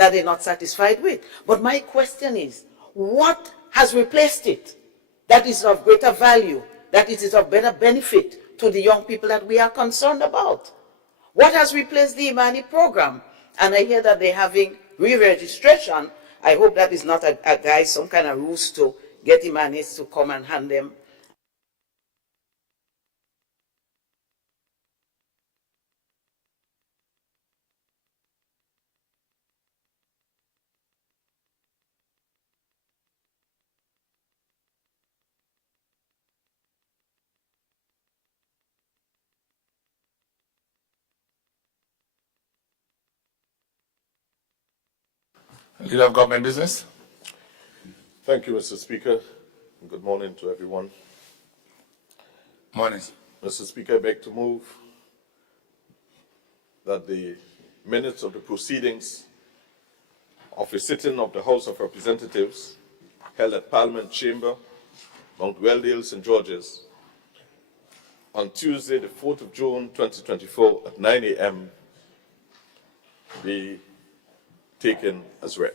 that they're not satisfied with. But my question is, what has replaced it that is of greater value, that it is of better benefit to the young people that we are concerned about? What has replaced the Imani program? And I hear that they're having re-registration. I hope that is not a guise, some kind of rules to get Imanis to come and hand them. Leader of Government Business. Thank you, Mr. Speaker. Good morning to everyone. Morning. Mr. Speaker, I beg to move that the minutes of the proceedings of a sitting of the House of Representatives held at Parliament Chamber, Mount Weldale, St. George's, on Tuesday, the 4th of June, 2024, at 9 a.m. be taken as read.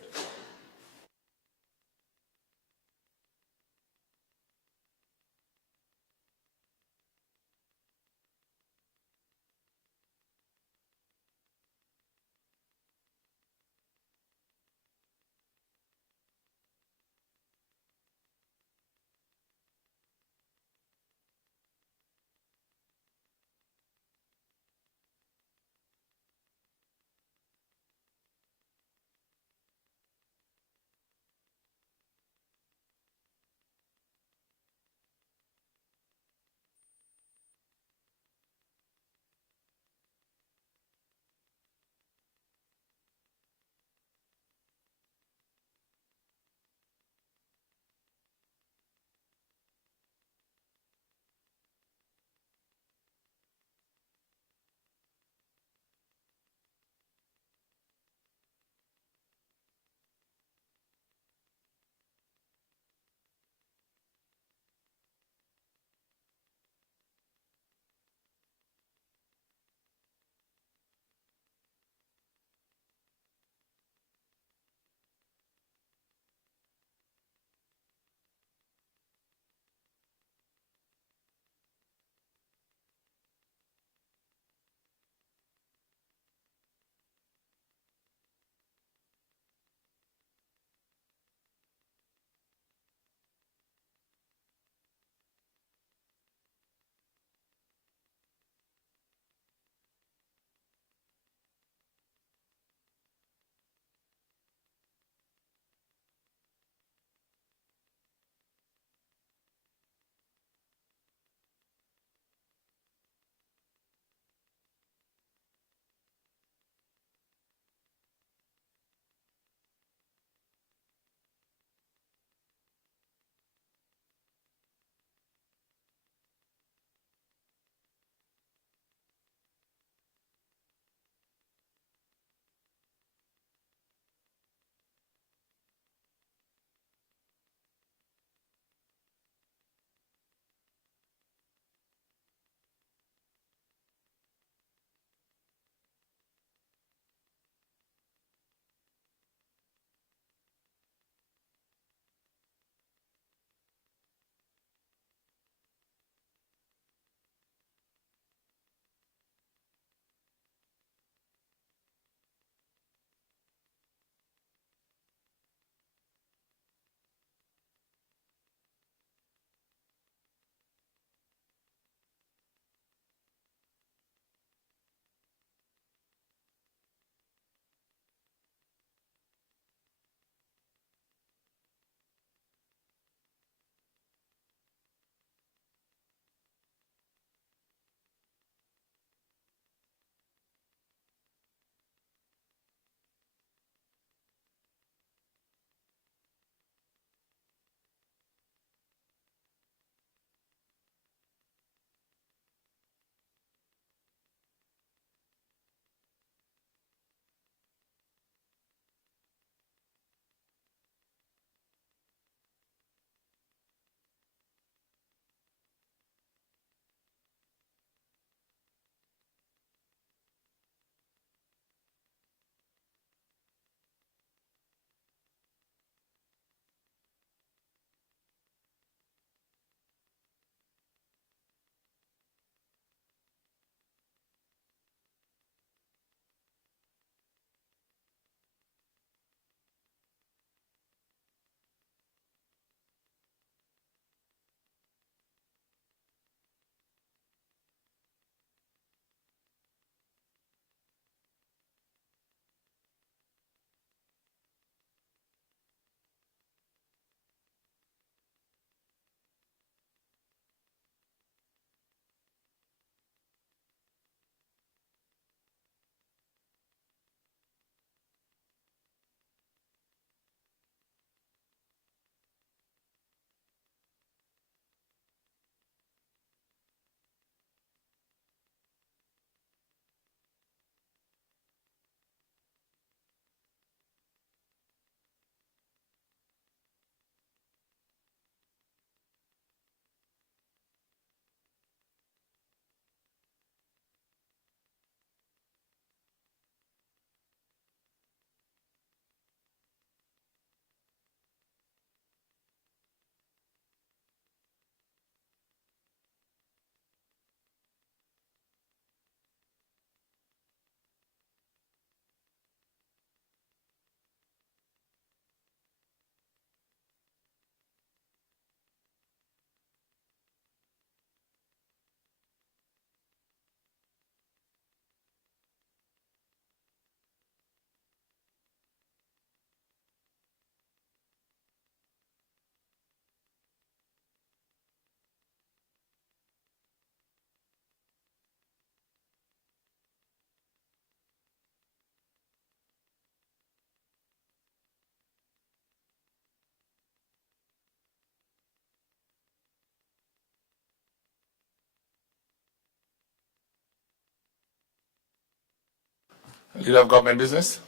Leader of Government Business.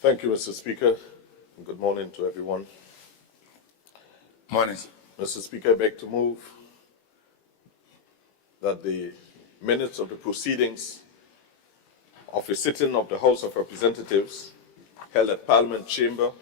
Thank you, Mr. Speaker. Good morning to everyone. Morning. Mr. Speaker, I beg to move that the minutes of the proceedings of a sitting of the House of Representatives held at Parliament Chamber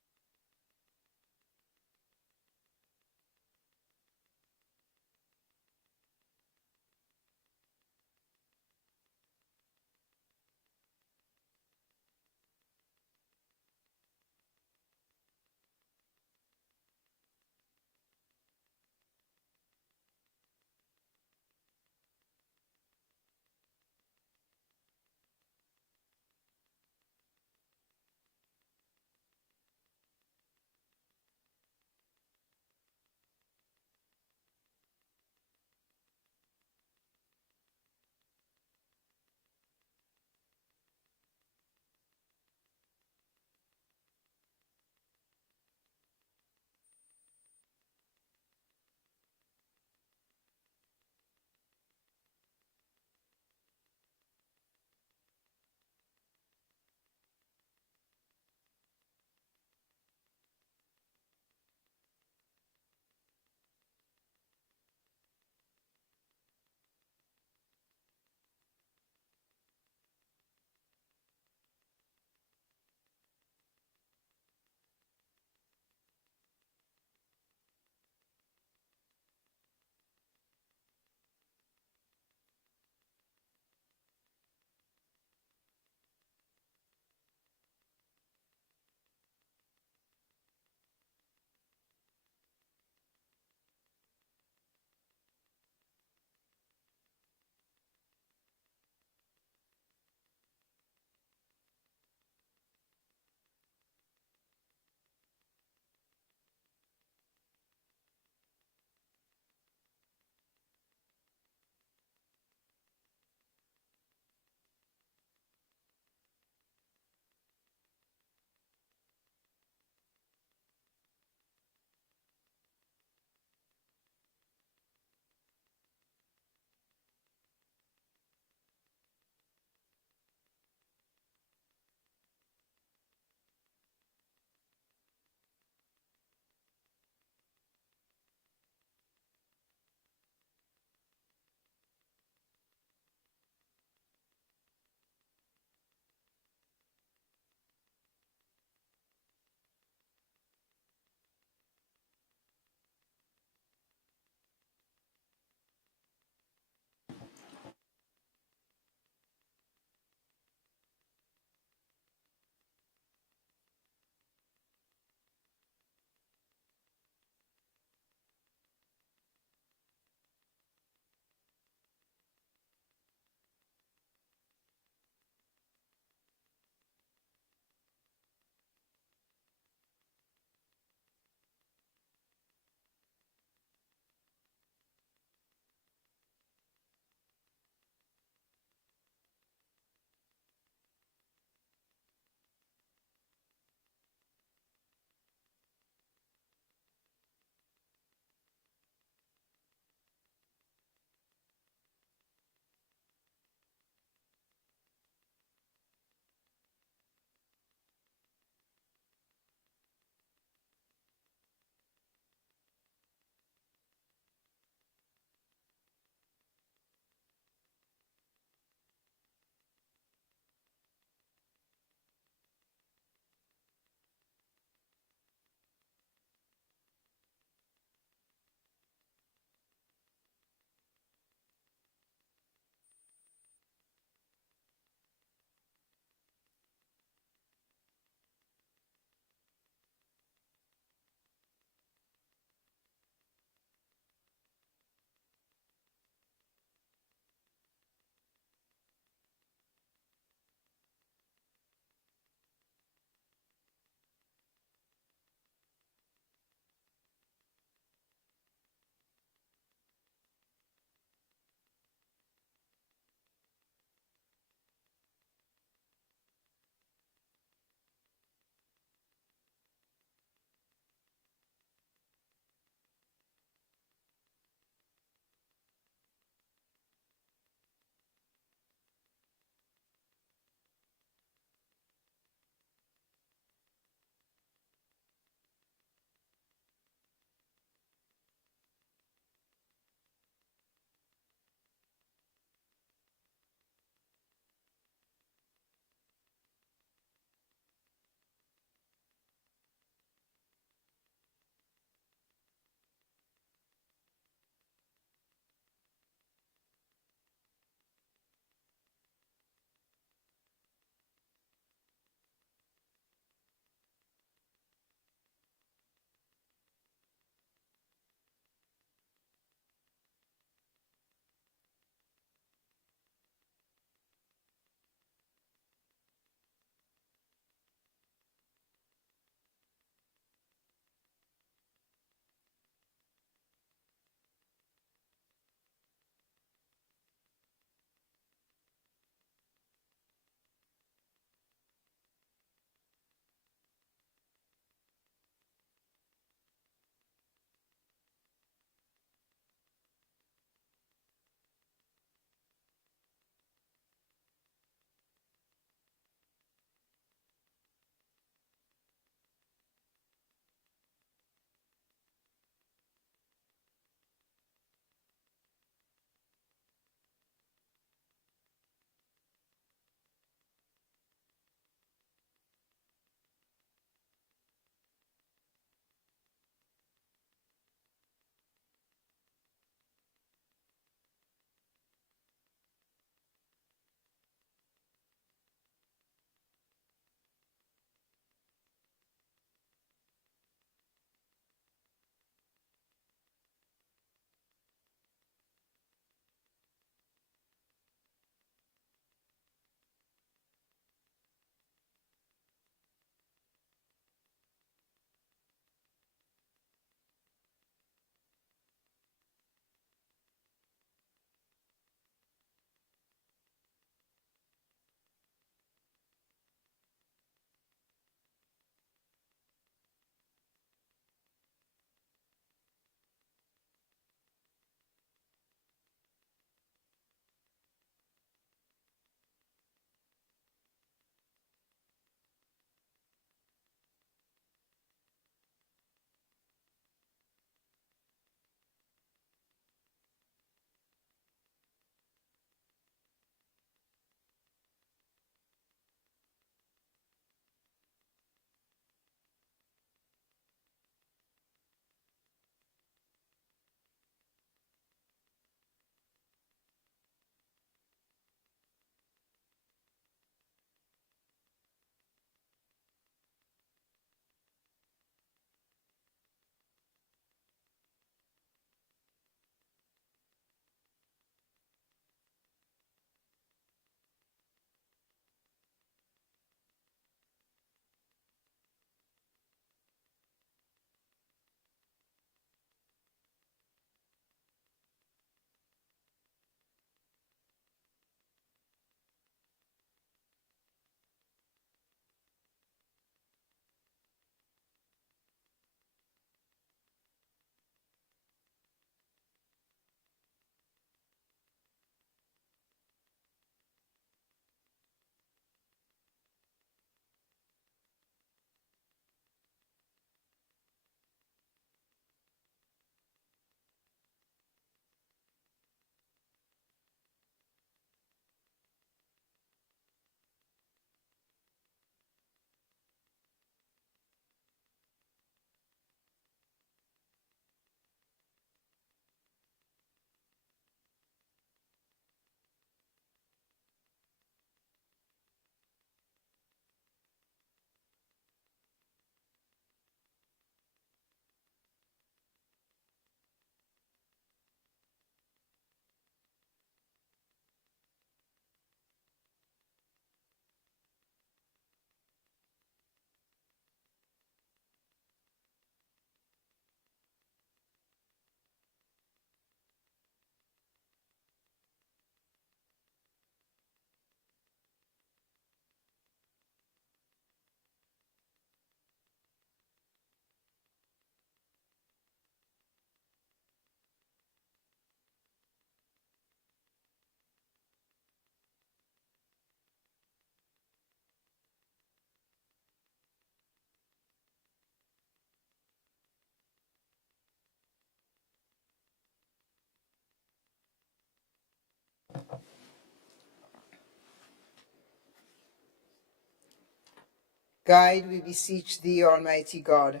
Guide, we beseech thee, Almighty God,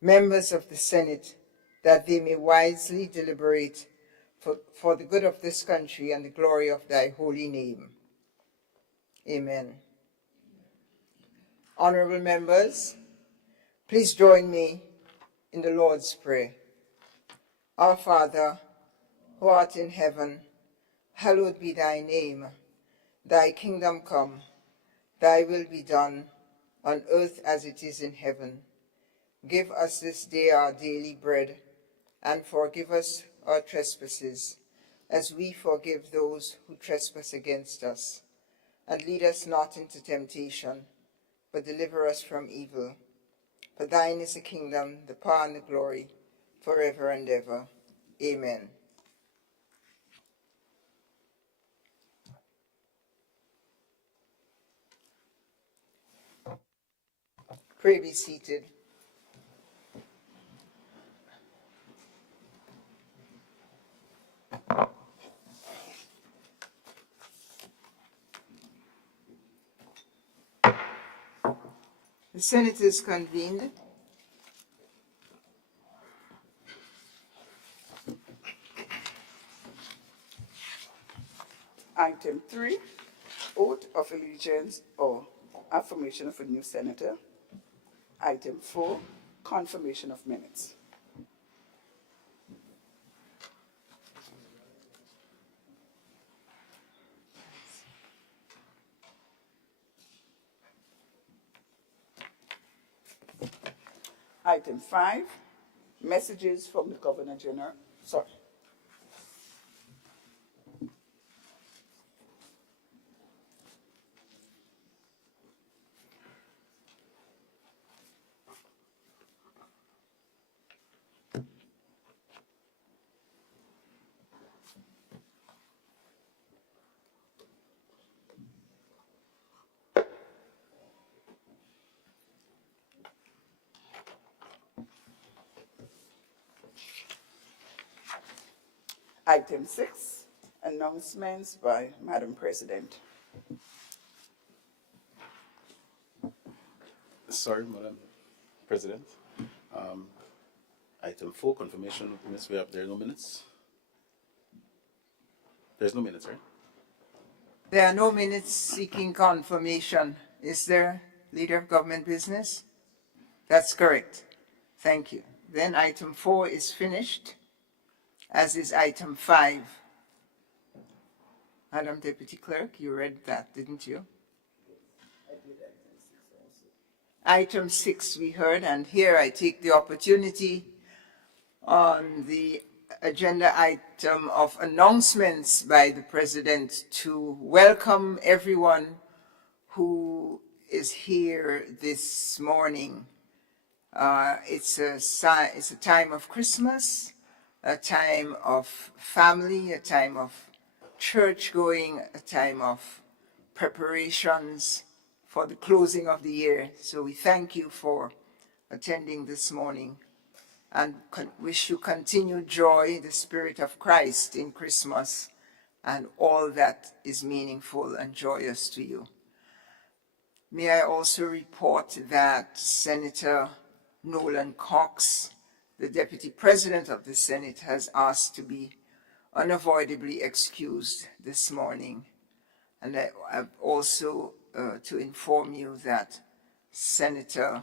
members of the Senate, that they may wisely deliberate for the good of this country and the glory of thy holy name. Amen. Honorable members, please join me in the Lord's Prayer. Our Father, who art in heaven, hallowed be thy name. Thy kingdom come, thy will be done, on earth as it is in heaven. Give us this day our daily bread, and forgive us our trespasses, as we forgive those who trespass against us. And lead us not into temptation, but deliver us from evil. For thine is the kingdom, the power, and the glory, forever and ever. Amen. Pray be seated. The Senate is convened. Item 3, oath of allegiance or affirmation of a new senator. Item 4, confirmation of minutes. Item 5, messages from the Governor General. Sorry. Item 6, announcements by Madam President. Sorry, Madam President. Item 4, confirmation of minutes. There are no minutes. There's no minutes, right? There are no minutes seeking confirmation. Is there, Leader of Government Business? That's correct. Thank you. Then item 4 is finished, as is item 5. Madam Deputy Clerk, you read that, didn't you? Item 6 we heard, and here I take the opportunity on the agenda item of announcements by the President to welcome everyone who is here this morning. It's a time of Christmas, a time of family, a time of church going, a time of preparations for the closing of the year. So we thank you for attending this morning and wish you continued joy, the Spirit of Christ in Christmas, and all that is meaningful and joyous to you. May I also report that Senator Nolan Cox, the Deputy President of the Senate, has asked to be unavoidably excused this morning. And I have also to inform you that Senator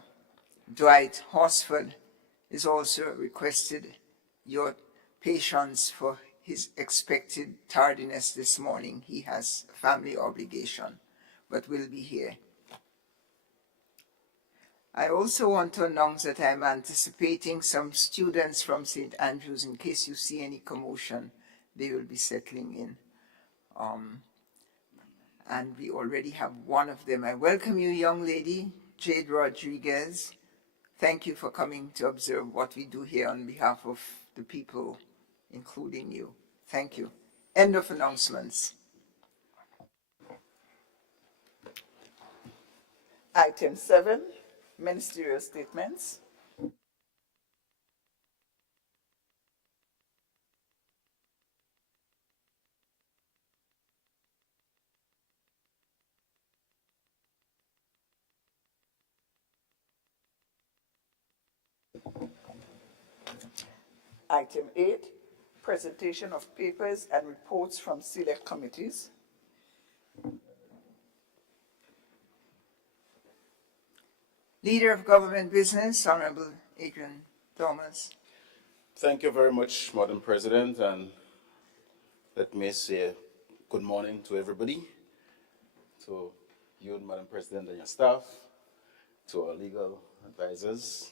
Dwight Horsford is also requested your patience for his expected tardiness this morning. He has a family obligation, but will be here. I also want to announce that I'm anticipating some students from St. Andrews. In case you see any commotion, they will be settling in. And we already have one of them. I welcome you, young lady, Jade Rodriguez. Thank you for coming to observe what we do here on behalf of the people, including you. Thank you. End of announcements. Item 7, ministerial statements. Item 8, presentation of papers and reports from select committees. Leader of Government Business, Honorable Adrian Thomas. Thank you very much, Madam President, and let me say good morning to everybody, to you, Madam President, and your staff, to our legal advisors,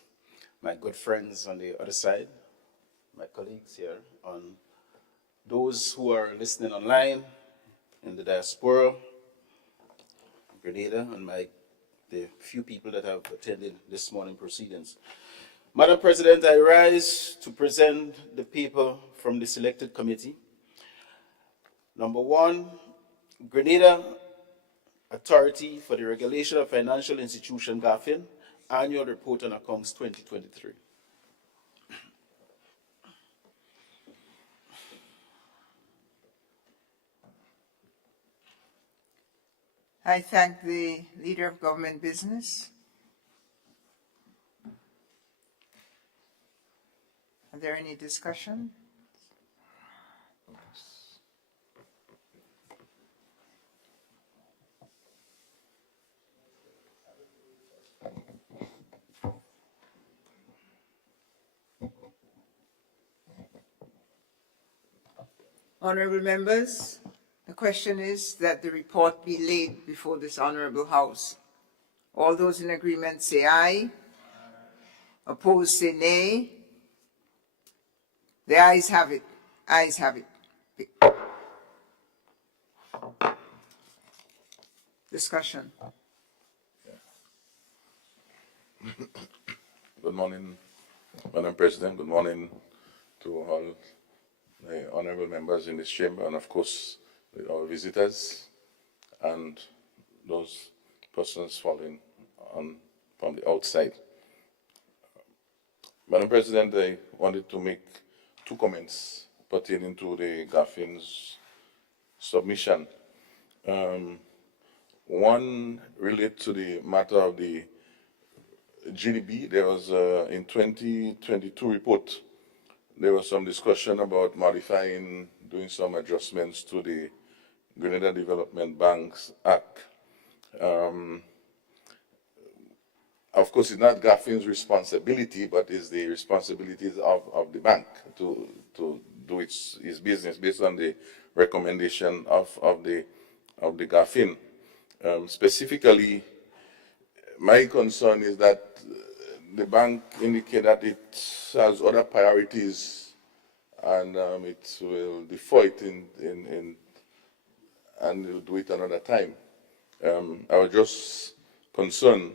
my good friends on the other side, my colleagues here, on those who are listening online in the diaspora, Grenada, and the few people that have attended this morning proceedings. Madam President, I rise to present the paper from the selected committee. Number 1, Grenada Authority for the Regulation of Financial Institutions, GAFIN, Annual Report on Accounts 2023. I thank the Leader of Government Business. Are there any discussion? Honorable members, the question is that the report be laid before this honorable House. All those in agreement say aye. Opposed say nay. The ayes have it. Ayes have it. Discussion. Good morning, Madam President. Good morning to all the honorable members in this chamber, and of course, our visitors and those persons following on from the outside. Madam President, I wanted to make 2 comments pertaining to the GAFIN's submission. One relates to the matter of the GDP. There was, in 2022 report, there was some discussion about modifying, doing some adjustments to the Grenada Development Banks Act. Of course, it's not GAFIN's responsibility, but it's the responsibilities of the bank to do its business based on the recommendation of the GAFIN. Specifically, my concern is that the bank indicated that it has other priorities and it will defer it and it will do it another time. I was just concerned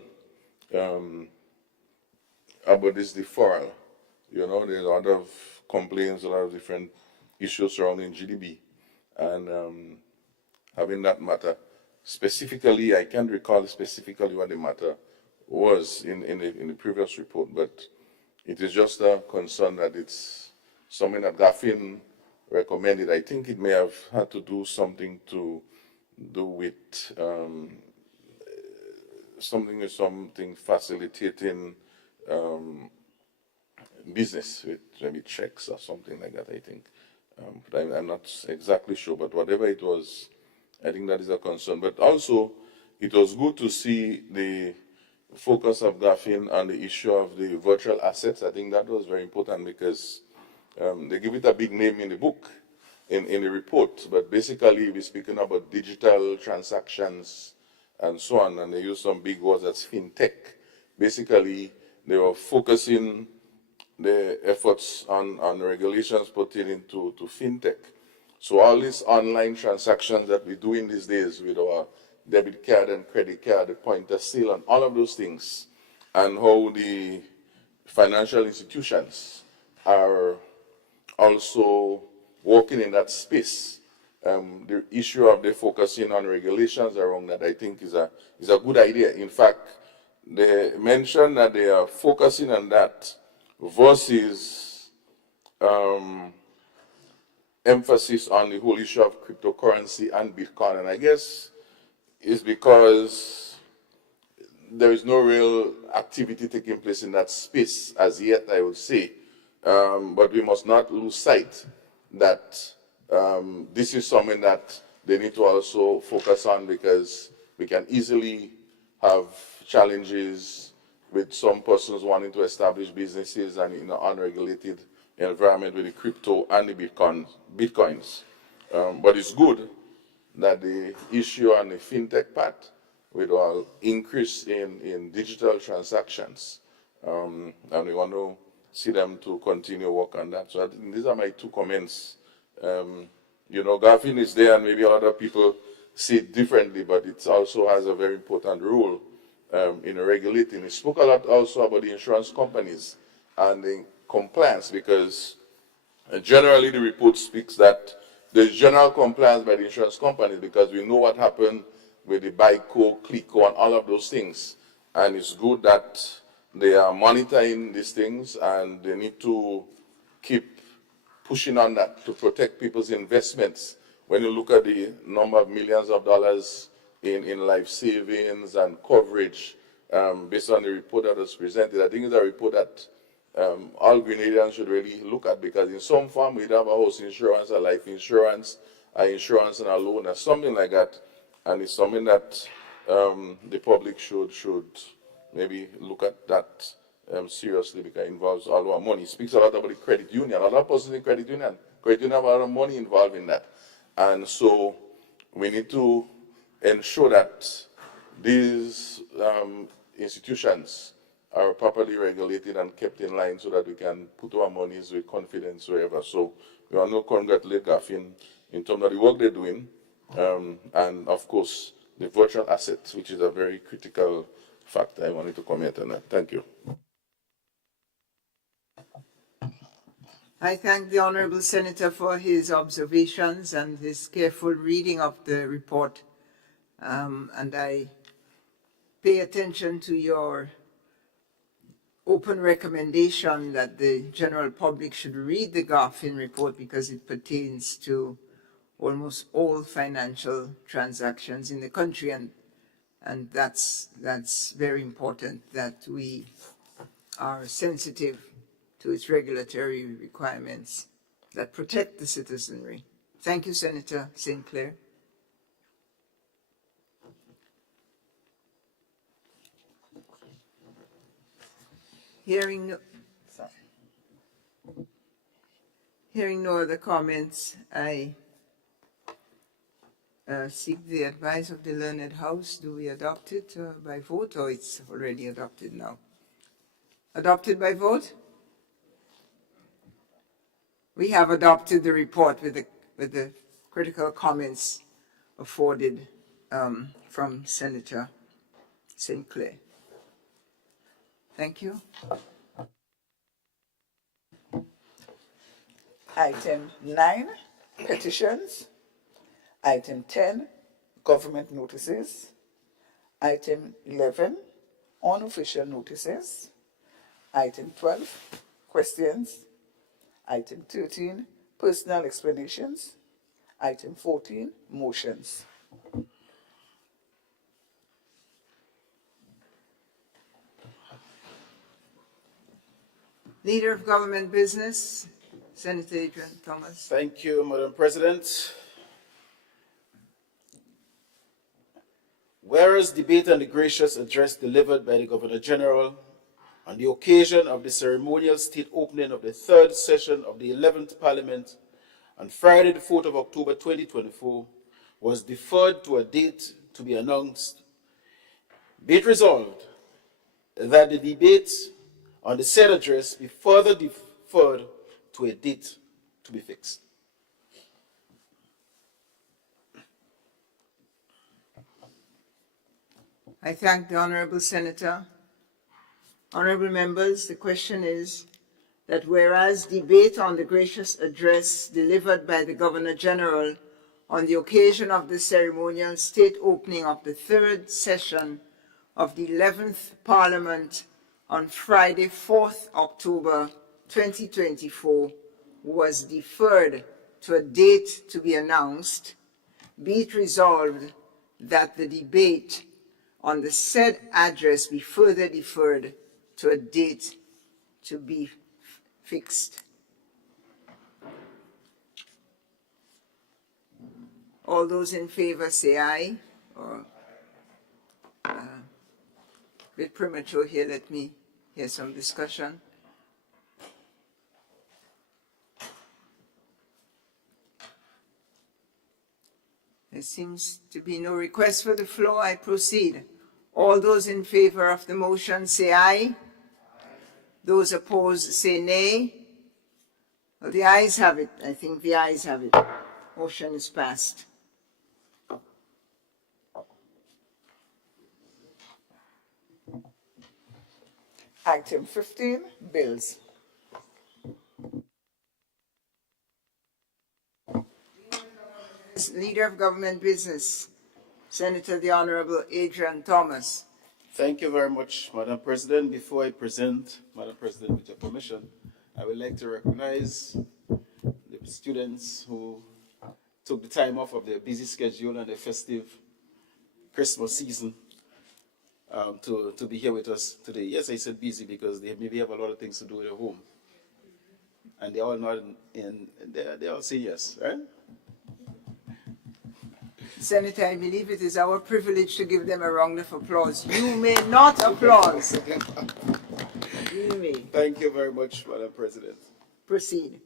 about this deferral. You know, there's a lot of complaints, a lot of different issues surrounding GDP, and having that matter specifically, I can't recall specifically what the matter was in the previous report, but it is just a concern that it's something that GAFIN recommended. I think it may have had to do something to do with something facilitating business with maybe checks or something like that, I think. But I'm not exactly sure, but whatever it was, I think that is a concern. But also, it was good to see the focus of GAFIN on the issue of the virtual assets. I think that was very important because they give it a big name in the book, in the report, but basically we're speaking about digital transactions and so on, and they use some big words as fintech. Basically, they were focusing the efforts on regulations pertaining to fintech. So all these online transactions that we're doing these days with our debit card and credit card, the point of sale, and all of those things, and how the financial institutions are also working in that space. The issue of the focusing on regulations around that, I think, is a good idea. In fact, they mentioned that they are focusing on that versus emphasis on the whole issue of cryptocurrency and Bitcoin. And I guess it's because there is no real activity taking place in that space as yet, I would say. but we must not lose sight that this is something that they need to also focus on, because we can easily have challenges with some persons wanting to establish businesses and in an unregulated environment with the crypto and the bitcoins. But it's good that the issue on the fintech part with an increase in digital transactions, and we want to see them to continue work on that. So I think these are my two comments. You know, GAFIN is there, and maybe other people see it differently, but it also has a very important role in regulating. He spoke a lot also about the insurance companies and the compliance, because generally the report speaks that there's general compliance by the insurance companies, because we know what happened with the BICO, CLICO, and all of those things. And it's good that they are monitoring these things, and they need to keep pushing on that to protect people's investments. When you look at the number of millions of dollars in life savings and coverage, based on the report that was presented, I think it's a report that all Grenadians should really look at, because in some form we have a house insurance, a life insurance, a insurance and a loan, or something like that. And it's something that the public should maybe look at that seriously, because it involves all our money. It speaks a lot about the credit union. A lot of persons in credit union have a lot of money involved in that. And so we need to ensure that these institutions are properly regulated and kept in line, so that we can put our monies with confidence wherever. So we want to congratulate GAFIN in terms of the work they're doing, and of course the virtual assets, which is a very critical factor. I wanted to comment on that. Thank you. I thank the Honourable Senator for his observations and his careful reading of the report. And I pay attention to your open recommendation that the general public should read the GAFIN report, because it pertains to almost all financial transactions in the country, and that's very important that we are sensitive to its regulatory requirements that protect the citizenry. Thank you, Senator St. Clair. Hearing no other comments, I seek the advice of the learned house. Do we adopt it by vote, or it's already adopted now? Adopted by vote? We have adopted the report with the critical comments afforded from Senator St. Clair. Thank you. Item 9, petitions. Item 10, government notices. Item 11, unofficial notices. Item 12, questions. Item 13, personal explanations. Item 14, motions. Leader of Government Business, Senator Adrian Thomas. Thank you, Madam President. Whereas debate on the gracious address delivered by the Governor General on the occasion of the ceremonial state opening of the third session of the 11th Parliament on Friday, the 4th of October 2024, was deferred to a date to be announced, be it resolved that the debate on the said address be further deferred to a date to be fixed. I thank the Honourable Senator. Honourable members, the question is that whereas debate on the gracious address delivered by the Governor-General on the occasion of the ceremonial state opening of the third session of the 11th Parliament on Friday, 4th October 2024, was deferred to a date to be announced, be it resolved that the debate on the said address be further deferred to a date to be fixed. All those in favor say aye, or a bit premature here, let me hear some discussion. There seems to be no request for the floor. I proceed. All those in favor of the motion say aye. Those opposed say nay. Well, the ayes have it. I think the ayes have it. Motion is passed. Item 15, bills. Leader of Government Business, Senator the Honorable Adrian Thomas. Thank you very much, Madam President. Before I present, Madam President, with your permission, I would like to recognize the students who took the time off of their busy schedule and their festive Christmas season to be here with us today. Yes, I said busy because they maybe have a lot of things to do at home. And they're all not they're all seniors, right? Senator, I believe it is our privilege to give them a round of applause. You may not applaud. You may. Thank you very much, Madam President. Proceed.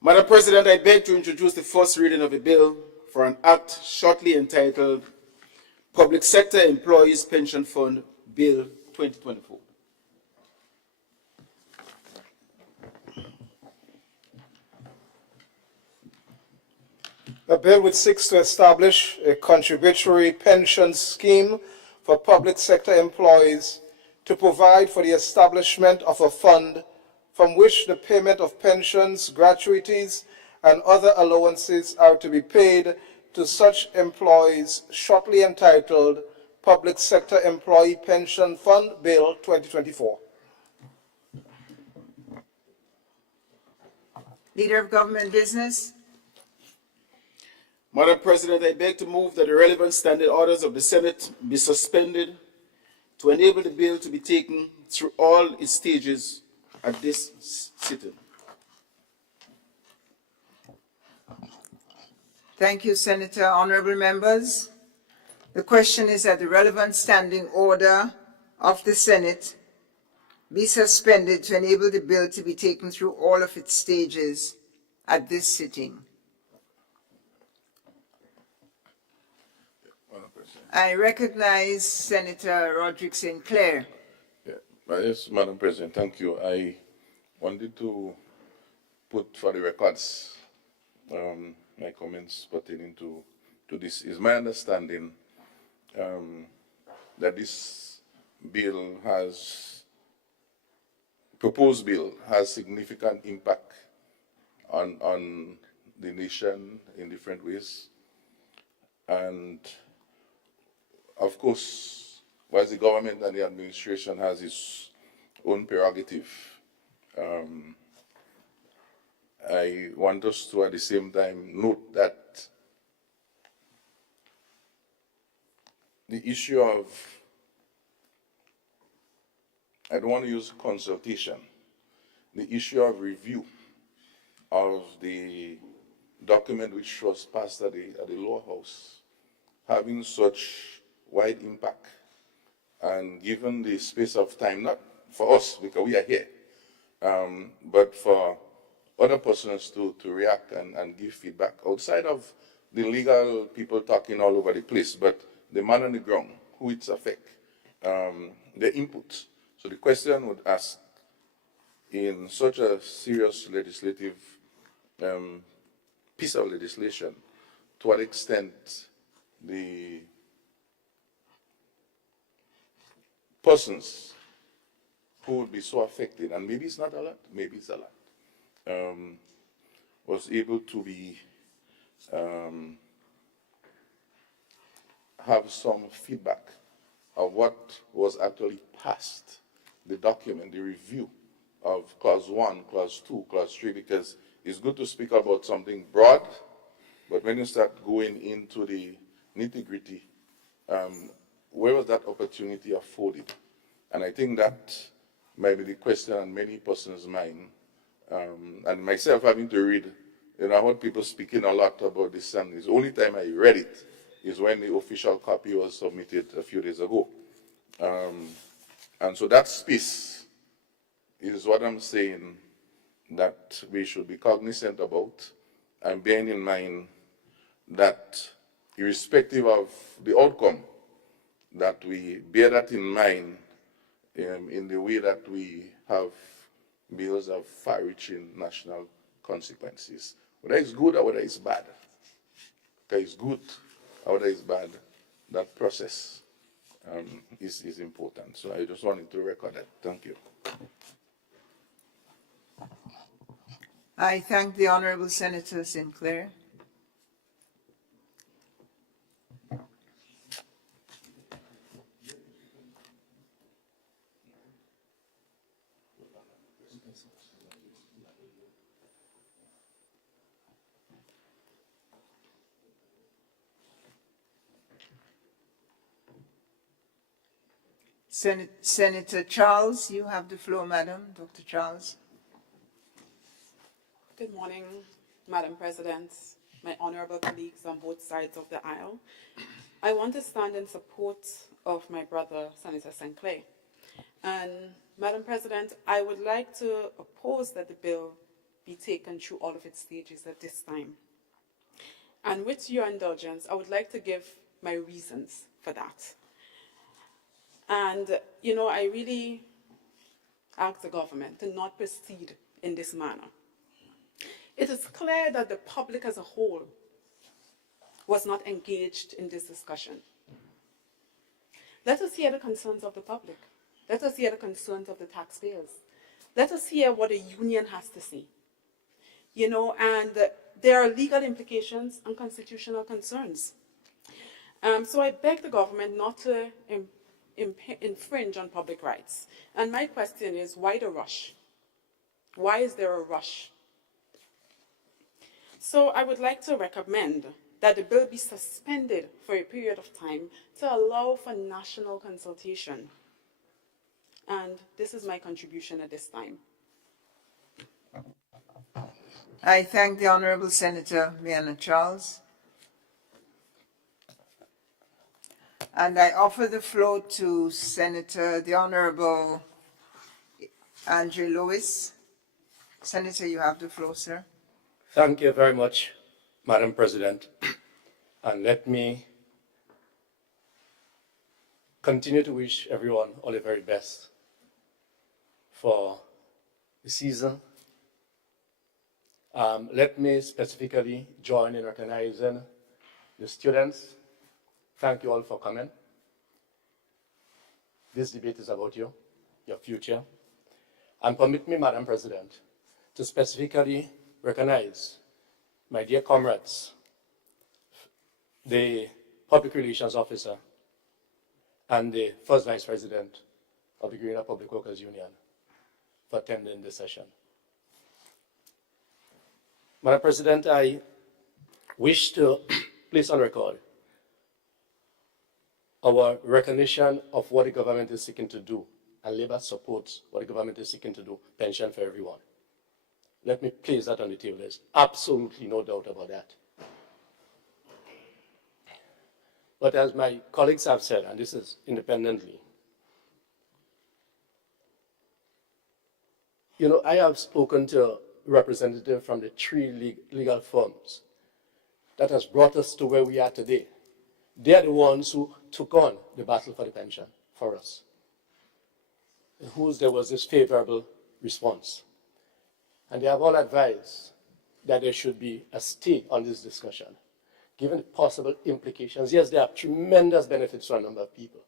Madam President, I beg to introduce the first reading of a bill for an act shortly entitled Public Sector Employees Pension Fund Bill 2024. A bill which seeks to establish a contributory pension scheme for public sector employees to provide for the establishment of a fund from which the payment of pensions, gratuities, and other allowances are to be paid to such employees, shortly entitled Public Sector Employee Pension Fund Bill 2024. Leader of Government Business. Madam President, I beg to move that the relevant standing orders of the Senate be suspended to enable the bill to be taken through all its stages at this sitting. Thank you, Senator. Honorable members, the question is that the relevant standing order of the Senate be suspended to enable the bill to be taken through all of its stages at this sitting. I recognize Senator Roderick St. Clair. Yeah, yes, Madam President, thank you. I wanted to put for the records my comments pertaining to this. Is my understanding that this bill proposed bill has significant impact on the nation in different ways. And of course, while the government and the administration has its own prerogative, I want us to at the same time note that the issue of, I don't want to use consultation, the issue of review of the document which was passed at the lower house, having such wide impact, and given the space of time, not for us because we are here, but for other persons to react and give feedback outside of the legal people talking all over the place, but the man on the ground, who it's affect, their input. So the question would ask, in such a serious legislative piece of legislation, to what extent the persons who would be so affected, and maybe it's not a lot, maybe it's a lot, was able to be, have some feedback of what was actually passed, the document, the review of clause 1, clause 2, clause 3, because it's good to speak about something broad, but when you start going into the nitty-gritty, where was that opportunity afforded? And I think that might be the question on many persons' mind And myself having to read, I heard people speaking a lot about this, and the only time I read it is when the official copy was submitted a few days ago. And so that space is what I'm saying that we should be cognizant about, and bearing in mind that irrespective of the outcome, that we bear that in mind in the way that we have bills of far-reaching national consequences. Whether it's good or whether it's bad, whether it's good or whether it's bad, that process is important. So I just wanted to record that. Thank you. I thank the Honourable Senator Sinclair. Senator Charles, you have the floor, Madam. Dr. Charles. Good morning, Madam President, my honorable colleagues on both sides of the aisle. I want to stand in support of my brother, Senator Sinclair. And Madam President, I would like to oppose that the bill be taken through all of its stages at this time. And with your indulgence, I would like to give my reasons for that. And, I really ask the government to not proceed in this manner. It is clear that the public as a whole was not engaged in this discussion. Let us hear the concerns of the public. Let us hear the concerns of the taxpayers. Let us hear what the union has to say. And there are legal implications and constitutional concerns. So I beg the government not to infringe on public rights. And my question is, why the rush? Why is there a rush? So I would like to recommend that the bill be suspended for a period of time to allow for national consultation. And this is my contribution at this time. I thank the Honourable Senator Miana Charles. And I offer the floor to Senator, the Honourable Andre Lewis. Senator, you have the floor, sir. Thank you very much, Madam President. And let me continue to wish everyone all the very best for the season. Let me specifically join in recognizing the students. Thank you all for coming. This debate is about you, your future. And permit me, Madam President, to specifically recognize my dear comrades, the Public Relations Officer and the First Vice President of the Grenada Public Workers Union for attending this session. Madam President, I wish to place on record our recognition of what the government is seeking to do, and Labour supports what the government is seeking to do, pension for everyone. Let me place that on the table. There's absolutely no doubt about that. But as my colleagues have said, and this is independently, I have spoken to a representative from the three legal firms that has brought us to where we are today. They are the ones who took on the battle for the pension for us, in whose there was this favorable response. And they have all advised that there should be a stay on this discussion, given the possible implications. Yes, there are tremendous benefits to a number of people,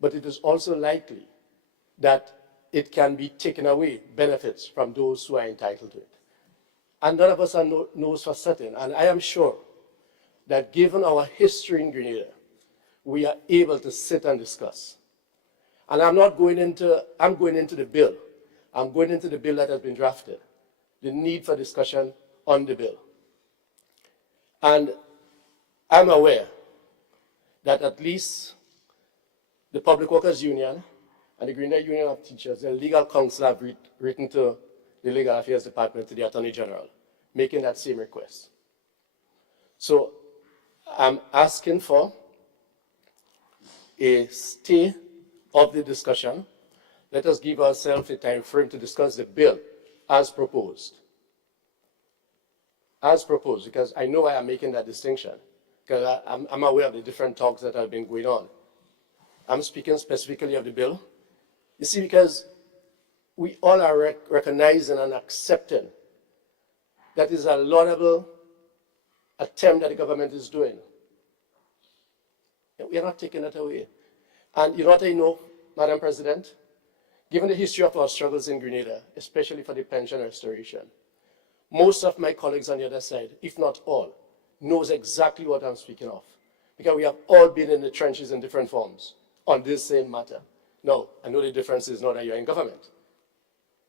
but it is also likely that it can be taken away benefits from those who are entitled to it. And none of us knows for certain, and I am sure that given our history in Grenada, we are able to sit and discuss. And I'm going into the bill. I'm going into the bill that has been drafted, the need for discussion on the bill. And I'm aware that at least the Public Workers Union and the Grenada Union of Teachers, the legal counsel have written to the Legal Affairs Department to the Attorney General, making that same request. So I'm asking for a stay of the discussion. Let us give ourselves a time frame to discuss the bill as proposed. As proposed, because I know I am making that distinction, because I'm aware of the different talks that have been going on. I'm speaking specifically of the bill. You see, because we all are recognizing and accepting that is a laudable attempt that the government is doing. We are not taking that away. And you know what I know, Madam President? Given the history of our struggles in Grenada, especially for the pension restoration, most of my colleagues on the other side, if not all, knows exactly what I'm speaking of. Because we have all been in the trenches in different forms on this same matter. Now, I know the difference is not that you're in government.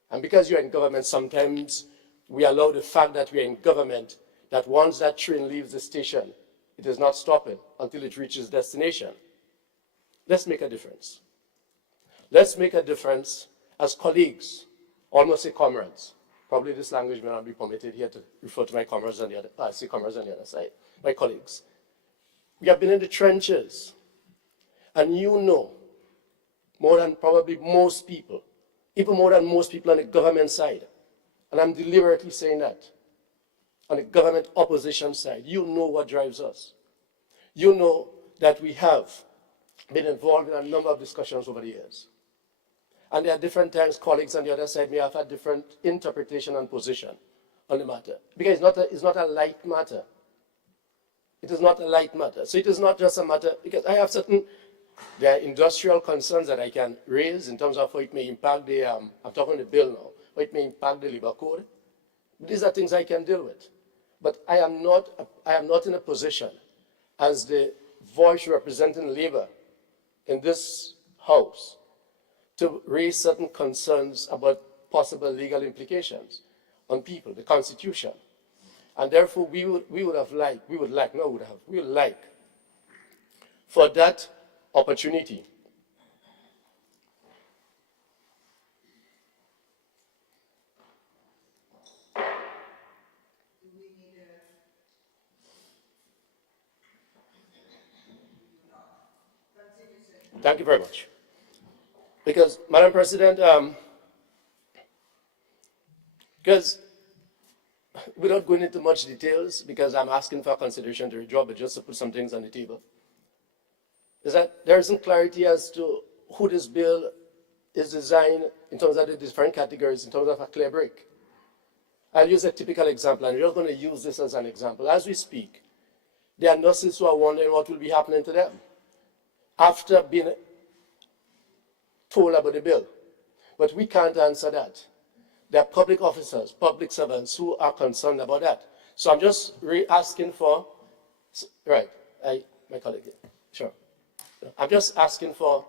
And because you're in government, sometimes we allow the fact that we're in government, that once that train leaves the station, it is not stopping until it reaches destination. Let's make a difference. Let's make a difference as colleagues, almost say comrades. Probably this language may not be permitted here to refer to my comrades on the other, I say comrades on the other side, my colleagues. We have been in the trenches, and you know, more than probably most people, even more than most people on the government side, and I'm deliberately saying that, on the government opposition side, you know what drives us. You know that we have been involved in a number of discussions over the years. And there are different times colleagues on the other side may have had different interpretation and position on the matter. Because it's not a light matter. It is not a light matter. So it is not just a matter, because I have there are industrial concerns that I can raise in terms of how it may impact the, I'm talking the bill now, how it may impact the labor code. These are things I can deal with. But I am not in a position as the voice representing labor in this house to raise certain concerns about possible legal implications on people, the Constitution. And therefore, we would like for that opportunity Thank you very much. Because, Madam President, because without going into much details, because I'm asking for consideration to withdraw, but just to put some things on the table, is that there isn't clarity as to who this bill is designed in terms of the different categories, in terms of a clear break. I'll use a typical example, and we're just going to use this as an example. As we speak, there are nurses who are wondering what will be happening to them after being told about the bill. But we can't answer that. There are public officers, public servants who are concerned about that. So I'm just asking for, right, my colleague, sure. I'm just asking for.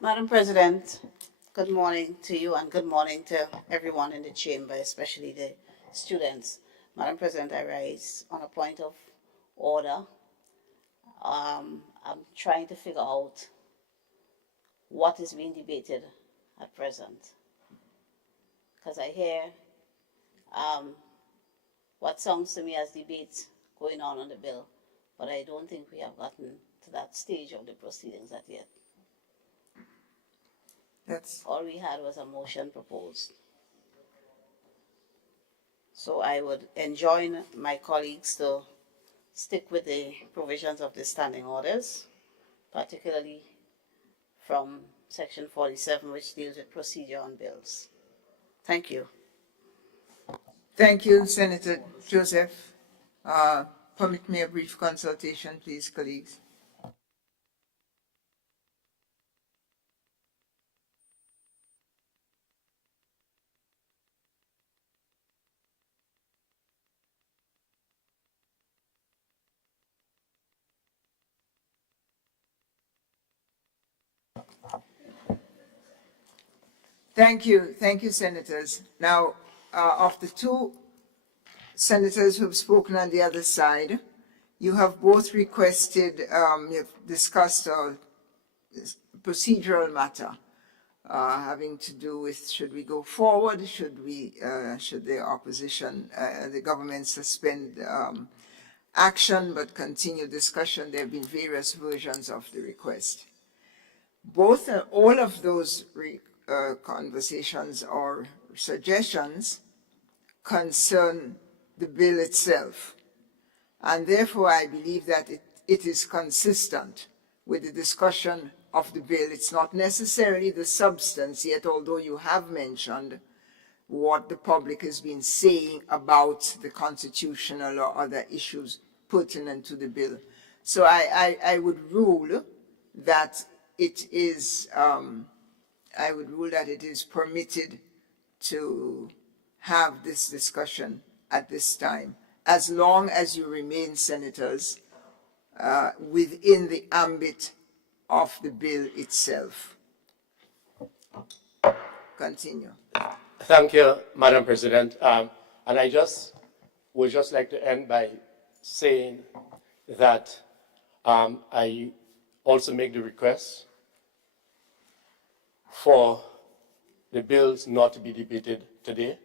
Madam President, good morning to you and good morning to everyone in the chamber, especially the students. Madam President, I rise on a point of order. I'm trying to figure out what is being debated at present, because I hear what sounds to me as debates going on the bill, but I don't think we have gotten to that stage of the proceedings as yet. All we had was a motion proposed. So I would enjoin my colleagues to stick with the provisions of the standing orders, particularly from Section 47, which deals with procedure on bills. Thank you. Thank you, Senator Joseph. Permit me a brief consultation, please, colleagues. Thank you, senators. Now, of the two senators who have spoken on the other side, you have both requested, you've discussed or procedural matter having to do with should we go forward, should the opposition, the government suspend action but continue discussion. There have been various versions of the request. All of those conversations or suggestions concern the bill itself. And therefore, I believe that it is consistent with the discussion of the bill. It's not necessarily the substance yet, although you have mentioned what the public has been saying about the constitutional or other issues pertinent to the bill. So I would rule that it is, permitted to have this discussion at this time, as long as you remain, senators, within the ambit of the bill itself. Continue. Thank you, Madam President. And I would just like to end by saying that I also make the request for the bills not to be debated today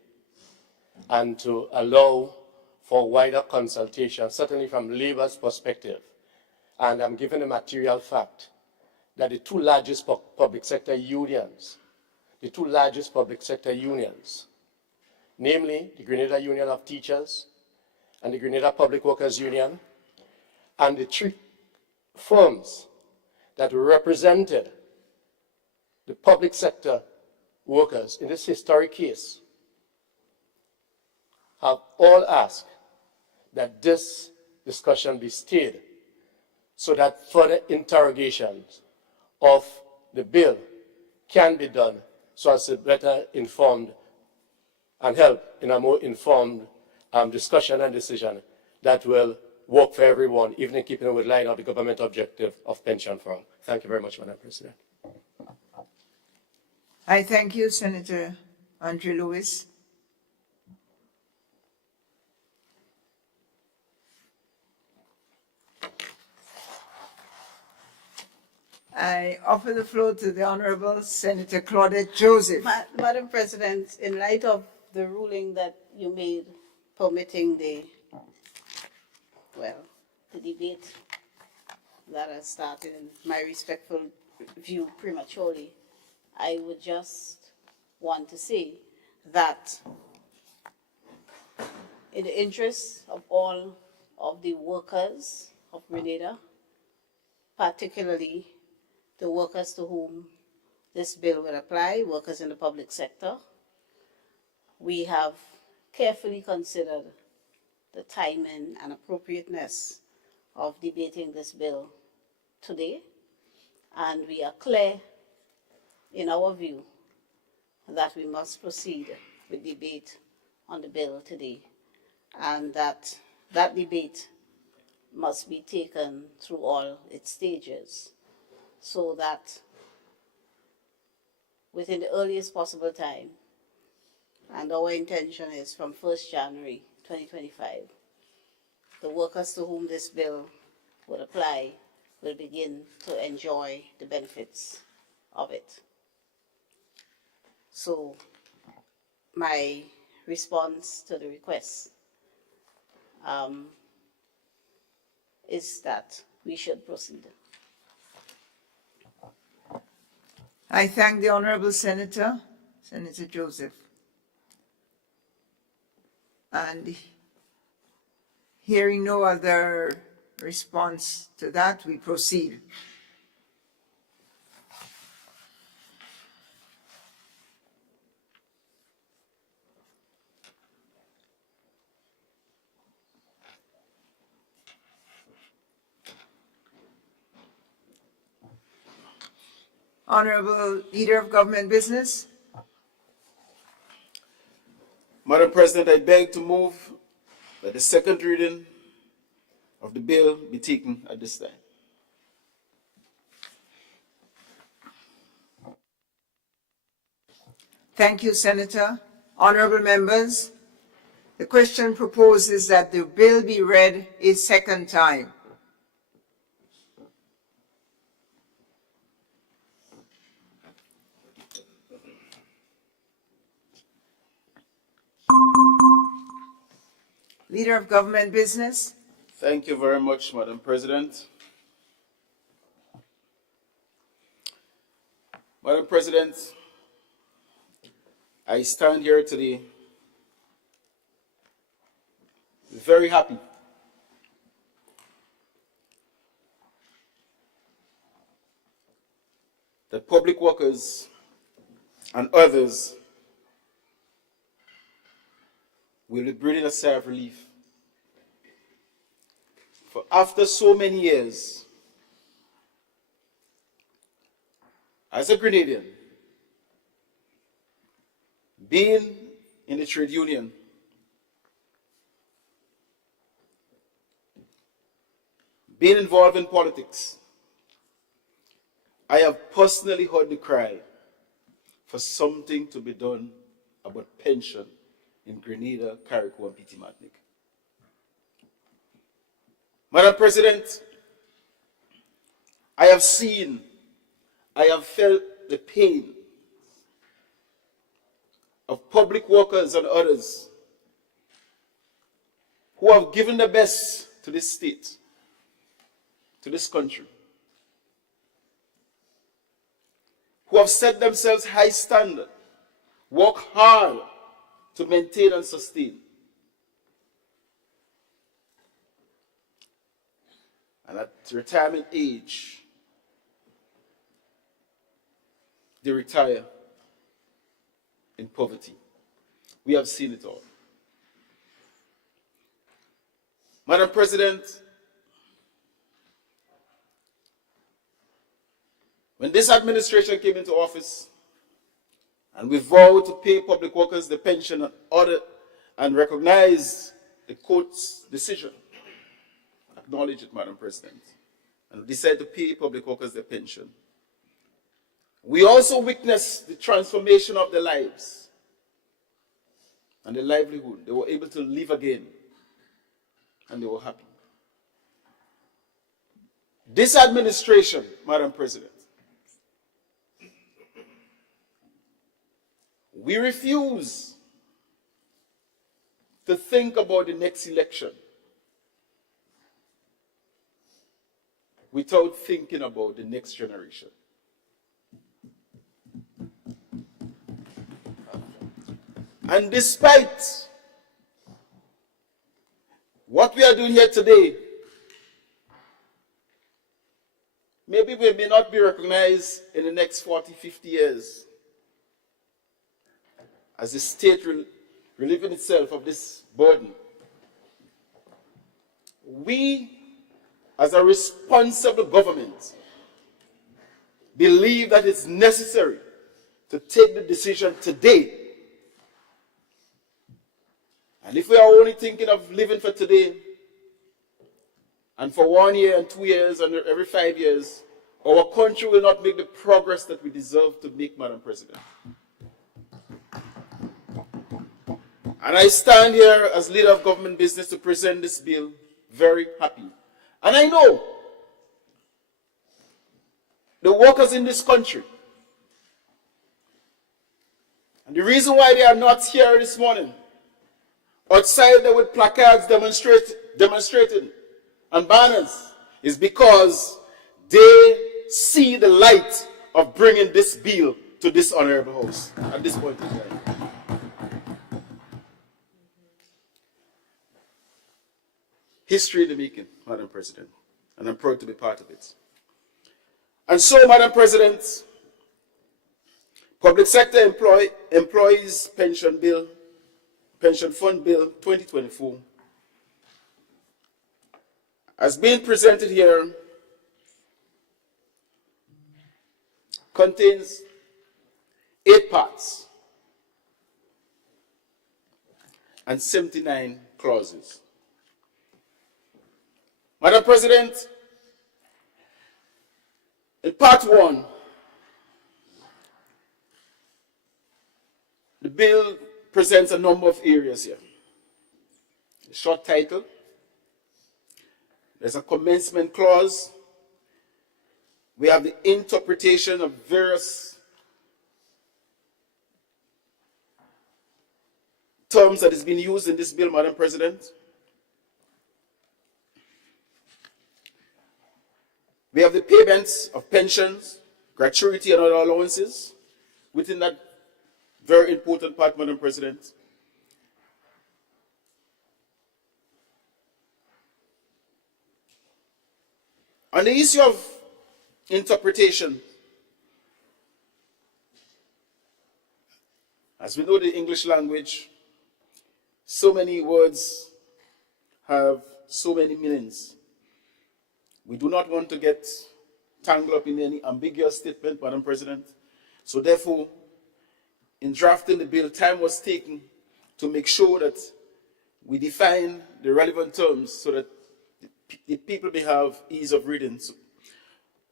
and to allow for wider consultation, certainly from Labour's perspective. And I'm given a material fact that the two largest public sector unions, namely the Grenada Union of Teachers and the Grenada Public Workers Union, and the three firms that represented the public sector workers in this historic case, have all asked that this discussion be stayed so that further interrogations of the bill can be done so as to better informed and help in a more informed discussion and decision that will work for everyone, even in keeping with line of the government objective of pension for all. Thank you very much, Madam President. I thank you, Senator Andre Lewis. I offer the floor to the Honorable Senator Claudette Joseph. Madam President, in light of the ruling that you made permitting the debate that has started, in my respectful view, prematurely, I would just want to say that in the interest of all of the workers of Grenada, particularly the workers to whom this bill will apply, workers in the public sector, we have carefully considered the timing and appropriateness of debating this bill today, and we are clear in our view that we must proceed with debate on the bill today, and that debate must be taken through all its stages, so that within the earliest possible time, and our intention is from 1st January 2025, the workers to whom this bill will apply will begin to enjoy the benefits of it. So my response to the request is that we should proceed. I thank the Honorable Senator Joseph. And hearing no other response to that, we proceed. Honorable Leader of Government Business. Madam President, I beg to move that the second reading of the bill be taken at this time. Thank you, Senator. Honorable members, the question proposes that the bill be read a second time. Leader of Government Business. Thank you very much, Madam President. Madam President, I stand here today very happy that public workers and others will be breathing a sigh of relief. For after so many years, as a Grenadian, being in the trade union, being involved in politics, I have personally heard the cry for something to be done about pension in Grenada, Carriacou, and Petit Martinique. Madam President, I have seen, I have felt the pain of public workers and others who have given their best to this state, to this country, who have set themselves high standard, work hard to maintain and sustain. And at retirement age, they retire in poverty. We have seen it all. Madam President, when this administration came into office and we vowed to pay public workers the pension and recognize the court's decision, acknowledge it, Madam President, and decided to pay public workers their pension, we also witnessed the transformation of their lives and their livelihood. They were able to live again and they were happy. This administration, Madam President, we refuse to think about the next election without thinking about the next generation. And despite what we are doing here today, maybe we may not be recognized in the next 40, 50 years as the state relieving itself of this burden. We, as a responsible government, believe that it's necessary to take the decision today. And if we are only thinking of living for today, and for 1 year and 2 years and every 5 years, our country will not make the progress that we deserve to make, Madam President. And I stand here as leader of government business to present this bill very happy. And I know the workers in this country, and the reason why they are not here this morning, outside there with placards demonstrating and banners, is because they see the light of bringing this bill to this honorable house at this point in time. History in the making, Madam President, and I'm proud to be part of it. And so, Madam President, Public Sector Employees Pension Fund Bill 2024 has been presented here, contains 8 parts and 79 clauses. Madam President, in part 1, the bill presents a number of areas here. The short title, there's a commencement clause, we have the interpretation of various terms that has been used in this bill, Madam President. We have the payments of pensions, gratuity, and other allowances within that very important part, Madam President. On the issue of interpretation, as we know the English language, so many words have so many meanings. We do not want to get tangled up in any ambiguous statement, Madam President. So therefore, in drafting the bill, time was taken to make sure that we define the relevant terms so that the people may have ease of reading. So,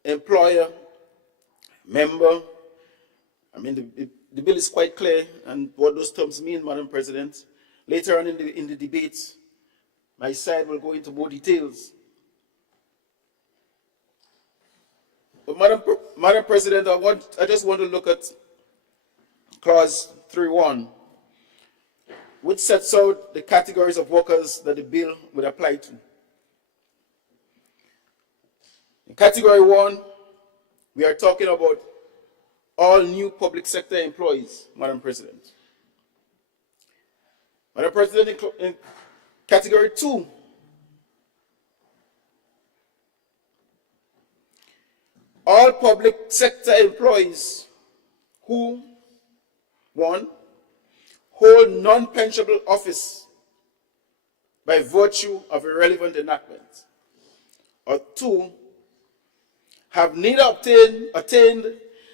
employer, member, I mean, the bill is quite clear and what those terms mean, Madam President. Later on in the debate, my side will go into more details. But Madam President, I just want to look at clause 3.1, which sets out the categories of workers that the bill would apply to. In category 1, we are talking about all new public sector employees, Madam President. Madam President, in category 2, all public sector employees who, 1, hold non-pensionable office by virtue of a relevant enactment, or 2, have neither attained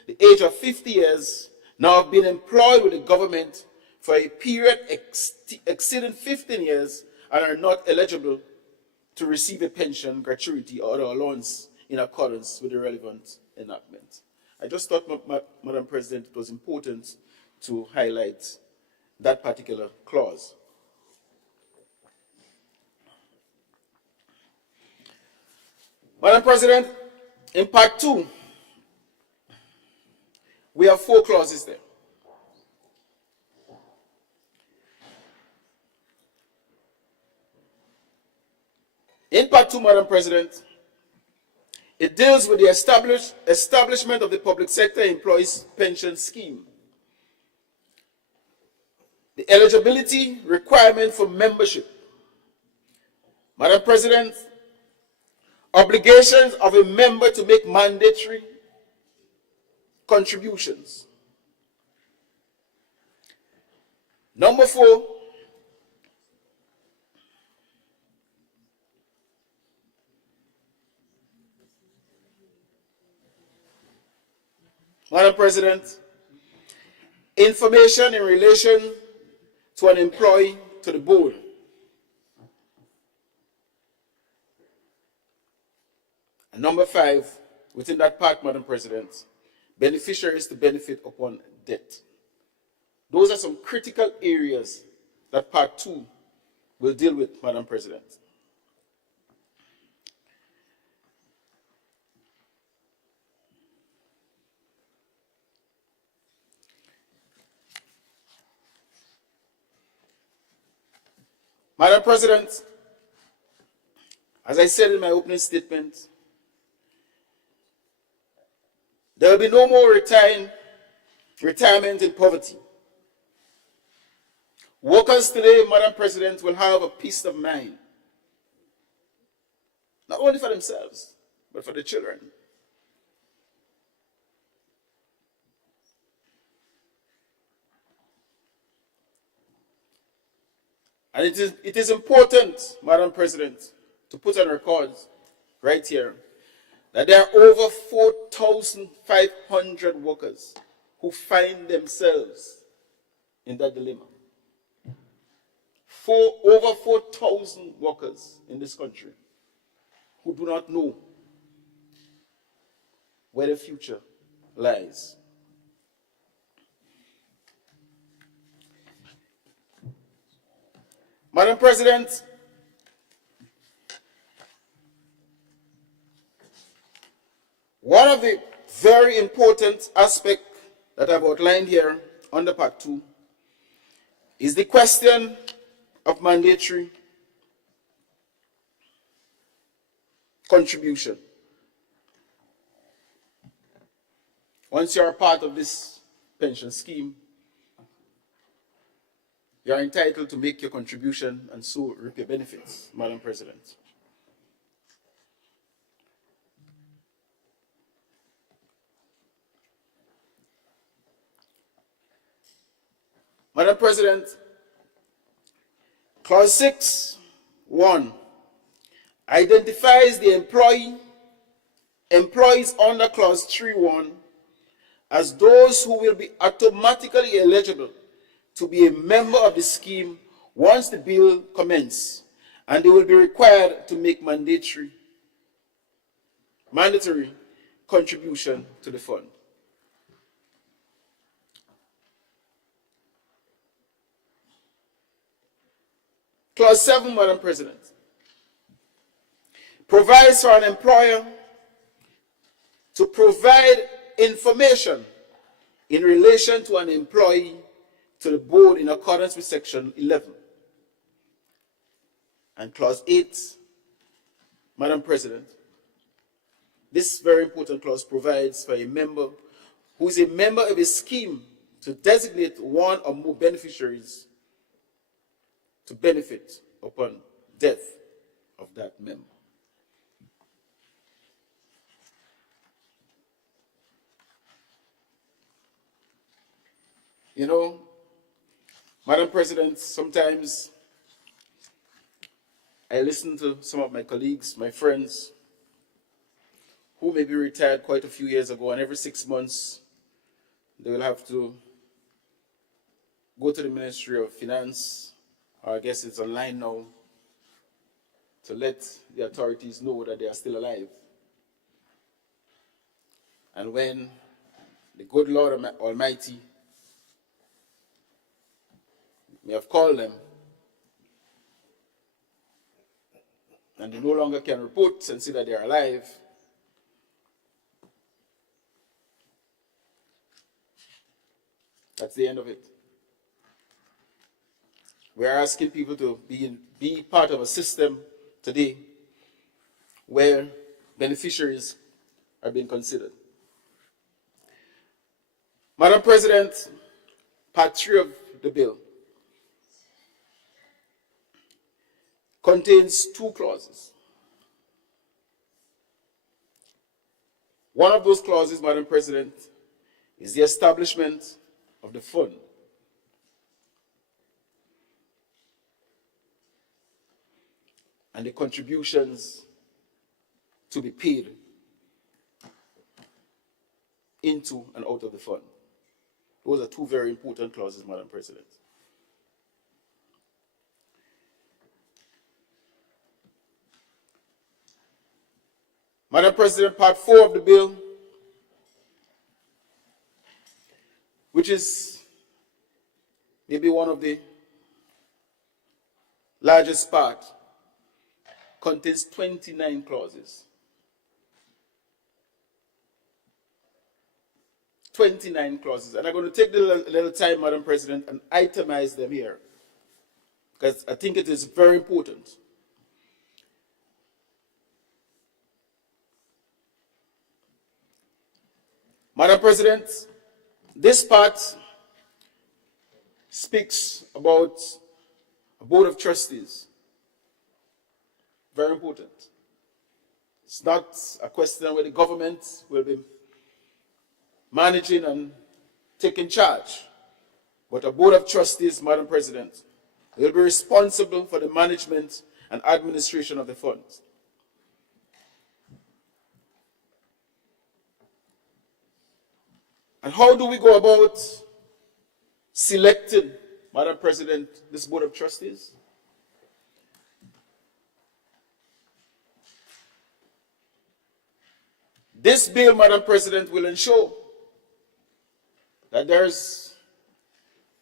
the age of 50 years, now have been employed with the government for a period exceeding 15 years and are not eligible to receive a pension, gratuity, or other allowance in accordance with the relevant enactment. I just thought, Madam President, it was important to highlight that particular clause. Madam President, in part 2, we have 4 clauses there. In part 2, Madam President, it deals with the establishment of the public sector employees pension scheme, the eligibility requirement for membership. Madam President, obligations of a member to make mandatory contributions. Number 4, Madam President, information in relation to an employee to the board. And number 5, within that part, Madam President, beneficiaries to benefit upon death. Those are some critical areas that part 2 will deal with, Madam President. Madam President, as I said in my opening statement, there will be no more retirement in poverty. Workers today, Madam President, will have a peace of mind, not only for themselves, but for the children. And it is important, Madam President, to put on record right here that there are over 4,500 workers who find themselves in that dilemma. Over 4,000 workers in this country who do not know where the future lies. Madam President, one of the very important aspects that I've outlined here under Part 2 is the question of mandatory contribution. Once you're a part of this pension scheme, you are entitled to make your contribution and so reap your benefits, Madam President. Madam President, Clause 6(1) identifies the employees under Clause 3(1) as those who will be automatically eligible to be a member of the scheme once the bill commences, and they will be required to make mandatory contribution to the fund. Clause 7, Madam President, provides for an employer to provide information in relation to an employee to the board in accordance with Section 11. And Clause 8, Madam President, this very important clause provides for a member who is a member of a scheme to designate one or more beneficiaries to benefit upon death of that member. You know, Madam President, sometimes I listen to some of my colleagues, my friends, who may be retired quite a few years ago, and every 6 months they will have to go to the Ministry of Finance, or I guess it's online now, to let the authorities know that they are still alive. And when the good Lord Almighty may have called them, and they no longer can report and say that they are alive, that's the end of it. We are asking people to be part of a system today where beneficiaries are being considered. Madam President, Part 3 of the bill contains 2 clauses. One of those clauses, Madam President, is the establishment of the fund. And the contributions to be paid into and out of the fund. Those are 2 very important clauses, Madam President. Madam President, Part 4 of the bill, which is maybe one of the largest part, contains 29 clauses. 29 clauses. And I'm going to take a little time, Madam President, and itemize them here, because I think it is very important. Madam President, this part speaks about a board of trustees. Very important. It's not a question where the government will be managing and taking charge, but a board of trustees, Madam President, will be responsible for the management and administration of the funds. And how do we go about selecting, Madam President, this board of trustees? This bill, Madam President, will ensure that there's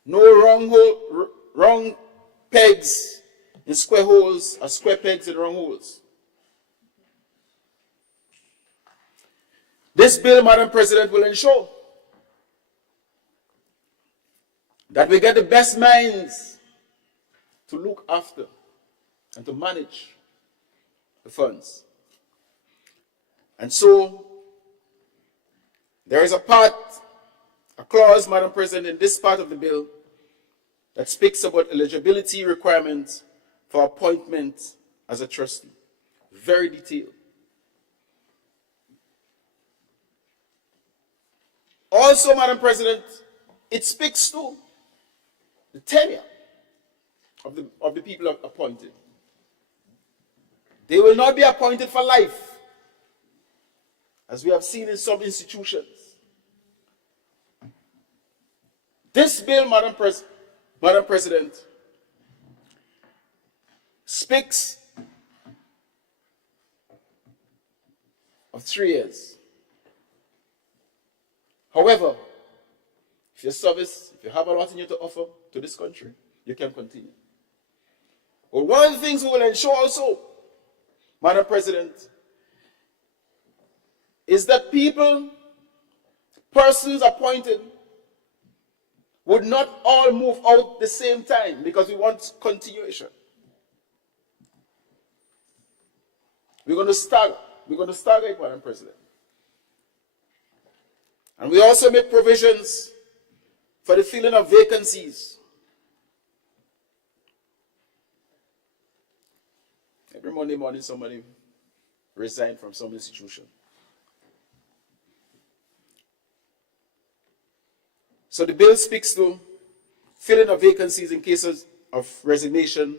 no wrong pegs in square holes or square pegs in wrong holes. This bill, Madam President, will ensure that we get the best minds to look after and to manage the funds. And so, There is a clause, Madam President, in this part of the bill that speaks about eligibility requirements for appointment as a trustee. Very detailed. Also, Madam President, it speaks to the tenure of the people appointed. They will not be appointed for life, as we have seen in some institutions. This bill, Madam President, speaks of 3 years. However, if you have a lot in you to offer to this country, you can continue. But one of the things we will ensure also, Madam President, is that persons appointed, would not all move out the same time, because we want continuation. We're going to stagger it, Madam President. And we also make provisions for the filling of vacancies. Every Monday morning, somebody resigns from some institution. So the bill speaks to filling of vacancies in cases of resignation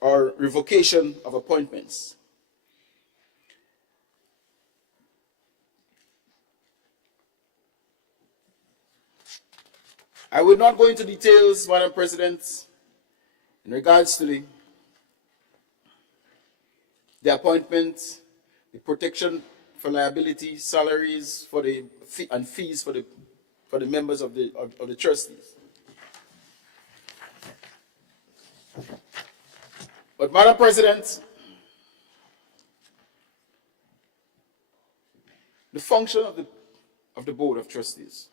or revocation of appointments. I will not go into details, Madam President, in regards to the appointment, the protection for liability, salaries and fees for the members of the trustees. But Madam President, the function of the Board of Trustees.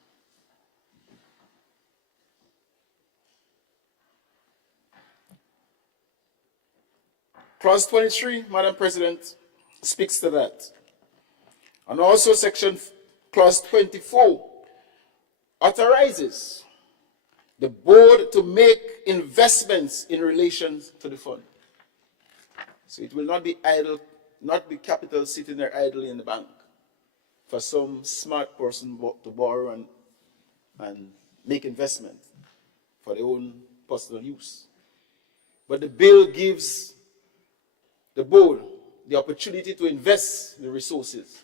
Clause 23, Madam President, speaks to that. And also Clause 24 authorizes the board to make investments in relation to the fund. So it will not be idle, not be capital sitting there idly in the bank for some smart person to borrow and make investment for their own personal use. But the bill gives the board the opportunity to invest the resources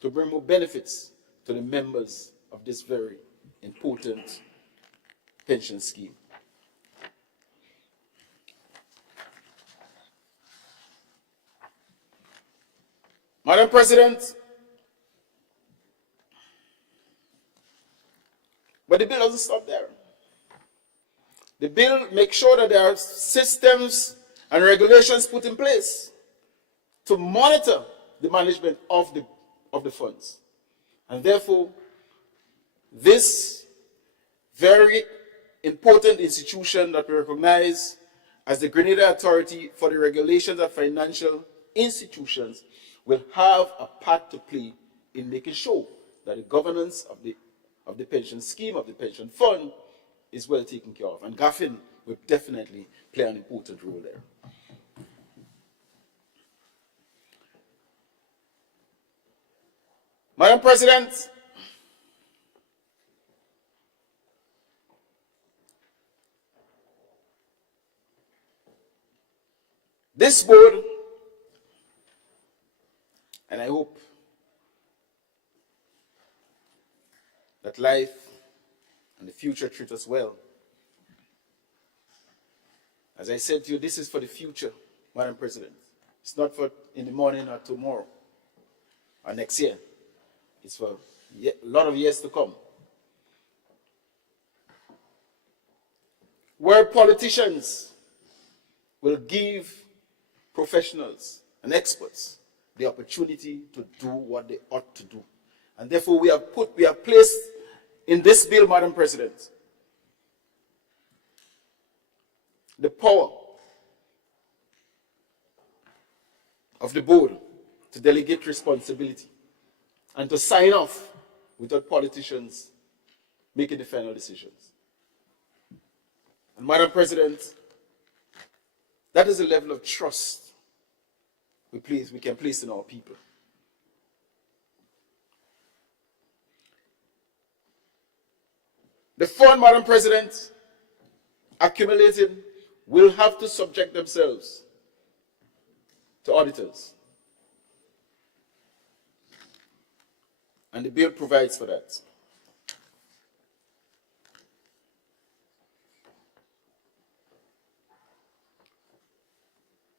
to bring more benefits to the members of this very important pension scheme. Madam President, but the bill doesn't stop there. The bill makes sure that there are systems and regulations put in place to monitor the management of the funds. And therefore, this very important institution that we recognize as the Grenada Authority for the Regulations of Financial Institutions will have a part to play in making sure that the governance of the pension scheme, of the pension fund, is well taken care of. And GAFIN will definitely play an important role there. Madam President, this board, and I hope that life and the future treat us well. As I said to you, this is for the future, Madam President. It's not for in the morning or tomorrow or next year. It's for a lot of years to come. Where politicians will give professionals and experts the opportunity to do what they ought to do. And therefore we have placed in this bill, Madam President, the power of the board to delegate responsibility and to sign off without politicians making the final decisions. And Madam President, that is the level of trust we can place in our people. The fund, Madam President, accumulated will have to subject themselves to auditors. And the bill provides for that.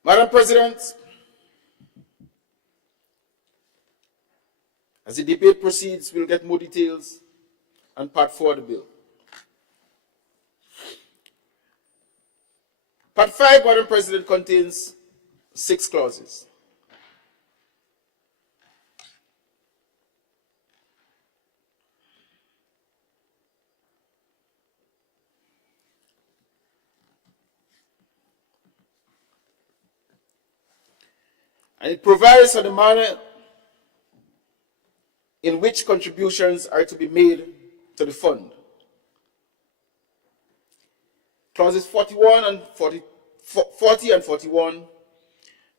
Madam President, as the debate proceeds, we'll get more details on Part 4 of the bill. Part 5, Madam President, contains 6 clauses. And it provides for the manner in which contributions are to be made to the fund. Clauses 40 and 41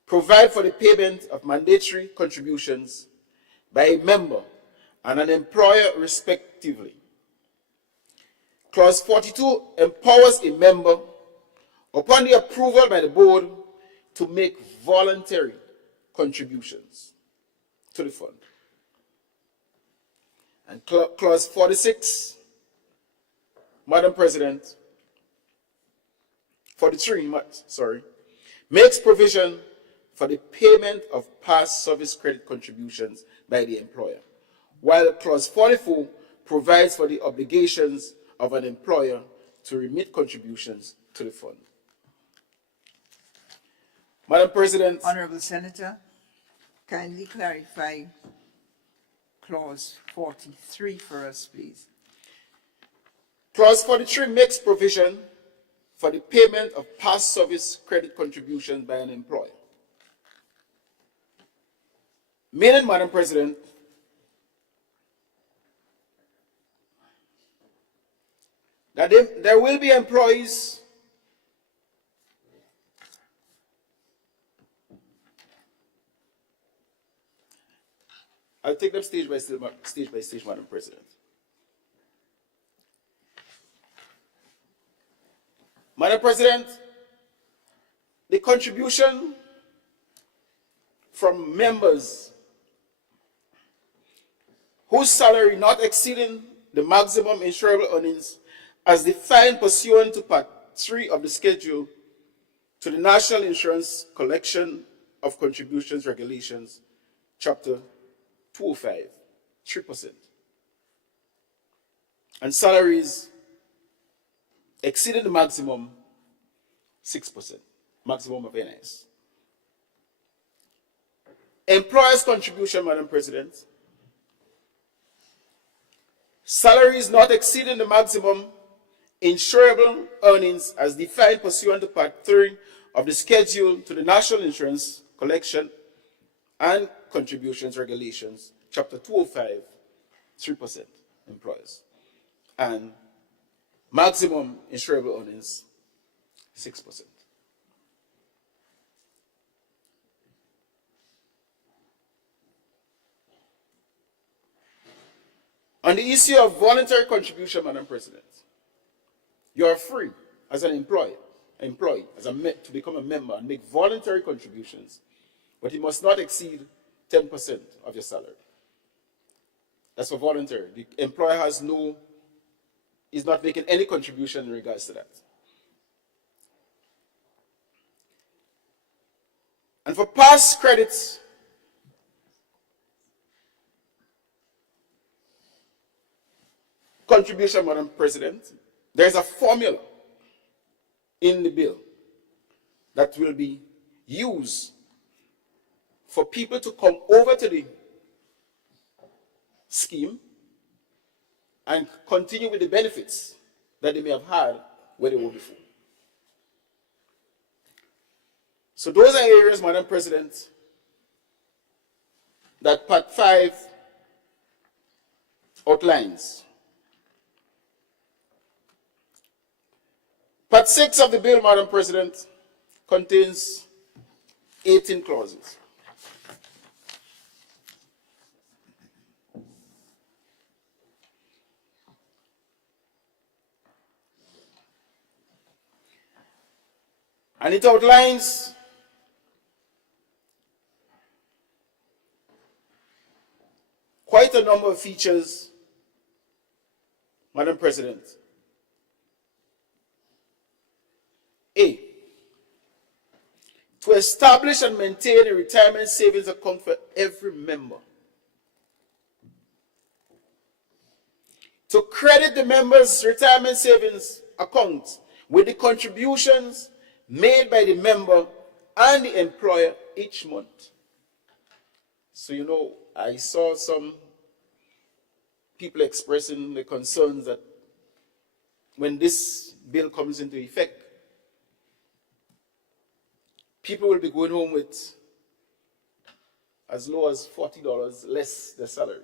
provide for the payment of mandatory contributions by a member and an employer respectively. Clause 42 empowers a member, upon the approval by the board, to make voluntary contributions to the fund. And clause 46, Madam President, 43, makes provision for the payment of past service credit contributions by the employer, while clause 44 provides for the obligations of an employer to remit contributions to the fund. Madam President. Honorable Senator, kindly clarify clause 43 for us, please. Clause 43 makes provision for the payment of past service credit contributions by an employer. Meaning, Madam President, that there will be employees I'll take them stage by stage, Madam President. Madam President, the contribution from members whose salary not exceeding the maximum insurable earnings as defined pursuant to Part 3 of the schedule to the National Insurance Collection of Contributions Regulations, Chapter 205, 3%. And salaries exceeding the maximum, 6%, maximum of NIS. Employers' contribution, Madam President, salaries not exceeding the maximum insurable earnings as defined pursuant to Part 3 of the schedule to the National Insurance Collection and Contributions Regulations, Chapter 205, 3% employers. And maximum insurable earnings, 6%. On the issue of voluntary contribution, Madam President, you are free as an employee to become a member and make voluntary contributions, but it must not exceed 10% of your salary. That's for voluntary. The employer is not making any contribution in regards to that. And for past credits, contribution, Madam President, there's a formula in the bill that will be used for people to come over to the scheme and continue with the benefits that they may have had where they were before. So those are areas, Madam President, that Part 5 outlines. Part 6 of the bill, Madam President, contains 18 clauses. And it outlines quite a number of features, Madam President. A, to establish and maintain a retirement savings account for every member. To credit the member's retirement savings account with the contributions made by the member and the employer each month. So, you know, I saw some people expressing the concerns that when this bill comes into effect, people will be going home with as low as $40 less their salary.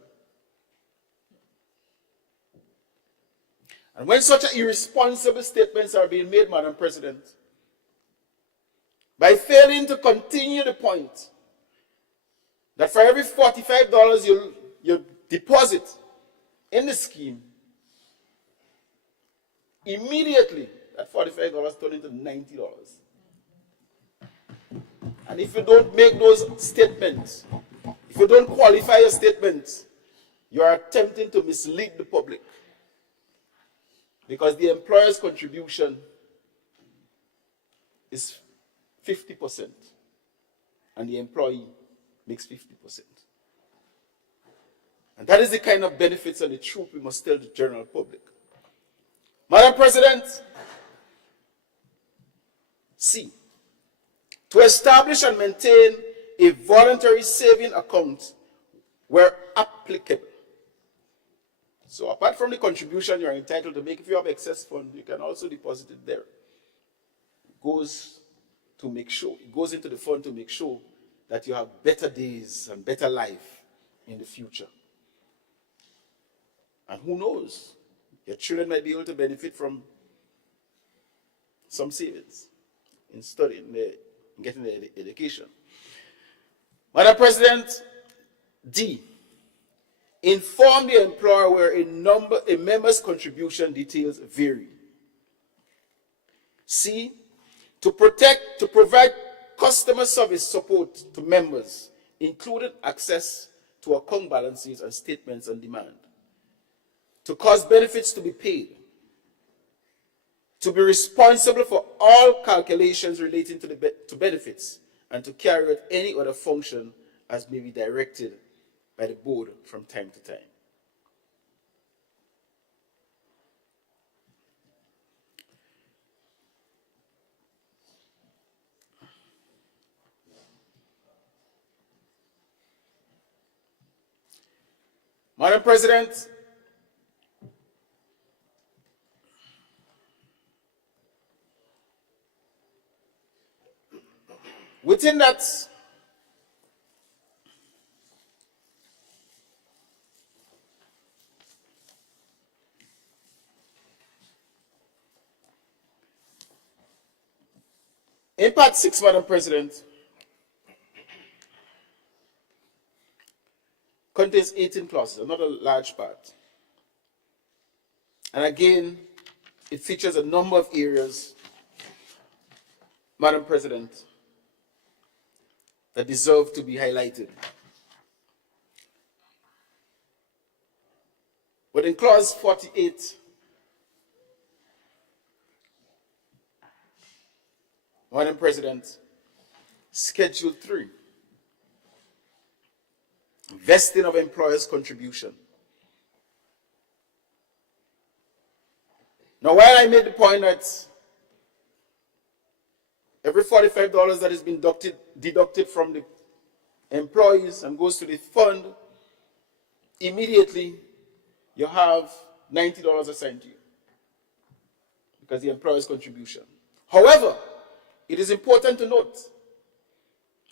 And when such irresponsible statements are being made, Madam President, by failing to continue the point that for every $45 you deposit in the scheme, immediately that $45 turns into $90. And if you don't make those statements, if you don't qualify your statements, you are attempting to mislead the public. Because the employer's contribution is 50%, and the employee makes 50%. And that is the kind of benefits and the truth we must tell the general public. Madam President, C, to establish and maintain a voluntary saving account where applicable. So apart from the contribution you're entitled to make, if you have excess fund, you can also deposit it there. It goes into the fund to make sure that you have better days and better life in the future. And who knows, your children might be able to benefit from some savings in studying, in getting their education. Madam President, D, inform the employer where a member's contribution details vary. C, to provide customer service support to members, including access to account balances and statements on demand. To cause benefits to be paid. To be responsible for all calculations relating to benefits, and to carry out any other function as may be directed by the board from time to time. Madam President, within that in Part 6, Madam President, contains 18 clauses, another large part. And again, it features a number of areas, Madam President, that deserve to be highlighted. But in clause 48, Madam President, Schedule 3, vesting of employers' contribution. Now, while I made the point that every $45 that has been deducted from the employees and goes to the fund, immediately you have $90 assigned to you because the employer's contribution. However, it is important to note,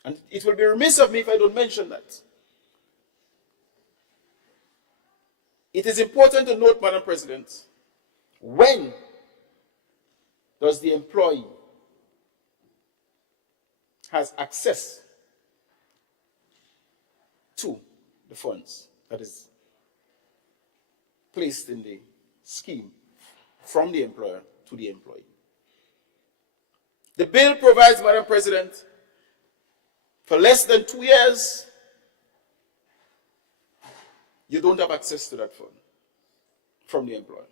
and it will be remiss of me if I don't mention that It is important to note, Madam President, when does the employee has access to the funds that is placed in the scheme from the employer to the employee. The bill provides, Madam President, for less than 2 years, you don't have access to that fund from the employer.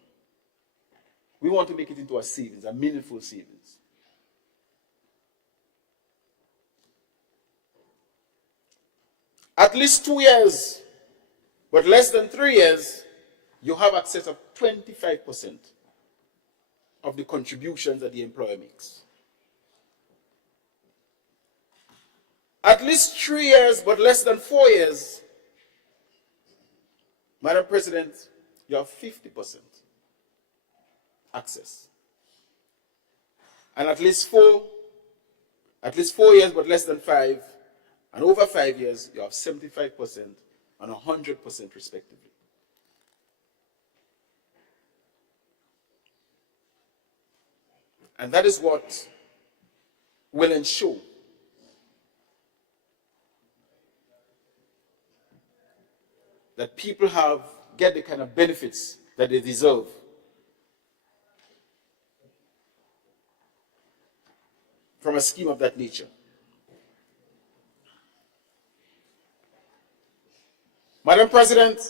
We want to make it into a savings, a meaningful savings. At least 2 years, but less than 3 years, you have access of 25% of the contributions that the employer makes. At least 3 years, but less than 4 years, Madam President, you have 50% access. And at least 4 years, but less than 5, and over 5 years, you have 75% and 100% respectively. And that is what will ensure that people get the kind of benefits that they deserve from a scheme of that nature. Madam President,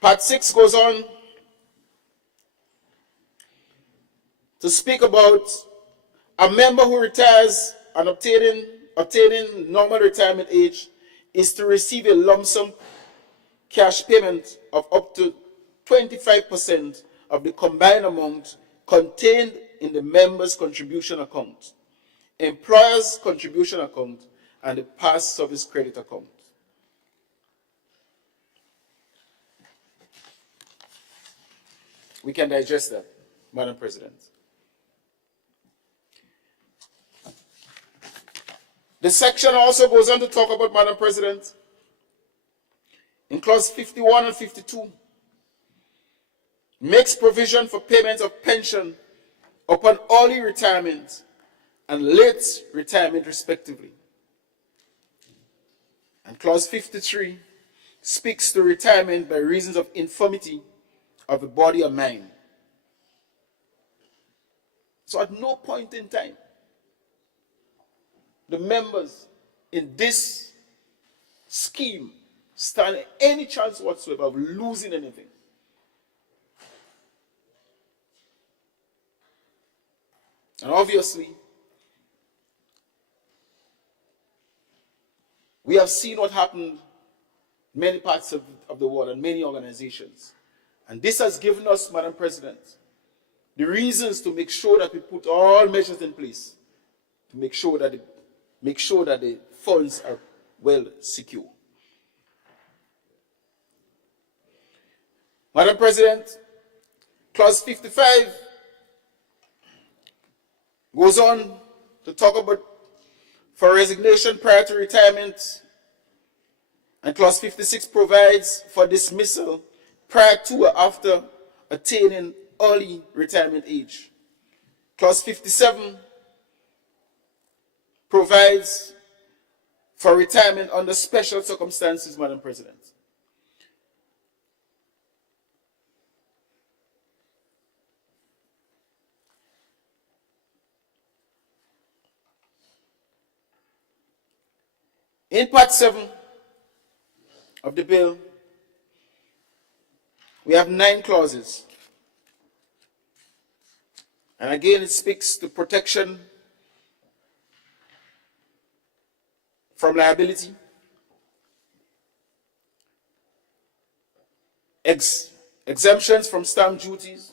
Part 6 goes on to speak about a member who retires and obtaining normal retirement age is to receive a lump sum cash payment of up to 25% of the combined amount contained in the member's contribution account, employer's contribution account, and the past service credit account. We can digest that, Madam President. The section also goes on to talk about, Madam President, in clause 51 and 52, makes provision for payment of pension upon early retirement and late retirement respectively. And clause 53 speaks to retirement by reasons of infirmity of the body or mind. So at no point in time, the members in this scheme stand any chance whatsoever of losing anything. And obviously, we have seen what happened in many parts of the world and many organizations. And this has given us, Madam President, the reasons to make sure that we put all measures in place to make sure that the funds are well secure. Madam President, clause 55 goes on to talk about for resignation prior to retirement, and clause 56 provides for dismissal prior to or after attaining early retirement age. Clause 57 provides for retirement under special circumstances, Madam President. In Part 7 of the bill, we have 9 clauses. And again, it speaks to protection from liability, exemptions from stamp duties,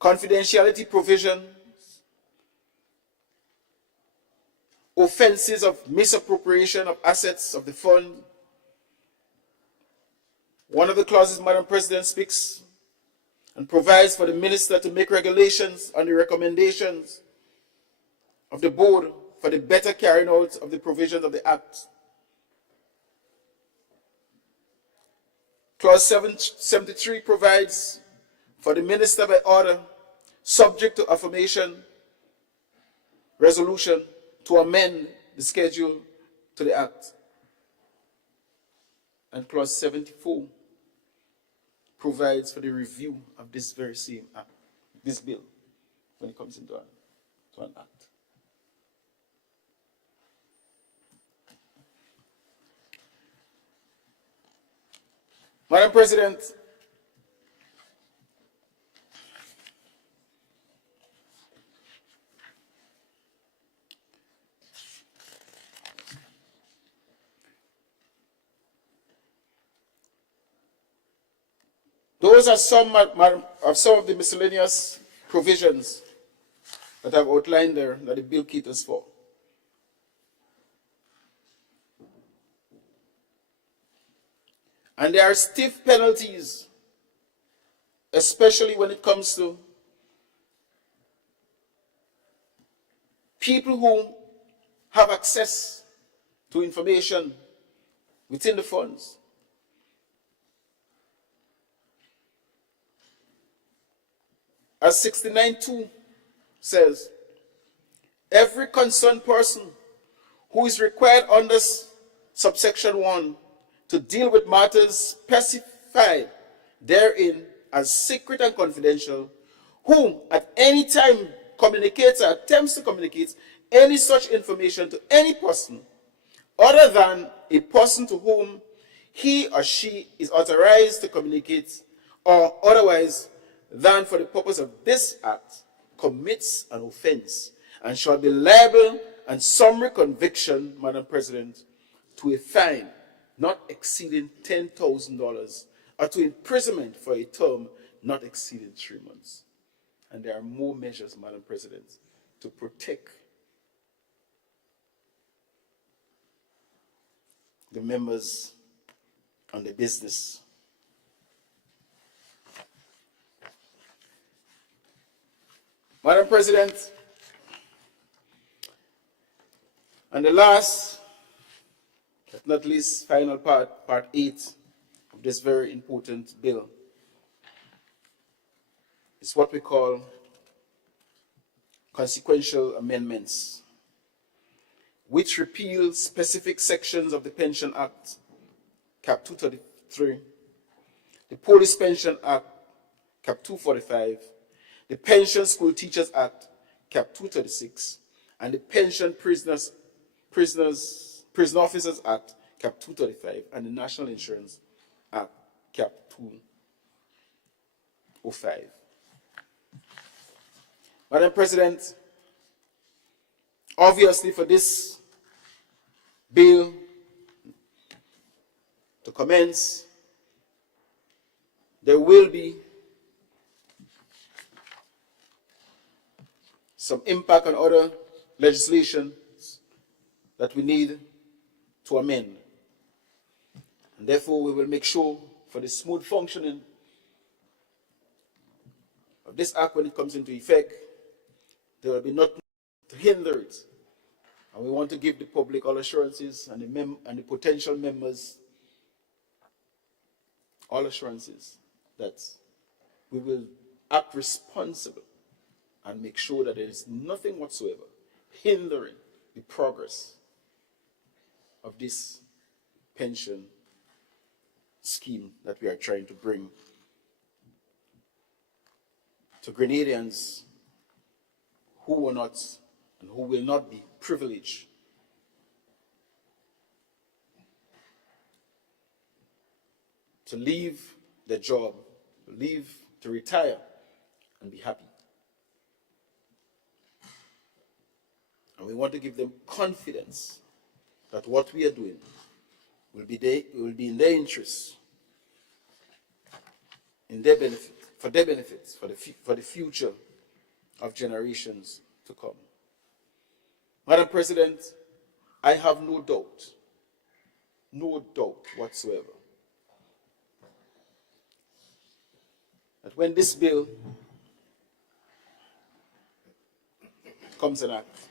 confidentiality provisions, offenses of misappropriation of assets of the fund. One of the clauses, Madam President, speaks and provides for the minister to make regulations on the recommendations of the board for the better carrying out of the provisions of the Act. Clause 73 provides for the minister by order, subject to affirmation, resolution, to amend the schedule to the Act. And clause 74 provides for the review of this very same Act, this bill, when it comes into an Act. Madam President, those are some of the miscellaneous provisions that I've outlined there that the bill caters for. And there are stiff penalties, especially when it comes to people who have access to information within the funds. As 69.2 says, every concerned person who is required under subsection 1 to deal with matters specified therein as secret and confidential, whom at any time communicates or attempts to communicate any such information to any person other than a person to whom he or she is authorized to communicate, or otherwise than for the purpose of this act, commits an offense and shall be liable and summary conviction, Madam President, to a fine not exceeding $10,000 or to imprisonment for a term not exceeding 3 months. And there are more measures, Madam President, to protect the members and the business. Madam President, and the last, but not least, final part, part 8 of this very important bill, is what we call consequential amendments, which repeal specific sections of the Pension Act, Cap 233, the Police Pension Act, Cap 245, the Pension School Teachers Act, Cap 236, and the Pension Prison Officers Act, Cap 235, and the National Insurance Act, Cap 205. Madam President, obviously for this bill to commence, there will be some impact on other legislation that we need to amend. And therefore, we will make sure for the smooth functioning of this act when it comes into effect, there will be nothing to hinder it. And we want to give the public all assurances and the potential members all assurances that we will act responsible and make sure that there is nothing whatsoever hindering the progress of this pension scheme that we are trying to bring to Grenadians who were not and who will not be privileged to leave their job, to retire and be happy. And we want to give them confidence that what we are doing will be in their interests, in their benefit, for their benefits, for the future of generations to come. Madam President, I have no doubt whatsoever, that when this bill comes an act,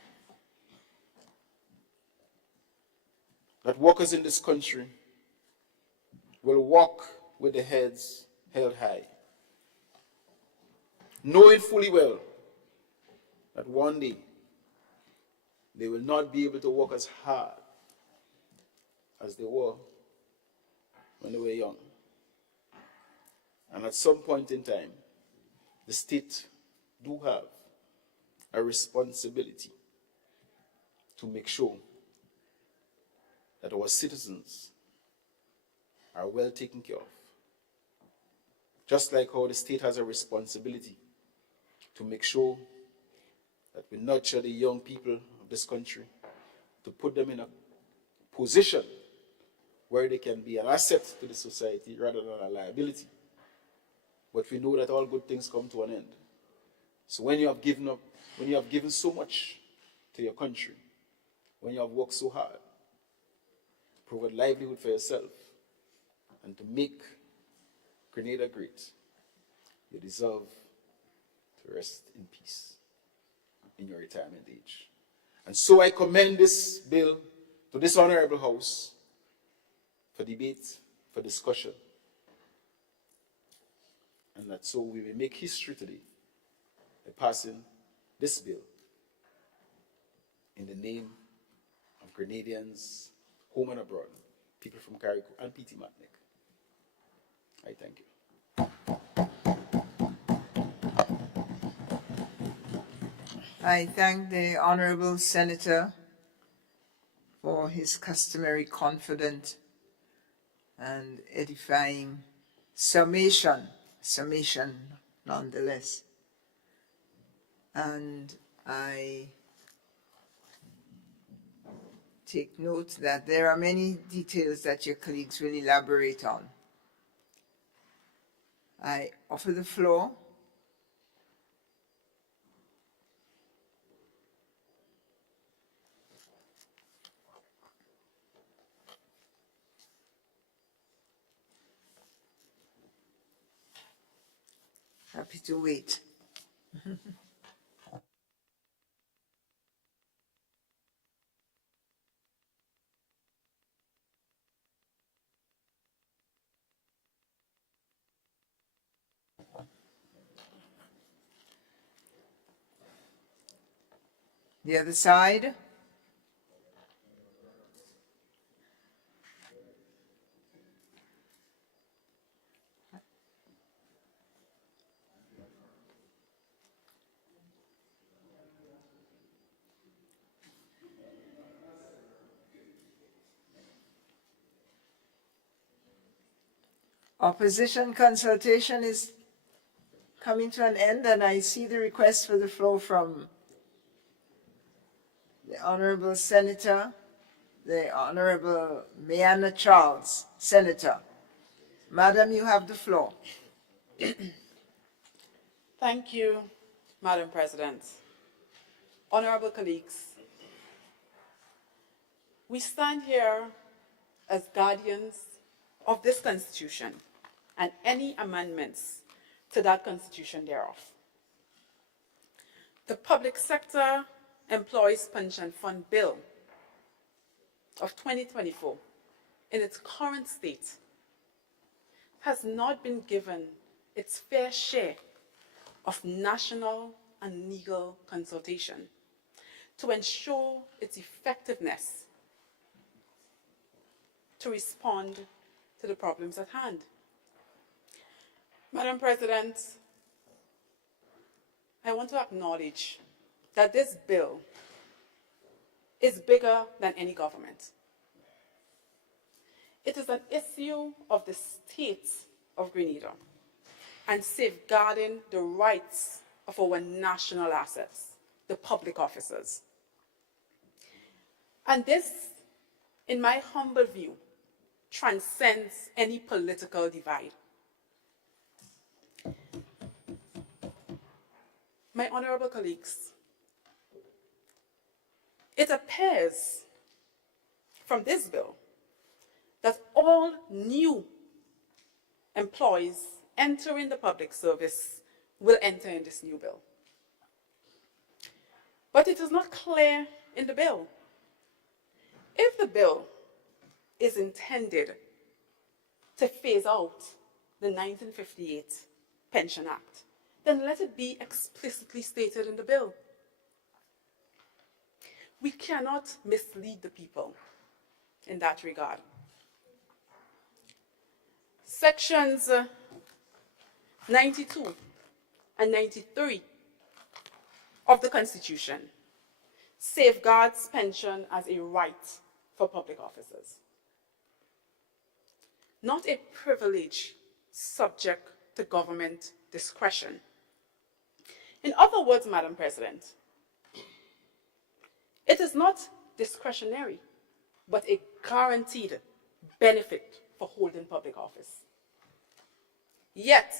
that workers in this country will walk with their heads held high, knowing fully well that one day they will not be able to work as hard as they were when they were young. And at some point in time, the state do have a responsibility to make sure that our citizens are well taken care of. Just like how the state has a responsibility to make sure that we nurture the young people of this country, to put them in a position where they can be an asset to the society rather than a liability. But we know that all good things come to an end. So when you have given up, when you have given so much to your country, when you have worked so hard, provide livelihood for yourself, and to make Grenada great, you deserve to rest in peace in your retirement age. And so I commend this bill to this honorable House for debate, for discussion, and that so we will make history today by passing this bill in the name of Grenadians, home and abroad, people from Carriacou and P.T. Matnick. I thank you. I thank the Honorable Senator for his customary confident and edifying summation nonetheless. And I take note that there are many details that your colleagues will elaborate on. I offer the floor happy to wait. The other side. Opposition consultation is coming to an end, and I see the request for the floor from the Honorable Senator, the Honorable Mayanna Charles, Senator. Madam, you have the floor. Thank you, Madam President. Honorable colleagues, we stand here as guardians of this Constitution and any amendments to that Constitution thereof. The Public Sector Employees Pension Fund Bill of 2024, in its current state, has not been given its fair share of national and legal consultation to ensure its effectiveness to respond to the problems at hand. Madam President, I want to acknowledge that this bill is bigger than any government. It is an issue of the state of Grenada and safeguarding the rights of our national assets, the public officers. And this, in my humble view, transcends any political divide. My honorable colleagues, it appears from this bill that all new employees entering the public service will enter in this new bill. But it is not clear in the bill. If the bill is intended to phase out the 1958 Pension Act, then let it be explicitly stated in the bill. We cannot mislead the people in that regard. Sections 92 and 93 of the Constitution safeguards pension as a right for public officers, not a privilege subject to government discretion. In other words, Madam President, it is not discretionary, but a guaranteed benefit for holding public office. Yet,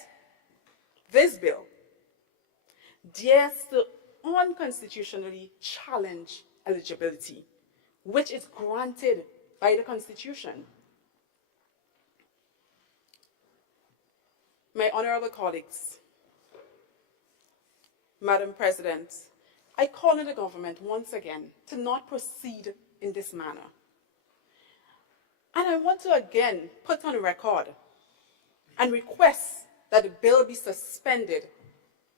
this bill dares to unconstitutionally challenge eligibility, which is granted by the Constitution. My honorable colleagues, Madam President, I call on the government once again to not proceed in this manner. And I want to again put on record and request that the bill be suspended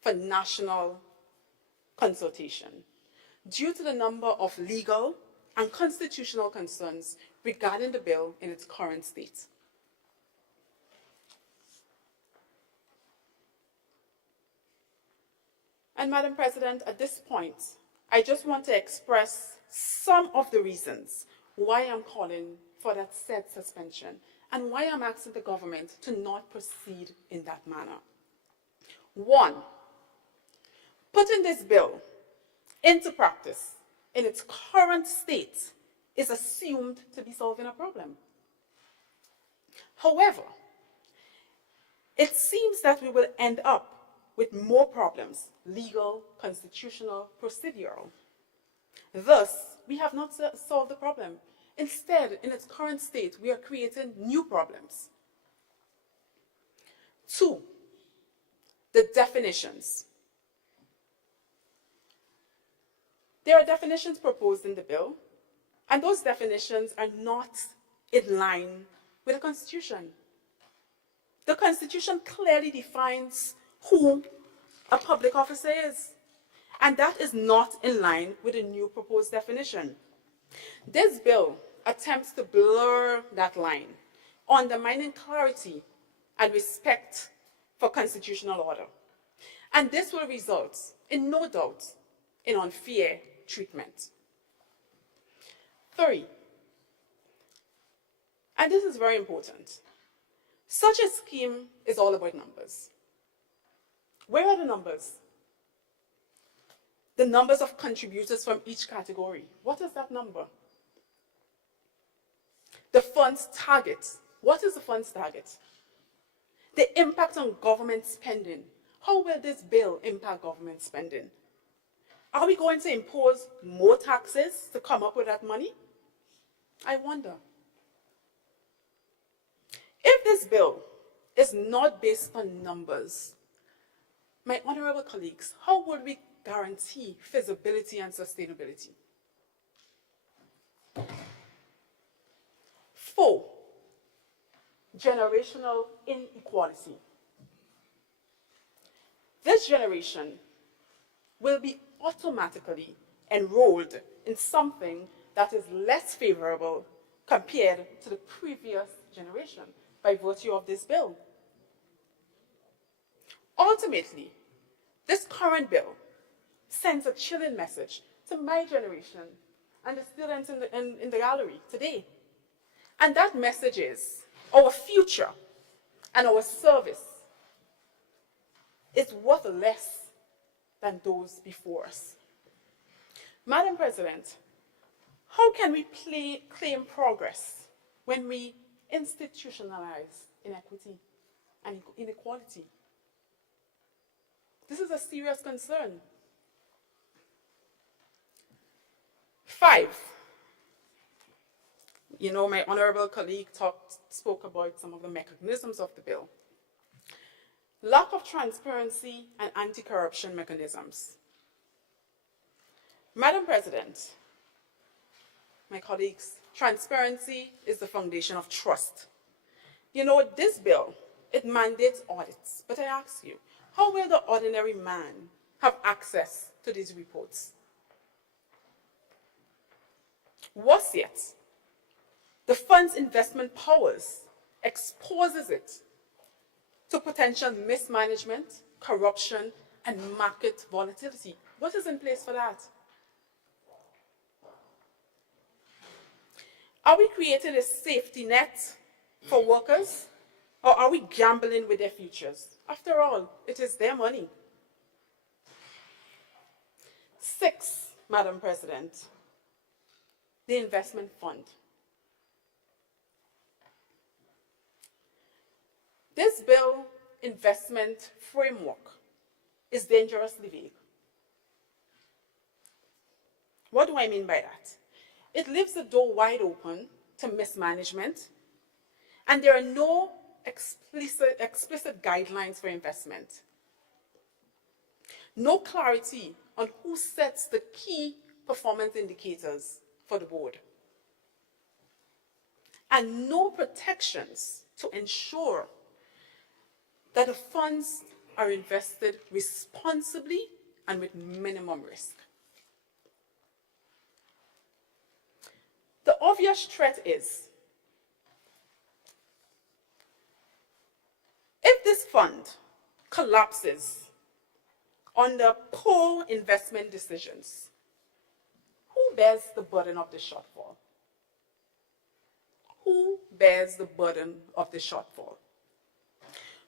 for national consultation due to the number of legal and constitutional concerns regarding the bill in its current state. And Madam President, at this point, I just want to express some of the reasons why I'm calling for that said suspension and why I'm asking the government to not proceed in that manner. One, putting this bill into practice in its current state is assumed to be solving a problem. However, it seems that we will end up with more problems, legal, constitutional, procedural. Thus, we have not solved the problem. Instead, in its current state, we are creating new problems. Two, the definitions. There are definitions proposed in the bill, and those definitions are not in line with the Constitution. The Constitution clearly defines who a public officer is, and that is not in line with the new proposed definition. This bill attempts to blur that line, undermining clarity and respect for constitutional order. And this will result, in no doubt, in unfair treatment. Three, and this is very important, such a scheme is all about numbers. Where are the numbers? The numbers of contributors from each category. What is that number? The fund's target. What is the fund's target? The impact on government spending. How will this bill impact government spending? Are we going to impose more taxes to come up with that money? I wonder. If this bill is not based on numbers, my honorable colleagues, how would we guarantee feasibility and sustainability? Four, generational inequality. This generation will be automatically enrolled in something that is less favorable compared to the previous generation by virtue of this bill. Ultimately, this current bill sends a chilling message to my generation and the students in the gallery today. And that message is our future and our service is worth less than those before us. Madam President, how can we claim progress when we institutionalize inequity and inequality? This is a serious concern. 5, my honorable colleague spoke about some of the mechanisms of the bill. Lack of transparency and anti-corruption mechanisms. Madam President, my colleagues, transparency is the foundation of trust. This bill It mandates audits. But I ask you, how will the ordinary man have access to these reports? Worse yet, the fund's investment powers exposes it to potential mismanagement, corruption, and market volatility. What is in place for that? Are we creating a safety net for workers, or are we gambling with their futures? After all, it is their money. 6, Madam President, the investment fund. This bill investment framework is dangerously vague. What do I mean by that? It leaves the door wide open to mismanagement, and there are no explicit guidelines for investment. No clarity on who sets the key performance indicators for the board. And no protections to ensure that the funds are invested responsibly and with minimum risk. The obvious threat is, if this fund collapses under poor investment decisions, who bears the burden of the shortfall? Who bears the burden of the shortfall?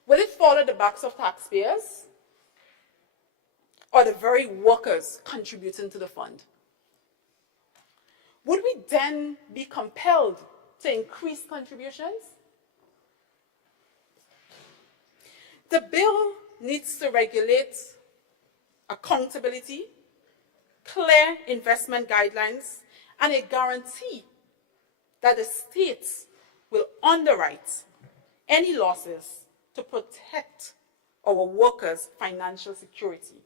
Will it fall on the backs of taxpayers or the very workers contributing to the fund? Would we then be compelled to increase contributions? The bill needs to regulate accountability, clear investment guidelines, and a guarantee that the states will underwrite any losses to protect our workers' financial security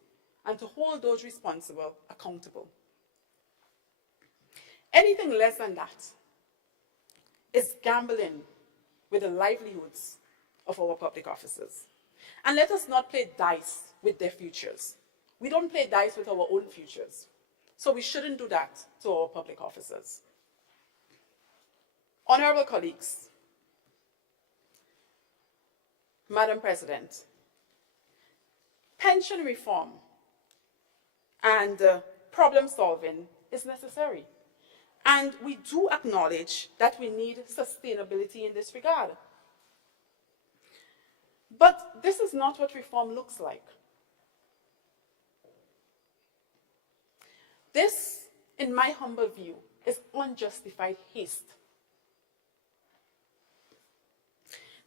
and to hold those responsible accountable. Anything less than that is gambling with the livelihoods of our public officers. And let us not play dice with their futures. We don't play dice with our own futures. So we shouldn't do that to our public officers. Honorable colleagues, Madam President, pension reform and problem solving is necessary. And we do acknowledge that we need sustainability in this regard. But this is not what reform looks like. This, in my humble view, is unjustified haste.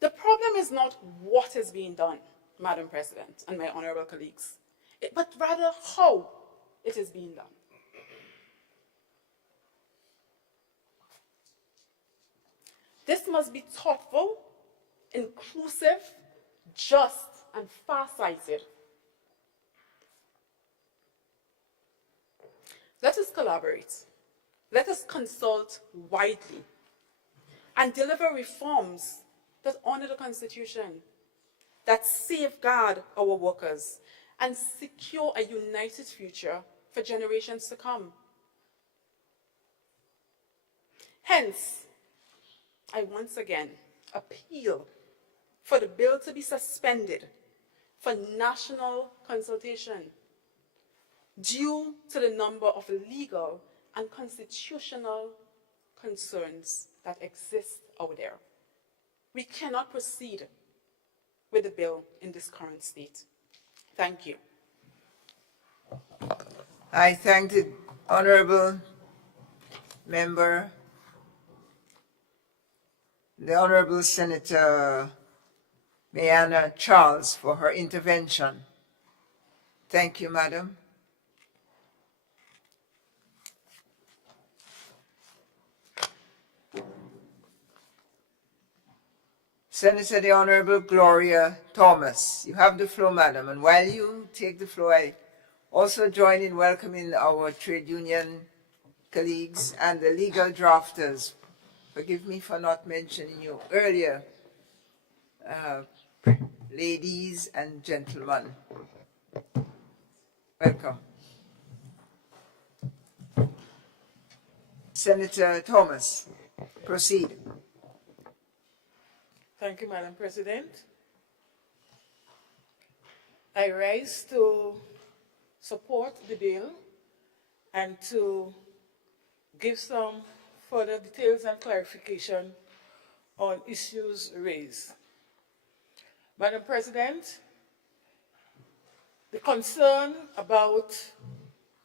The problem is not what is being done, Madam President and my honorable colleagues, but rather how it is being done. This must be thoughtful, inclusive, just, and far-sighted. Let us collaborate. Let us consult widely and deliver reforms that honor the Constitution, that safeguard our workers, and secure a united future for generations to come. Hence, I once again appeal for the bill to be suspended for national consultation due to the number of legal and constitutional concerns that exist out there. We cannot proceed with the bill in this current state. Thank you. I thank the honorable member, the Honorable Senator Mayana Charles, for her intervention. Thank you, Madam. Senator the Honorable Gloria Thomas. You have the floor, Madam. And while you take the floor, I also join in welcoming our trade union colleagues and the legal drafters. Forgive me for not mentioning you earlier. Ladies and gentlemen, welcome. Senator Thomas, proceed. Thank you, Madam President. I rise to support the bill and to give some further details and clarification on issues raised. Madam President, the concern about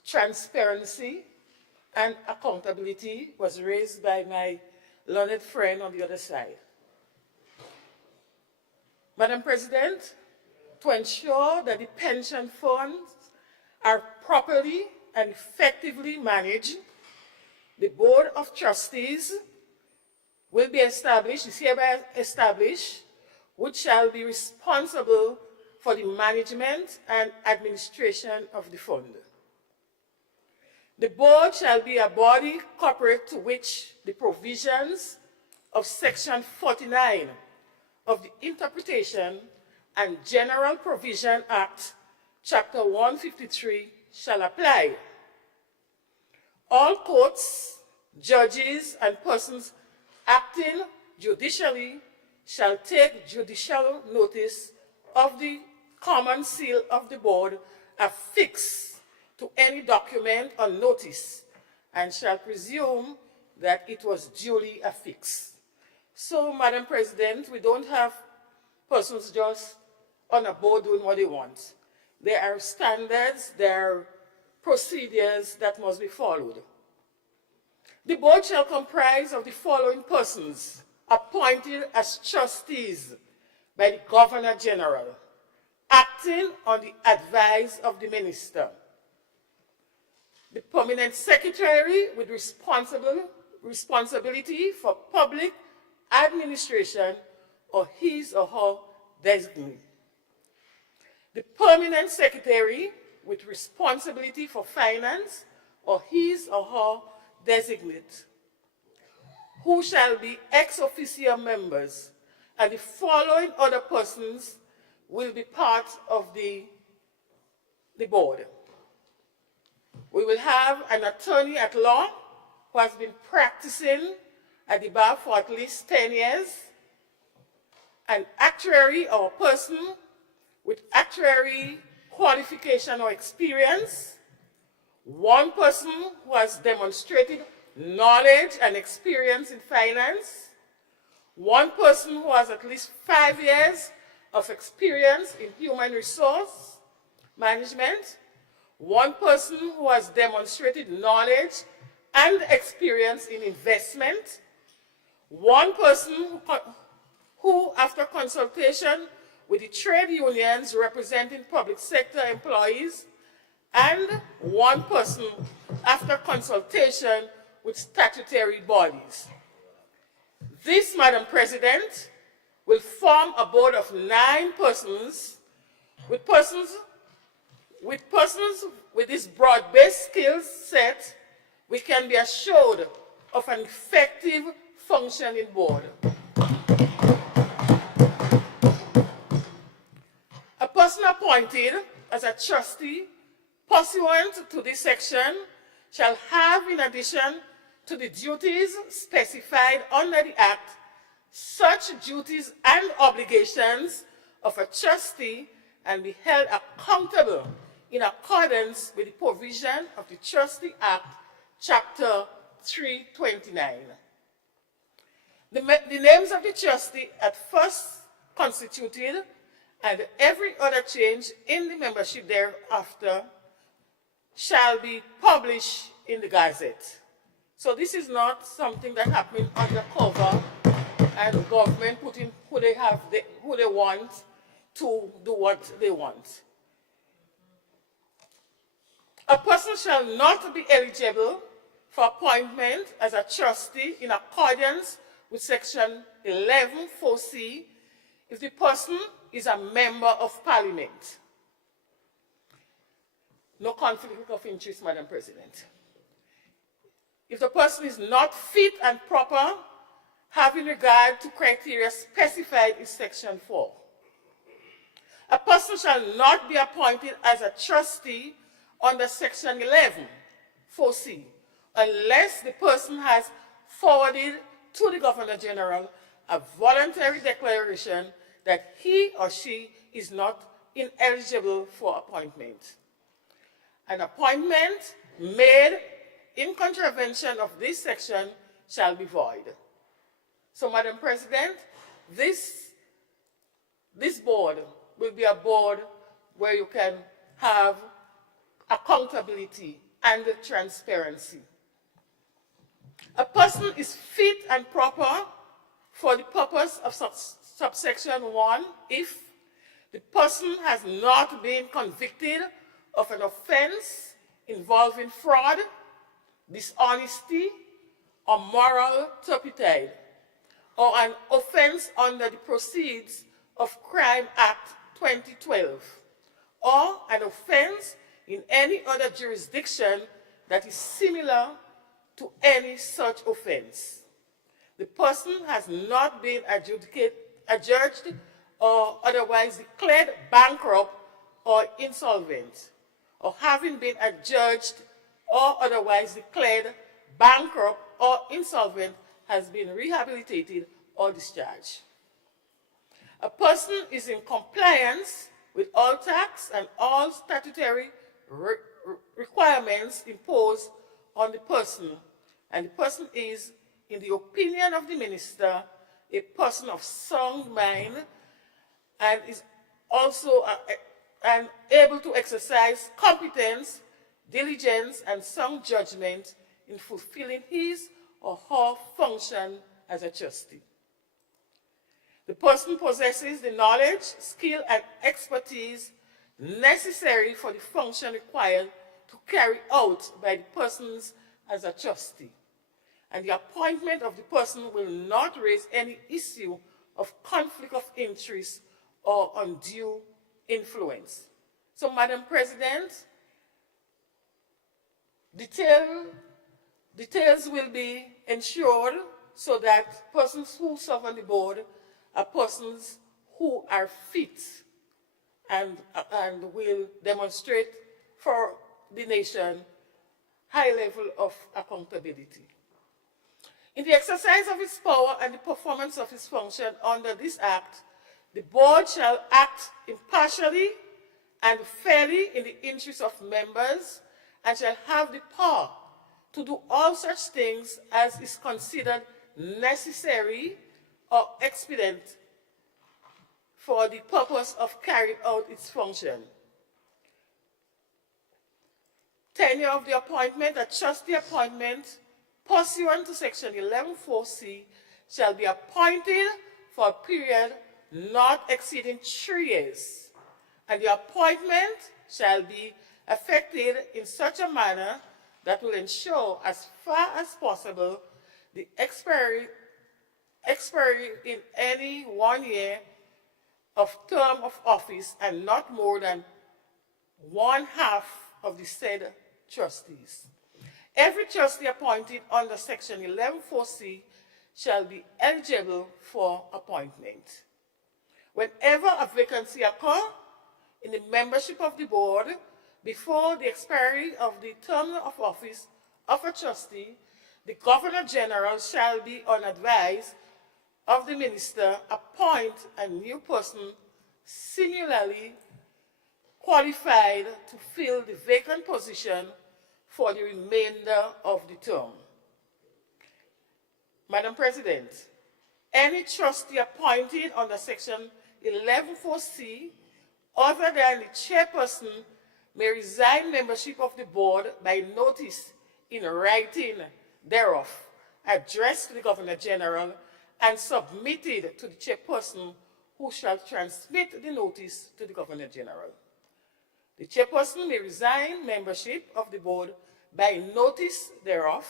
transparency and accountability was raised by my learned friend on the other side. Madam President, to ensure that the pension funds are properly and effectively managed, the Board of Trustees will be established, is hereby established, which shall be responsible for the management and administration of the fund. The board shall be a body corporate to which the provisions of Section 49 of the Interpretation and General Provision Act, Chapter 153, shall apply. All courts, judges, and persons acting judicially shall take judicial notice of the common seal of the board affixed to any document or notice, and shall presume that it was duly affixed. So, Madam President, we don't have persons just on a board doing what they want. There are standards, there are procedures that must be followed. The board shall comprise of the following persons appointed as trustees by the Governor General, acting on the advice of the Minister. The permanent secretary with responsibility for public administration or his or her designee. The permanent secretary with responsibility for finance or his or her designate, who shall be ex officio members, and the following other persons will be part of the board. We will have an attorney at law who has been practicing at the bar for at least 10 years, an actuary or a person with actuary qualification or experience, one person who has demonstrated knowledge and experience in finance, one person who has at least 5 years of experience in human resource management, one person who has demonstrated knowledge and experience in investment, one person who after consultation with the trade unions representing public sector employees, and one person after consultation with statutory bodies. This, Madam President, will form a board of 9 persons with this broad-based skill set. We can be assured of an effective functioning board. A person appointed as a trustee pursuant to this section shall have, in addition to the duties specified under the Act, such duties and obligations of a trustee and be held accountable in accordance with the provision of the Trustee Act, Chapter 329. The names of the trustee at first constituted and every other change in the membership thereafter shall be published in the Gazette. So this is not something that happened undercover and government putting who they want to do what they want. A person shall not be eligible for appointment as a trustee in accordance with Section 11(4)(c) if the person is a member of Parliament. No conflict of interest, Madam President. If the person is not fit and proper, having regard to criteria specified in Section 4. A person shall not be appointed as a trustee under Section 11, 4C, unless the person has forwarded to the Governor General a voluntary declaration that he or she is not ineligible for appointment. An appointment made in contravention of this section shall be void. So, Madam President, this board will be a board where you can have accountability and transparency. A person is fit and proper for the purpose of subsection 1 if the person has not been convicted of an offense involving fraud, dishonesty, or moral turpitude, or an offense under the Proceeds of Crime Act 2012, or an offense in any other jurisdiction that is similar to any such offense. The person has not been adjudged or otherwise declared bankrupt or insolvent, or having been adjudged or otherwise declared bankrupt or insolvent has been rehabilitated or discharged. A person is in compliance with all tax and all statutory requirements imposed on the person, and the person is, in the opinion of the minister, a person of sound mind and is also able to exercise competence, diligence, and sound judgment in fulfilling his or her function as a trustee. The person possesses the knowledge, skill, and expertise necessary for the function required to carry out by the persons as a trustee. And the appointment of the person will not raise any issue of conflict of interest or undue influence. So, Madam President, details will be ensured so that persons who serve on the board are persons who are fit and will demonstrate for the nation high level of accountability. In the exercise of its power and the performance of its function under this Act, the board shall act impartially and fairly in the interest of members and shall have the power to do all such things as is considered necessary or expedient for the purpose of carrying out its function. Tenure of the appointment, a trustee appointment pursuant to Section 11(4)(c) shall be appointed for a period not exceeding 3 years, and the appointment shall be effected in such a manner that will ensure, as far as possible, the expiry in any 1 year of term of office and not more than 1/2 of the said trustees. Every trustee appointed under Section 11(4)(c) shall be eligible for appointment. Whenever a vacancy occurs in the membership of the board before the expiry of the term of office of a trustee, the Governor General shall be, on advice of the minister, appoint a new person similarly qualified to fill the vacant position for the remainder of the term. Madam President, any trustee appointed under Section 11(4)(c), other than the chairperson, may resign membership of the board by notice in writing thereof, addressed to the Governor General, and submitted to the chairperson, who shall transmit the notice to the Governor General. The chairperson may resign membership of the board by notice thereof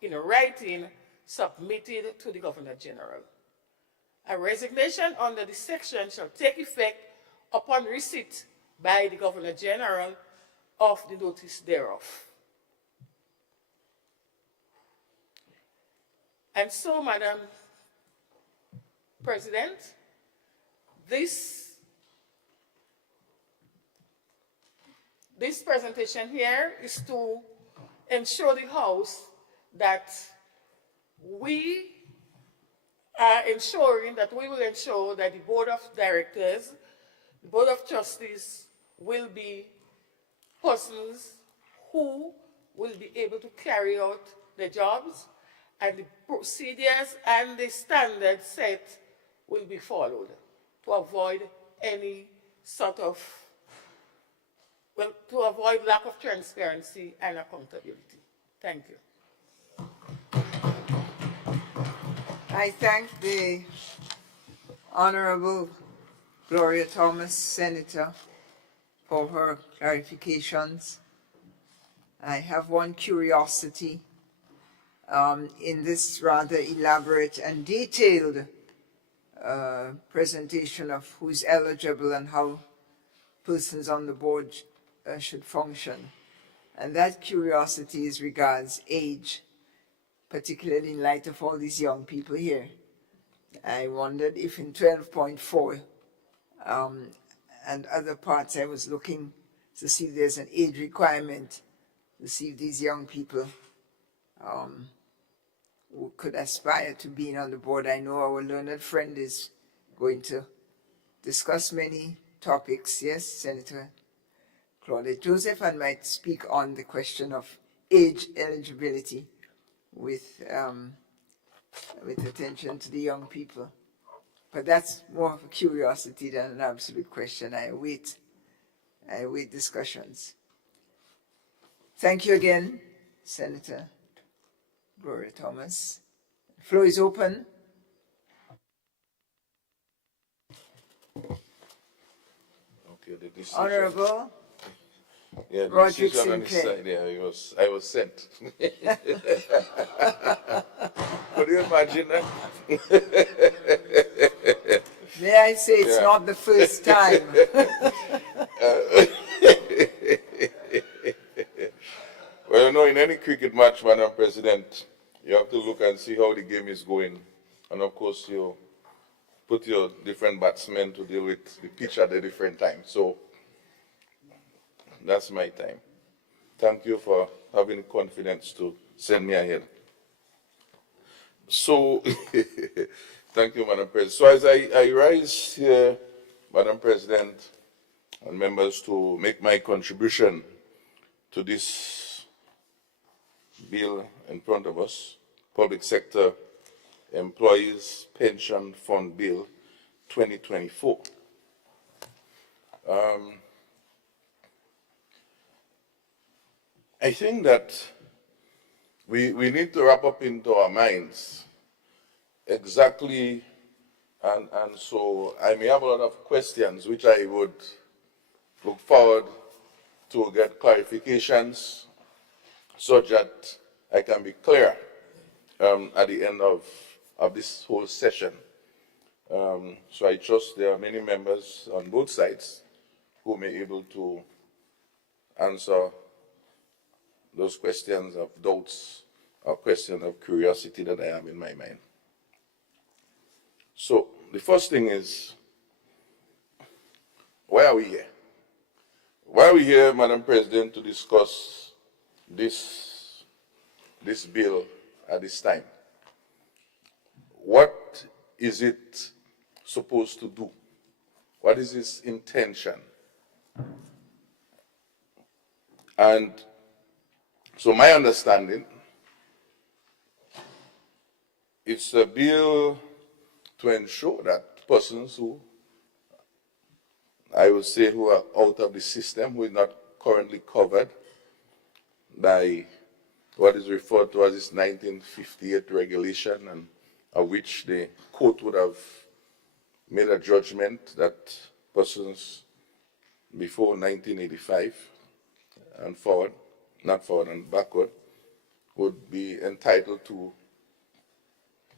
in writing submitted to the Governor General. A resignation under this section shall take effect upon receipt by the Governor General of the notice thereof. And so, Madam President, this this presentation here is to ensure the House that we are ensuring that we will ensure that the Board of Directors, the Board of Trustees will be persons who will be able to carry out their jobs, and the procedures and the standards set will be followed to avoid any sort of, well, to avoid lack of transparency and accountability. Thank you. I thank the Honorable Gloria Thomas, Senator, for her clarifications. I have one curiosity in this rather elaborate and detailed presentation of who's eligible and how persons on the board should function. And that curiosity is regards age, particularly in light of all these young people here. I wondered if in 12.4 and other parts I was looking to see if there's an age requirement to see if these young people who could aspire to being on the board. I know our learned friend is going to discuss many topics. Yes, Senator Claudette Joseph, and might speak on the question of age eligibility with attention to the young people. But that's more of a curiosity than an absolute question. I await discussions. Thank you again, Senator Gloria Thomas. The floor is open. Okay, the decision. Honorable Yeah, the Roderick decision on his Sinclair. side, yeah, I was sent. Could you imagine that? May I say it's Yeah. not the first time. Well, you know, in any cricket match, Madam President, you have to look and see how the game is going. And of course, you put your different batsmen to deal with the pitch at a different time. So that's my time. Thank you for having confidence to send me ahead. So, thank you, Madam President. So as I rise here, Madam President, and members, to make my contribution to this bill in front of us, Public Sector Employees Pension Fund Bill 2024. I think that we need to wrap up into our minds exactly, and so I may have a lot of questions which I would look forward to get clarifications so that I can be clear at the end of this whole session. So I trust there are many members on both sides who may be able to answer those questions of doubts or questions of curiosity that I have in my mind. So the first thing is, why are we here? Why are we here, Madam President, to discuss this bill at this time? What is it supposed to do? What is its intention? And so my understanding, it's a bill to ensure that persons who, I would say, who are out of the system, who are not currently covered by what is referred to as this 1958 regulation, and of which the court would have made a judgment that persons before 1985 and forward, not forward and backward, would be entitled to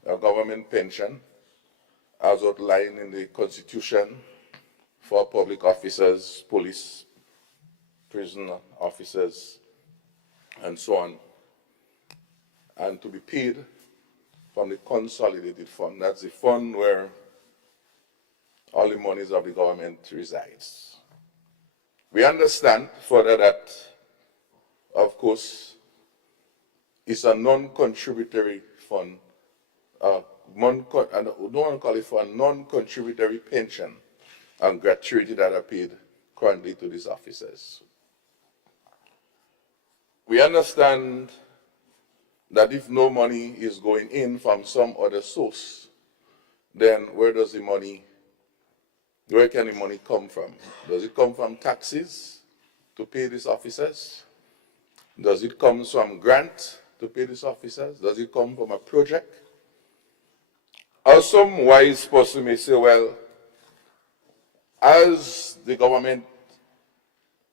a government pension as outlined in the Constitution for public officers, police, prison officers, and so on, and to be paid from the consolidated fund. That's the fund where all the monies of the government resides. We understand further that, of course, it's a non-contributory fund, I don't want to call it for a non-contributory pension and gratuity that are paid currently to these officers. We understand that if no money is going in from some other source, then where can the money come from? Does it come from taxes to pay these officers? Does it come from grant to pay these officers? Does it come from a project? Or some wise person may say, well, as the government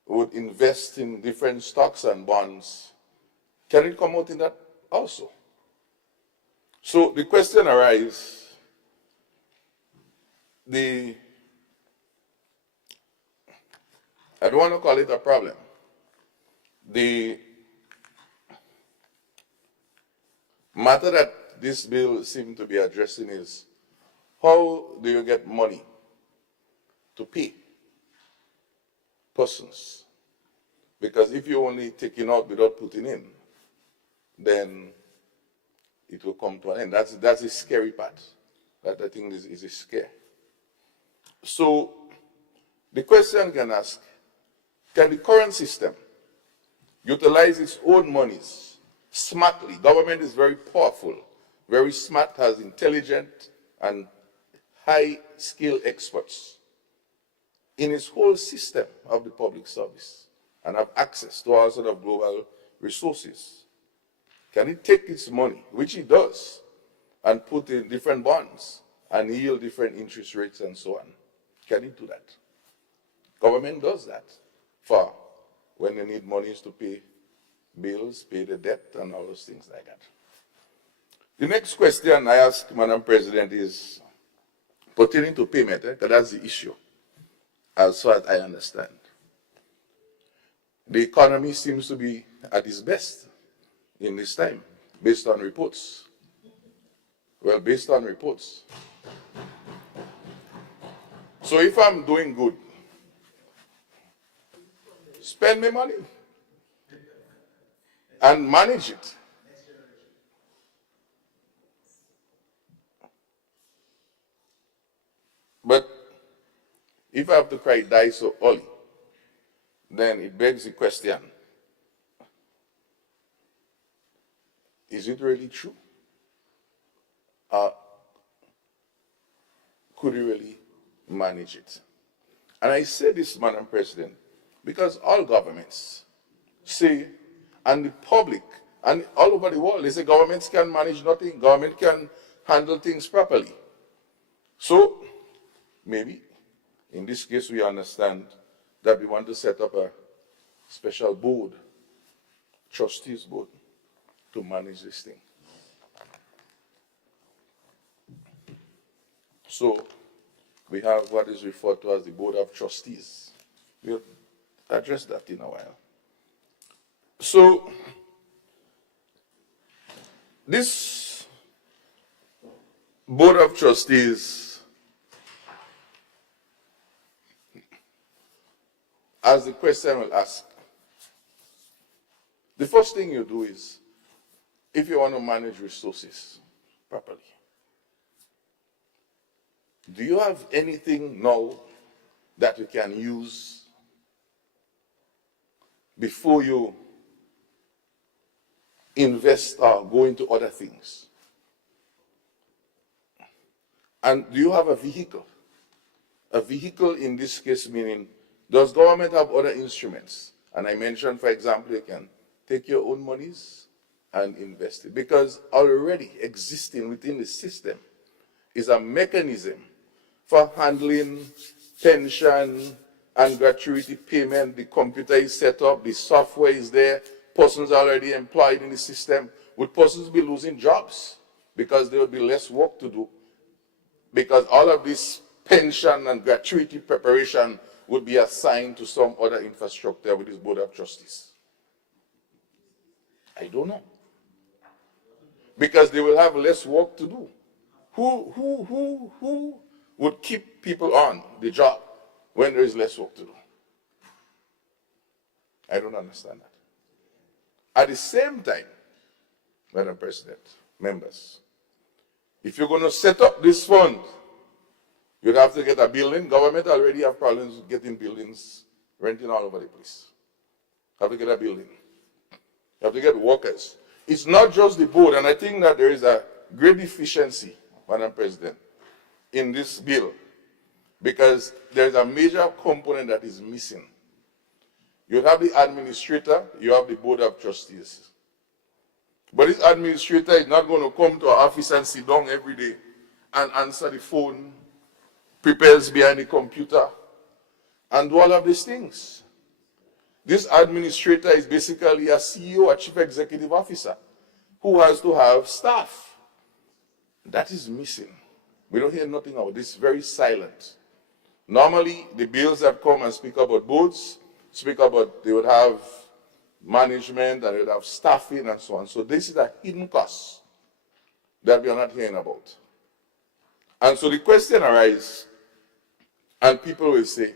would invest in different stocks and bonds, can it come out in that also? So the question arises, I don't want to call it a problem. The matter that this bill seems to be addressing is, how do you get money to pay persons? Because if you're only taking out without putting in, then it will come to an end. That's the scary part. That I think is a scare. So the question can ask, can the current system utilize its own monies smartly? Government is very powerful, very smart, has intelligent and high-skilled experts in its whole system of the public service and have access to all sort of global resources. Can it take its money, which it does, and put in different bonds and yield different interest rates and so on? Can it do that? Government does that for when they need monies to pay bills, pay the debt, and all those things like that. The next question I ask Madam President is pertaining to payment, because that's the issue, as far as I understand. The economy seems to be at its best in this time, based on reports. Well, based on reports. So if I'm doing good, spend my money and manage it. But if I have to cry die so early, then it begs the question, is it really true? Could you really manage it? And I say this, Madam President, because all governments say, and the public, and all over the world, they say governments can manage nothing, government can handle things properly. So, maybe, in this case, we understand that we want to set up a special board, trustees board, to manage this thing. So, we have what is referred to as the Board of Trustees. We'll address that in a while. So, this Board of Trustees, as the question will ask, the first thing you do is, if you want to manage resources properly, do you have anything now that you can use before you invest or go into other things? And do you have a vehicle? A vehicle in this case meaning, does government have other instruments? And I mentioned, for example, you can take your own monies and invest it. Because already existing within the system is a mechanism for handling pension and gratuity payment. The computer is set up, the software is there, persons are already employed in the system. Would persons be losing jobs because there would be less work to do? Because all of this pension and gratuity preparation would be assigned to some other infrastructure with this Board of Trustees. I don't know. Because they will have less work to do. Who would keep people on the job when there is less work to do? I don't understand that. At the same time, Madam President, members, if you're going to set up this fund, you'd have to get a building. Government already have problems getting buildings, renting all over the place. Have to get a building. You have to get workers. It's not just the board, and I think that there is a great deficiency, Madam President, in this bill, because there's a major component that is missing. You have the administrator, you have the board of trustees. But this administrator is not going to come to our office and sit down every day and answer the phone, prepares behind the computer, and do all of these things. This administrator is basically a CEO, a chief executive officer, who has to have staff. That is missing. We don't hear nothing about this, very silent. Normally, the bills that come and speak about boards, speak about they would have management and they would have staffing and so on. So this is a hidden cost that we are not hearing about. And so the question arises, and people will say,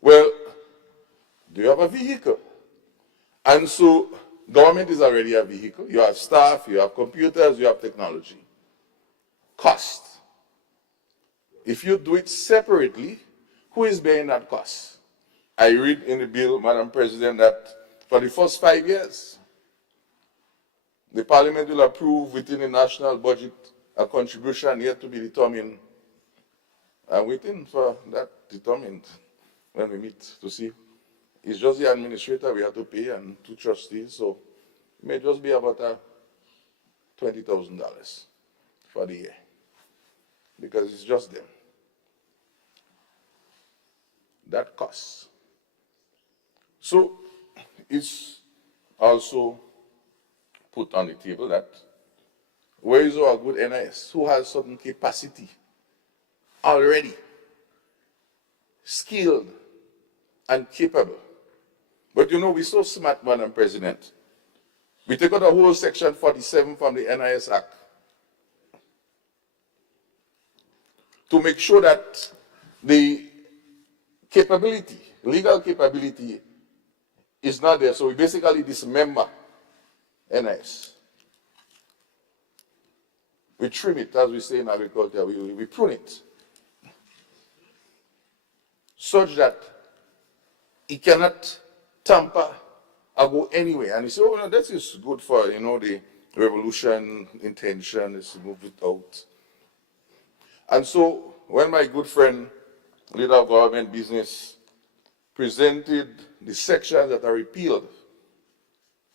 well, do you have a vehicle? And so government is already a vehicle. You have staff, you have computers, you have technology. Cost. If you do it separately, who is bearing that cost? I read in the bill, Madam President, that for the first 5 years, the Parliament will approve within the national budget a contribution yet to be determined. I'm waiting for that determined when we meet to see. It's just the administrator we have to pay and 2 trustees, so it may just be about $20,000 for the year, because it's just them. That costs. So it's also put on the table that where is our good NIS, who has certain capacity already, skilled and capable. But you know, we're so smart, Madam President. We take out the whole section 47 from the NIS Act to make sure that the capability, legal capability, is not there. So we basically dismember NIS. We trim it, as we say in agriculture, we prune it, such that it cannot tamper or go anywhere. And you say, oh, no, this is good for, you know, the revolution intention is to move it out. And so when my good friend, leader of government business, presented the sections that are repealed,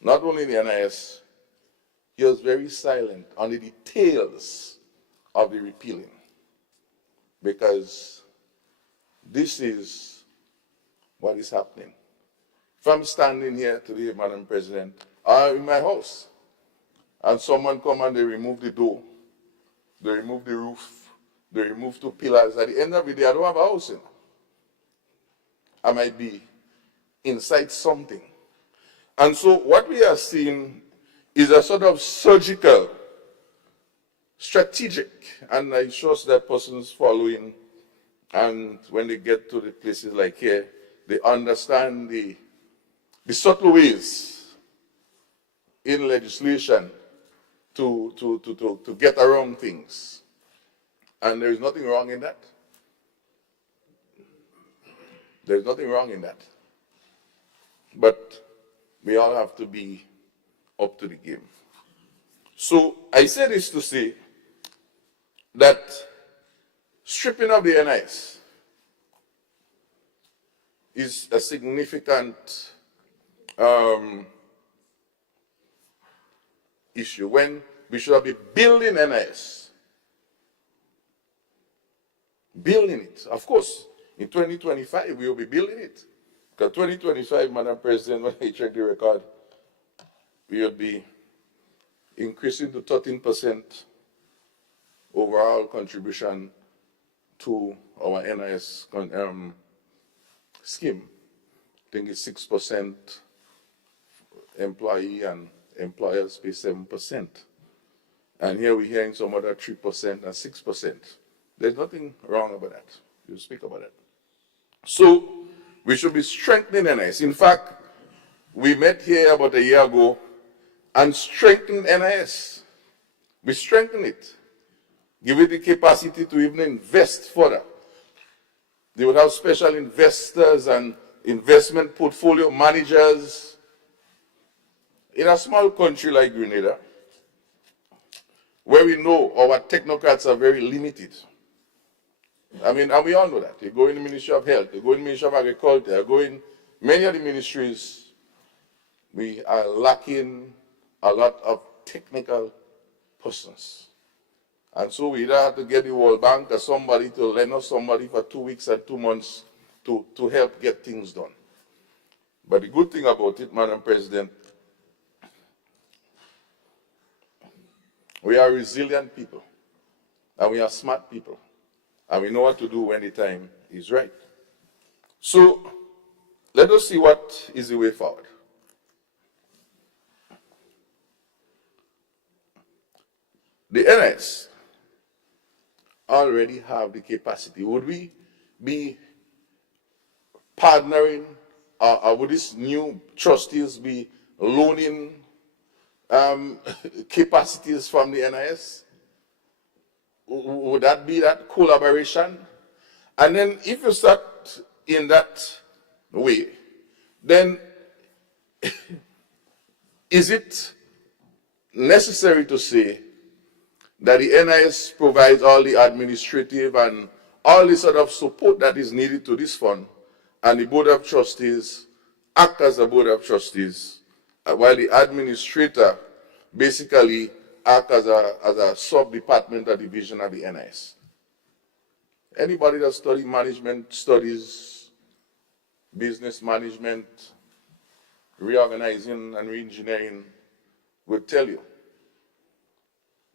not only the NIS, he was very silent on the details of the repealing, because this is what is happening. If I'm standing here today, Madam President, I'm in my house, and someone come and they remove the door, they remove the roof, they remove 2 pillars. At the end of the day, I don't have a house, you know. I might be inside something. And so what we are seeing is a sort of surgical, strategic, and I trust that person's following, and when they get to the places like here, they understand the subtle ways in legislation to get around things. And there is nothing wrong in that. There's nothing wrong in that. But we all have to be up to the game. So I say this to say that stripping of the NIS is a significant issue when we should be building NIS. Building it. Of course, in 2025, we will be building it. Because 2025, Madam President, when I check the record, we will be increasing to 13% overall contribution to our NIS scheme. I think it's 6% employee and employers pay 7%. And here we're hearing some other 3% and 6%. There's nothing wrong about that. You speak about it. So we should be strengthening NIS. In fact, we met here about a year ago and strengthened NIS. We strengthened it, give it the capacity to even invest further. They would have special investors and investment portfolio managers. In a small country like Grenada, where we know our technocrats are very limited. I mean, and we all know that. You go in the Ministry of Health, you go in the Ministry of Agriculture, you go in many of the ministries, we are lacking a lot of technical persons. And so we either have to get the World Bank or somebody to lend us somebody for 2 weeks and 2 months to help get things done. But the good thing about it, Madam President, we are resilient people, and we are smart people, and we know what to do when the time is right. So let us see what is the way forward. The NS already have the capacity. Would we be partnering, or would these new trustees be loaning capacities from the NIS? Would that be that collaboration? And then if you start in that way, then is it necessary to say that the NIS provides all the administrative and all the sort of support that is needed to this fund, and the Board of Trustees act as a Board of Trustees, while the administrator basically act as a sub-department or division of the NIS? Anybody that study management studies, business management, reorganizing and re-engineering will tell you.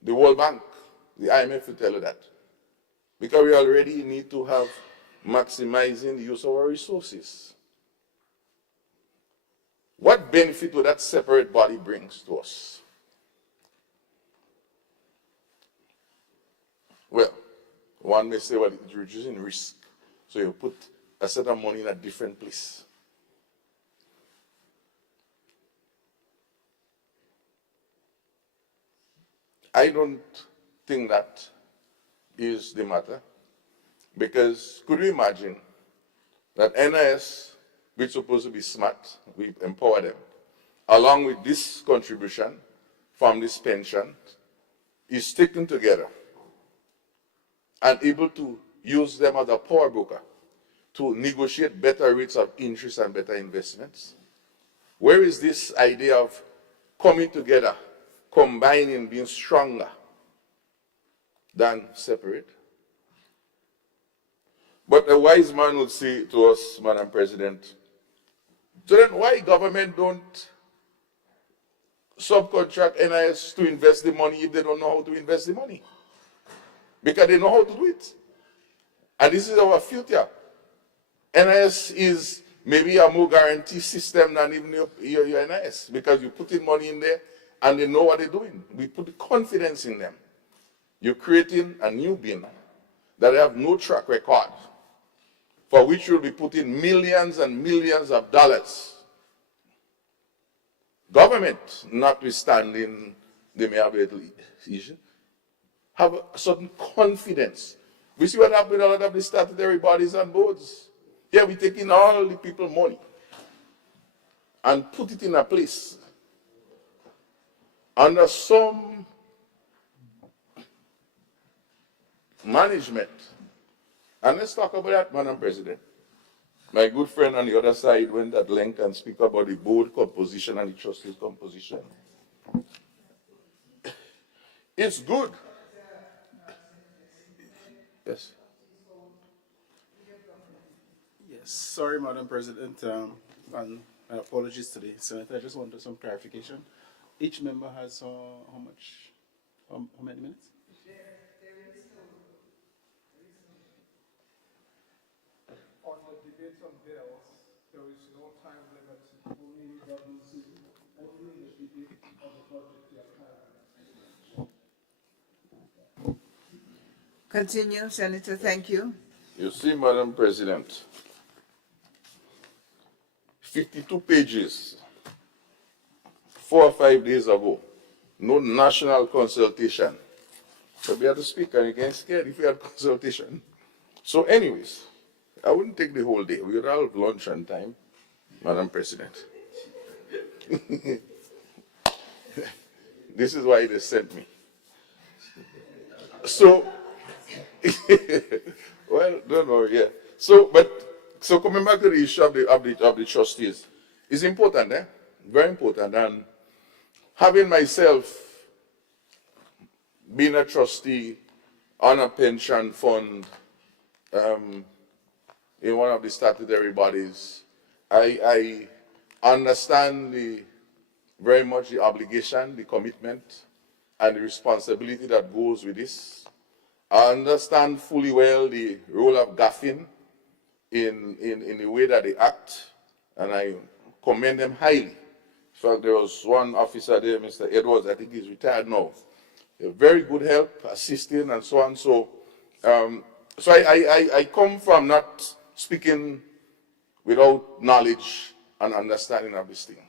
The World Bank, the IMF will tell you that. Because we already need to have maximizing the use of our resources. What benefit would that separate body brings to us? Well, one may say, well, it's reducing risk. So you put a set of money in a different place. I don't think that is the matter, because could you imagine that NIS, which is supposed to be smart, we empower them, along with this contribution from this pension, is taken together and able to use them as a power broker to negotiate better rates of interest and better investments? Where is this idea of coming together, combining, being stronger than separate? But a wise man would say to us, Madam President, so then why government don't subcontract NIS to invest the money if they don't know how to invest the money? Because they know how to do it. And this is our future. NIS is maybe a more guarantee system than even your NIS, because you put in money in there and they know what they're doing. We put confidence in them. You're creating a new bin that have no track record, for which you'll be putting millions and millions of dollars. Government, notwithstanding they may have a little issue, have a certain confidence. We see what happened with a lot of the statutory bodies and boards. Here we take in all the people money and put it in a place under some management. And let's talk about that, Madam President. My good friend on the other side went at length and speak about the board composition and the trustees composition. It's good. Yes. Yes, sorry, Madam President, and my apologies to the Senator. I just wanted some clarification. Each member has how many minutes? On the debate on bills, there is no time limit, only only the debate on the budget you have time. Continue, Senator, thank you. You see, Madam President, 52 pages 4 or 5 days ago. No national consultation. So we had to speak and you get scared if we had consultation. So anyways, I wouldn't take the whole day. We would have lunch on time, Madam President. This is why they sent me. So, well, don't worry, yeah. So coming back to the issue of the trustees, it's important, very important. And having myself been a trustee on a pension fund in one of the statutory bodies, I understand very much the obligation, the commitment, and the responsibility that goes with this. I understand fully well the role of GAFIN in the way that they act, and I commend them highly. In fact, there was one officer there, Mr. Edwards, I think he's retired now. Very good help, assisting, and so on. So, I come from not speaking without knowledge and understanding of this thing,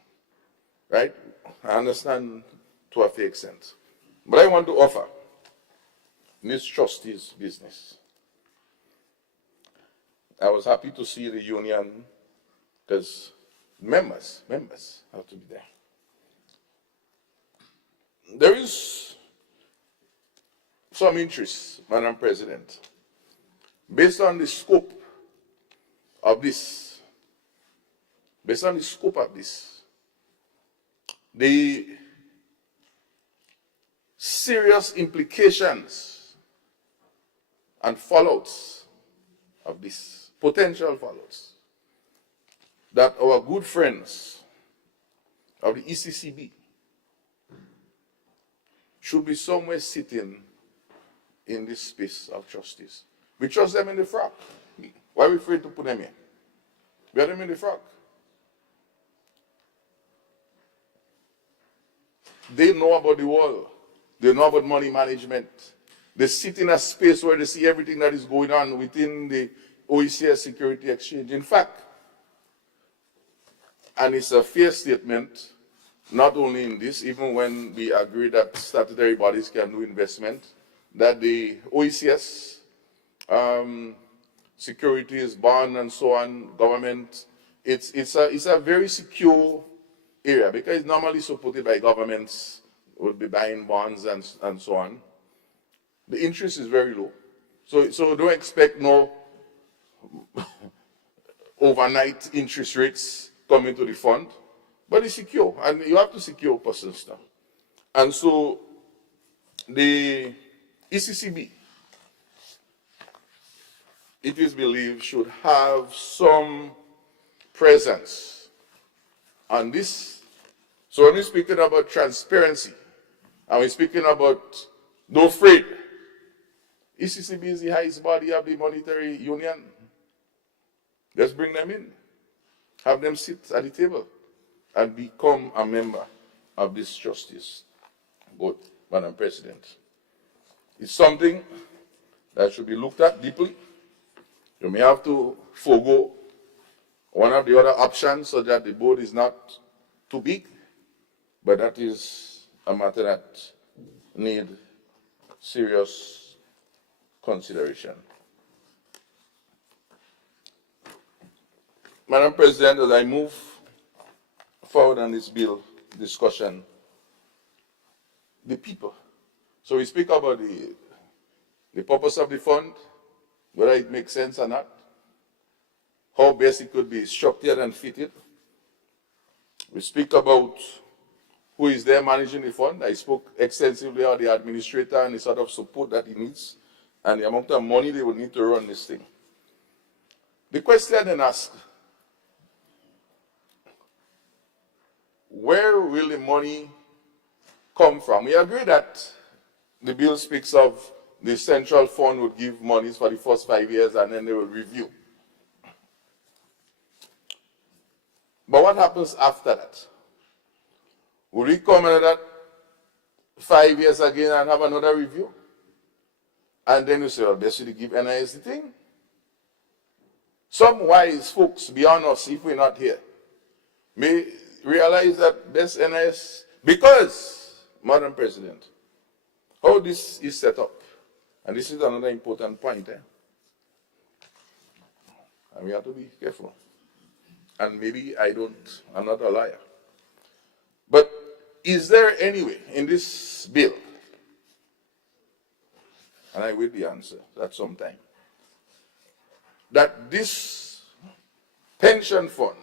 right? I understand to a fair extent. But I want to offer in this trustees business. I was happy to see the union because members have to be there. There is some interest, Madam President, based on the scope of this, the serious implications and fallouts of this, potential fallouts, that our good friends of the ECCB should be somewhere sitting in this space of trustees. We trust them in the frock. Why are we afraid to put them in? We have them in the frock. They know about the world. They know about money management. They sit in a space where they see everything that is going on within the OECS Security Exchange. In fact, and it's a fair statement, not only in this, even when we agree that statutory bodies can do investment, that the OECS, securities, bond, and so on, government, it's a very secure area because it's normally supported by governments, would be buying bonds and so on. The interest is very low. So don't expect no overnight interest rates coming to the fund, but it's secure, and you have to secure personal stuff. And so the ECCB, it is believed, should have some presence on this. So when we're speaking about transparency, and we're speaking about no fraud, ECCB is the highest body of the monetary union. Let's bring them in, have them sit at the table, and become a member of this trustees board, Madam President. It's something that should be looked at deeply. You may have to forego one of the other options so that the board is not too big, but that is a matter that needs serious consideration. Madam President, as I move forward on this bill discussion, the people. So we speak about the purpose of the fund, whether it makes sense or not, how best it could be structured and fitted. We speak about who is there managing the fund. I spoke extensively about the administrator and the sort of support that he needs and the amount of money they will need to run this thing. The question then asked, where will the money come from? We agree that the bill speaks of the central fund would give monies for the first 5 years and then they will review. But what happens after that? Will we come another 5 years again and have another review? And then you say, well, best to give NIS the thing. Some wise folks beyond us, if we're not here, may realize that best NIS Because, Madam President, how this is set up, and this is another important point, and we have to be careful. And maybe I'm not a liar. But is there any way in this bill, and I will the answer at some time, that this pension fund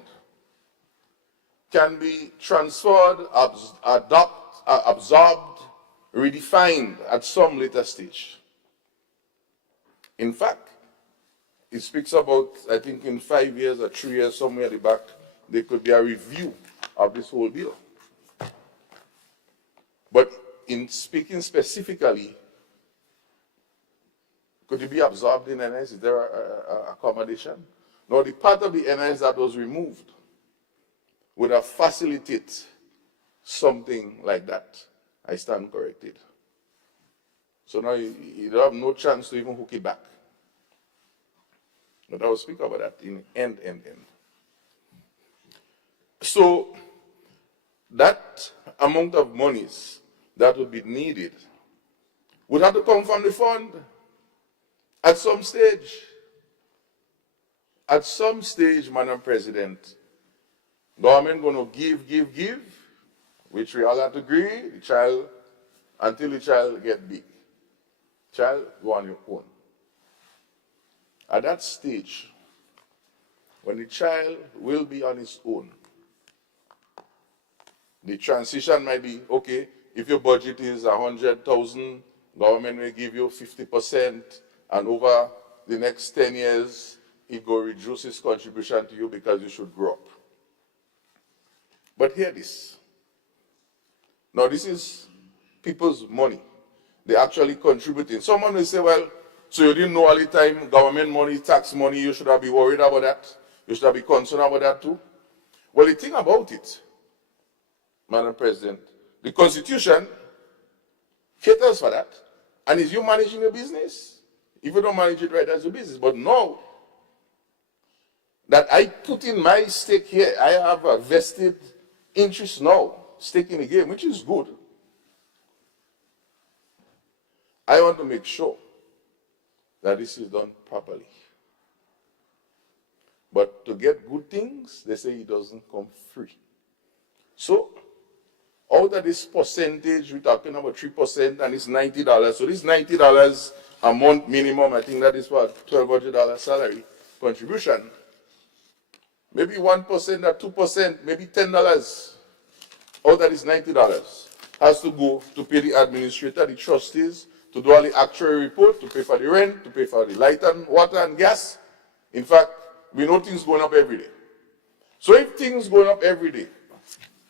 can be transferred, absorbed, redefined at some later stage? In fact, it speaks about, I think in 5 years or 3 years, somewhere at the back, there could be a review of this whole bill. But in speaking specifically, could it be absorbed in NS? Is there a accommodation? No, the part of the NS that was removed would have facilitated something like that. I stand corrected. So now you have no chance to even hook it back. But I will speak about that in end. So that amount of monies that would be needed would have to come from the fund at some stage. At some stage, Madam President, government going to give, which we all have to agree, until the child get big. Child, go on your own. At that stage, when the child will be on his own, the transition might be, okay, if your budget is 100,000, government will give you 50%, and over the next 10 years, it will reduce its contribution to you because you should grow up. But hear this. Now, this is people's money. They're actually contributing. Someone will say, well, so you didn't know all the time government money, tax money, you should have been worried about that. You should have been concerned about that too. Well, the thing about it, Madam President, the Constitution caters for that. And is you managing a business? If you don't manage it right, that's your business. But no, that I put in my stake here, I have a vested interest now, stake in the game, which is good. I want to make sure that this is done properly. But to get good things, they say it doesn't come free. So, out of this percentage, we're talking about 3%, and it's $90. So this $90 a month minimum, I think that is for a $1,200 salary contribution. Maybe 1% or 2%, maybe $10 out of this $90 has to go to pay the administrator, the trustees, to do all the actuary report, to pay for the rent, to pay for the light and water and gas. In fact, we know things going up every day. So if things going up every day,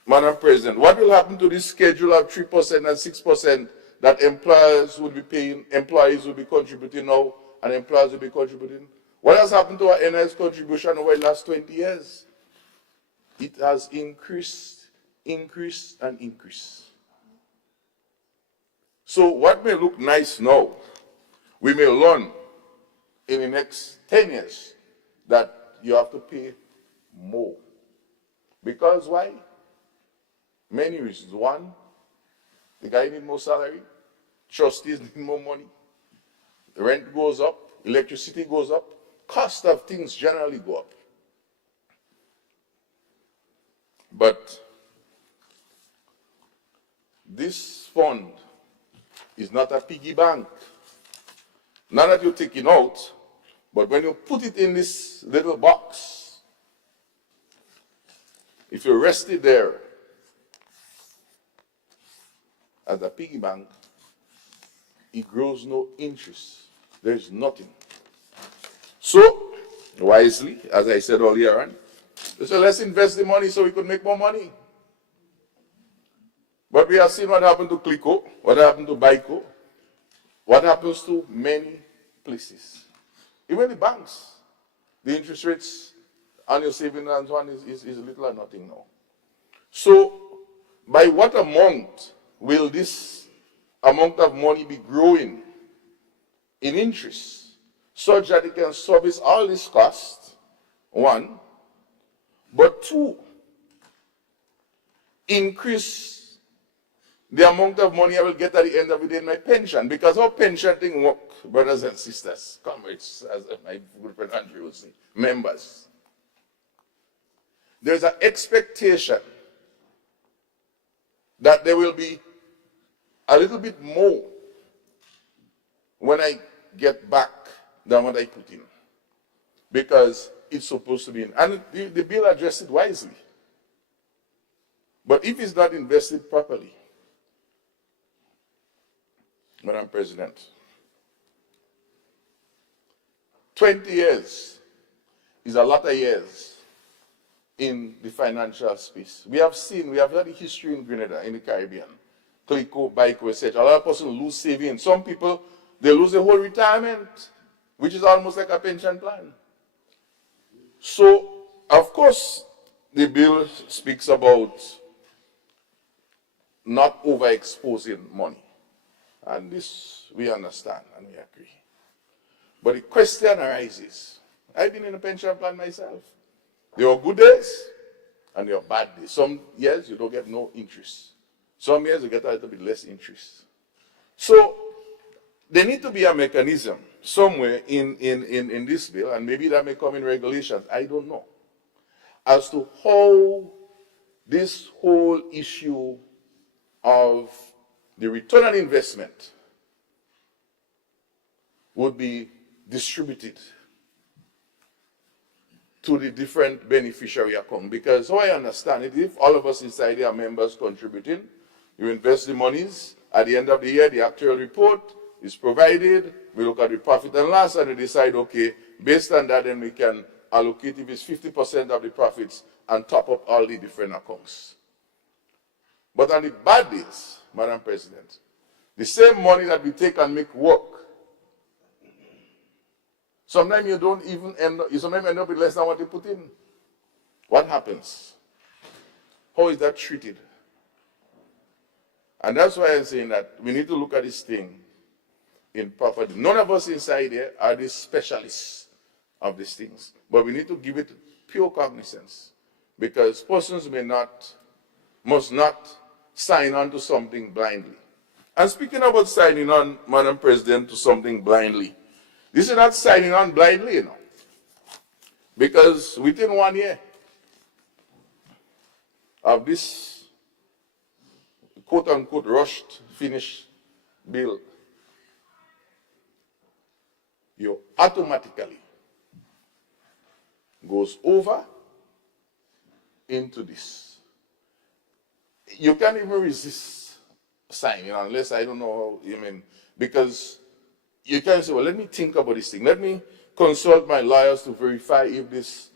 Madam President, what will happen to this schedule of 3% and 6% that employers will be paying, employees will be contributing now, and employers will be contributing? What has happened to our NS contribution over the last 20 years? It has increased, and increased. So what may look nice now, we may learn in the next 10 years that you have to pay more. Because why? Many reasons. One, the guy needs more salary, trustees need more money, the rent goes up, electricity goes up, cost of things generally go up. But this fund is not a piggy bank. Not that you're taking out, but when you put it in this little box, if you rest it there as a piggy bank, it grows no interest. There's nothing. So, wisely, as I said earlier on, so let's invest the money so we could make more money. But we have seen what happened to Clico, what happened to Baiko, what happens to many places. Even the banks, the interest rates on your savings and so on is little or nothing now. So, by what amount will this amount of money be growing in interest such that it can service all this cost? One. But two, increase the amount of money I will get at the end of the day in my pension. Because how pension thing work, brothers and sisters, comrades, as my good friend Andrew would say, members. There's an expectation that there will be a little bit more when I get back than what I put in. Because it's supposed to be in. And the bill addressed it wisely. But if it's not invested properly, Madam President, 20 years is a lot of years in the financial space. We have had a history in Grenada, in the Caribbean. Clico, Bico, etc. A lot of people lose savings. Some people, they lose their whole retirement, which is almost like a pension plan. So, of course, the bill speaks about not overexposing money. And this we understand and we agree. But the question arises, I've been in a pension plan myself. There are good days and there are bad days. Some years you don't get no interest. Some years you get a little bit less interest. So there need to be a mechanism somewhere in this bill, and maybe that may come in regulations, I don't know, as to how this whole issue of the return on investment would be distributed to the different beneficiary accounts. Because how I understand it, if all of us inside here are members contributing, you invest the monies, at the end of the year, the actual report is provided, we look at the profit and loss, and we decide, okay, based on that, then we can allocate, if it's 50% of the profits, and top up all the different accounts. But on the bad days, Madam President, the same money that we take and make work, sometimes you don't even end up with less than what you put in. What happens? How is that treated? And that's why I'm saying that we need to look at this thing in proper. None of us inside here are the specialists of these things, but we need to give it pure cognizance, because persons must not sign on to something blindly. And speaking about signing on, Madam President, to something blindly, this is not signing on blindly, you know, because within 1 year of this quote-unquote rushed, finished bill, you automatically goes over into this. You can't even resist signing unless I don't know how you mean, because you can say, well, let me think about this thing. Let me consult my lawyers to verify if this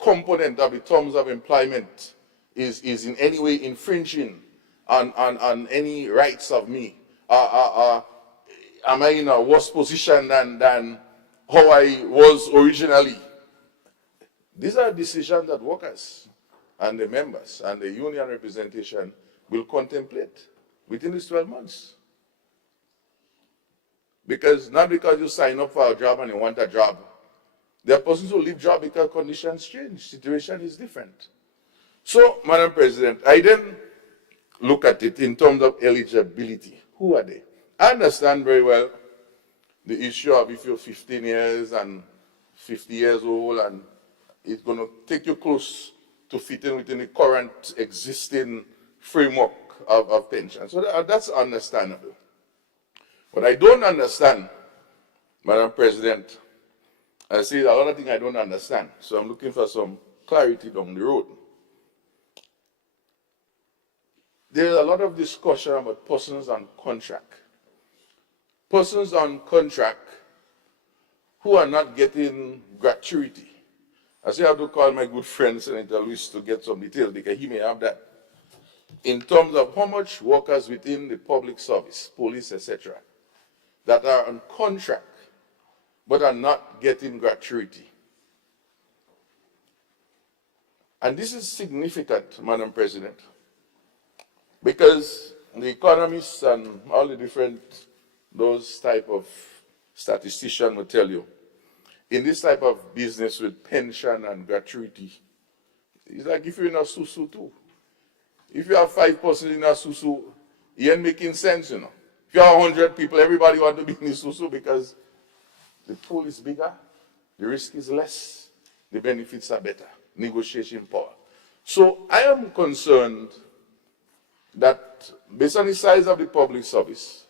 component of the terms of employment is in any way infringing on any rights of me. Am I in a worse position than how I was originally? These are decisions that workers and the members and the union representation will contemplate within these 12 months. Because not because you sign up for a job and you want a job. There are persons who leave job because conditions change, situation is different. So, Madam President, I then look at it in terms of eligibility. Who are they? I understand very well the issue of if you're 15 years and 50 years old and it's going to take you close to fit in within the current existing framework of pension. So that's understandable. But I don't understand, Madam President, I see a lot of things I don't understand. So I'm looking for some clarity down the road. There's a lot of discussion about persons on contract. Persons on contract who are not getting gratuity. I say I have to call my good friend Senator Luis to get some details because he may have that. In terms of how much workers within the public service, police, etc., that are on contract but are not getting gratuity. And this is significant, Madam President, because the economists and all the different, those type of statisticians will tell you, in this type of business with pension and gratuity, it's like if you're in a susu too. If you have 5 persons in a susu, it ain't making sense, you know. If you have 100 people, everybody want to be in the susu because the pool is bigger, the risk is less, the benefits are better, negotiation power. So I am concerned that based on the size of the public service,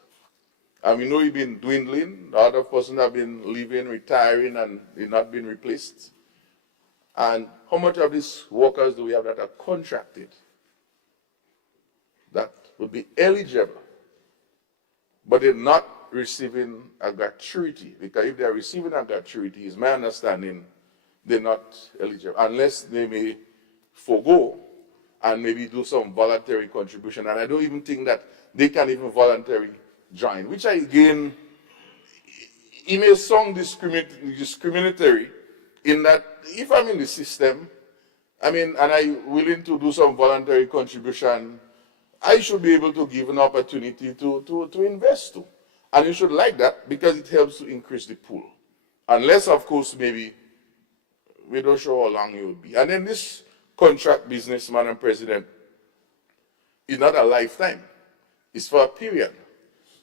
and we know it's been dwindling, the other persons have been leaving, retiring, and they've not been replaced. And how much of these workers do we have that are contracted, that would be eligible, but they're not receiving a gratuity? Because if they're receiving a gratuity, it's my understanding they're not eligible, unless they may forego and maybe do some voluntary contribution. And I don't even think that they can even voluntarily join, which again, it may sound discriminatory in that if I'm in the system, I mean, and I'm willing to do some voluntary contribution, I should be able to give an opportunity to invest too. And you should like that because it helps to increase the pool. Unless, of course, maybe we don't show how long it would be. And then this contract business, Madam President, is not a lifetime. It's for a period.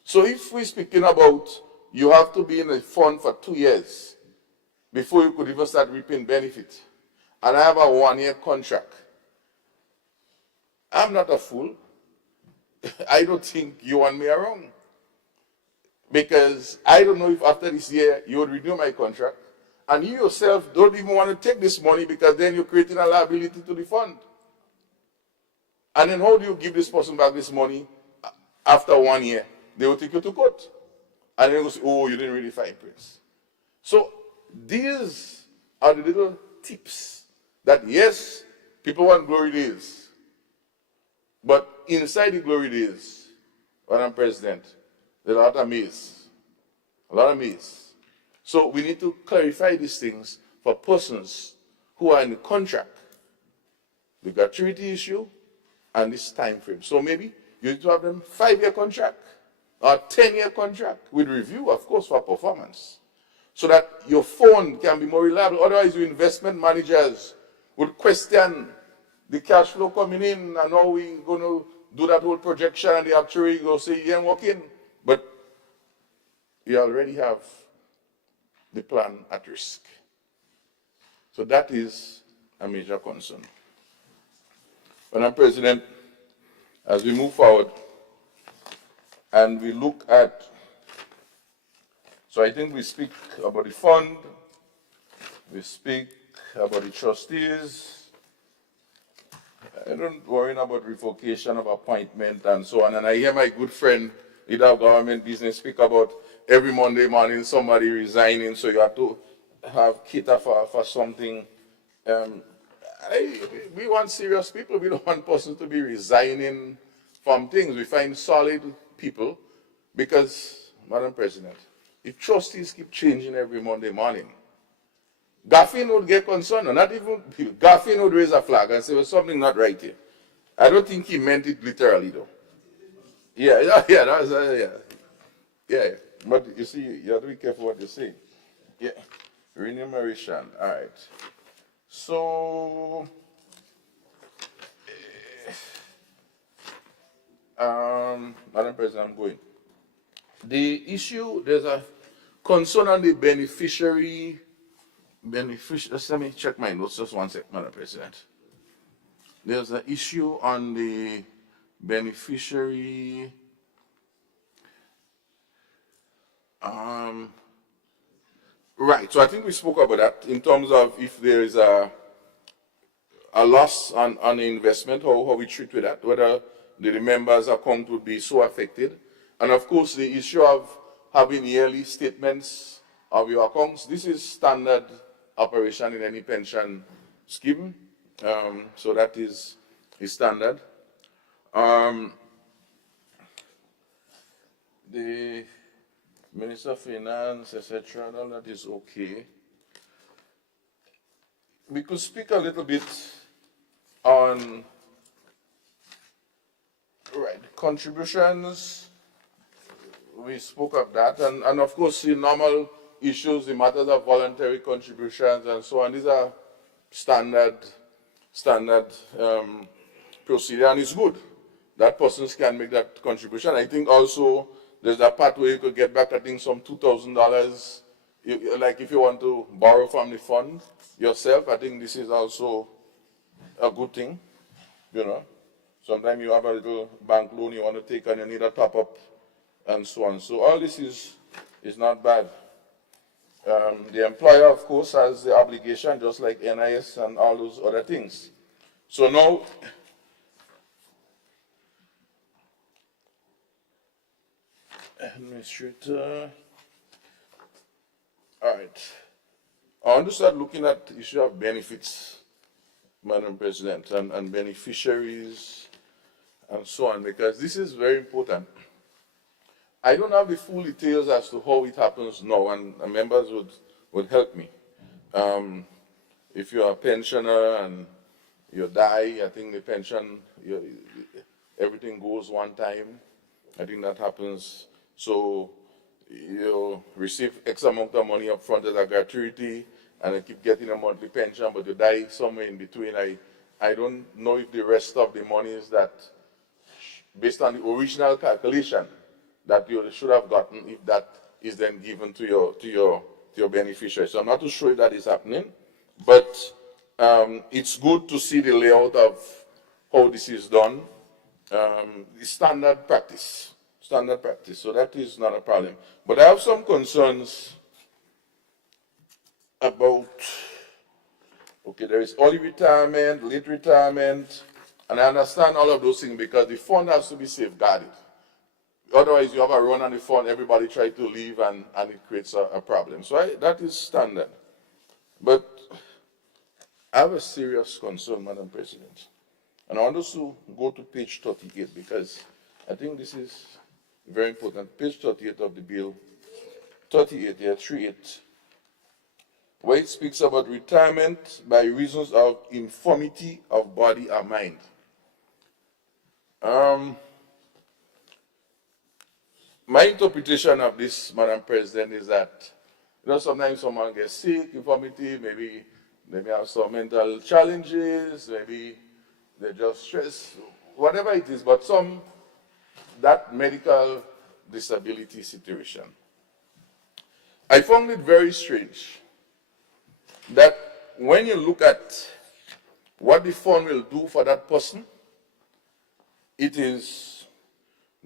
So if we're speaking about you have to be in a fund for 2 years before you could even start reaping benefit, and I have a 1-year contract, I'm not a fool. I don't think you and me are wrong. Because I don't know if after this year you would renew my contract, and you yourself don't even want to take this money because then you're creating a liability to the fund. And then how do you give this person back this money after 1 year? They will take you to court. And then they'll say, oh, you didn't really find Prince. So these are the little tips that, yes, people want glory days. But inside the glory days, Madam President, there's a lot of maze. A lot of maze. So we need to clarify these things for persons who are in the contract, the gratuity issue, and this time frame. So maybe you need to have them 5-year contract or 10-year contract with review, of course, for performance, so that your fund can be more reliable. Otherwise, your investment managers would question the cash flow coming in and how we're going to do that whole projection, and the actuary will say, you ain't working. But you already have the plan at risk. So that is a major concern. Madam President, as we move forward and we look at, so I think we speak about the fund, we speak about the trustees. I don't worry about revocation of appointment and so on. And I hear my good friend, leader of government business, speak about every Monday morning somebody resigning, so you have to have cater for something. We want serious people. We don't want persons to be resigning from things. We find solid people because, Madam President, if trustees keep changing every Monday morning, Gaffin would get concerned, or not even Gaffin would raise a flag and say, well, something not right here. I don't think he meant it literally, though. Yeah, that's, yeah. But you see, you have to be careful what you say. Yeah, remuneration, all right. So, Madam President, I'm going. The issue, there's a concern on the beneficiary, let me check my notes just 1 sec, Madam President. There's an issue on the beneficiary, right, so I think we spoke about that in terms of if there is a loss on the investment, how we treat with that, whether the members' account would be so affected. And of course, the issue of having yearly statements of your accounts, this is standard operation in any pension scheme. So that is standard. The Minister of Finance, etc., all that is okay. We could speak a little bit on contributions. We spoke of that, and of course the normal issues, the matters of voluntary contributions and so on. These are standard proceeding, and it's good that persons can make that contribution. I think also there's a part where you could get back, I think, some $2,000, like if you want to borrow from the fund yourself. I think this is also a good thing, you know. Sometimes you have a little bank loan you want to take and you need a top-up and so on. So all this is not bad. The employer, of course, has the obligation, just like NIS and all those other things. So now, administrator, all right. I want to start looking at the issue of benefits, Madam President, and beneficiaries and so on, because this is very important. I don't have the full details as to how it happens now, and members would help me. If you're a pensioner and you die, I think the pension, everything goes one time. I think that happens. So you receive X amount of money up front as a gratuity, and you keep getting a monthly pension, but you die somewhere in between. I don't know if the rest of the money is that, based on the original calculation, that you should have gotten, if that is then given to your beneficiary. So I'm not too sure if that is happening, but it's good to see the layout of how this is done. It's standard practice, so that is not a problem. But I have some concerns about, okay, there is early retirement, late retirement, and I understand all of those things because the fund has to be safeguarded. Otherwise, you have a run on the fund, everybody try to leave, and it creates a problem. So that is standard. But I have a serious concern, Madam President. And I want us to go to page 38 because I think this is very important. Page 38 of the bill, 38, yeah, 38, where it speaks about retirement by reasons of infirmity of body or mind. My interpretation of this, Madam President, is that, you know, sometimes someone gets sick, infirmity, maybe they may have some mental challenges, maybe they're just stressed, whatever it is, but that medical disability situation. I found it very strange that when you look at what the fund will do for that person, it is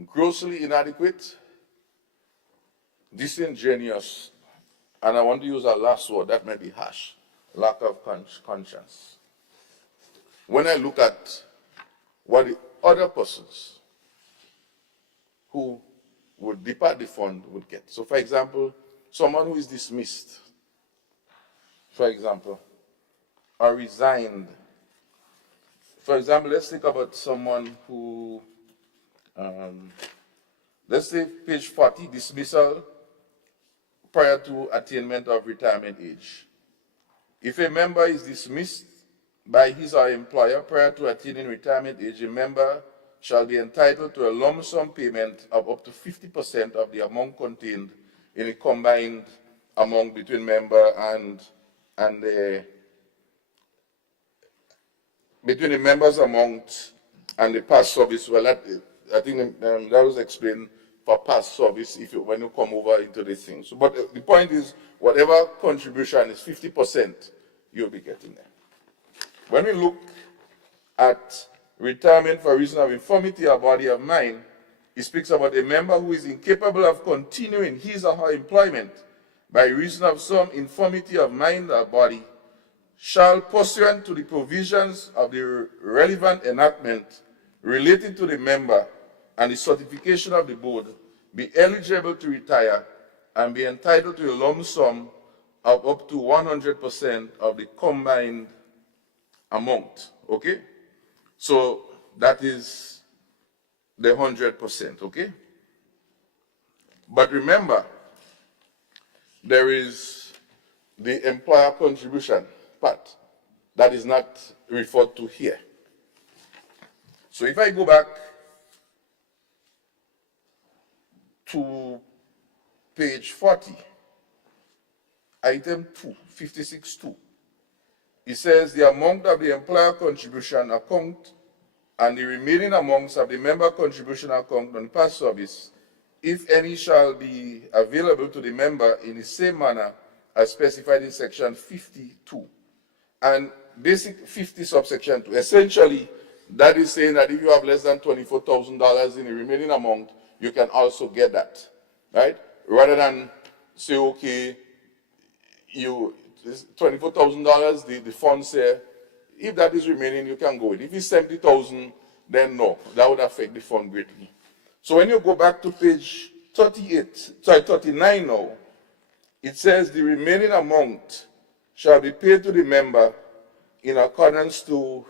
grossly inadequate, disingenuous, and I want to use a last word, that may be harsh, lack of conscience. When I look at what the other persons who would depart the fund would get. So for example, someone who is dismissed, for example, or resigned. For example, let's think about someone who, let's say page 40, dismissal prior to attainment of retirement age. If a member is dismissed by his or her employer prior to attaining retirement age, a member shall be entitled to a lump sum payment of up to 50% of the amount contained in a combined amount between member and between the member's amount and the past service. Well, I think that was explained for past service when you come over into the thing. So, but the point is, whatever contribution is 50%, you'll be getting there. When we look at retirement for reason of infirmity or body or mind, it speaks about a member who is incapable of continuing his or her employment by reason of some infirmity of mind or body shall, pursuant to the provisions of the relevant enactment relating to the member and the certification of the board, be eligible to retire and be entitled to a lump sum of up to 100% of the combined amount, okay? So that is the 100%, okay? But remember, there is the employer contribution part that is not referred to here. So if I go back to page 40, item 2, 56.2, it says the amount of the employer contribution and the remaining amounts of the member contribution account on past service, if any, shall be available to the member in the same manner as specified in section 52. And basic 50 subsection 2. Essentially, that is saying that if you have less than $24,000 in the remaining amount, you can also get that, right? Rather than say, okay, you $24,000, the fund say, if that is remaining, you can go with it. If it's 70,000, then no, that would affect the fund greatly. So when you go back to page 39 now, it says the remaining amount shall be paid to the member in accordance to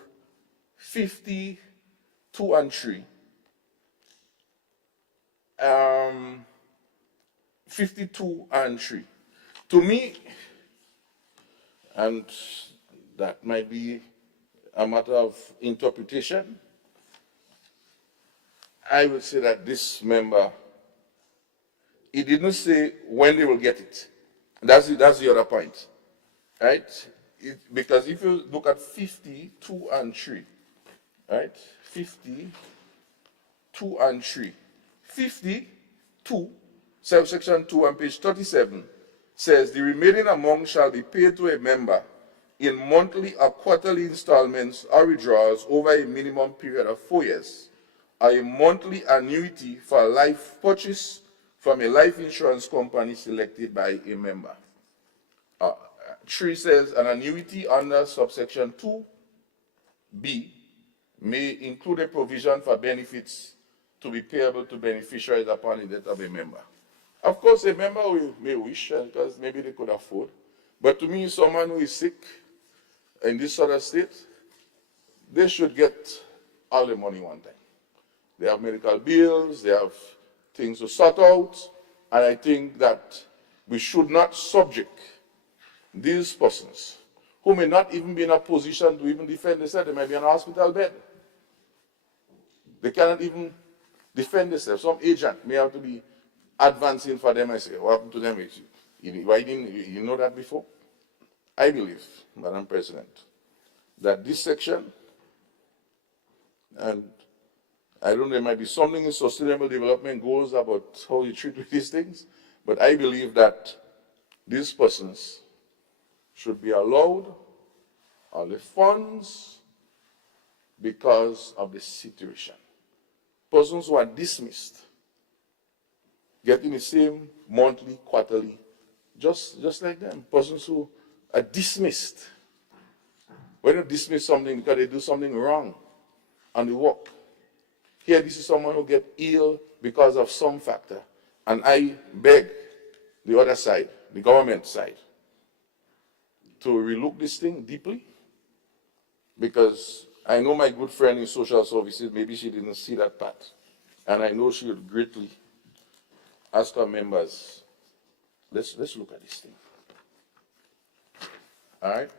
52 and 3. 52 and 3. To me, and that might be a matter of interpretation, I would say that this member, he didn't say when they will get it. That's the other point, right? Because if you look at 52 and 3, right? 52 and 3. 52, subsection 2 on page 37, says the remaining amount shall be paid to a member in monthly or quarterly installments or withdrawals over a minimum period of 4 years, or a monthly annuity for a life purchase from a life insurance company selected by a member. 3 says an annuity under subsection 2b may include a provision for benefits to be payable to beneficiaries upon the death of a member. Of course, a member may wish, because maybe they could afford, but to me, someone who is sick in this sort of state, they should get all the money one time. They have medical bills, they have things to sort out, and I think that we should not subject these persons who may not even be in a position to even defend themselves. They might be in a hospital bed. They cannot even defend themselves. Some agent may have to be advancing for them. I say, what happened to them? Why didn't you know that before? I believe, Madam President, that this section, and I don't know, there might be something in sustainable development goals about how you treat with these things, but I believe that these persons should be allowed all the funds because of the situation. Persons who are dismissed, getting the same monthly, quarterly, just like them. Persons who are dismissed. When you dismiss something because they do something wrong on the work. Here, this is someone who gets ill because of some factor. And I beg the other side, the government side, to relook this thing deeply, because I know my good friend in social services, maybe she didn't see that part. And I know she would greatly ask her members, let's look at this thing. All right?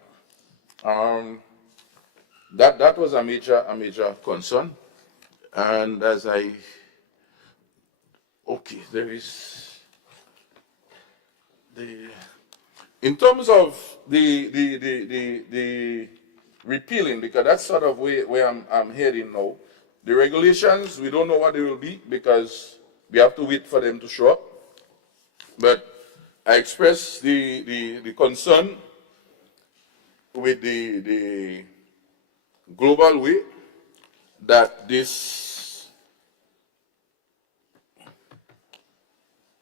That was a major concern. And as there is in terms of the repealing, because that's sort of where I'm heading now. The regulations, we don't know what they will be because we have to wait for them to show up. But I express the concern with the global way that this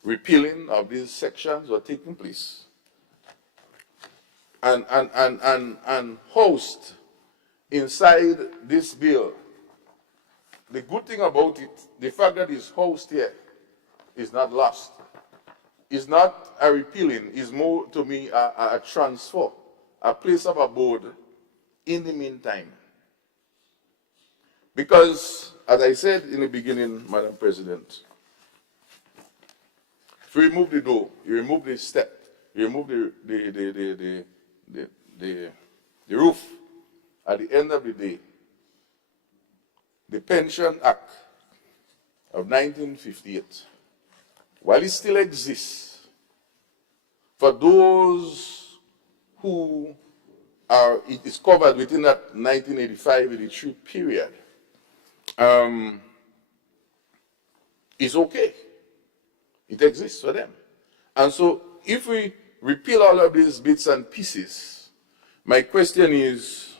repealing of these sections are taking place. And host inside this bill, the good thing about it, the fact that it's host here is not lost. It's not a repealing, it's more to me a transfer, a place of abode in the meantime. Because, as I said in the beginning, Madam President, if you remove the door, you remove the step, you remove the roof, at the end of the day, the Pension Act of 1958, while it still exists, for those who it is covered within that 1985-83 period, is okay. It exists for them. And so if we repeal all of these bits and pieces, my question is,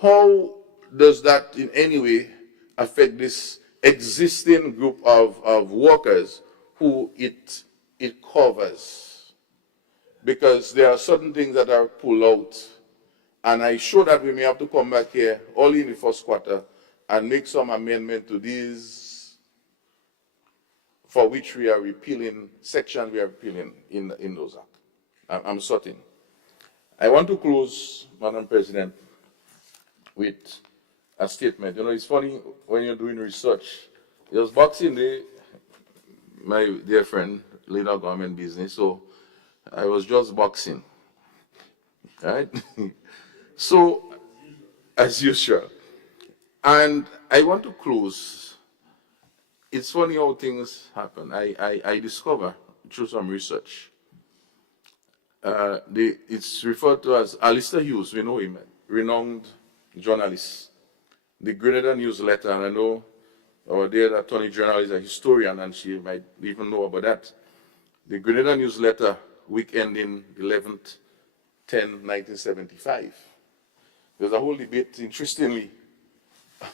how does that in any way affect this existing group of workers who it covers? Because there are certain things that are pulled out, and I sure that we may have to come back here only in the first quarter and make some amendment to these for which we are repealing, section we are repealing in those acts. I'm certain. I want to close, Madam President, with a statement. You know, it's funny when you're doing research. It was Boxing Day, my dear friend, leader of government business, so I was just boxing, right? So, as usual. And I want to close. It's funny how things happen. I discover through some research. It's referred to as Alistair Hughes, we know him, renowned journalist. The Grenada newsletter, and I know our dear Attorney General is a historian and she might even know about that. The Grenada newsletter, week ending 11/10/1975. There's a whole debate, interestingly,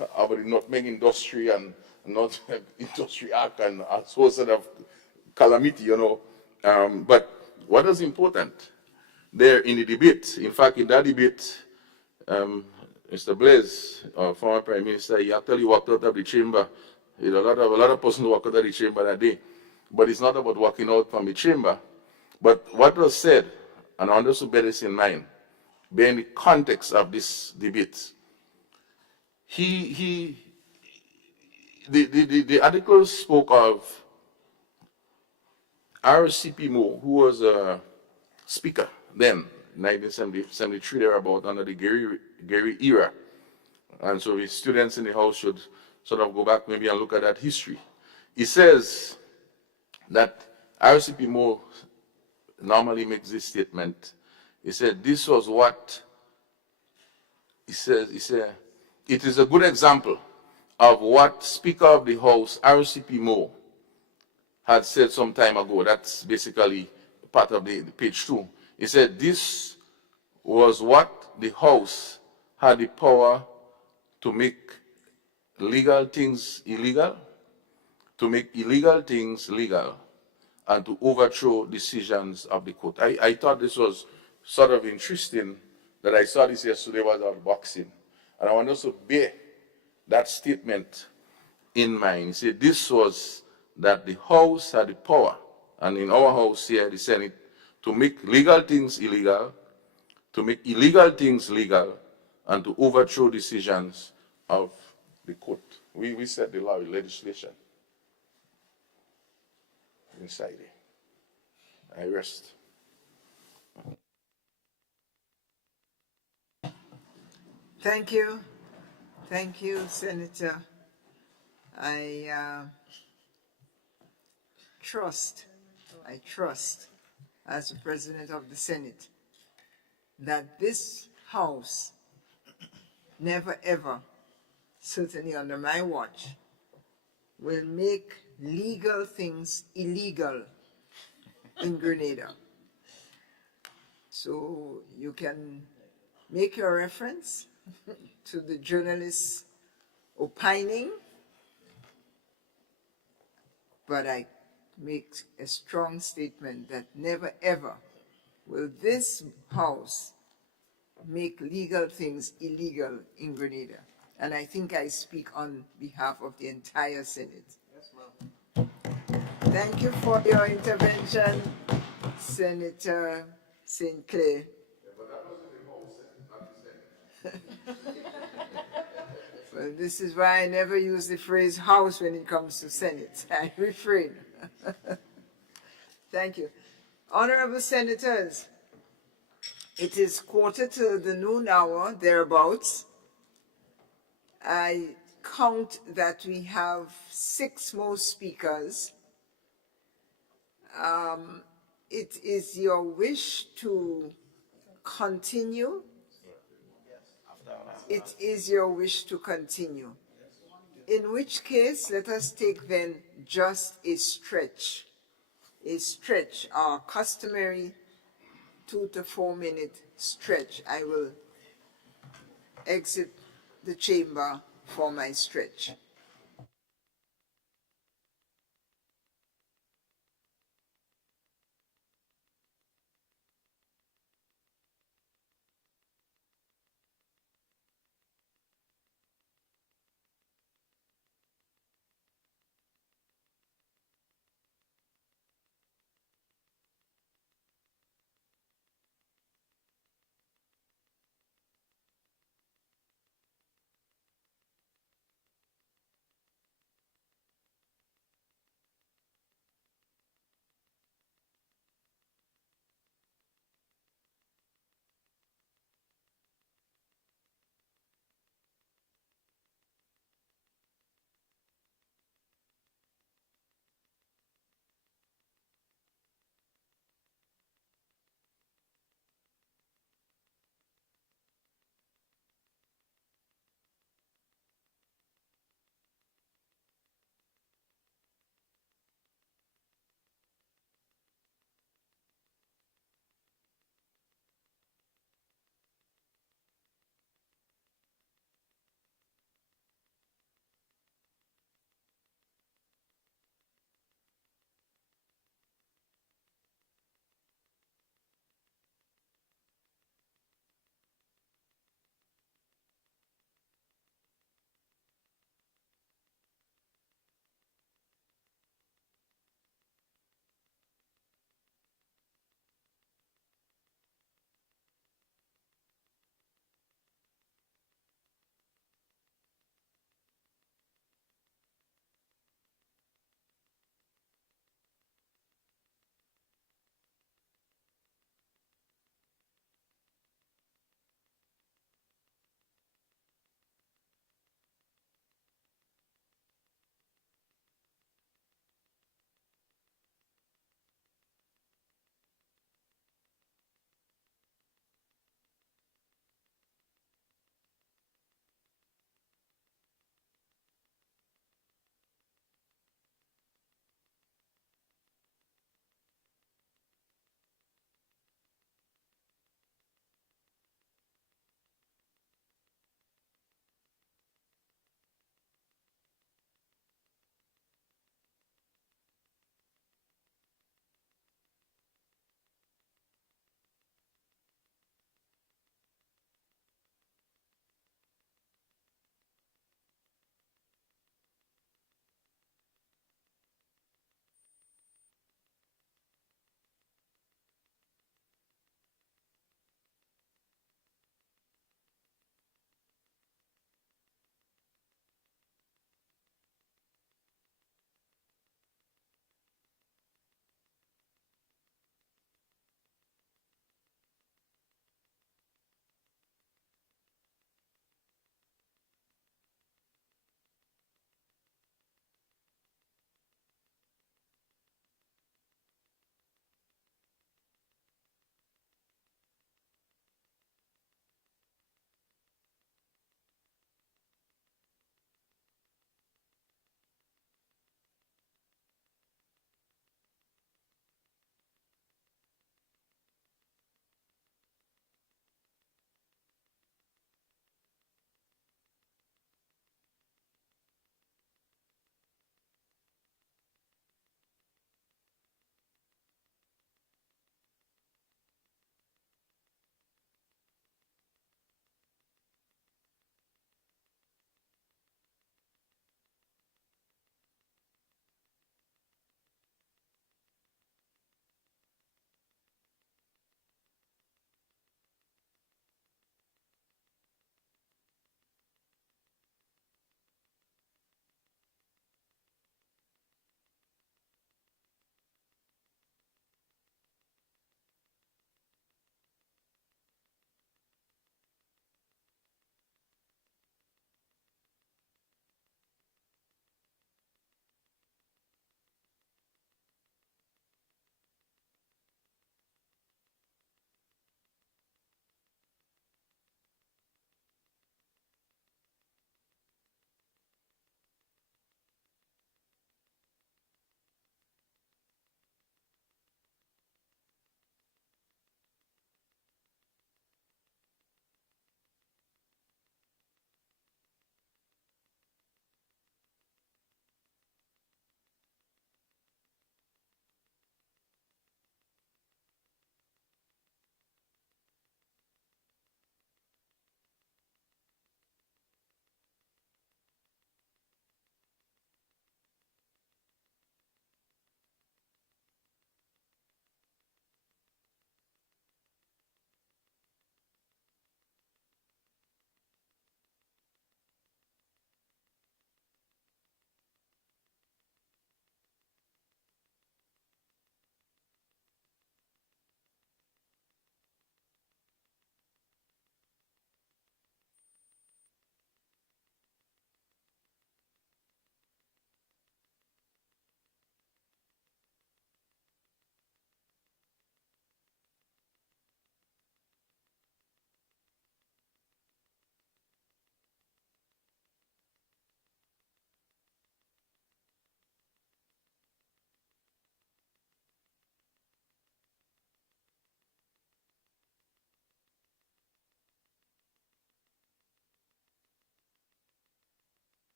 about the nutmeg industry and not industry act and a whole sort of calamity, you know. But what is important there in the debate, in fact, in that debate, Mr. Blaise, former Prime Minister, he actually walked out of the chamber. A lot of persons walked out of the chamber that day. But it's not about walking out from the chamber. But what was said, and I want us to bear this in mind, bear in the context of this debate. The article spoke of RCP Moore, who was a speaker then, 1973, thereabout, under the Gary era. And so the students in the house should sort of go back maybe and look at that history. It says that RCP Moore normally makes this statement. He said, this was what, he said, it is a good example of what Speaker of the House, RCP Moore, had said some time ago. That's basically part of the page 2. He said, this was what the House had the power to make legal things illegal, to make illegal things legal, and to overthrow decisions of the court. I thought this was sort of interesting that I saw this yesterday was out boxing. And I want us to bear that statement in mind. He said this was that the House had the power, and in our House here, the Senate, to make legal things illegal, to make illegal things legal, and to overthrow decisions of the court. We set the law with legislation inside it. I rest. Thank you. Thank you, Senator. I trust, as the President of the Senate, that this House never ever, certainly under my watch, will make legal things illegal in Grenada. So you can make your reference to the journalists opining, but I make a strong statement that never ever will this House make legal things illegal in Grenada. And I think I speak on behalf of the entire Senate. Yes, ma'am. Thank you for your intervention, Senator St. Clair. Well, this is why I never use the phrase House when it comes to Senate. I refrain. Thank you. Honorable Senators, it is 1:45 hour, thereabouts. I count that we have 6 more speakers. It is your wish to continue? It is your wish to continue. In which case, let us take then just a stretch, our customary 2 to 4 minute stretch. I will exit the chamber for my stretch.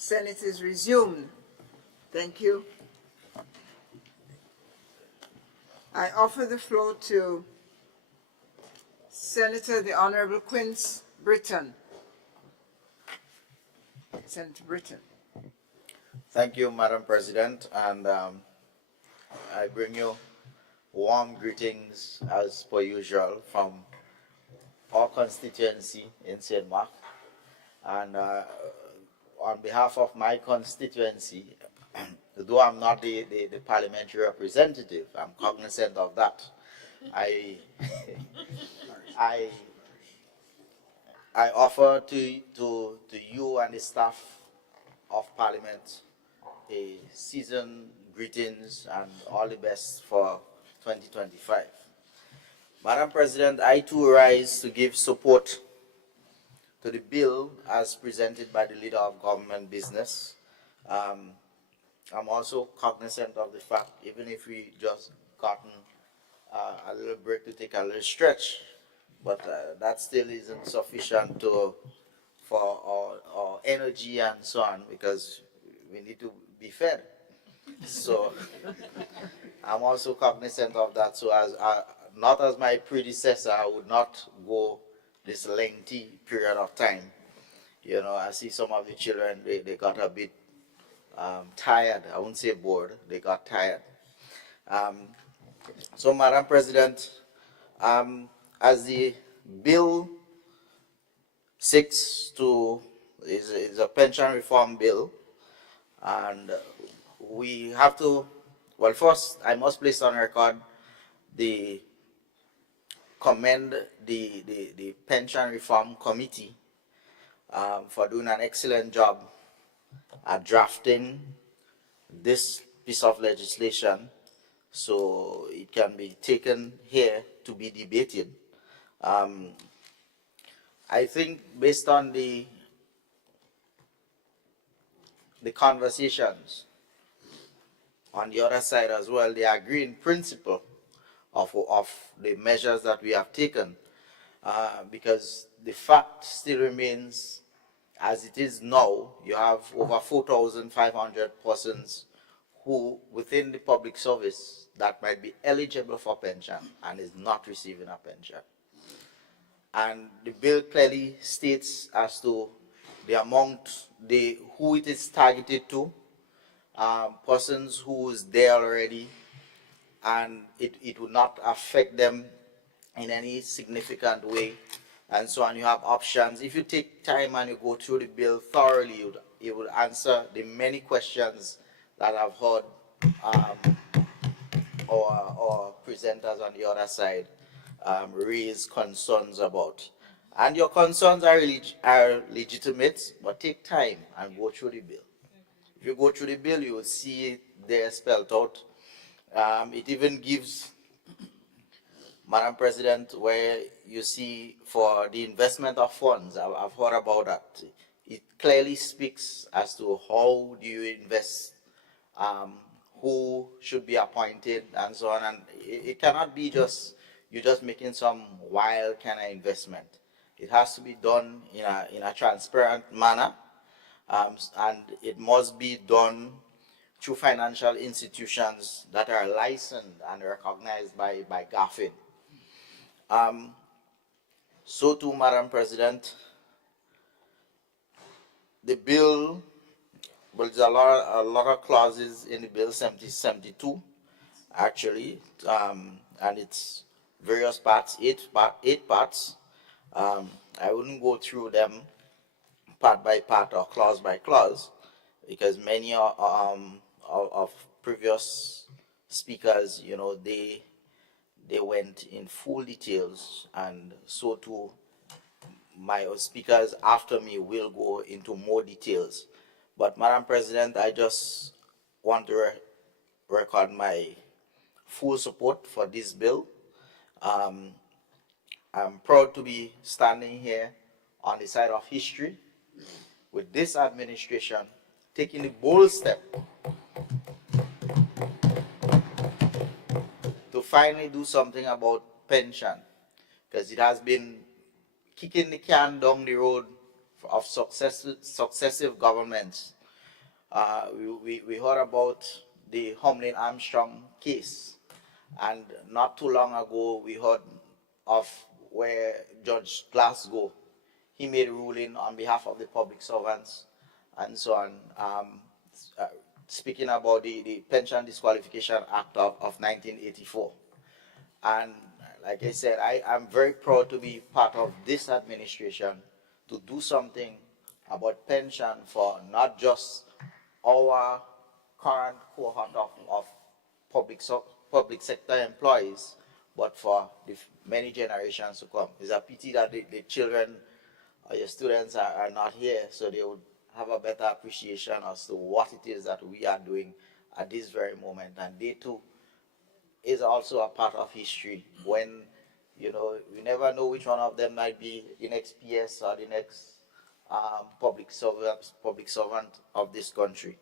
Senate is resumed. Thank you. I offer the floor to Senator the Honorable Quince Britton. Senator Britton. Thank you, Madam President, and I bring you warm greetings as per usual from our constituency in St. Mark. And on behalf of my constituency, though I'm not the parliamentary representative, I'm cognizant of that. I offer to you and the staff of Parliament a season greetings and all the best for 2025. Madam President, I too rise to give support to the bill as presented by the Leader of Government Business. I'm also cognizant of the fact, even if we just gotten a little break to take a little stretch, but that still isn't sufficient for our energy and so on, because we need to be fed. So I'm also cognizant of that. So as not as my predecessor, I would not go this lengthy period of time. You know, I see some of the children, they got a bit tired. I won't say bored, they got tired. So Madam President, as the bill 6 is a pension reform bill, and we have to, well, first I must place on record commend the pension reform committee for doing an excellent job at drafting this piece of legislation so it can be taken here to be debated. I think based on the conversations on the other side as well, they agree in principle of the measures that we have taken, because the fact still remains as it is now. You have over 4,500 persons who within the public service that might be eligible for pension and is not receiving a pension. And the bill clearly states as to the amount, who it is targeted to, persons who is there already, and it would not affect them in any significant way, and so on. You have options. If you take time and you go through the bill thoroughly, it would answer the many questions that I've heard or presenters on the other side raise concerns about. And your concerns are legitimate, but take time and go through the bill. If you go through the bill, you will see it there spelled out. It even gives, Madam President, where you see for the investment of funds, I've heard about that. It clearly speaks as to how do you invest, who should be appointed, and so on. And it cannot be just you're just making some wild kind of investment. It has to be done in a transparent manner, and it must be done through financial institutions that are licensed and recognized by GAFIN. So too, Madam President, the bill, well, there's a lot of clauses in the bill, 72 actually, and it's various parts, eight parts. I wouldn't go through them part by part or clause by clause, because many of previous speakers, you know, they went in full details, and so too my speakers after me will go into more details. But Madam President, I just want to record my full support for this bill. I'm proud to be standing here on the side of history with this administration taking a bold step to finally do something about pension, because it has been kicking the can down the road of successive governments We heard about the Humlin Armstrong case, and not too long ago we heard of where Judge Glasgow, he made a ruling on behalf of the public servants and so on, speaking about the Pension Disqualification Act of 1984. And like I said, I'm very proud to be part of this administration to do something about pension for not just our current cohort of public sector employees, but for the many generations to come. It's a pity that the children or your students are not here, so they would have a better appreciation as to what it is that we are doing at this very moment. And they too is also a part of history when, you never know which one of them might be the next PS or the next public servant of this country.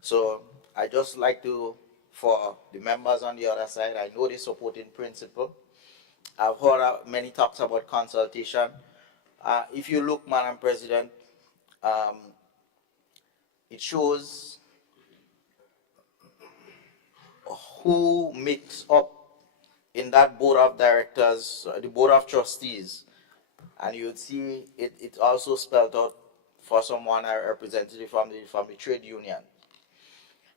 So I just like to, for the members on the other side, I know they support in principle. I've heard many talks about consultation. If you look, Madam President, it shows who makes up in that board of directors, the board of trustees, and you'd see it also spelled out for someone, a representative from the trade union,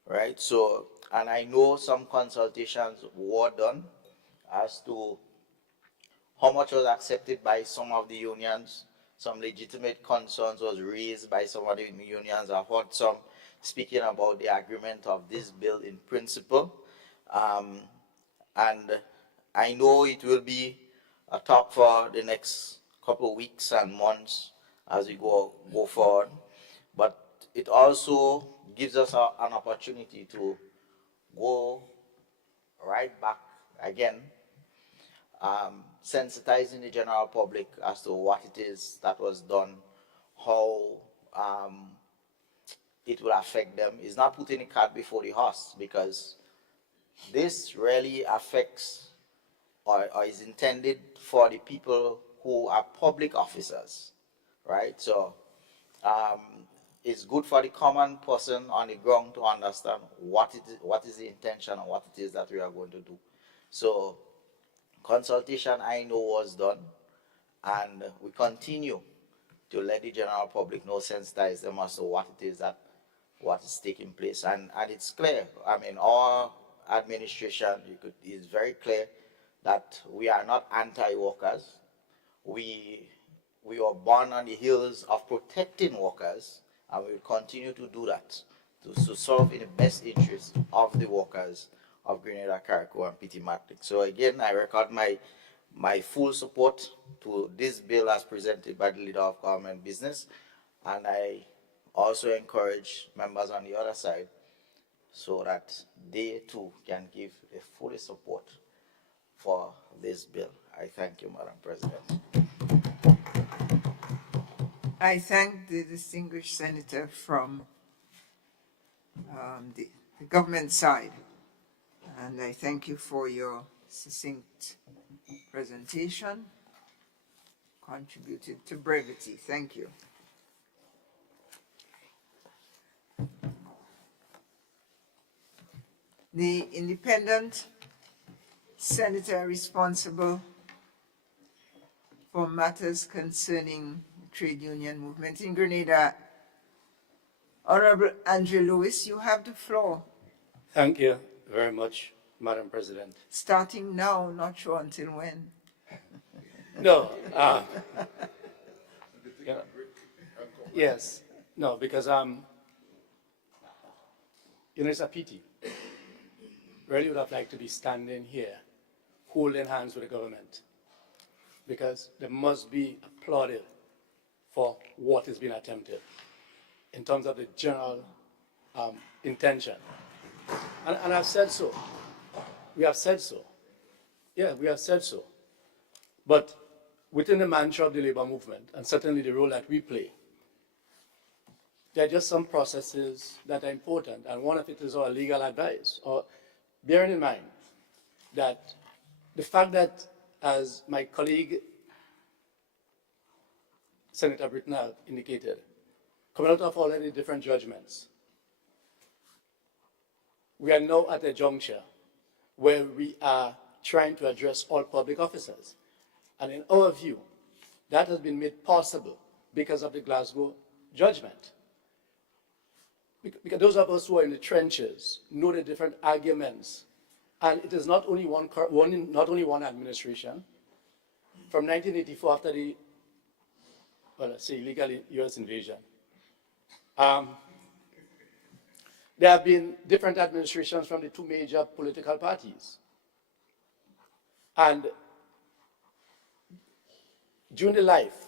right? So, and I know some consultations were done as to how much was accepted by some of the unions. Some legitimate concerns was raised by some of the unions. I've heard some speaking about the agreement of this bill in principle. And I know it will be a talk for the next couple of weeks and months as we go forward. But it also gives us an opportunity to go right back again, sensitizing the general public as to what it is that was done, how it will affect them. It's not putting the cart before the horse, because this really affects or is intended for the people who are public officers, right? So it's good for the common person on the ground to understand what is the intention and what it is that we are going to do. So consultation, I know, was done, and we continue to let the general public know, sensitize them as to what it is what is taking place. And it's clear, I mean, our administration is very clear that we are not anti-workers. We were born on the heels of protecting workers, and we will continue to do that to serve in the best interest of the workers of Grenada, Carriacou, and Petit Martinique. So again, I record my full support to this bill as presented by the Leader of Government Business, and I also encourage members on the other side so that they too can give a full support for this bill. I thank you, Madam President. I thank the distinguished senator from the government side, and I thank you for your succinct presentation, contributed to brevity. Thank you. The independent senator responsible for matters concerning the trade union movement in Grenada, Honorable Andrew Lewis, you have the floor. Thank you very much, Madam President. Starting now, not sure until when. No, yes, no, because it's a pity. Really would have liked to be standing here, holding hands with the government, because they must be applauded for what has been attempted in terms of the general intention. And I've said so. We have said so. Yeah, we have said so. But within the mantra of the labor movement, and certainly the role that we play, there are just some processes that are important, and one of it is our legal advice. Or bearing in mind that the fact that, as my colleague Senator Britton indicated, coming out of all of the different judgments, we are now at a juncture where we are trying to address all public officers. And in our view, that has been made possible because of the Glasgow judgment. Because those of us who are in the trenches know the different arguments. And it is not only one administration. From 1984, after the, well, let's say, illegal US invasion, there have been different administrations from the two major political parties. And during the life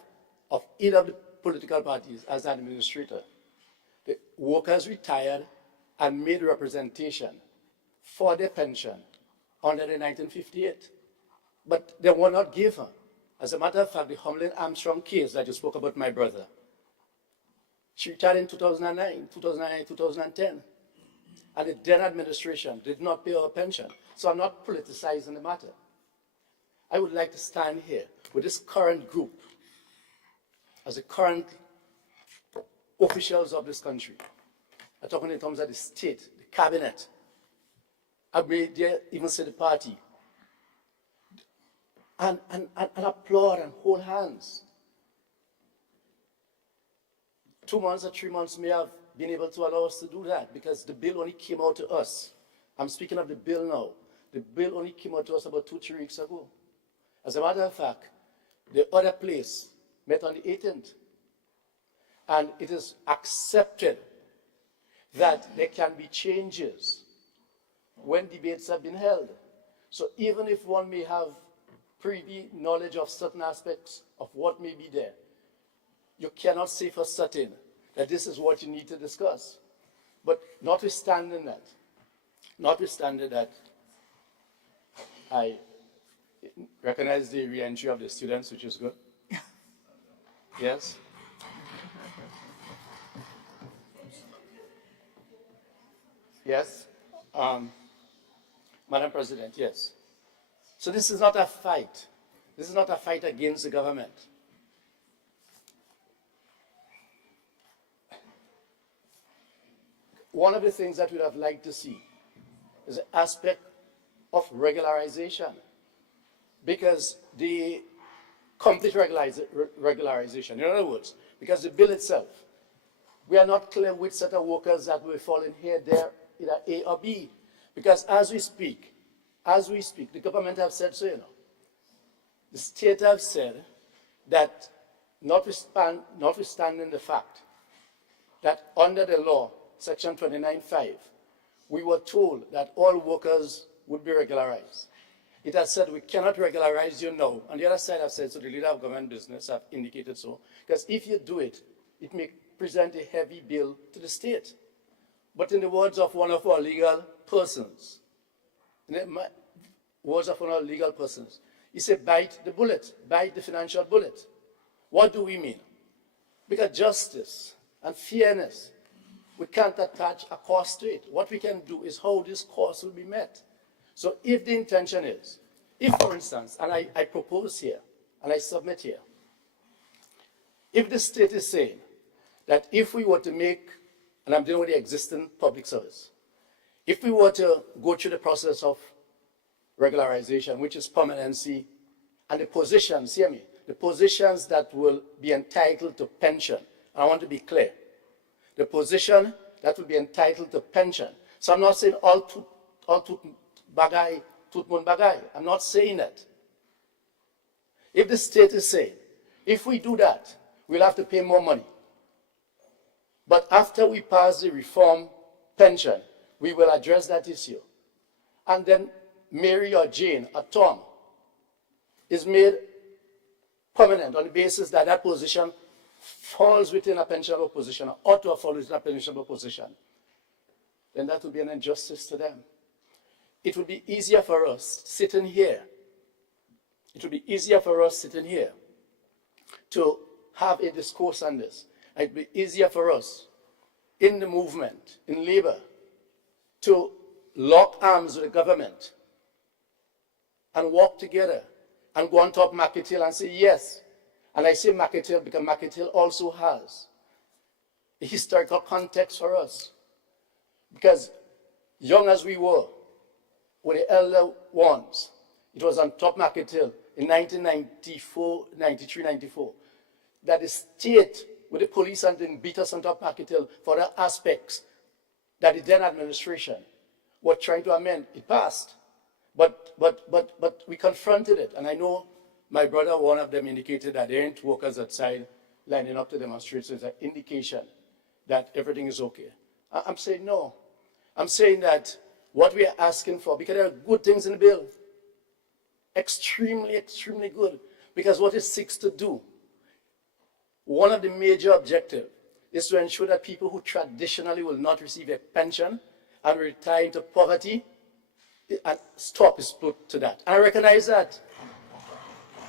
of either of the political parties as administrator, the workers retired and made representation for their pension under the 1958. But they were not given. As a matter of fact, the Humlin Armstrong case that you spoke about, my brother, she retired in 2009, 2010. And the then administration did not pay her pension. So I'm not politicizing the matter. I would like to stand here with this current group as the current officials of this country. I'm talking in terms of the state, the cabinet. I may dare even say the party. And applaud and hold hands. 2 months or 3 months may have been able to allow us to do that because the bill only came out to us. I'm speaking of the bill now. The bill only came out to us about 2-3 weeks ago. As a matter of fact, the other place met on the 18th. And it is accepted that there can be changes when debates have been held. So even if one may have privy knowledge of certain aspects of what may be there, you cannot say for certain that this is what you need to discuss. But notwithstanding that, I recognize the re-entry of the students, which is good. Yes? Yes? Madam President, yes. So this is not a fight. This is not a fight against the government. One of the things that we'd have liked to see is the aspect of regularization, because the complete regularization, in other words, because the bill itself, we are not clear which set of workers that will fall in here, there, either A or B, because as we speak, the government have said so, the state have said that notwithstanding the fact that under the law, Section 29(5), we were told that all workers would be regularized. It has said we cannot regularize you now. On the other side, I've said, so the leader of government business have indicated so, because if you do it, it may present a heavy bill to the state. But in the words of one of our legal persons, he said, bite the bullet, bite the financial bullet. What do we mean? Because justice and fairness, we can't attach a cost to it. What we can do is how this cost will be met. So if the intention is, if for instance, and I propose here, and I submit here, if the state is saying that if we were to make, and I'm dealing with the existing public service, if we were to go through the process of regularization, which is permanency, and the positions, hear me, the positions that will be entitled to pension, I want to be clear, the position that will be entitled to pension. So I'm not saying all tut mun bagay. I'm not saying that. If the state is saying, if we do that, we'll have to pay more money. But after we pass the reform pension, we will address that issue. And then Mary or Jane or Tom is made permanent on the basis that that position falls within a pensionable position, or ought to fall within a pensionable position, then that would be an injustice to them. It would be easier for us sitting here. It would be easier for us sitting here to have a discourse on this. It would be easier for us in the movement, in labor, to lock arms with the government and walk together and go on top Market and say yes. And I say Market because Market also has a historical context for us. Because young as we were, with the elder ones, it was on Top Market Hill in 1994, 93, 94, that the state with the police and then beat us on Top Market Hill for the aspects that the then administration were trying to amend. It passed. But we confronted it. And I know my brother, one of them, indicated that there ain't workers outside lining up to demonstrate. So it's an indication that everything is okay. I'm saying no. I'm saying that what we are asking for, because there are good things in the bill, extremely, extremely good, because what it seeks to do, one of the major objectives is to ensure that people who traditionally will not receive a pension and retire into poverty, and stop is put to that. And I recognize that.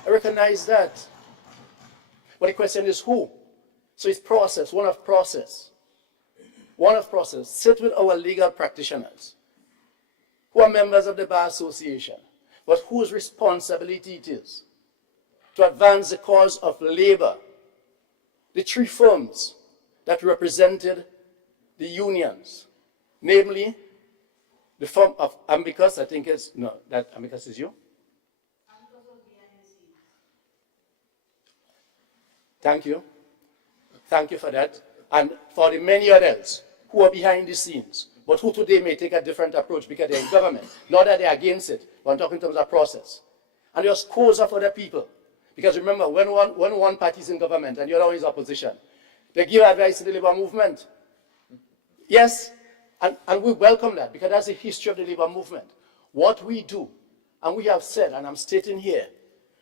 I recognize that. But the question is who? So it's process, one of process. One of process. Sit with our legal practitioners who are members of the Bar Association, but whose responsibility it is to advance the cause of labor. The three firms that represented the unions, namely the firm of Amicus, I think it's, no, that Amicus is you? Thank you. Thank you for that. And for the many others who are behind the scenes, but who today may take a different approach because they're in government. Not that they're against it, but I'm talking in terms of process. And there's scores of other people. Because remember, when one party is in government and the other one is opposition, they give advice to the labor movement. Yes, and we welcome that because that's the history of the labor movement. What we do, and we have said, and I'm stating here,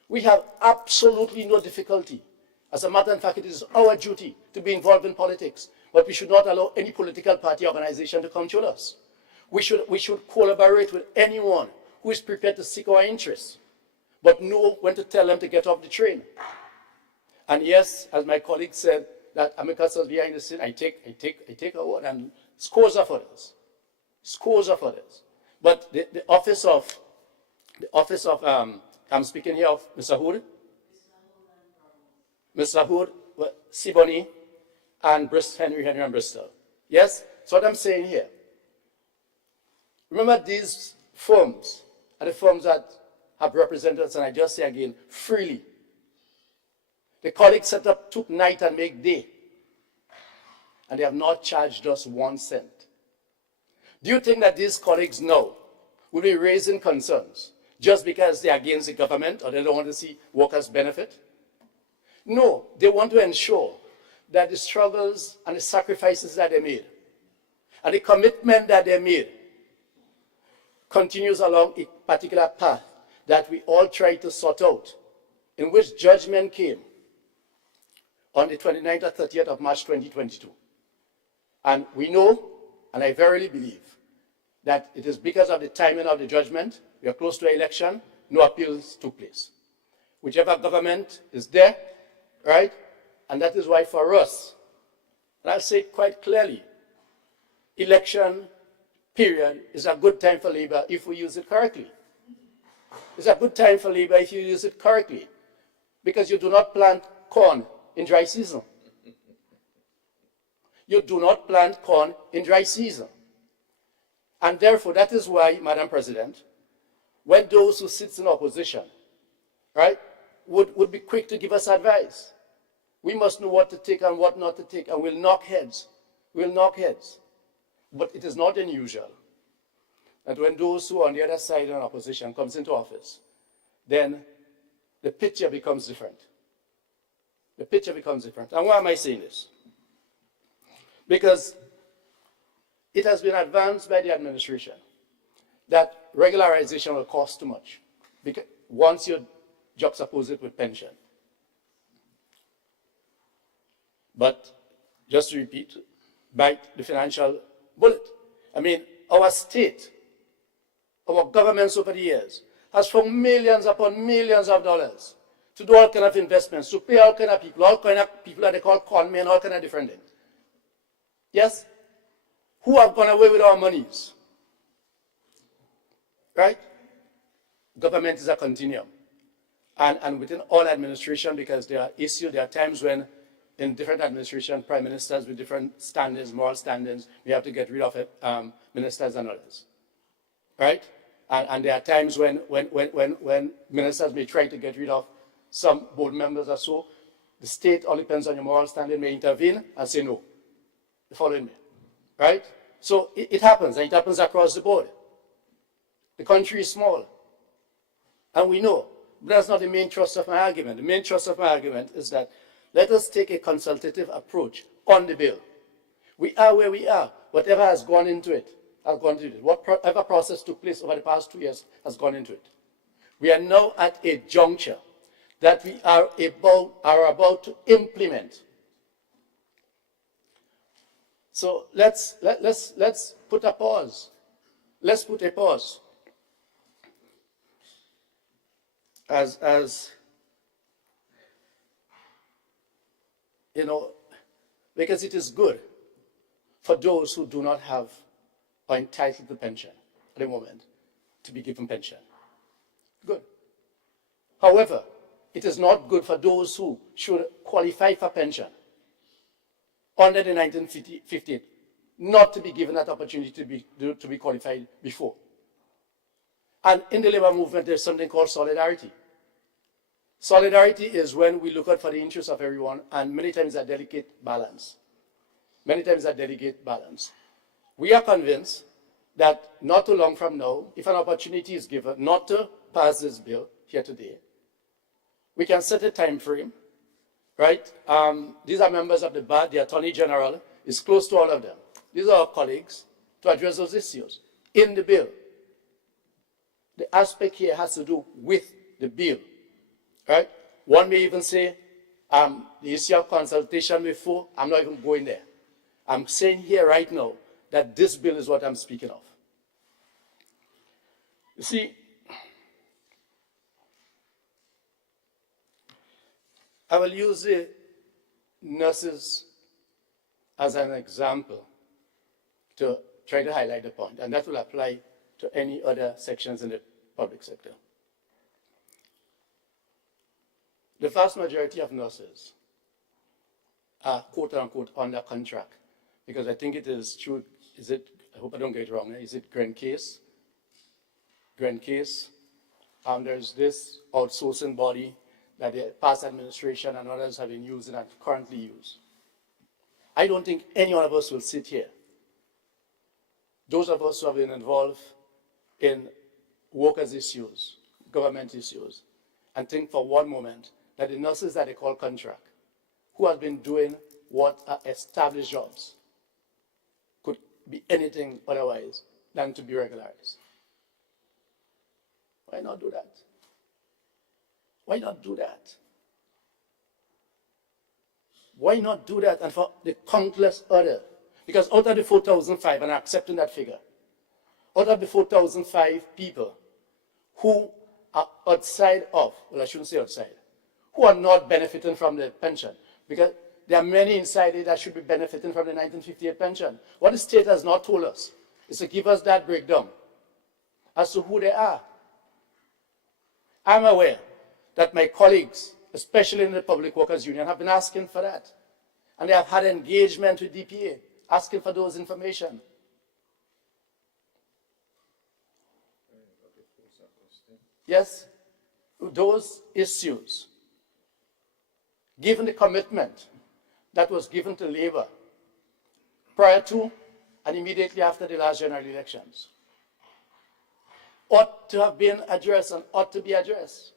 we have absolutely no difficulty. As a matter of fact, it is our duty to be involved in politics, but we should not allow any political party organization to control us. We should collaborate with anyone who is prepared to seek our interests, but know when to tell them to get off the train. And yes, as my colleague said, that Amicus was behind the scene. I take a word, and scores of others. But the office of, I'm speaking here of Mr. Hood, Siboney, and Henry and Bristol. Yes? So what I'm saying here, remember these firms are the firms that have represented us, and I just say again, freely. The colleagues set up, took night and make day, and they have not charged us 1 cent. Do you think that these colleagues now will be raising concerns just because they're against the government or they don't want to see workers benefit? No, they want to ensure that the struggles and the sacrifices that they made and the commitment that they made continues along a particular path that we all try to sort out, in which judgment came on the 29th or 30th of March 2022. And we know, and I verily believe, that it is because of the timing of the judgment, we are close to an election, no appeals took place. Whichever government is there, right? And that is why for us, and I'll say it quite clearly, election period is a good time for labor if we use it correctly. It's a good time for labor if you use it correctly, because you do not plant corn in dry season. You do not plant corn in dry season. And therefore, that is why, Madam President, when those who sit in opposition, right, would be quick to give us advice, we must know what to take and what not to take, and we'll knock heads. We'll knock heads. But it is not unusual that when those who are on the other side in opposition comes into office, then the picture becomes different. The picture becomes different. And why am I saying this? Because it has been advanced by the administration that regularization will cost too much, because once you juxtapose it with pension. But just to repeat, bite the financial bullet. I mean, our state, our governments over the years, has found millions upon millions of dollars to do all kind of investments, to pay all kind of people that they call con men, all kind of different things. Yes? Who have gone away with our monies? Right? Government is a continuum. And within all administration, because there are issues, there are times when in different administrations, prime ministers with different standards, moral standards. We have to get rid of ministers and others, right? And there are times when ministers may try to get rid of some board members or so. The state, all depends on your moral standing, may intervene and say no. You're following me, right? So it happens, and it happens across the board. The country is small, and we know. But that's not the main thrust of my argument. The main thrust of my argument is that let us take a consultative approach on the bill. We are where we are. Whatever has gone into it, has gone into it. Whatever process took place over the past 2 years has gone into it. We are now at a juncture that we are about to implement. So let's put a pause. Let's put a pause. As you know, because it is good for those who do not have or entitled to pension at the moment to be given pension. Good. However, it is not good for those who should qualify for pension under the 1958 not to be given that opportunity to be qualified before. And in the labor movement, there's something called solidarity. Solidarity is when we look out for the interests of everyone, and many times a delicate balance. Many times a delicate balance. We are convinced that not too long from now, if an opportunity is given not to pass this bill here today, we can set a time frame, right? These are members of the bar. The Attorney General is close to all of them. These are our colleagues to address those issues in the bill. The aspect here has to do with the bill, right? One may even say, the issue of consultation before, I'm not even going there. I'm saying here right now that this bill is what I'm speaking of. You see, I will use the nurses as an example to try to highlight the point, and that will apply to any other sections in the public sector. The vast majority of nurses are quote-unquote under contract, because I think it is true, I hope I don't get it wrong, is it Grenada? There's this outsourcing body that the past administration and others have been using and currently use. I don't think any one of us will sit here, those of us who have been involved in workers' issues, government issues, and think for one moment that the nurses that they call contract, who have been doing what are established jobs, could be anything otherwise than to be regularized. Why not do that? Why not do that? Why not do that? And for the countless other, because out of the 4,005, and I'm accepting that figure, out of the 4,005 people who are outside of, well, I shouldn't say outside, who are not benefiting from the pension, because there are many inside it that should be benefiting from the 1958 pension. What the state has not told us is to give us that breakdown as to who they are. I'm aware that my colleagues, especially in the Public Workers Union, have been asking for that. And they have had engagement with DPA, asking for those information. Yes, those issues, given the commitment that was given to labor prior to and immediately after the last general elections, ought to have been addressed and ought to be addressed.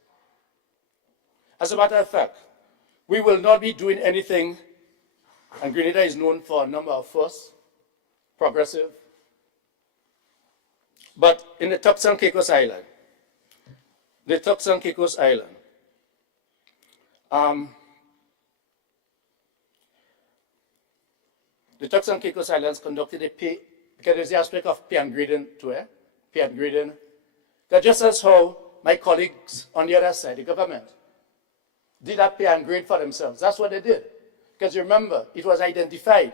As a matter of fact, we will not be doing anything, and Grenada is known for a number of firsts, progressive, but in the Turks and Caicos Island, the Turks and Caicos Island, the Turks and Caicos Islands conducted a pay, because there's the aspect of pay and grading to it, pay and grading, that just as how my colleagues on the other side, the government, did that pay and grade for themselves. That's what they did. Because remember, it was identified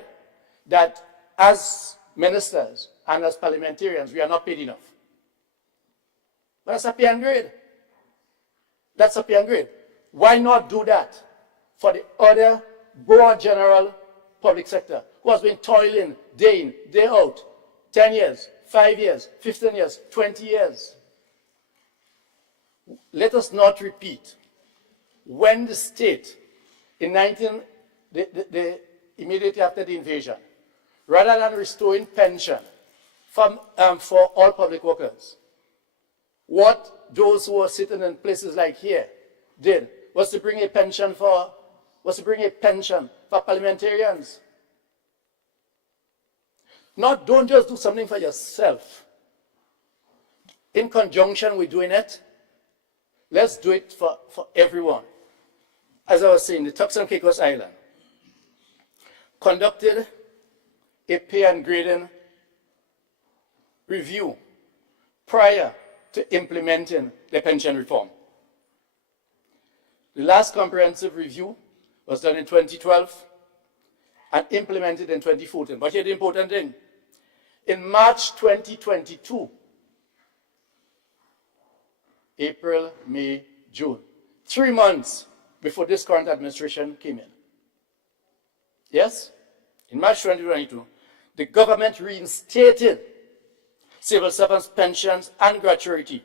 that as ministers and as parliamentarians, we are not paid enough. But that's a pay and grade. That's a pay and grade. Why not do that for the other broad general public sector who has been toiling day in, day out, 10 years, 5 years, 15 years, 20 years. Let us not repeat when the state in immediately after the invasion, rather than restoring pension for all public workers, what those who were sitting in places like here did was to bring a pension for parliamentarians. Don't just do something for yourself. In conjunction with doing it, let's do it for everyone. As I was saying, the Turks and Caicos Island conducted a pay and grading review prior to implementing the pension reform. The last comprehensive review was done in 2012 and implemented in 2014. But here's the important thing. In March 2022, April, May, June, 3 months before this current administration came in. Yes? In March 2022, the government reinstated civil servants' pensions and gratuity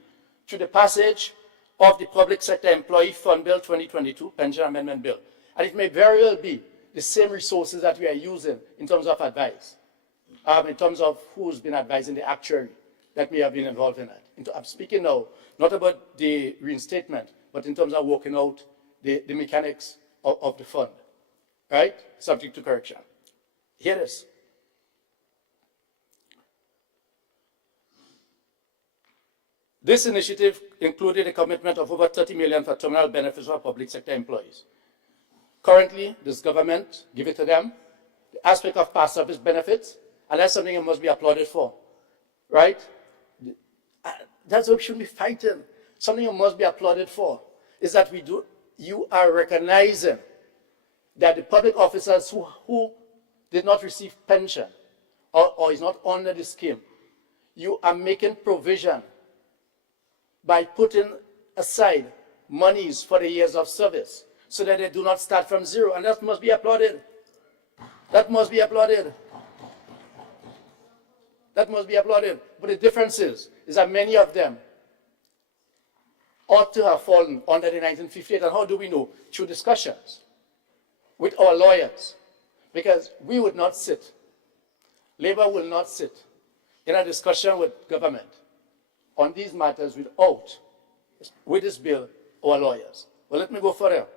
through the passage of the Public Sector Employee Fund Bill 2022, Pension Amendment Bill. And it may very well be the same resources that we are using in terms of advice, in terms of who's been advising the actuary that may have been involved in that. I'm speaking now not about the reinstatement, but in terms of working out the mechanics of the fund, right? Subject to correction. Here it is. This initiative included a commitment of over 30 million for terminal benefits for public sector employees. Currently, this government, give it to them, the aspect of past service benefits, and that's something that must be applauded for, right? That's what we should be fighting. Something that must be applauded for is that you are recognizing that the public officers who did not receive pension or is not under the scheme, you are making provision by putting aside monies for the years of service so that they do not start from zero. And that must be applauded. That must be applauded. That must be applauded. But the difference is that many of them ought to have fallen under the 1958. And how do we know? Through discussions with our lawyers. Because we would not sit, Labour will not sit in a discussion with government on these matters without, with this bill, our lawyers. Well, let me go further.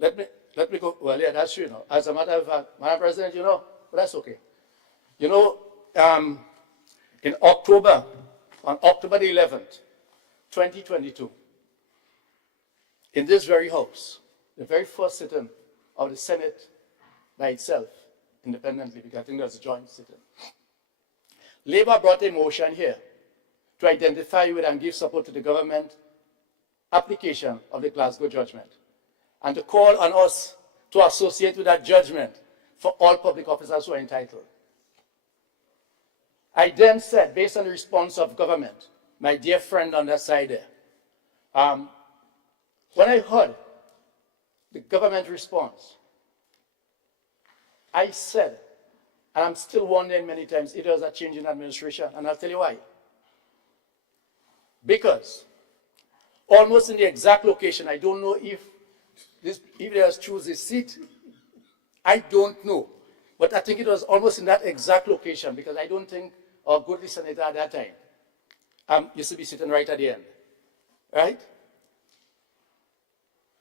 Let me go, well, yeah, that's true, you know. As a matter of fact, Madam President, you know, but that's okay. You know, in October, on October the 11th, 2022, in this very house, the very first sitting of the Senate by itself, independently, because I think there's a joint sitting, Labour brought a motion here to identify with and give support to the government application of the Glasgow judgment and to call on us to associate with that judgment for all public officers who are entitled. I then said, based on the response of government, my dear friend on that side there, when I heard the government response, I said, and I'm still wondering many times if there's a change in administration, and I'll tell you why. Because almost in the exact location, I don't know if they has chosen a seat, I don't know. But I think it was almost in that exact location, because I don't think our goodly senator at that time used to be sitting right at the end, right?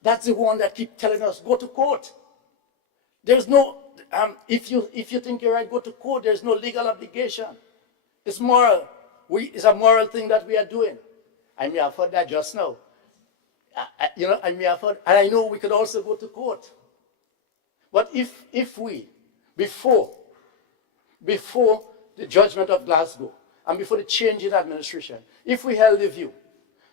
That's the one that keeps telling us, go to court. There's no, if you think you're right, go to court. There's no legal obligation. It's moral. It's a moral thing that we are doing. I may have heard that just now. You know, I may have heard, and I know we could also go to court. But if we, before the judgment of Glasgow and before the change in administration, if we held the view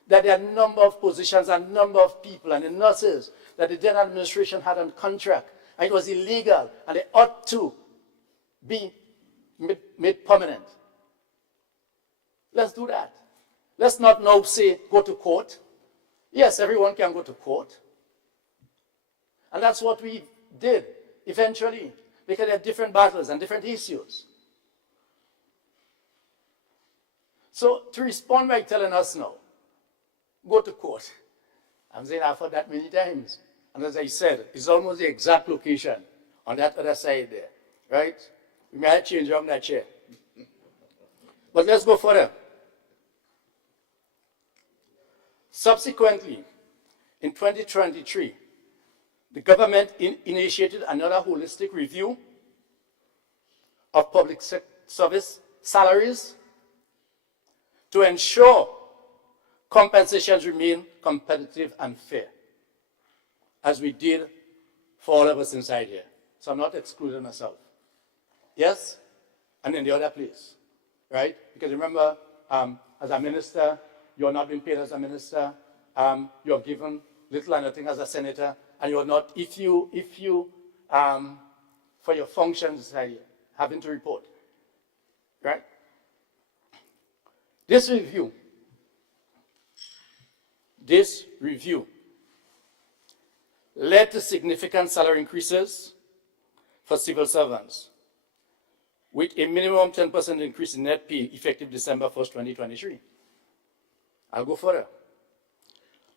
that there are a number of positions and a number of people and the nurses that the then administration had on contract, and it was illegal, and they ought to be made permanent. Let's do that. Let's not now say, go to court. Yes, everyone can go to court. And that's what we did eventually, because there are different battles and different issues. So to respond by telling us now, go to court. I'm saying I've heard that many times. And as I said, it's almost the exact location on that other side there, right? We may have changed around that chair. But let's go further. Subsequently, in 2023, the government initiated another holistic review of public service salaries to ensure compensations remain competitive and fair, as we did for all of us inside here. So I'm not excluding myself. Yes? And in the other place, right? Because remember, as a minister, you're not being paid as a minister, you're given little and nothing as a senator, and you're not, if you for your functions inside here, having to report, right? This review led to significant salary increases for civil servants, with a minimum 10% increase in net pay effective December 1st, 2023. I'll go further.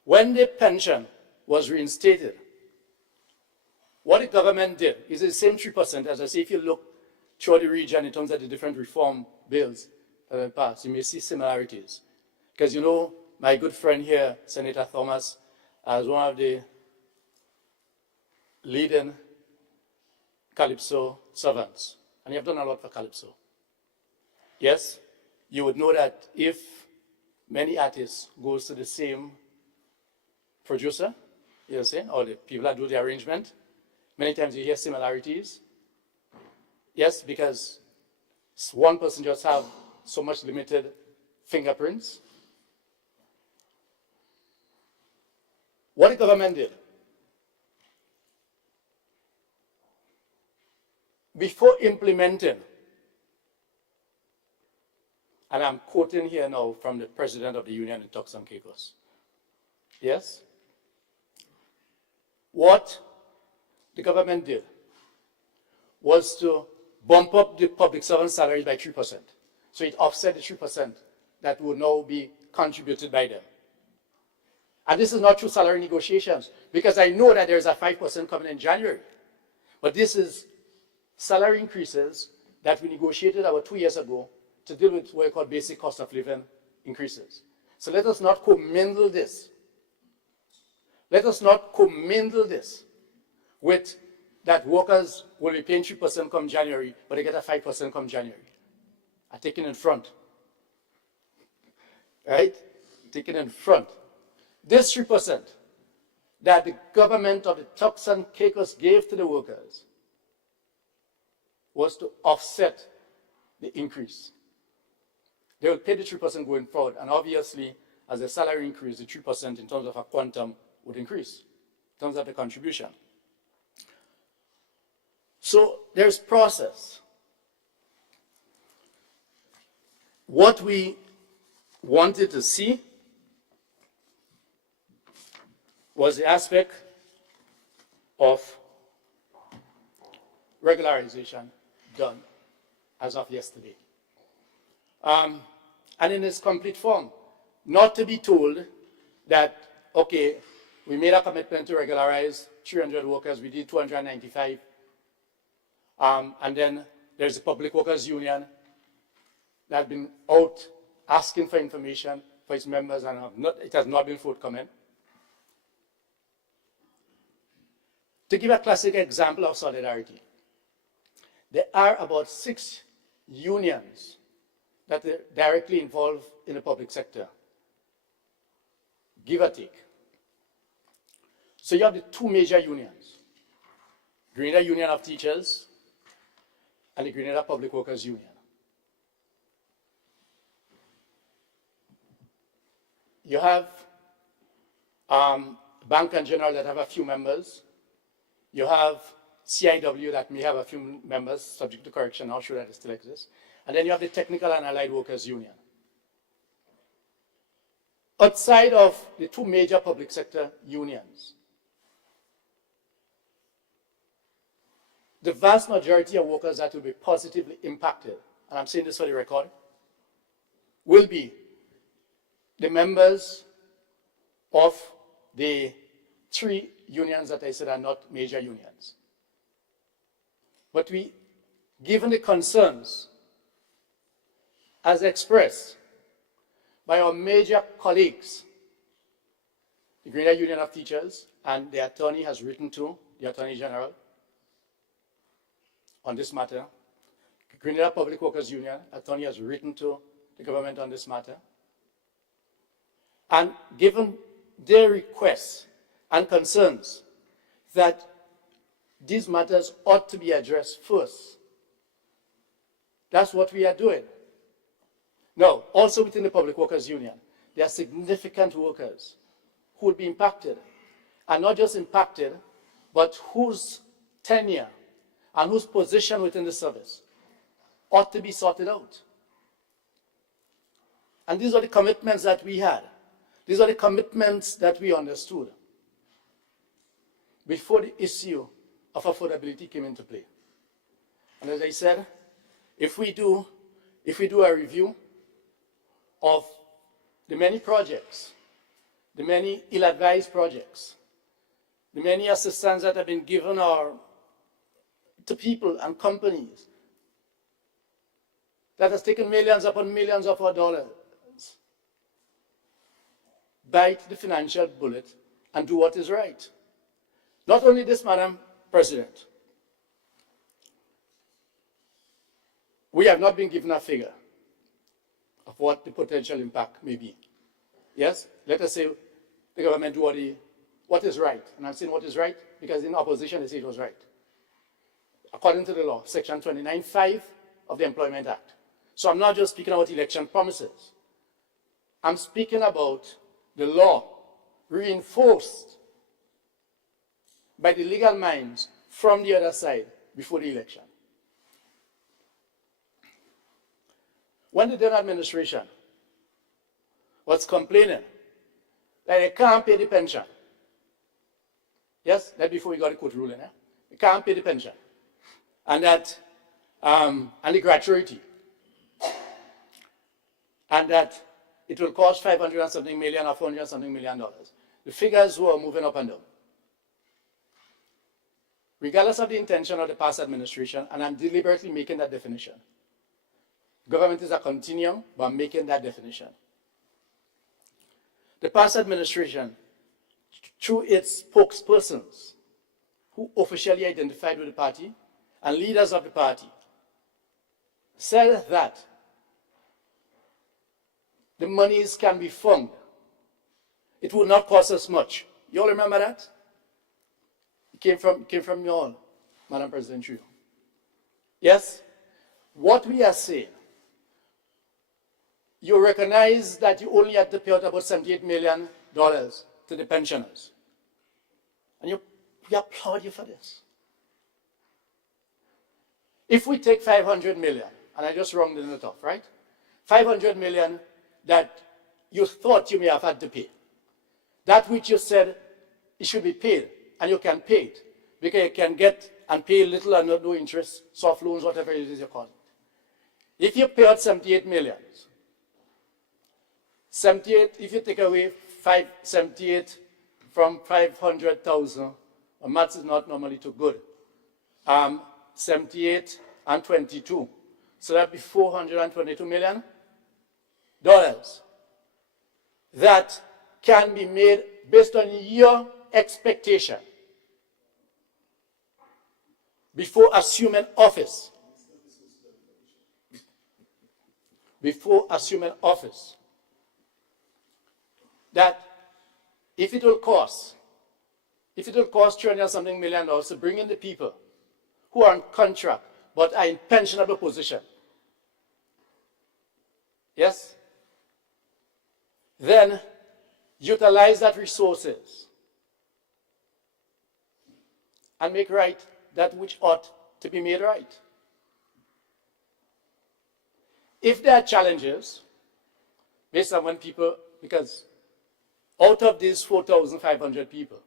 When the pension was reinstated, what the government did is the same 3%, as I say, if you look through the region in terms of the different reform bills that have passed, you may see similarities. Because you know, my good friend here, Senator Thomas, as one of the leading Calypso servants, and you have done a lot for Calypso. Yes, you would know that if many artists goes to the same producer, you know, saying, or the people that do the arrangement, many times you hear similarities. Yes, because one person just have so much limited fingerprints. What the government did, before implementing, and I'm quoting here now from the president of the union in Turks and Caicos. Yes? What the government did was to bump up the public servant salaries by 3%. So it offset the 3% that would now be contributed by them. And this is not through salary negotiations, because I know that there's a 5% coming in January. But this is salary increases that we negotiated about 2 years ago to deal with what we call basic cost of living increases. So let us not commingle this. Let us not commingle this with that workers will be paying 3% come January, but they get a 5% come January. I take it in front. Right? Take it in front. This 3% that the government of the Turks and Caicos gave to the workers was to offset the increase. They will pay the 3% going forward, and obviously, as the salary increase, the 3% in terms of a quantum would increase, in terms of the contribution. So there's process. What we wanted to see was the aspect of regularization done as of yesterday. And in its complete form, not to be told that, okay, we made a commitment to regularize 300 workers, we did 295, and then there's the Public Workers Union that has been out asking for information for its members, and it has not been forthcoming. To give a classic example of solidarity, there are about 6 unions that are directly involved in the public sector, give or take. So you have the 2 major unions, Grenada Union of Teachers and the Grenada Public Workers Union. You have Bank and General that have a few members. You have CIW that may have a few members, subject to correction, not sure that it still exists. And then you have the Technical and Allied Workers Union. Outside of the 2 major public sector unions, the vast majority of workers that will be positively impacted, and I'm saying this for the record, will be the members of the 3 unions that I said are not major unions. But given the concerns as expressed by our major colleagues, the Grenada Union of Teachers, and the attorney has written to the Attorney General on this matter. The Grenada Public Workers Union attorney has written to the government on this matter. And given their requests and concerns that these matters ought to be addressed first, that's what we are doing. Now, also within the Public Workers Union, there are significant workers who will be impacted, and not just impacted, but whose tenure and whose position within the service ought to be sorted out. And these are the commitments that we had. These are the commitments that we understood before the issue of affordability came into play. And as I said, if we do a review of the many projects, the many ill-advised projects, the many assistance that have been given to people and companies that has taken millions upon millions of our dollars, bite the financial bullet and do what is right. Not only this, Madam President, we have not been given a figure of what the potential impact may be. Yes, let us say the government do what is right. And I'm saying what is right because in opposition they say it was right. According to the law, Section 29(5) of the Employment Act. So I'm not just speaking about election promises. I'm speaking about the law reinforced by the legal minds from the other side before the election. When the then administration was complaining that they can't pay the pension, yes, that before we got the court ruling, they can't pay the pension, and that, and the gratuity, and that it will cost 500 and something million or 400 and something million dollars. The figures were moving up and down. Regardless of the intention of the past administration, and I'm deliberately making that definition, government is a continuum, but I'm making that definition. The past administration, through its spokespersons, who officially identified with the party, and leaders of the party, said that the monies can be found. It will not cost us much. You all remember that? It came from you all, Madam President Trio. Yes? What we are saying, you recognize that you only had to pay out about $78 million to the pensioners. And we applaud you for this. If we take 500 million, and I just rounded it off, right? 500 million that you thought you may have had to pay. That which you said it should be paid, and you can pay it, because you can get and pay little and no interest, soft loans, whatever it is you call it. If you pay out 78 million, 78, if you take away 78 from 500,000, maths is not normally too good. 78 and 22. So that'd be $422 million that can be made based on your expectation before assuming office. Before assuming office. That if it will cost $300 something million to bring in the people who are on contract but are in pensionable position, yes, then utilize that resources and make right that which ought to be made right. If there are challenges, based on when people, because out of these 4,500 people,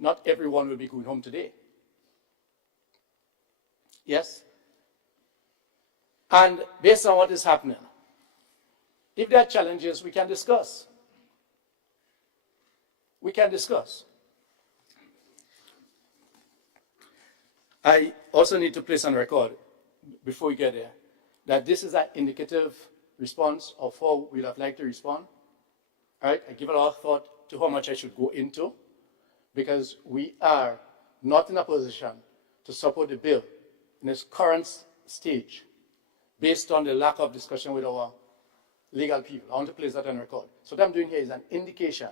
not everyone will be going home today. Yes? And based on what is happening, if there are challenges, we can discuss. We can discuss. I also need to place on record, before we get there, that this is an indicative response of how we'd have liked to respond. All right? I give a lot of thought to how much I should go into, because we are not in a position to support the bill in its current stage based on the lack of discussion with our legal people. I want to place that on record. So what I'm doing here is an indication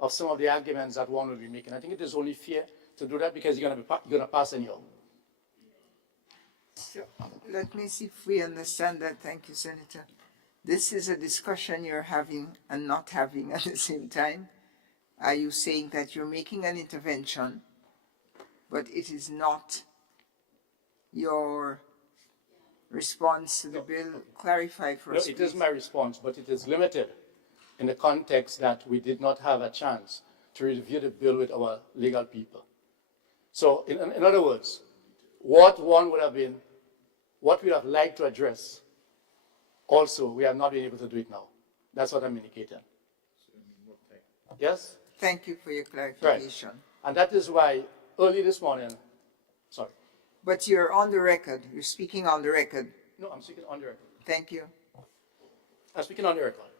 of some of the arguments that one will be making. I think it is only fair to do that because you're going to pass anyhow. So let me see if we understand that. Thank you, Senator. This is a discussion you're having and not having at the same time. Are you saying that you're making an intervention, but it is not your response to the bill? Clarify for us. No, it is my response, but it is limited in the context that we did not have a chance to review the bill with our legal people. So in other words, what one would have been, what we have liked to address, also we have not been able to do it now. That's what I'm indicating. Yes? Thank you for your clarification. Right. And that is why early this morning, sorry. But you're on the record. You're speaking on the record. No, I'm speaking on the record. Thank you. I'm speaking on the record.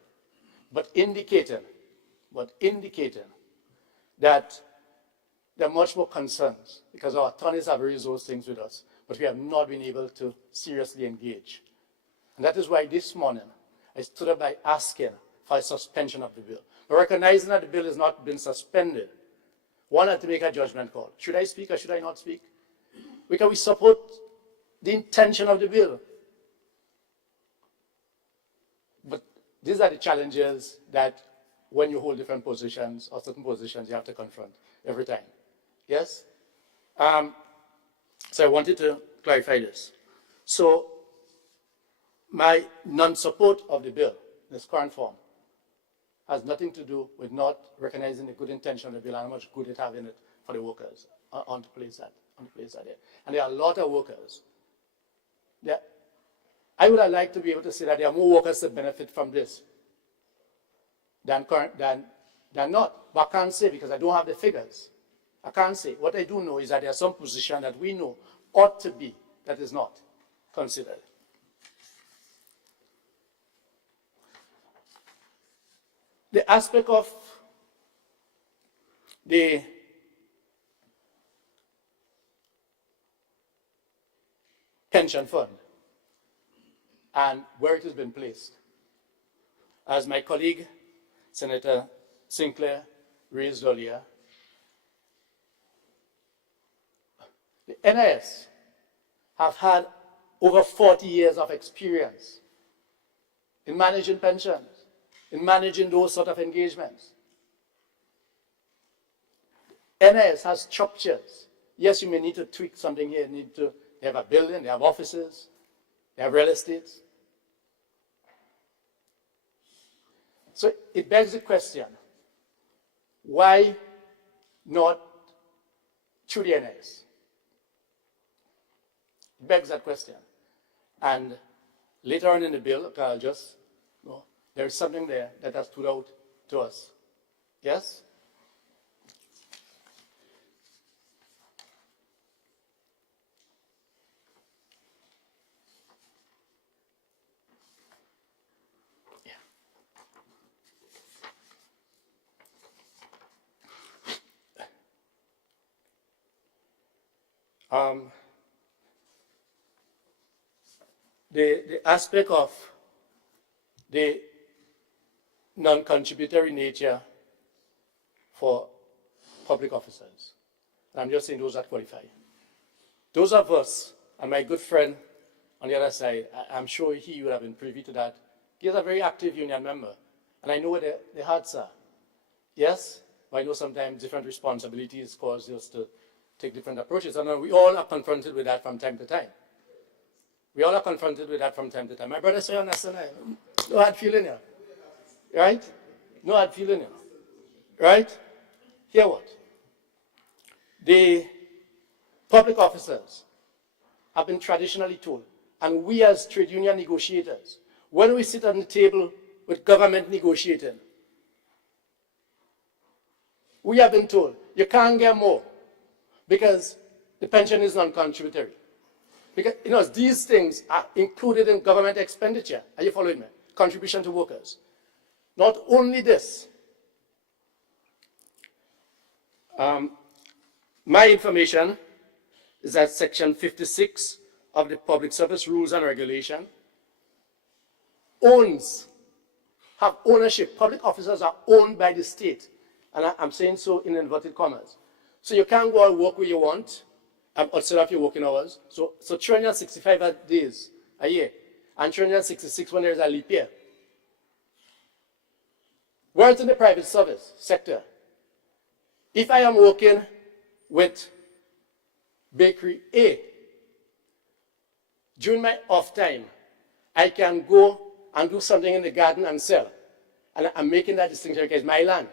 But indicating that there are much more concerns because our attorneys have raised those things with us, but we have not been able to seriously engage. And that is why this morning I stood up by asking for a suspension of the bill. But recognizing that the bill has not been suspended, one had to make a judgment call. Should I speak or should I not speak? Because we support the intention of the bill. But these are the challenges that when you hold different positions or certain positions you have to confront every time. Yes? So I wanted to clarify this. So my non-support of the bill in its current form has nothing to do with not recognizing the good intention of the bill and how much good it has in it for the workers. I want to place that there. And there are a lot of workers. I would have liked to be able to say that there are more workers that benefit from this than not. But I can't say because I don't have the figures. I can't say. What I do know is that there are some positions that we know ought to be that is not considered. The aspect of the pension fund and where it has been placed. As my colleague, Senator Sinclair, raised earlier, the NIS have had over 40 years of experience in managing pensions, in managing those sort of engagements. NIS has structures. Yes, you may need to tweak something here. They have a building, they have offices, they have real estate. So it begs the question, why not through the NIS? It begs that question. And later on in the bill, I'll just, there is something there that has stood out to us. Yes? The aspect of the non-contributory nature for public officers. And I'm just saying those that qualify. Those of us, and my good friend on the other side, I'm sure he would have been privy to that. He is a very active union member, and I know what the hearts are. Yes, but I know sometimes different responsibilities cause us to take different approaches, and we all are confronted with that from time to time. We all are confronted with that from time to time. My brother say, understand, no hard feeling here. Right? No hard feeling here. Right? Hear what? The public officers have been traditionally told, and we as trade union negotiators, when we sit on the table with government negotiating, we have been told you can't get more because the pension is non-contributory. Because these things are included in government expenditure. Are you following me? Contribution to workers. Not only this, my information is that Section 56 of the Public Service Rules and Regulation have ownership. Public officers are owned by the state. And I'm saying so in inverted commas. So you can't go and work where you want outside of your working hours. So 365 days a year and 366 when there is a leap year. Whereas in the private service sector, if I am working with Bakery A, during my off time, I can go and do something in the garden and sell. And I'm making that distinction because it's my land.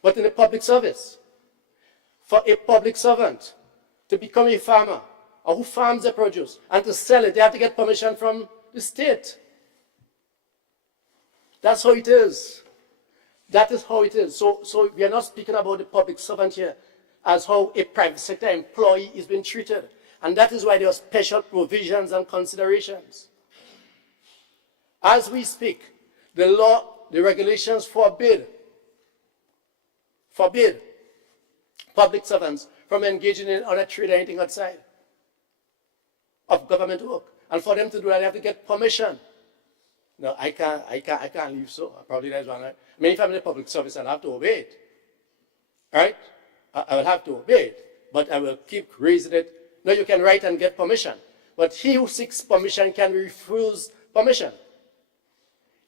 But in the public service, for a public servant to become a farmer or who farms their produce and to sell it, they have to get permission from the state. That's how it is. That is how it is. So we are not speaking about the public servant here as how a private sector employee is being treated. And that is why there are special provisions and considerations. As we speak, the law, the regulations forbid public servants from engaging in other trade or anything outside of government work. And for them to do that, they have to get permission. No, I can't leave so. Probably that's one. Right? I mean, if I'm in the public service, I'll have to obey it. Right? I will have to obey it. But I will keep raising it. No, you can write and get permission. But he who seeks permission can refuse permission.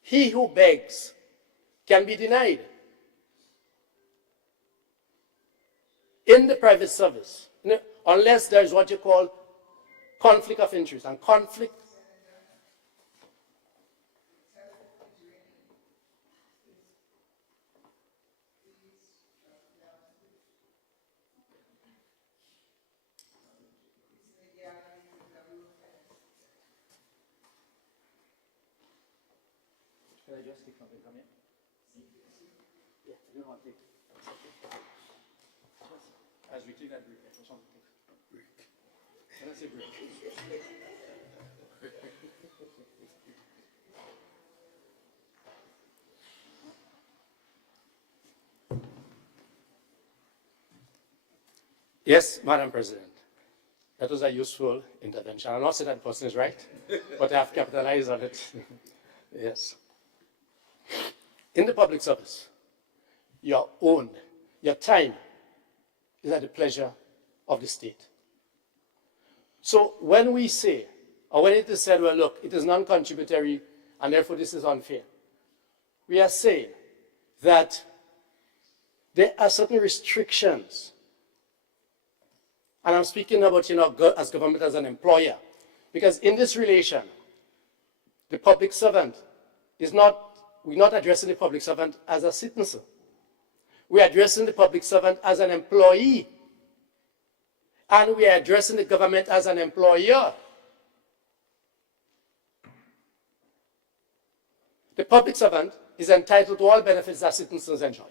He who begs can be denied. In the private service, unless there is what you call conflict of interest. And conflict Can I just take something from here? Yeah, I don't want to take. As we take that break, for something. Break. When I say break. Yes, Madam President. That was a useful intervention. I'm not saying that person is right, but I have capitalized on it. Yes. In the public service, your time is at the pleasure of the state. So when we say, or when it is said, well, look, it is non-contributory, and therefore this is unfair, we are saying that there are certain restrictions. And I'm speaking about, as government as an employer. Because in this relation, the public servant is we're not addressing the public servant as a citizen. We're addressing the public servant as an employee. And we are addressing the government as an employer. The public servant is entitled to all benefits that citizens enjoy.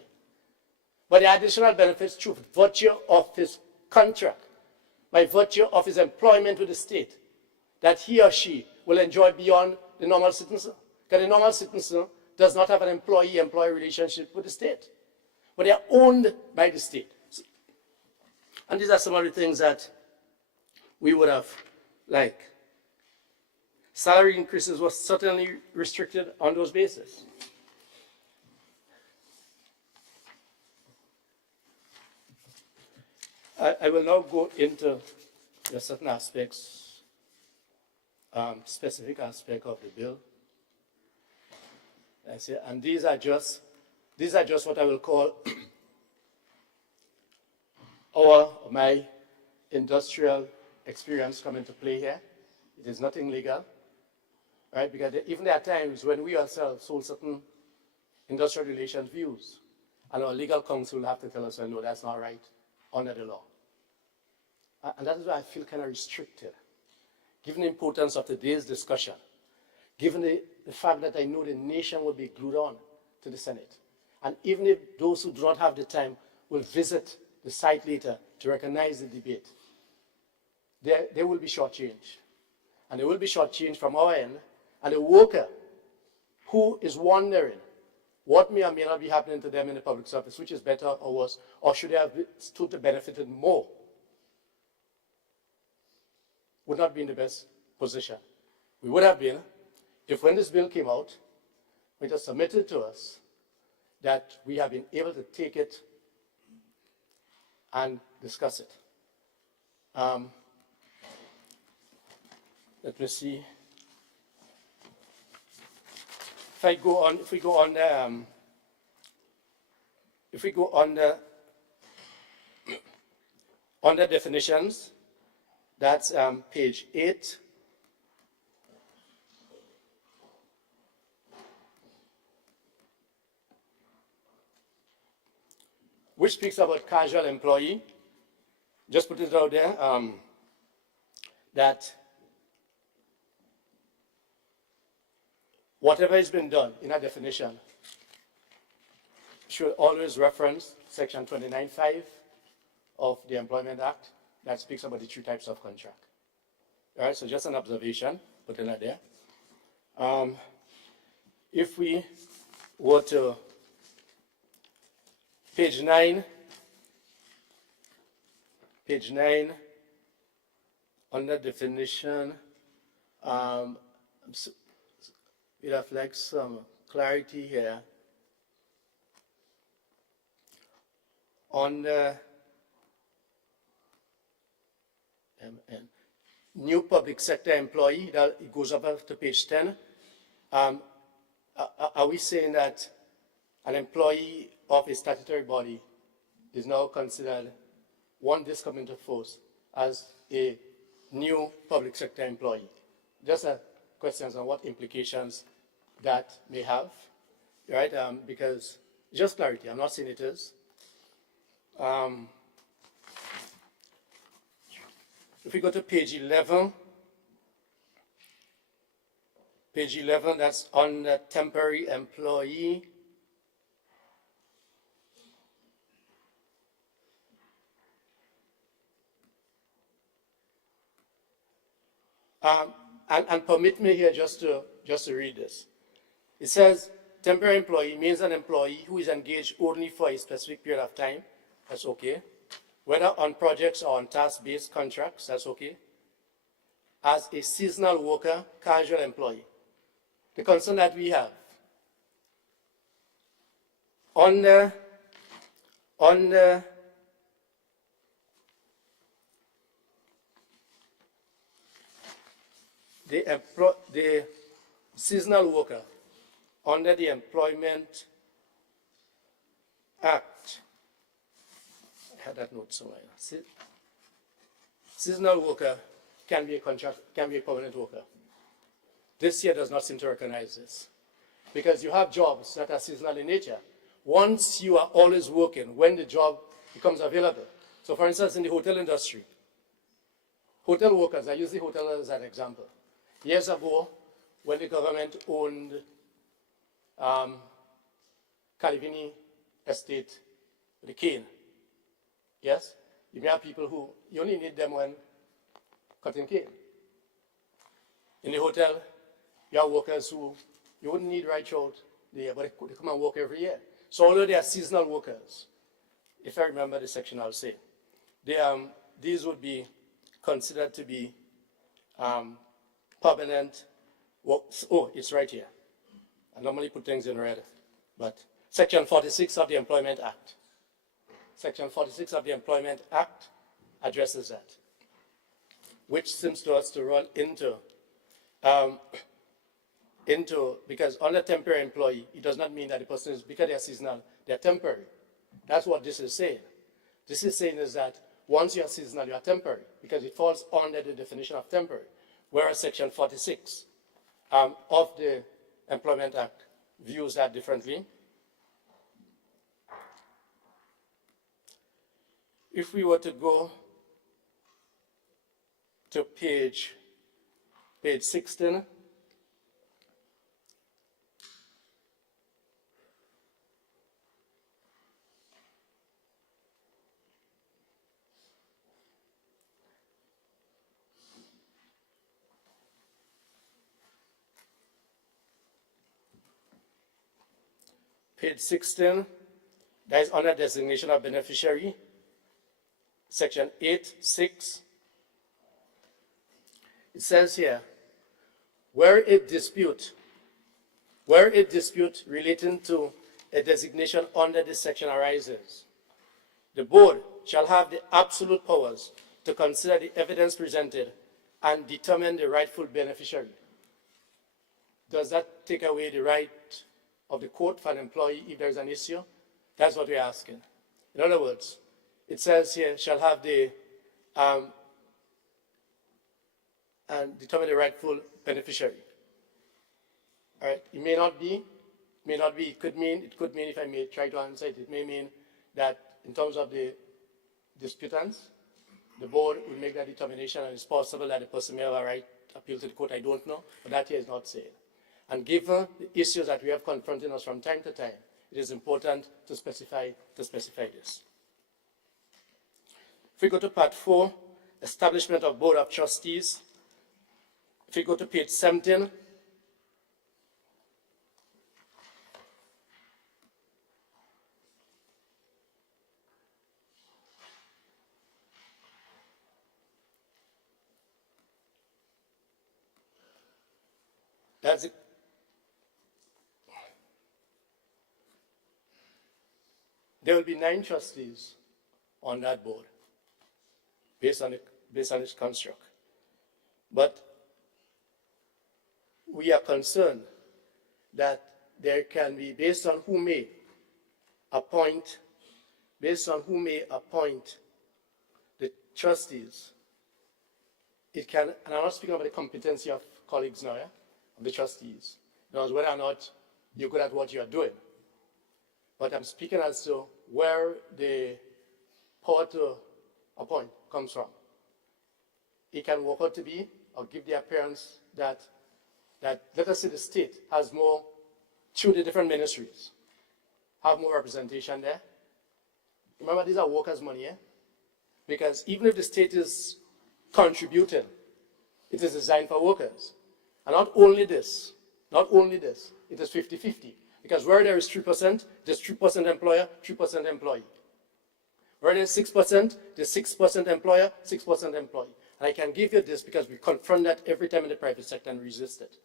But the additional benefits through virtue of his contract, by virtue of his employment with the state, that he or she will enjoy beyond the normal citizen. Because the normal citizen does not have an employee-employee relationship with the state. But they are owned by the state. And these are some of the things that we would have liked. Salary increases were certainly restricted on those bases. I will now go into certain aspects, specific aspect of the bill. And these are just what I will call my industrial experience come into play here. It is nothing legal, right? Because even there are times when we ourselves hold certain industrial relations views, and our legal counsel will have to tell us, no, that's not right under the law. And that is why I feel kind of restricted given the importance of today's discussion, given the fact that I know the nation will be glued on to the Senate, and even if those who do not have the time will visit the site later to recognize the debate, they will be shortchanged. And they will be shortchanged from our end, and the worker who is wondering what may or may not be happening to them in the public service, which is better or worse, or should they have stood to benefited more, would not be in the best position. We would have been if when this bill came out, it was submitted to us, that we have been able to take it and discuss it. Let me see. If we go on the definitions, that's page 8. Which speaks about casual employee. Just put it out there that whatever has been done in a definition should always reference section 29.5 of the Employment Act that speaks about the 3 types of contract. All right, so just an observation, putting that there. If we were to page 9, under definition, it reflects some clarity here. On the new public sector employee, it goes up to page 10. Are we saying that an employee of a statutory body is now considered, one this coming into force, as a new public sector employee? Just a questions on what implications that may have, right? Because just clarity, I'm not saying it is. If we go to page 11, that's on the temporary employee. And permit me here just to read this. It says, temporary employee means an employee who is engaged only for a specific period of time. That's okay. Whether on projects or on task-based contracts, that's okay. As a seasonal worker, casual employee. The concern that we have on the seasonal worker under the Employment Act. I had that note somewhere. Seasonal worker can be a permanent worker. This year does not seem to recognize this, because you have jobs that are seasonal in nature. Once you are always working, when the job becomes available. So for instance, in the hotel industry, hotel workers, I use the hotel as an example. Years ago, when the government owned Calivini Estate, the cane, yes? You may have people who, you only need them when cutting cane. In the hotel, you have workers who you wouldn't need right throughout the year, but they come and work every year. So although they are seasonal workers, if I remember the section, I'll say, these would be considered to be permanent work. Oh, it's right here. I normally put things in red, but Section 46 of the Employment Act. Section 46 of the Employment Act addresses that, which seems to us to run into because under temporary employee, it does not mean that the person is, because they are seasonal, they are temporary. That's what this is saying. This is saying is that once you are seasonal, you are temporary, because it falls under the definition of temporary, whereas Section 46 of the Employment Act views that differently. If we were to go to page page 16. Page 16, that is under designation of beneficiary, section 8.6. It says here, where a dispute relating to a designation under this section arises, the board shall have the absolute powers to consider the evidence presented and determine the rightful beneficiary. Does that take away the right of the court for an employee if there is an issue? That's what we're asking. In other words, it says here, shall have the, and determine the rightful beneficiary. All right, it may not be, it could mean, if I may try to answer it, it may mean that in terms of the disputants, the board will make that determination, and it's possible that the person may have a right to appeal to the court, I don't know, but that here is not said. And given the issues that we have confronting us from time to time, it is important to specify this. If we go to part 4, establishment of board of trustees. If we go to page 17, that's it. There will be 9 trustees on that board based on its construct. But we are concerned that there can be, based on who may appoint the trustees, it can, and I'm not speaking about the competency of colleagues now, of the trustees, knows whether or not you're good at what you're doing. But I'm speaking as to where the power to appoint comes from. It can work out to be, or give the appearance that let us say the state has more, through the different ministries, have more representation there. Remember, these are workers' money, because even if the state is contributing, it is designed for workers. And not only this, it is 50-50. Because where there is 3%, there's 3% employer, 3% employee. Where there's 6%, there's 6% employer, 6% employee. And I can give you this because we confront that every time in the private sector and resist it.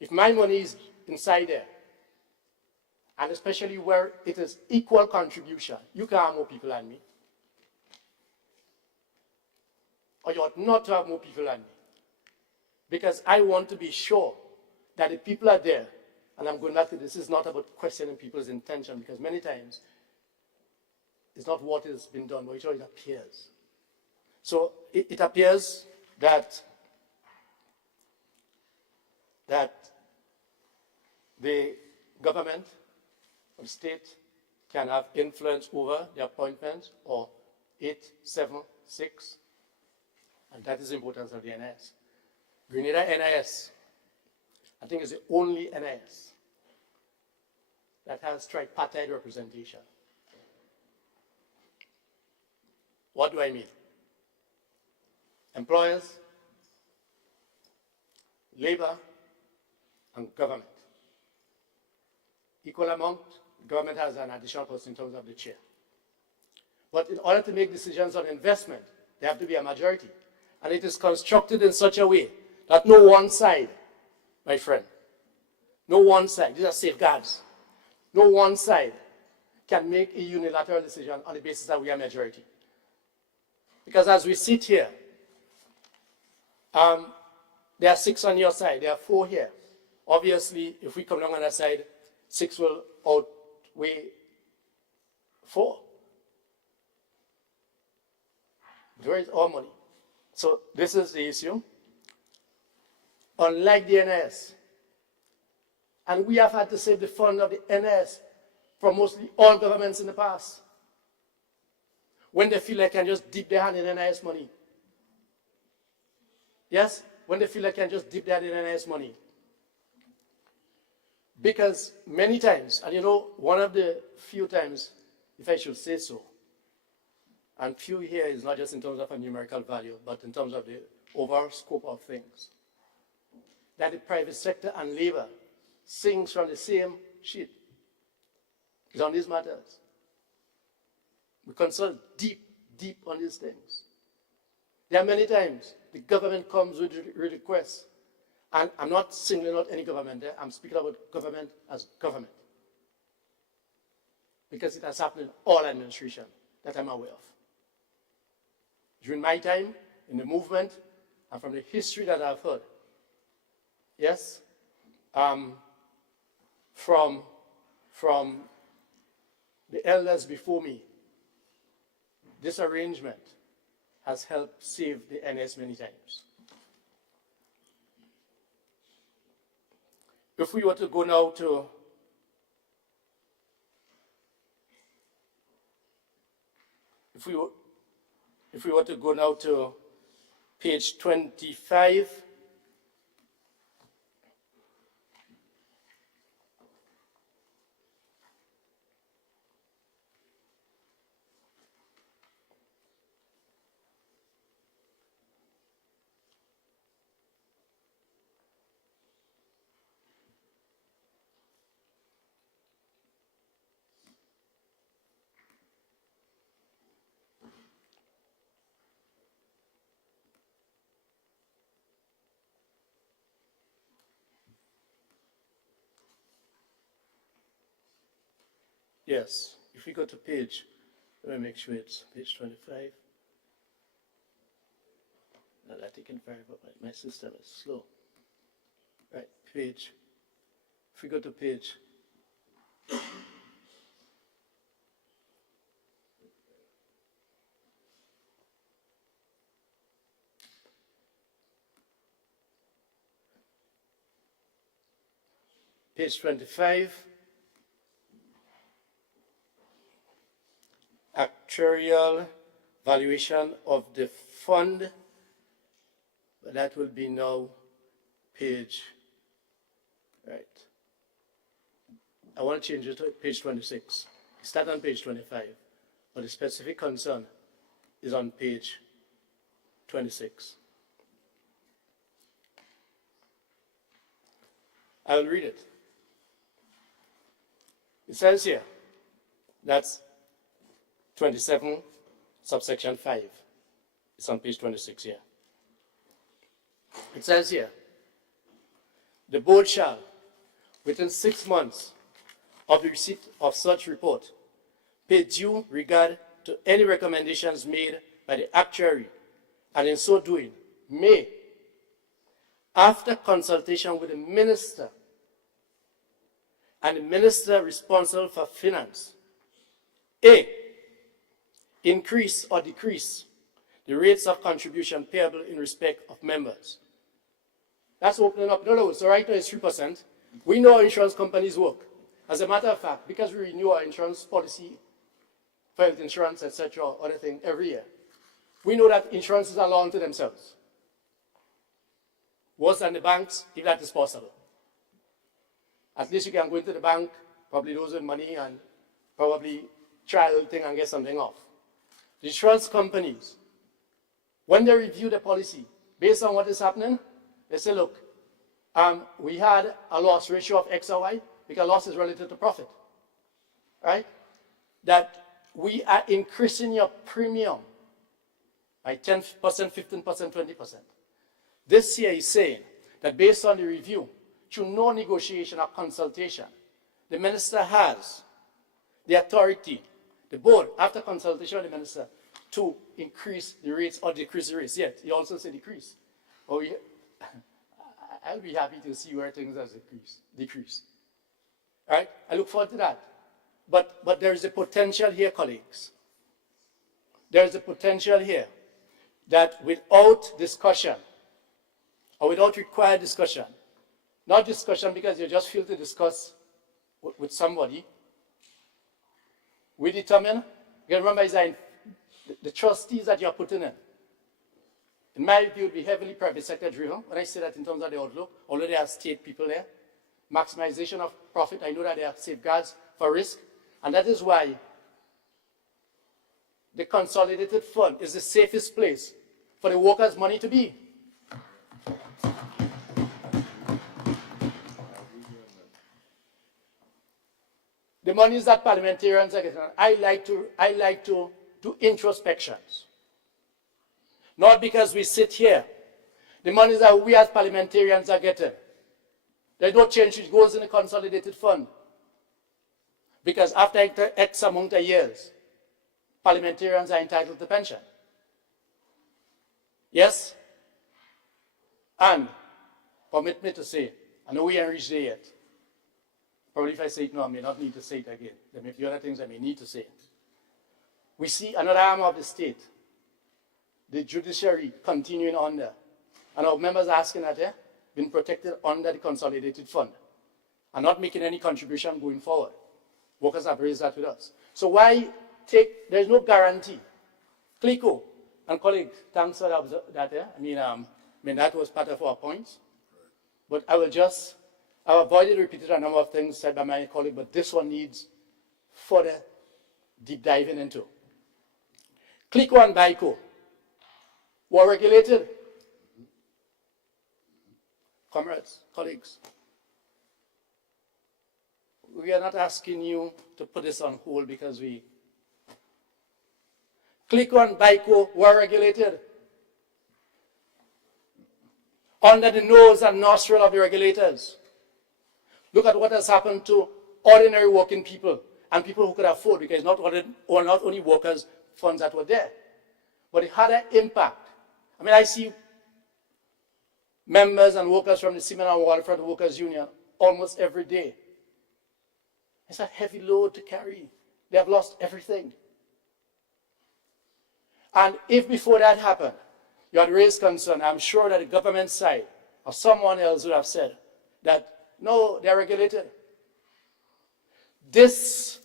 If my money is inside there, and especially where it is equal contribution, you can have more people than me. Or you ought not to have more people than me. Because I want to be sure that the people are there, and I'm going back to this, is not about questioning people's intention, because many times it's not what has been done, but it always appears. So it appears that the government or the state can have influence over the appointments, or 876, and that is the importance of the NIS. Grenada NIS, I think, is the only NIS that has tripartite representation. What do I mean? Employers, labor, and government. Equal amount, government has an additional person in terms of the chair. But in order to make decisions on investment, there have to be a majority. And it is constructed in such a way that no one side, my friend, no one side, these are safeguards, no one side can make a unilateral decision on the basis that we are majority. Because as we sit here, there are 6 on your side, there are 4 here. Obviously, if we come along on that side, 6 will outweigh 4. Where is our money? So this is the issue. Unlike the NIS, and we have had to save the fund of the NIS from mostly all governments in the past, when they feel they can just dip their hand in NIS money. Yes? When they feel they can just dip that in NIS money. Because many times, and you know, one of the few times, if I should say so, and few here is not just in terms of a numerical value, but in terms of the overall scope of things, that the private sector and labor sings from the same sheet. It's on these matters. We consult deep on these things. There are many times the government comes with requests, and I'm not singling out any government there, I'm speaking about government as government. Because it has happened in all administration that I'm aware of. During my time in the movement, and from the history that I've heard, yes, from the elders before me, this arrangement has helped save the NS many times. If we were to go now to if we were to go now to page 25, yes, if we go to page, let me make sure it's page 25. Now that's taking forever, but my system is slow. Right, page, if we go to page, page 25, actuarial valuation of the fund, but that will be now page, right. I want to change it to page 26. Start on page 25, but the specific concern is on page 26. I will read it. It says here, that's 27, subsection 5. It's on page 26 here. It says here, the board shall, within 6 months of the receipt of such report, pay due regard to any recommendations made by the actuary, and in so doing, may, after consultation with the minister and the minister responsible for finance, A, increase or decrease the rates of contribution payable in respect of members. That's opening up. No, so right now it's 3%. We know how insurance companies work. As a matter of fact, because we renew our insurance policy, health insurance, etc., other thing every year, we know that insurances are loaned to themselves. Worse than the banks, if that is possible. At least you can go into the bank, probably losing money, and probably try a little thing and get something off. The insurance companies, when they review the policy, based on what is happening, they say, look, we had a loss ratio of X or Y, because loss is related to profit, right? That we are increasing your premium by 10%, 15%, 20%. This year is saying that based on the review, through no negotiation or consultation, the minister has the authority, the board, after consultation with the minister, to increase the rates or decrease the rates. Yet, he also said decrease. Or I'll be happy to see where things have decreased. All right? I look forward to that. But there is a potential here, colleagues. There is a potential here that without discussion, or without required discussion, not discussion because you just feel to discuss with somebody, we determine, you remember, the trustees that you're putting in, in my view, would be heavily private sector driven. When I say that in terms of the outlook, although there are state people there, maximization of profit, I know that there are safeguards for risk, and that is why the consolidated fund is the safest place for the workers' money to be. The monies that parliamentarians are getting, I like to do introspections. Not because we sit here. The monies that we as parliamentarians are getting, there's no change, it goes in the consolidated fund. Because after X amount of years, parliamentarians are entitled to pension. Yes? And permit me to say, I know we haven't reached there yet. Probably if I say it now, I may not need to say it again. There may be other things I may need to say. We see another arm of the state, the judiciary, continuing on there. And our members asking that, being protected under the consolidated fund and not making any contribution going forward. Workers have raised that with us. So why take, there's no guarantee. CLICO and colleagues, thanks for that. I mean, that was part of our points. But I avoided repeating a number of things said by my colleague, but this one needs further deep diving into. CLICO and BICO were regulated. Comrades, colleagues, we are not asking you to put this on hold because CLICO and BICO were regulated under the nose and nostril of the regulators. Look at what has happened to ordinary working people and people who could afford, because not only workers' funds that were there, but it had an impact. I mean, I see members and workers from the Cement and Waterfront Workers Union almost every day. It's a heavy load to carry. They have lost everything. And if before that happened, you had raised concern, I'm sure that the government side or someone else would have said that, no, they're regulated. This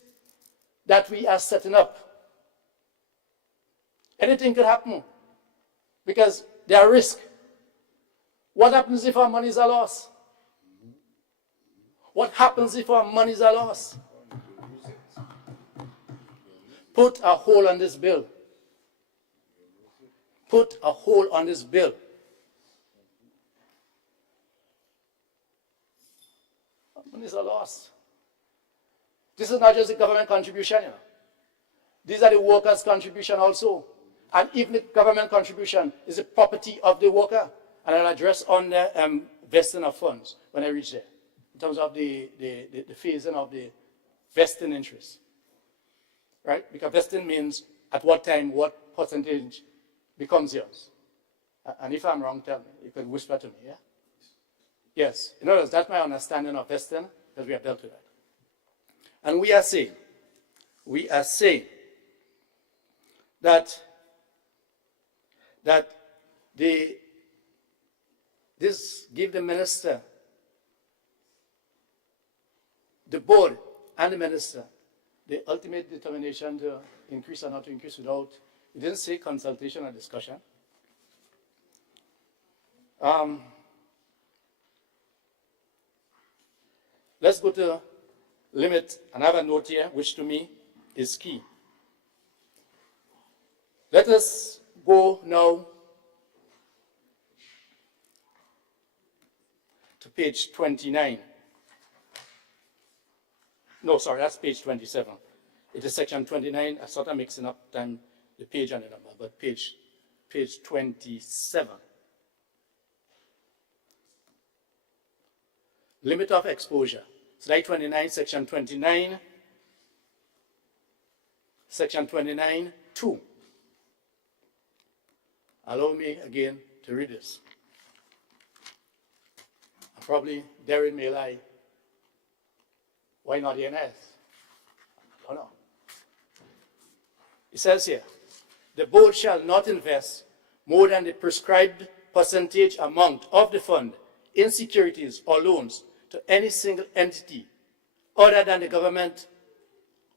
that we are setting up, anything could happen because there are risks. What happens if our monies are lost? What happens if our monies are lost? Put a hold on this bill. Put a hold on this bill. Our monies are lost. This is not just a government contribution. You know. These are the workers' contribution also. And even the government contribution is the property of the worker. And I'll address on the vesting of funds when I reach there, in terms of the phasing of the vesting interest. Right? Because vesting means at what time, what percentage becomes yours. And if I'm wrong, tell me. You can whisper to me, yeah? Yes. In other words, that's my understanding of vesting, because we have dealt with that. And we are saying that this give the minister, the board and the minister, the ultimate determination to increase or not to increase without, it didn't say consultation or discussion. Let's go to limit, and I have a note here, which to me is key. Let us go now to page 29. No, sorry, that's page 27. It is section 29. I sort of mixing up the page and the number, but page 27. Limit of exposure. Slide 29, section 29, section 29, 2. Allow me again to read this. Probably Darren may lie. Why not the NS? I don't know. It says here, the board shall not invest more than the prescribed percentage amount of the fund in securities or loans to any single entity other than the government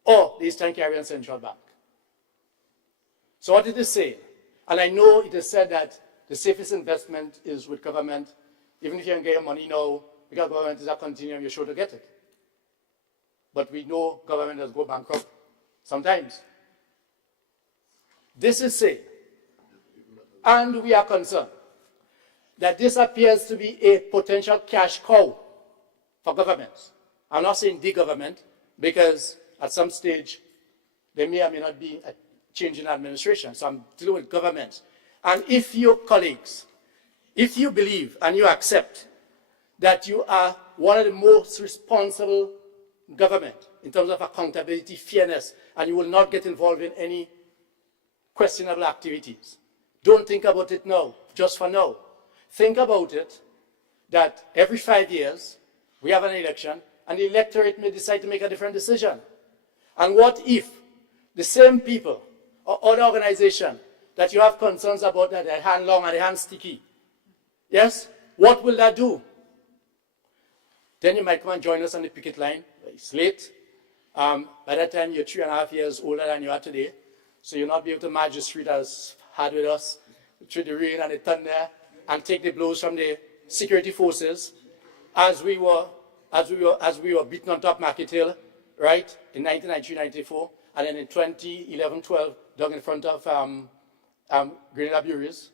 or the Eastern Caribbean Central Bank. So what it is saying, and I know it is said that the safest investment is with government. Even if you don't get your money now, because government is a continuum, you're sure to get it. But we know government does go bankrupt sometimes. This is saying, and we are concerned, that this appears to be a potential cash cow for governments. I'm not saying the government, because at some stage, there may or may not be a change in administration. So I'm dealing with governments. And if you, colleagues, if you believe and you accept that you are one of the most responsible government in terms of accountability, fairness, and you will not get involved in any questionable activities, don't think about it now, just for now. Think about it that every 5 years, we have an election, and the electorate may decide to make a different decision. And what if the same people or other organizations that you have concerns about that their hand long and their hand sticky, yes, what will that do? Then you might come and join us on the picket line. It's late. By that time, you're 3.5 years older than you are today. So you'll not be able to manage the street as hard with us through the rain and the thunder and take the blows from the security forces as we were beaten on top Market Hill, right, in 1993-94, and then in 2011-12, down in front of Grenada breweries,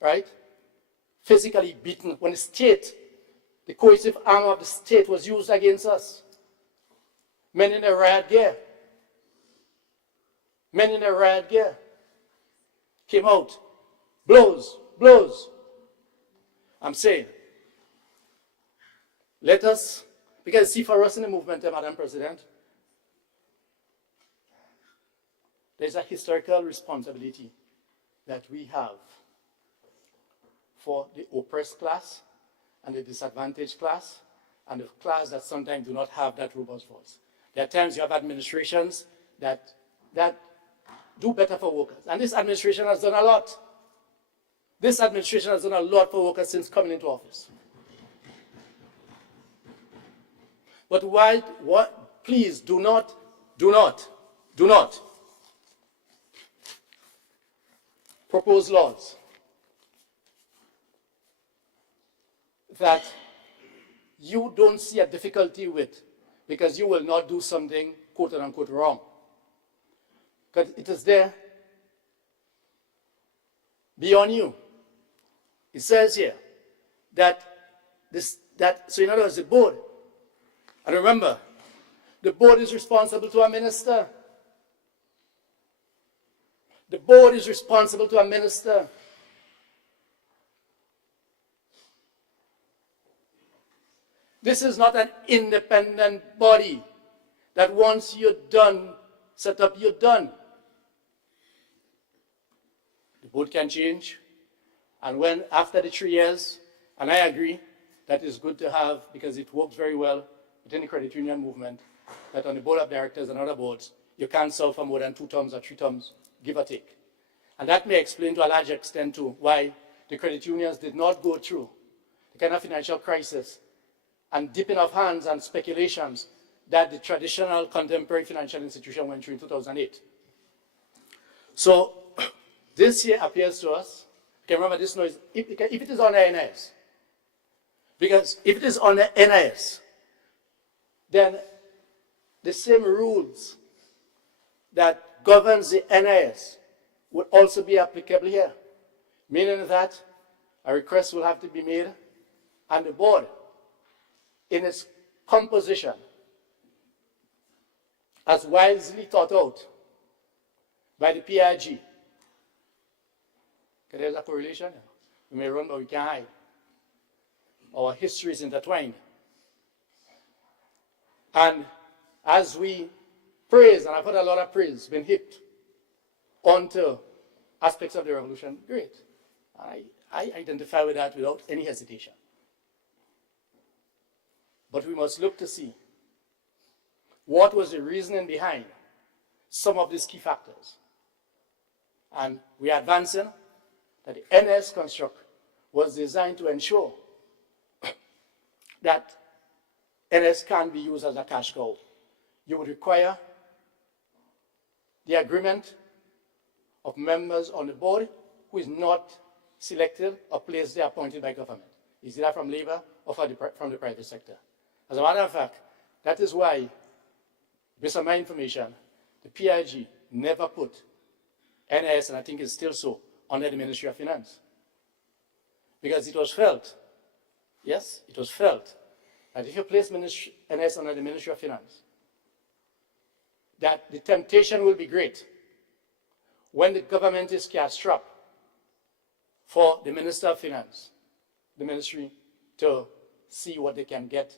right? Physically beaten when the state, the coercive arm of the state was used against us. Men in their riot gear. Men in their riot gear came out. Blows, blows. I'm saying, let us, because see, for us in the movement, Madam President, there's a historical responsibility that we have for the oppressed class and the disadvantaged class and the class that sometimes do not have that robust voice. There are times you have administrations that do better for workers. And this administration has done a lot. This administration has done a lot for workers since coming into office. But why, please do not propose laws that you don't see a difficulty with because you will not do something quote unquote wrong. Because it is there beyond you. It says here that so in other words, the board, and remember, the board is responsible to a minister. The board is responsible to a minister. This is not an independent body that once you're done, set up, you're done. The board can change. And when, after the 3 years, and I agree, that is good to have because it works very well within the credit union movement, that on the board of directors and other boards, you can't serve for more than 2 terms or 3 terms, give or take. And that may explain to a large extent too why the credit unions did not go through the kind of financial crisis and dipping of hands and speculations that the traditional contemporary financial institution went through in 2008. So this here appears to us, you can remember this noise, if it is on the NIS, because if it is on the NIS, then the same rules that governs the NIS would also be applicable here, meaning that a request will have to be made and the board in its composition as wisely thought out by the PIG. Okay, there's a correlation. We may run, but we can't hide. Our history is intertwined. And as we praise, and I've heard a lot of praise been heaped onto aspects of the revolution, great. I identify with that without any hesitation. But we must look to see what was the reasoning behind some of these key factors. And we are advancing that the NS construct was designed to ensure that NS can be used as a cash cow. You would require the agreement of members on the board who is not selected or placed there appointed by government. It's either from labor or from the private sector. As a matter of fact, that is why, based on my information, the PIG never put NIS, and I think it's still so, under the Ministry of Finance. Because it was felt, yes, it was felt, that if you place NIS under the Ministry of Finance, that the temptation will be great when the government is cash-strapped for the Minister of Finance, the ministry, to see what they can get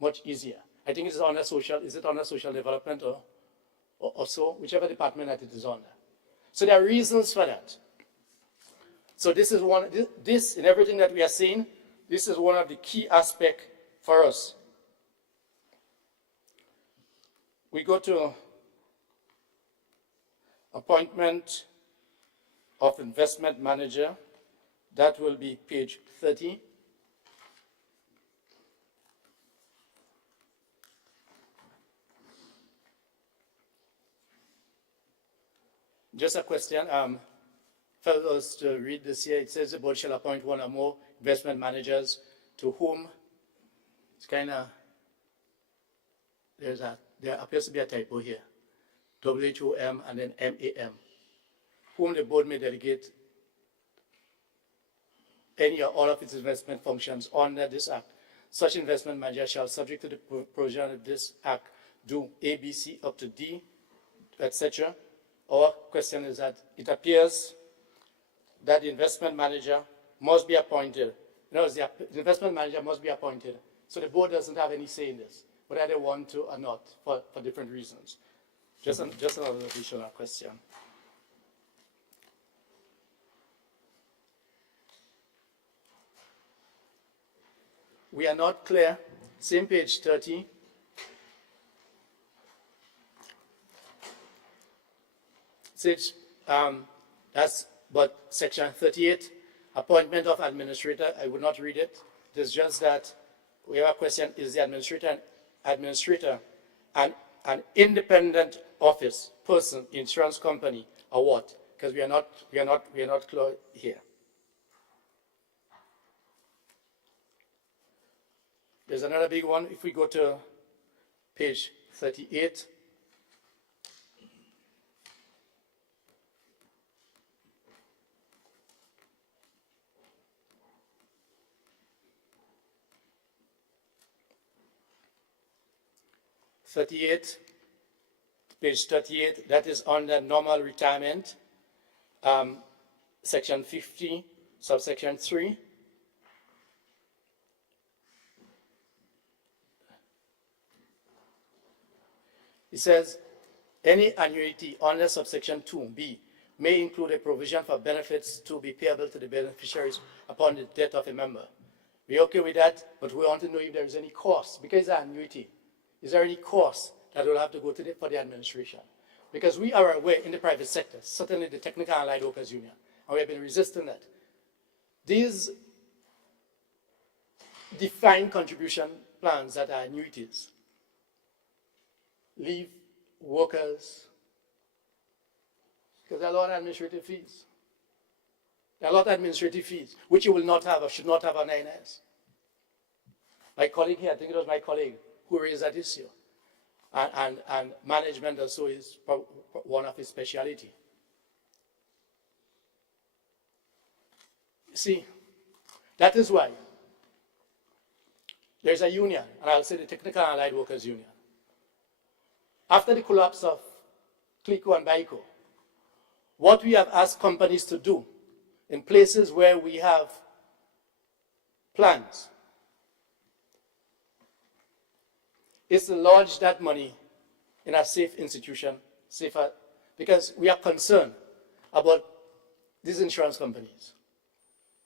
much easier. I think it's under social, is it under social development or so, whichever department that it is under. So there are reasons for that. So this is one, this in everything that we are seeing, this is one of the key aspects for us. We go to appointment of investment manager. That will be page 30. Just a question. For us to read this here, it says the board shall appoint one or more investment managers to whom, it's kind of, there appears to be a typo here. WHOM and then MAM, whom the board may delegate any or all of its investment functions under this act. Such investment manager shall, subject to the provision of this act, do A, B, C up to D, etc. Our question is that it appears that the investment manager must be appointed. In other words, the investment manager must be appointed. So the board doesn't have any say in this, whether they want to or not, for different reasons. Just another additional question. We are not clear. Same page 30. Says, that's but section 38, appointment of administrator. I would not read it. It's just that we have a question: is the administrator an independent office, person, insurance company, or what? Because we are not clear here. There's another big one. If we go to page 38. Page 38, that is under normal retirement, section 50, subsection 3. It says, any annuity under subsection 2B may include a provision for benefits to be payable to the beneficiaries upon the death of a member. We're okay with that, but we want to know if there is any cost, because it's an annuity. Is there any cost that will have to go to for the administration? Because we are aware in the private sector, certainly the Technical and Allied Workers Union, and we have been resisting that. These defined contribution plans that are annuities leave workers, because there are a lot of administrative fees. There are a lot of administrative fees, which you will not have or should not have on INS. My colleague here, I think it was my colleague, who raised that issue. And management also is one of his specialty. See, that is why there's a union, and I'll say the Technical and Allied Workers Union. After the collapse of CLICO and BICO, what we have asked companies to do in places where we have plans is to lodge that money in a safe institution, safer, because we are concerned about these insurance companies.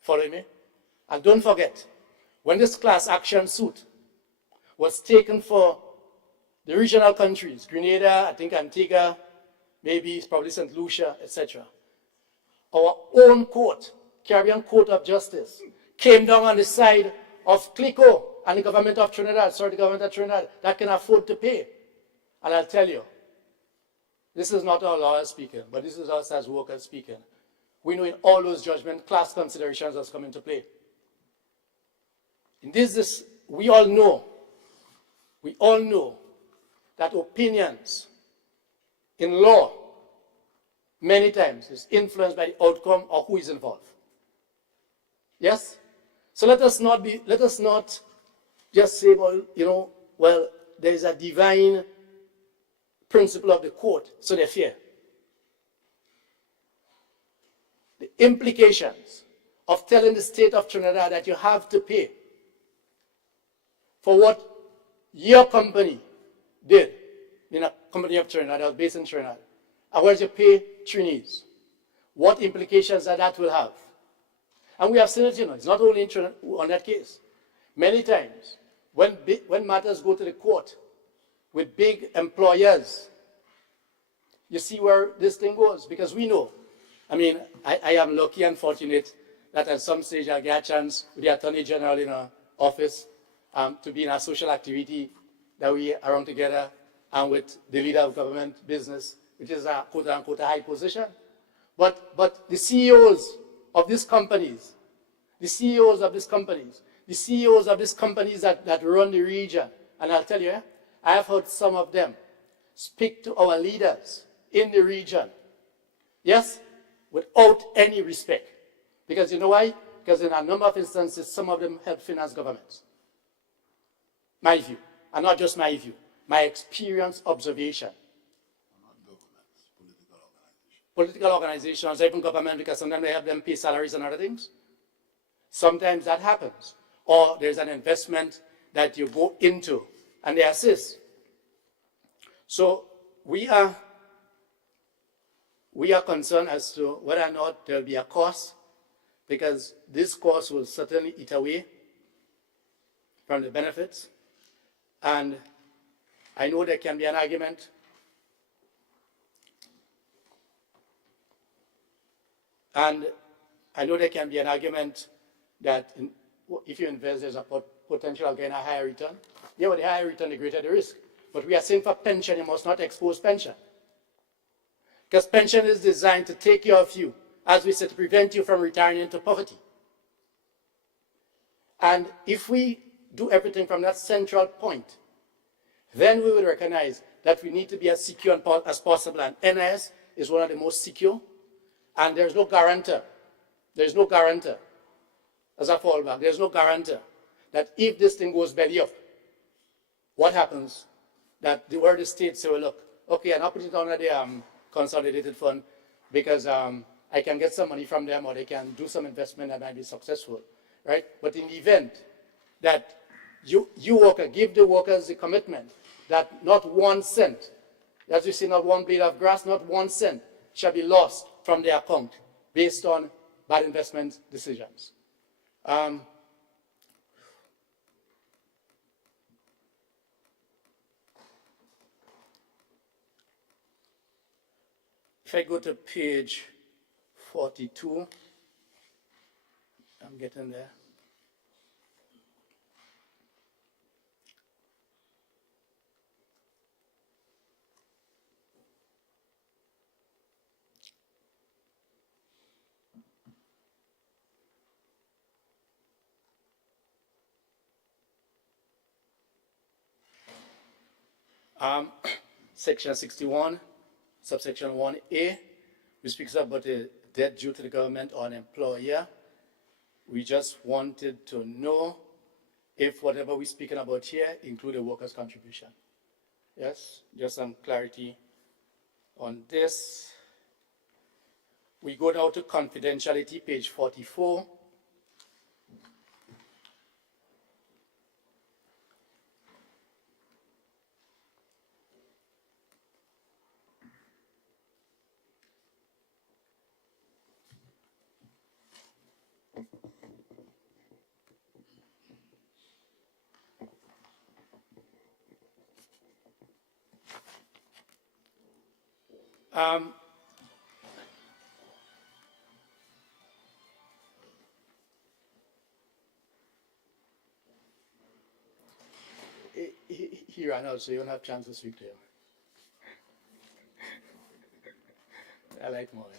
Follow me? And don't forget, when this class action suit was taken for the regional countries, Grenada, I think Antigua, maybe it's probably St. Lucia, etc. Our own court, Caribbean Court of Justice, came down on the side of CLICO and the government of Trinidad, the government of Trinidad, that can afford to pay. And I'll tell you, this is not our lawyers speaking, but this is us as workers speaking. we know in all those judgments, class considerations has come into play. In this we all know that opinions in law many times is influenced by the outcome of who is involved. Yes? So let us not just say, well, there is a divine principle of the court, so they fear. The implications of telling the state of Trinidad that you have to pay for what your company did, in a company of Trinidad that was based in Trinidad, and whereas you pay Trinis, what implications that will have. And we have seen it, it's not only in Trinidad on that case. Many times, when matters go to the court with big employers, you see where this thing goes, because we know. I mean, I am lucky and fortunate that at some stage I'll get a chance with the Attorney General in our office to be in a social activity that we are on together, and with the leader of government business, which is a quote-unquote high position. But the CEOs of these companies, the CEOs of these companies that run the region, and I'll tell you, I have heard some of them speak to our leaders in the region, yes, without any respect. Because you know why? Because in a number of instances, some of them help finance governments. My view, and not just my view, my experience, observation. Not governments, political organizations, even government, because sometimes they have them pay salaries and other things. Sometimes that happens. Or there's an investment that you go into and they assist. So we are concerned as to whether or not there will be a cost, because this cost will certainly eat away from the benefits. And I know there can be an argument that if you invest, there's a potential gain, a higher return. Yeah, but the higher return, the greater the risk. But we are saying for pension, you must not expose pension. Because pension is designed to take care of you, as we said, to prevent you from retiring into poverty. And if we do everything from that central point, then we will recognize that we need to be as secure as possible. And NIS is one of the most secure. And there's no guarantor. There's no guarantor. As a fallback, there's no guarantor that if this thing goes belly up, what happens? That where the state say, well, look, okay, and I'll put it under the consolidated fund because I can get some money from them, or they can do some investment that might be successful, right? But in the event that you worker, give the workers the commitment that not 1 cent, as you see, not one blade of grass, not 1 cent shall be lost from their account based on bad investment decisions. If I go to page 42, I'm getting there. Section 61, subsection 1A, which speaks about the debt due to the government or an employer. We just wanted to know if whatever we're speaking about here include a worker's contribution. Yes, just some clarity on this. We go now to confidentiality, page 44. He ran out, so you don't have a chance to speak to him. I like moments.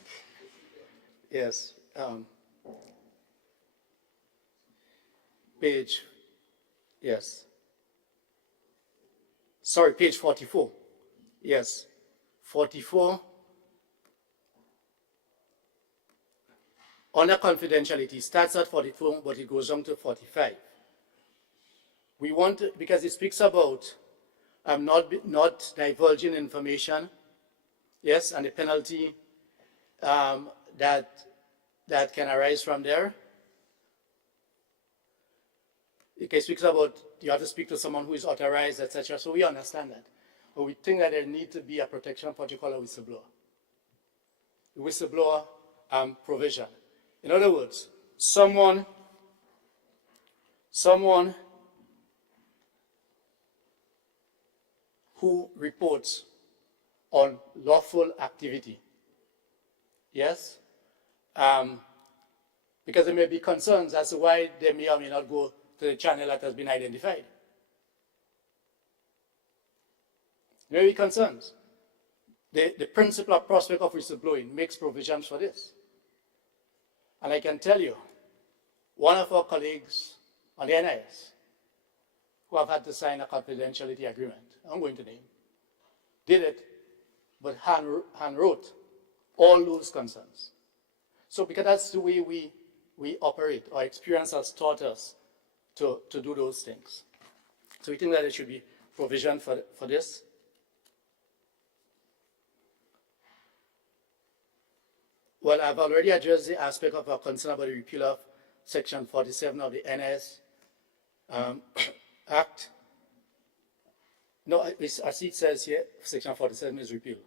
Yes. Page, yes. Sorry, page 44. Yes. 44. Under confidentiality, starts at 44, but it goes on to 45. We want to, because it speaks about not divulging information, yes, and the penalty that can arise from there. It speaks about you have to speak to someone who is authorized, etc. So we understand that. But we think that there needs to be a protection for what you call a whistleblower. The whistleblower provision. In other words, someone who reports on lawful activity, yes, because there may be concerns as to why they may or may not go to the channel that has been identified. There may be concerns. The principle of prospect of whistleblowing makes provisions for this. And I can tell you, one of our colleagues on the NIS, who have had to sign a confidentiality agreement, I'm going to name, did it, but hand wrote all those concerns. So because that's the way we operate, our experience has taught us to do those things. So we think that there should be provision for this. Well, I've already addressed the aspect of our concern about the repeal of Section 47 of the NS Act. No, I see it says here, Section 47 is repealed.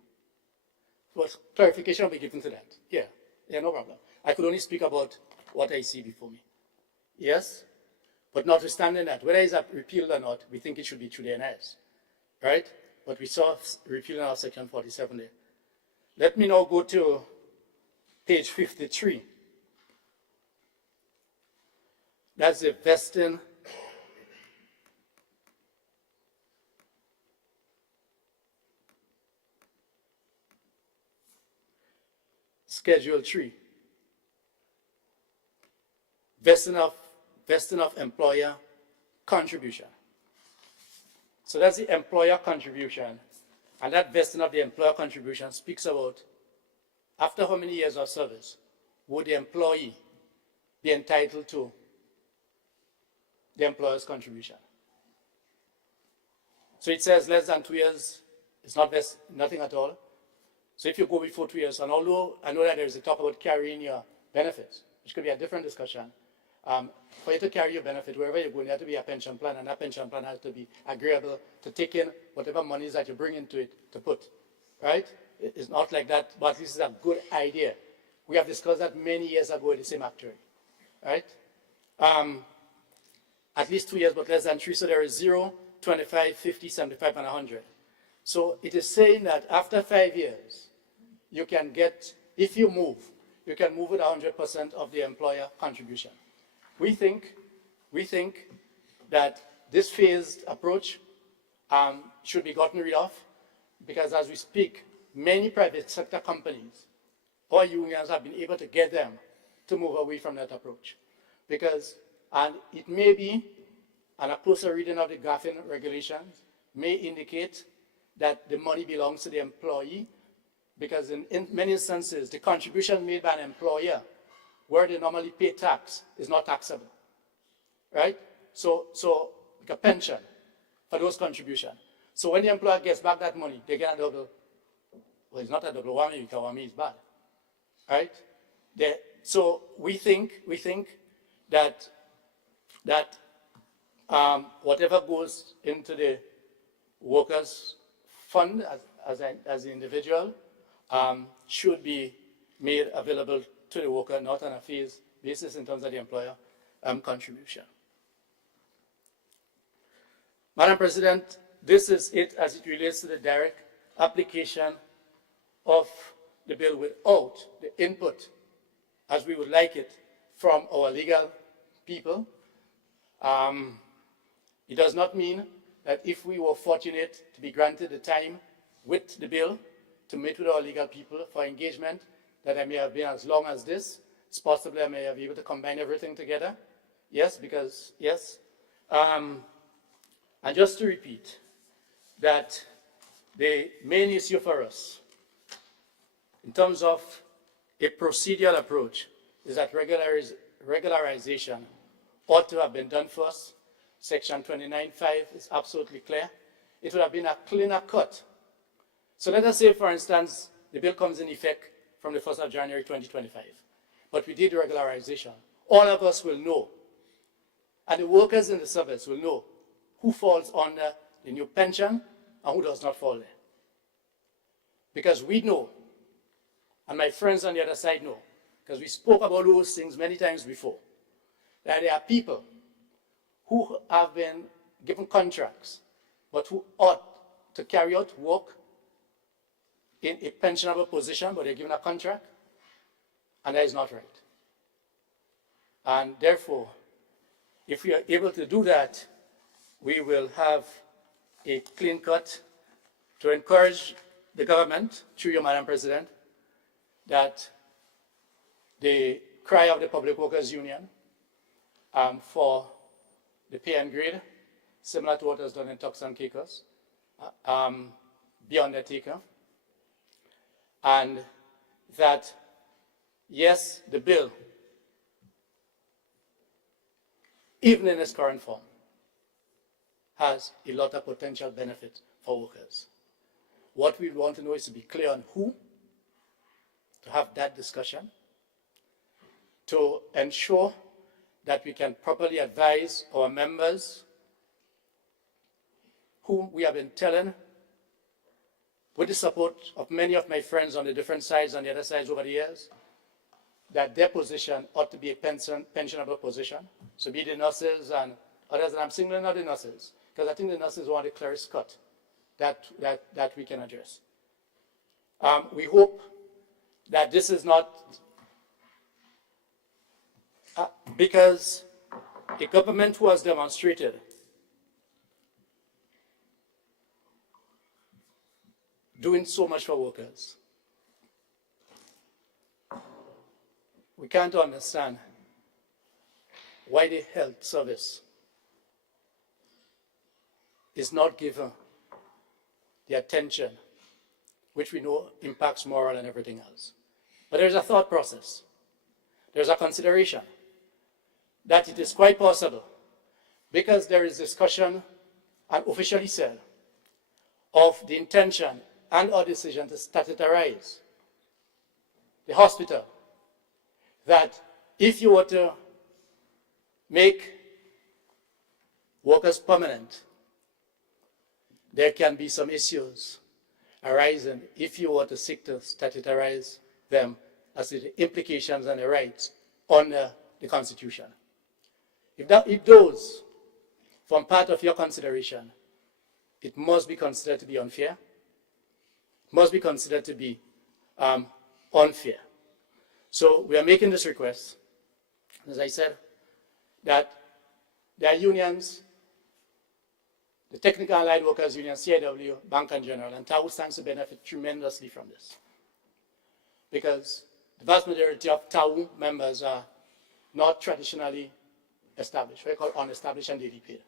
But clarification will be given to that. Yeah, no problem. I could only speak about what I see before me. Yes? But notwithstanding that, whether it's repealed or not, we think it should be through the NS. Right? But we saw repealing of Section 47 there. Let me now go to page 53. That's the vesting Schedule 3. Vesting of employer contribution. So that's the employer contribution. And that vesting of the employer contribution speaks about after how many years of service would the employee be entitled to the employer's contribution. So it says less than 2 years, it's not nothing at all. So if you go before 2 years, and although I know that there is a talk about carrying your benefits, which could be a different discussion, for you to carry your benefit, wherever you go, there has to be a pension plan, and that pension plan has to be agreeable to take in whatever monies that you bring into it to put, right? It's not like that, but this is a good idea. We have discussed that many years ago in the same actuary, right? At least 2 years, but less than 3, so there is 0, 25, 50, 75, and 100. So it is saying that after 5 years, you can get, if you move, you can move with 100% of the employer contribution. We think that this phased approach should be gotten rid of, because as we speak, many private sector companies or unions have been able to get them to move away from that approach. Because, and it may be, and a closer reading of the GAFIN regulations may indicate that the money belongs to the employee, because in many instances, the contribution made by an employer where they normally pay tax is not taxable, right? So like a pension for those contributions. So when the employer gets back that money, they get a double. Well, it's not a double whammy, because whammy is bad, right? So we think that whatever goes into the workers' fund as the individual should be made available to the worker, not on a phased basis in terms of the employer contribution. Madam President, this is it as it relates to the direct application of the bill without the input, as we would like it, from our legal people. It does not mean that if we were fortunate to be granted the time with the bill to meet with our legal people for engagement, that I may have been as long as this. It's possible I may have been able to combine everything together. Yes, because, yes. And just to repeat, that the main issue for us, in terms of a procedural approach, is that regularization ought to have been done first. Section 29.5 is absolutely clear. It would have been a cleaner cut. So let us say, for instance, the bill comes in effect from the 1st of January 2025. But we did regularization. All of us will know, and the workers in the service will know who falls under the new pension and who does not fall there. Because we know, and my friends on the other side know, because we spoke about those things many times before, that there are people who have been given contracts, but who ought to carry out work in a pensionable position, but they're given a contract, and that is not right. And therefore, if we are able to do that, we will have a clean cut to encourage the government, through you, Madam President, that the cry of the Public Workers Union for the pay and grade, similar to what was done in Turks and Caicos, be undertaken, and that, yes, the bill, even in its current form, has a lot of potential benefit for workers. What we want to know is to be clear on who, to have that discussion, to ensure that we can properly advise our members, whom we have been telling, with the support of many of my friends on the different sides and the other sides over the years, that their position ought to be a pensionable position. So be the nurses and others, and I'm singling out the nurses, because I think the nurses want the clearest cut that we can address. We hope that this is not because a government who has demonstrated doing so much for workers. We can't understand why the health service is not given the attention which we know impacts moral and everything else. But there's a thought process. There's a consideration that it is quite possible, because there is discussion and officially said of the intention and our decision to statutarize the hospital, that if you were to make workers permanent, there can be some issues arising if you were to seek to statutarize them as to the implications and the rights under the Constitution. If those form part of your consideration, it must be considered to be unfair, must be considered to be unfair. So we are making this request, as I said, that there are unions, the Technical Allied Workers Union, CIW, Bank and General, and TAU stands to benefit tremendously from this. Because the vast majority of TAU members are not traditionally established, what I call unestablished and daily paid.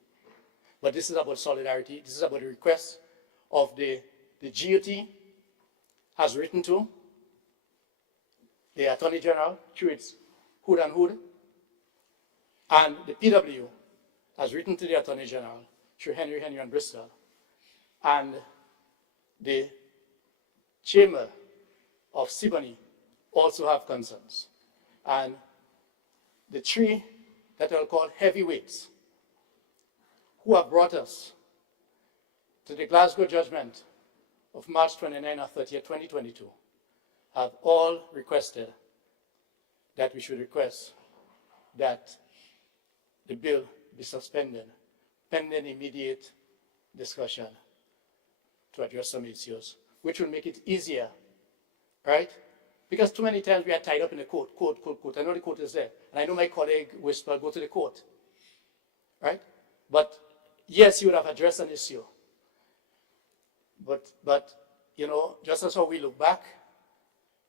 But this is about solidarity. This is about the request of the GOT has written to the Attorney General through its hood and hood, and the PW has written to the Attorney General through Henry and Bristol, and the Chamber of Siboney also have concerns. And the three that I'll call heavyweights who have brought us to the Glasgow judgment of March 29 or 30, 2022, have all requested that we should request that the bill be suspended pending immediate discussion to address some issues, which will make it easier, right? Because too many times we are tied up in the court. I know the court is there, and I know my colleague whispered, go to the court, right? But yes, you would have addressed an issue. But you know, just as how we look back,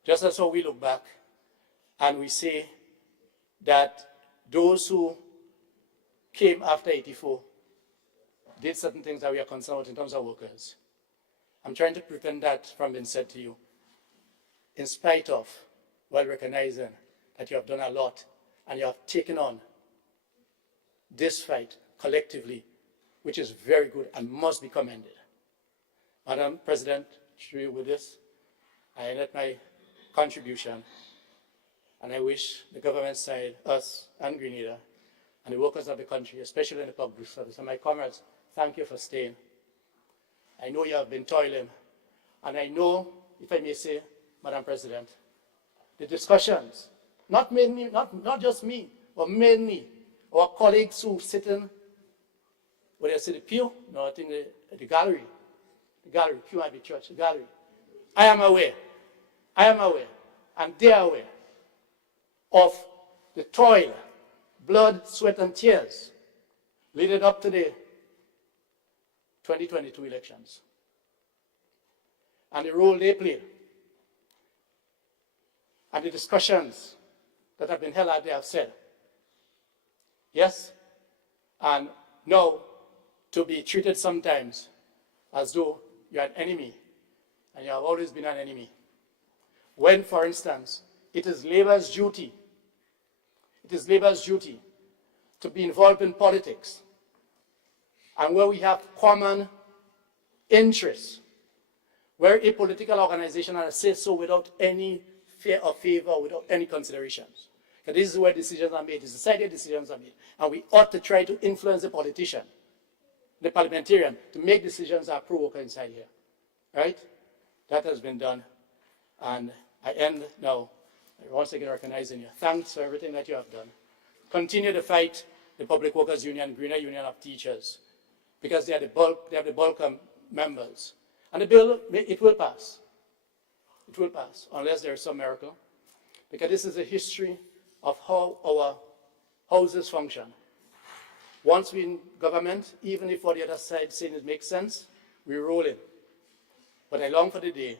Just as how we look back and we say that those who came after 84 did certain things that we are concerned with in terms of workers. I'm trying to prevent that from being said to you, in spite of, while recognizing that you have done a lot and you have taken on this fight collectively, which is very good and must be commended. Madam President, through you with this, I end my contribution, and I wish the government side, us and Grenada, and the workers of the country, especially in the public service, and my comrades, thank you for staying. I know you have been toiling, and I know, if I may say, Madam President, the discussions, not just me, but many our colleagues who sit in, where they sit the pew, no, I think the gallery, pew might be church, the gallery. I am aware, and they are aware of the toil, blood, sweat, and tears leading up to the 2022 elections, and the role they played, and the discussions that have been held out there have said. Yes, and now to be treated sometimes as though you're an enemy, and you have always been an enemy. When, for instance, it is Labour's duty to be involved in politics, and where we have common interests, where a political organization has said so without any fear or favor, without any considerations. Because this is where decisions are made, it's decided decisions are made, and we ought to try to influence the politician, the parliamentarian, to make decisions that are pro-worker inside here. Right? That has been done, and I end now, once again recognizing you. Thanks for everything that you have done. Continue to fight the Public Workers Union, Grenada Union of Teachers, because they have the bulk of members. And the bill, it will pass. It will pass, unless there is some miracle, because this is a history of how our houses function. Once we're in government, even if on the other side saying it makes sense, we roll in. But I long for the day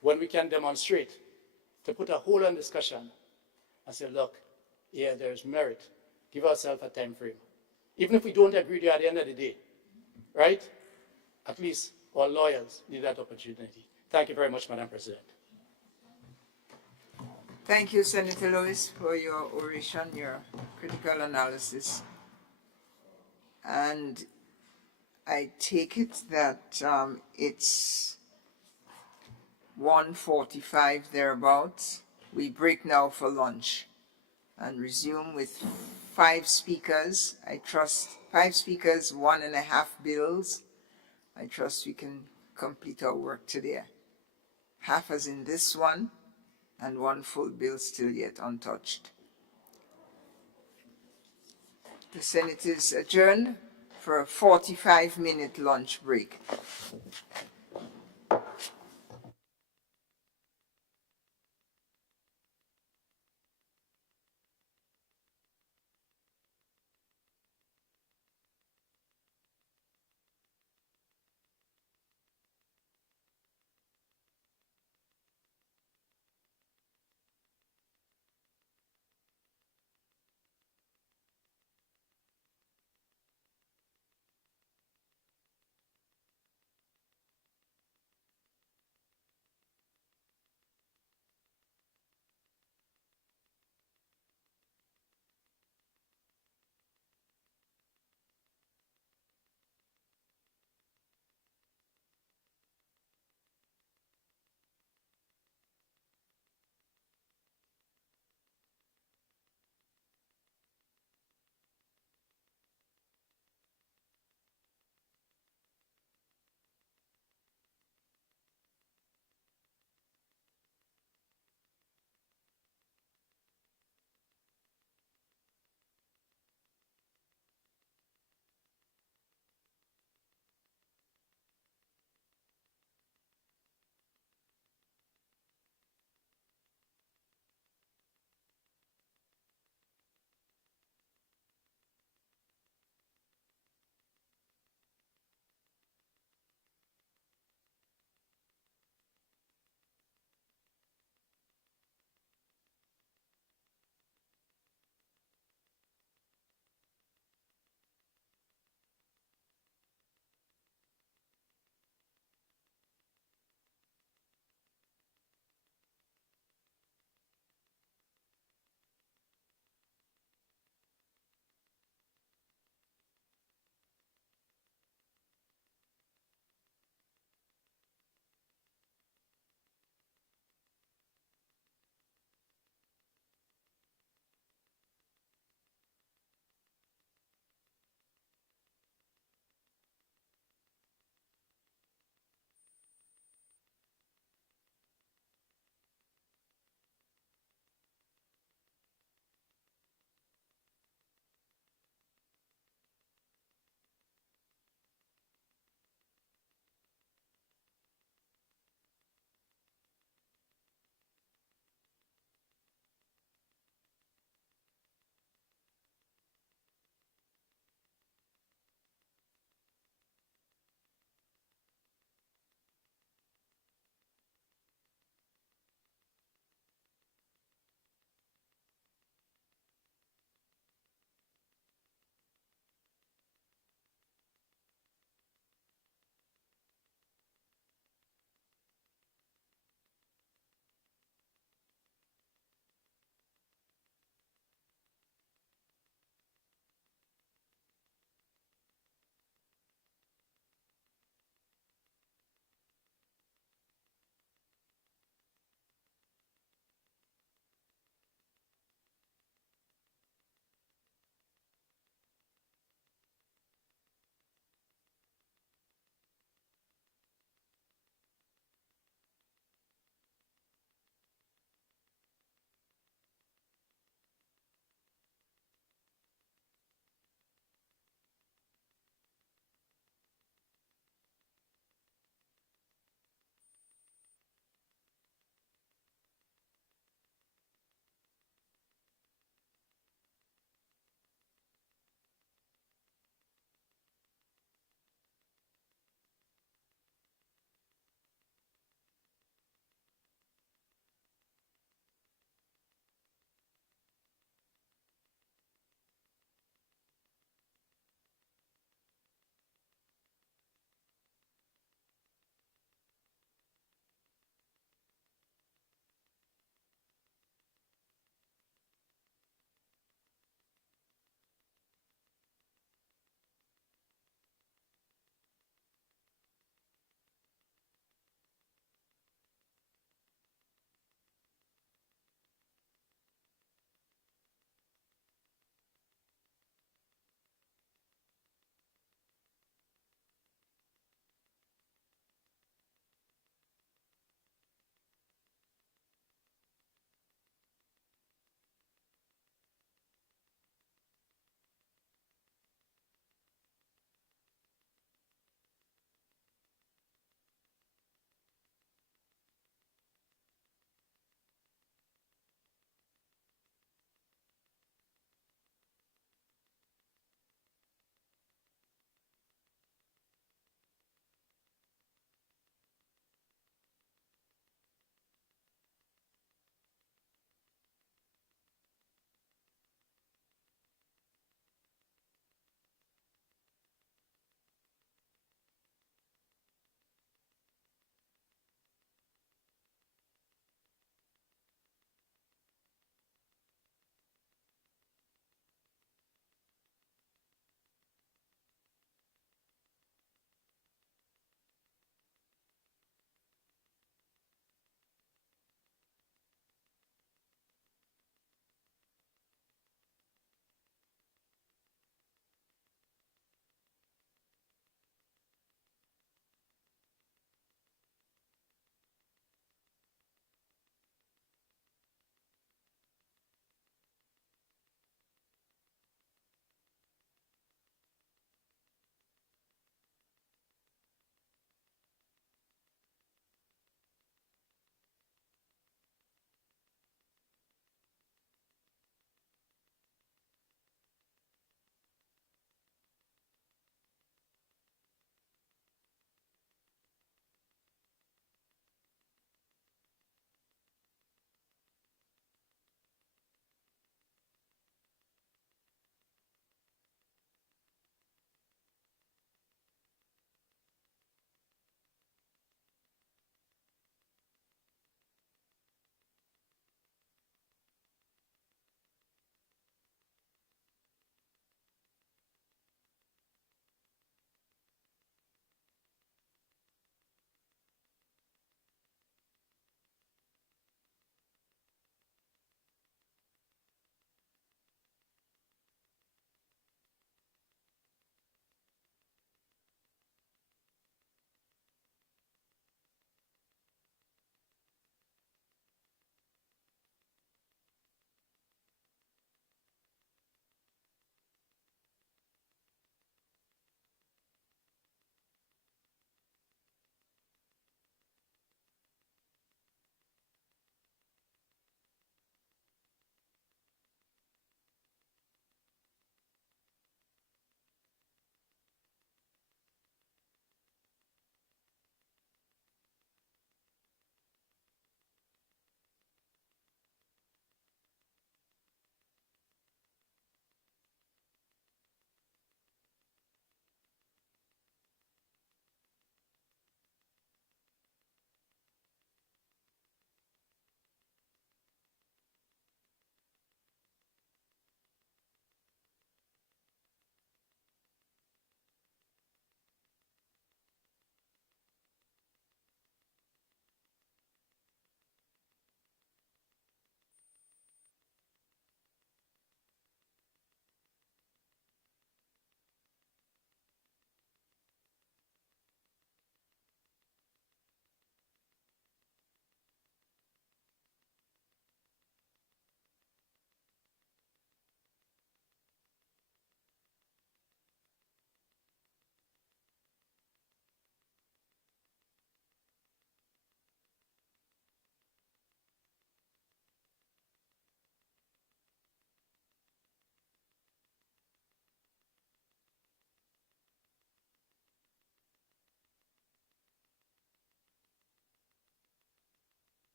when we can demonstrate, to put a hold on discussion and say, look, yeah, there's merit. Give ourselves a time frame. Even if we don't agree with you at the end of the day, right? At least our lawyers need that opportunity. Thank you very much, Madam President. Thank you, Senator Lewis, for your oration, your critical analysis. And I take it that it's 1:45 thereabouts. We break now for lunch and resume with 5 speakers. I trust 5 speakers, 1.5 bills. I trust we can complete our work today. Half as in this one, and 1 full bill still yet untouched. The Senate is adjourned for a 45-minute lunch break.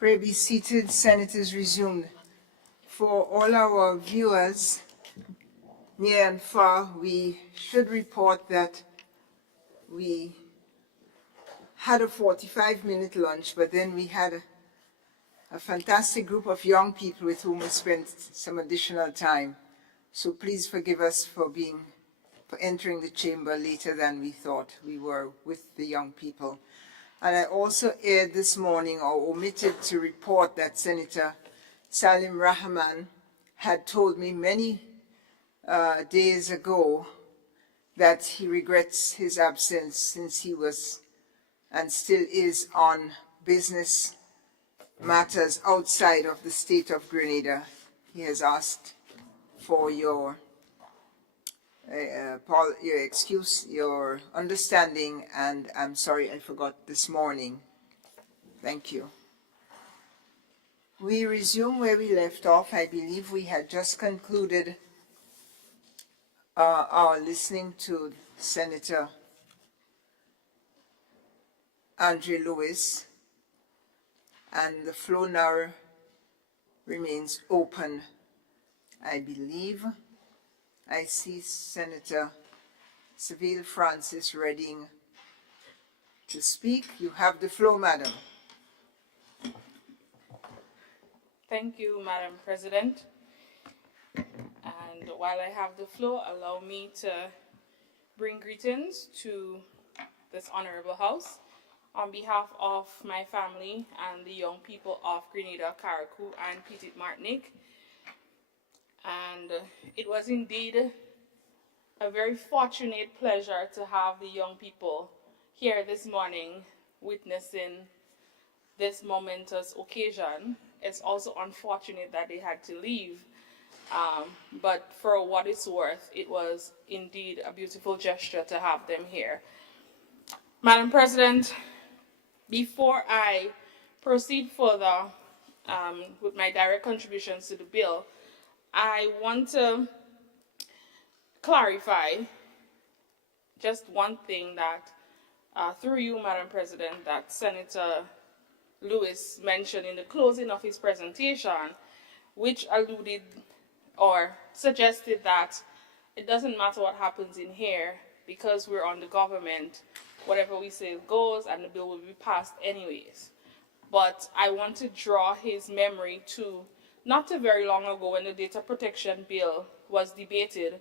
Pray be seated. Senate is resumed. For all our viewers, near and far, we should report that we had a 45-minute lunch, but then we had a fantastic group of young people with whom we spent some additional time. So please forgive us for entering the chamber later than we thought we were with the young people. And I also aired this morning, or omitted to report, that Senator Salim Rahman had told me many days ago that he regrets his absence since he was and still is on business matters outside of the state of Grenada. He has asked for your excuse, your understanding, and I'm sorry I forgot this morning. Thank you. We resume where we left off. I believe we had just concluded our listening to Senator Andre Lewis, and the floor now remains open. I believe I see Senator Seville Francis Redding to speak. You have the floor, madam. Thank you, Madam President. And while I have the floor, allow me to bring greetings to this honorable house on behalf of my family and the young people of Grenada, Carriacou, and Petite Martinique. And it was indeed a very fortunate pleasure to have the young people here this morning witnessing this momentous occasion. It's also unfortunate that they had to leave, but for what it's worth, it was indeed a beautiful gesture to have them here. Madam President, before I proceed further with my direct contributions to the bill, I want to clarify just one thing that, through you, Madam President, that Senator Lewis mentioned in the closing of his presentation, which alluded or suggested that it doesn't matter what happens in here because we're on the government, whatever we say goes and the bill will be passed anyways. But I want to draw his memory to not too very long ago when the data protection bill was debated.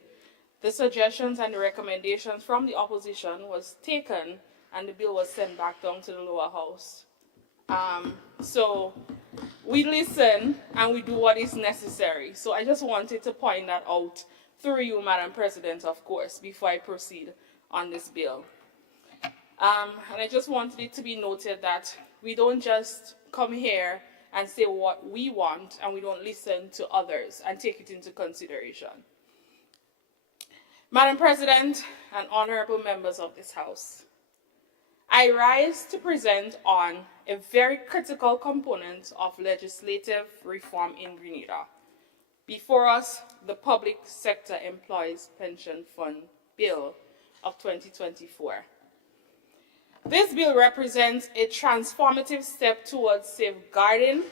The suggestions and the recommendations from the opposition was taken and the bill was sent back down to the lower house. So we listen and we do what is necessary. So I just wanted to point that out through you, Madam President, of course, before I proceed on this bill. And I just wanted it to be noted that we don't just come here and say what we want and we don't listen to others and take it into consideration. Madam President and honorable members of this House, I rise to present on a very critical component of legislative reform in Grenada. Before us, the Public Sector Employees Pension Fund Bill of 2024. This bill represents a transformative step towards safeguarding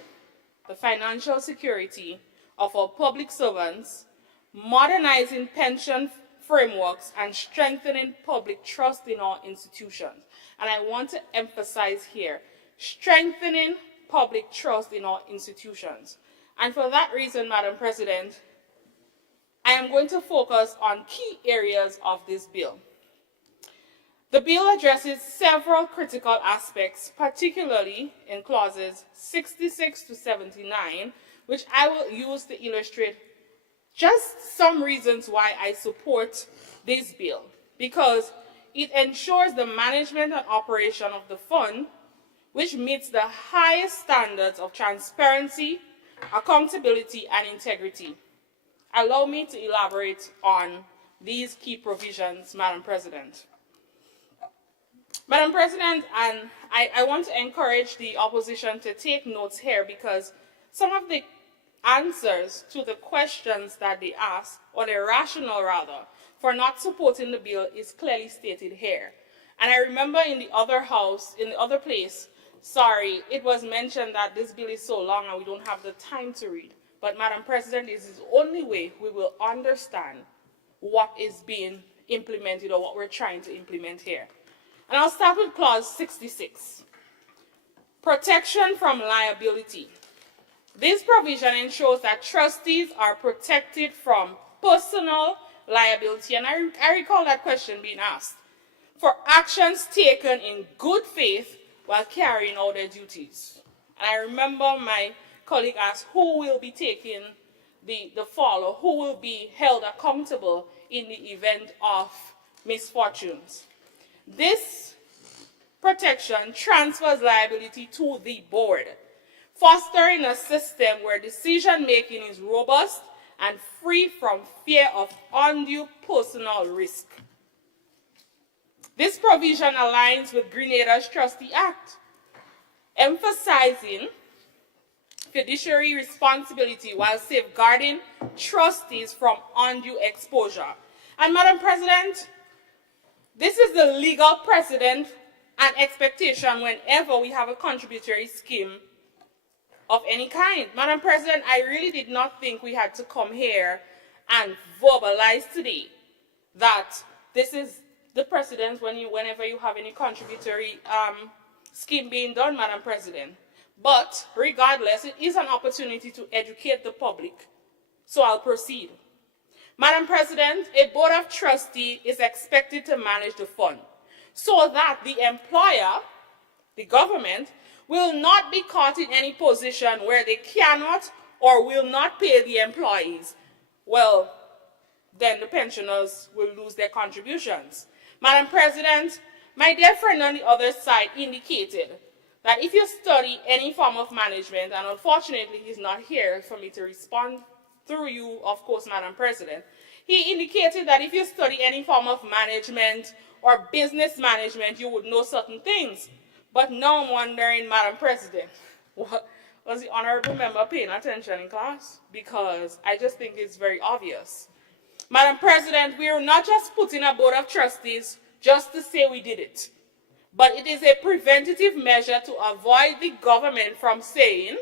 the financial security of our public servants, modernizing pension frameworks, and strengthening public trust in our institutions. And I want to emphasize here, strengthening public trust in our institutions. And for that reason, Madam President, I am going to focus on key areas of this bill. The bill addresses several critical aspects, particularly in clauses 66 to 79, which I will use to illustrate just some reasons why I support this bill, because it ensures the management and operation of the fund, which meets the highest standards of transparency, accountability, and integrity. Allow me to elaborate on these key provisions, Madam President. Madam President, and I want to encourage the opposition to take notes here because some of the answers to the questions that they ask, or the rationale rather, for not supporting the bill is clearly stated here. And I remember in the other house, in the other place, Sorry, it was mentioned that this bill is so long and we don't have the time to read. But Madam President, this is the only way we will understand what is being implemented or what we're trying to implement here. And I'll start with clause 66. Protection from liability. This provision ensures that trustees are protected from personal liability, and I recall that question being asked, for actions taken in good faith while carrying out their duties. And I remember my colleague asked who will be taking the fall, or who will be held accountable in the event of misfortunes. This protection transfers liability to the board, fostering a system where decision-making is robust and free from fear of undue personal risk. This provision aligns with Grenada's Trustee Act, emphasizing fiduciary responsibility while safeguarding trustees from undue exposure. And Madam President, this is the legal precedent and expectation whenever we have a contributory scheme of any kind. Madam President, I really did not think we had to come here and verbalize today that this is the precedent whenever you have any contributory scheme being done, Madam President. But regardless, it is an opportunity to educate the public. So I'll proceed. Madam President, a board of trustees is expected to manage the fund so that the employer, the government, will not be caught in any position where they cannot or will not pay the employees. Well, then the pensioners will lose their contributions. Madam President, my dear friend on the other side indicated that if you study any form of management, and unfortunately he's not here for me to respond through you, of course, Madam President, he indicated that if you study any form of management or business management, you would know certain things. But now I'm wondering, Madam President, was the honorable member paying attention in class? Because I just think it's very obvious. Madam President, we are not just putting a board of trustees just to say we did it, but it is a preventative measure to avoid the government from saying,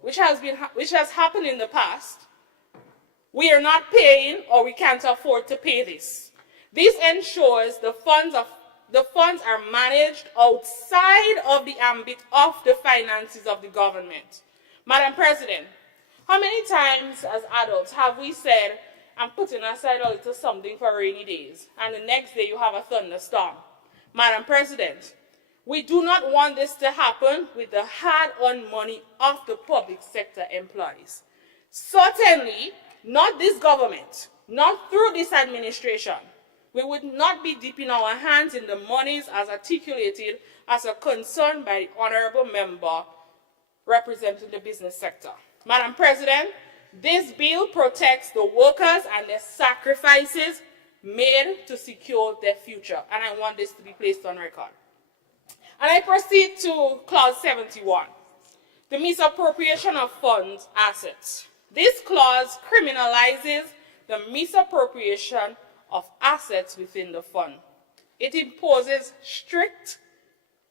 which has happened in the past, we are not paying or we can't afford to pay this. This ensures the funds are managed outside of the ambit of the finances of the government. Madam President, how many times as adults have we said, I'm putting aside a little something for rainy days, and the next day you have a thunderstorm? Madam President, we do not want this to happen with the hard-earned money of the public sector employees. Certainly, not this government, not through this administration. We would not be dipping our hands in the monies as articulated as a concern by the honorable member representing the business sector. Madam President, this bill protects the workers and their sacrifices made to secure their future, and I want this to be placed on record. And I proceed to clause 71, the misappropriation of funds assets. This clause criminalizes the misappropriation of assets within the fund. It imposes strict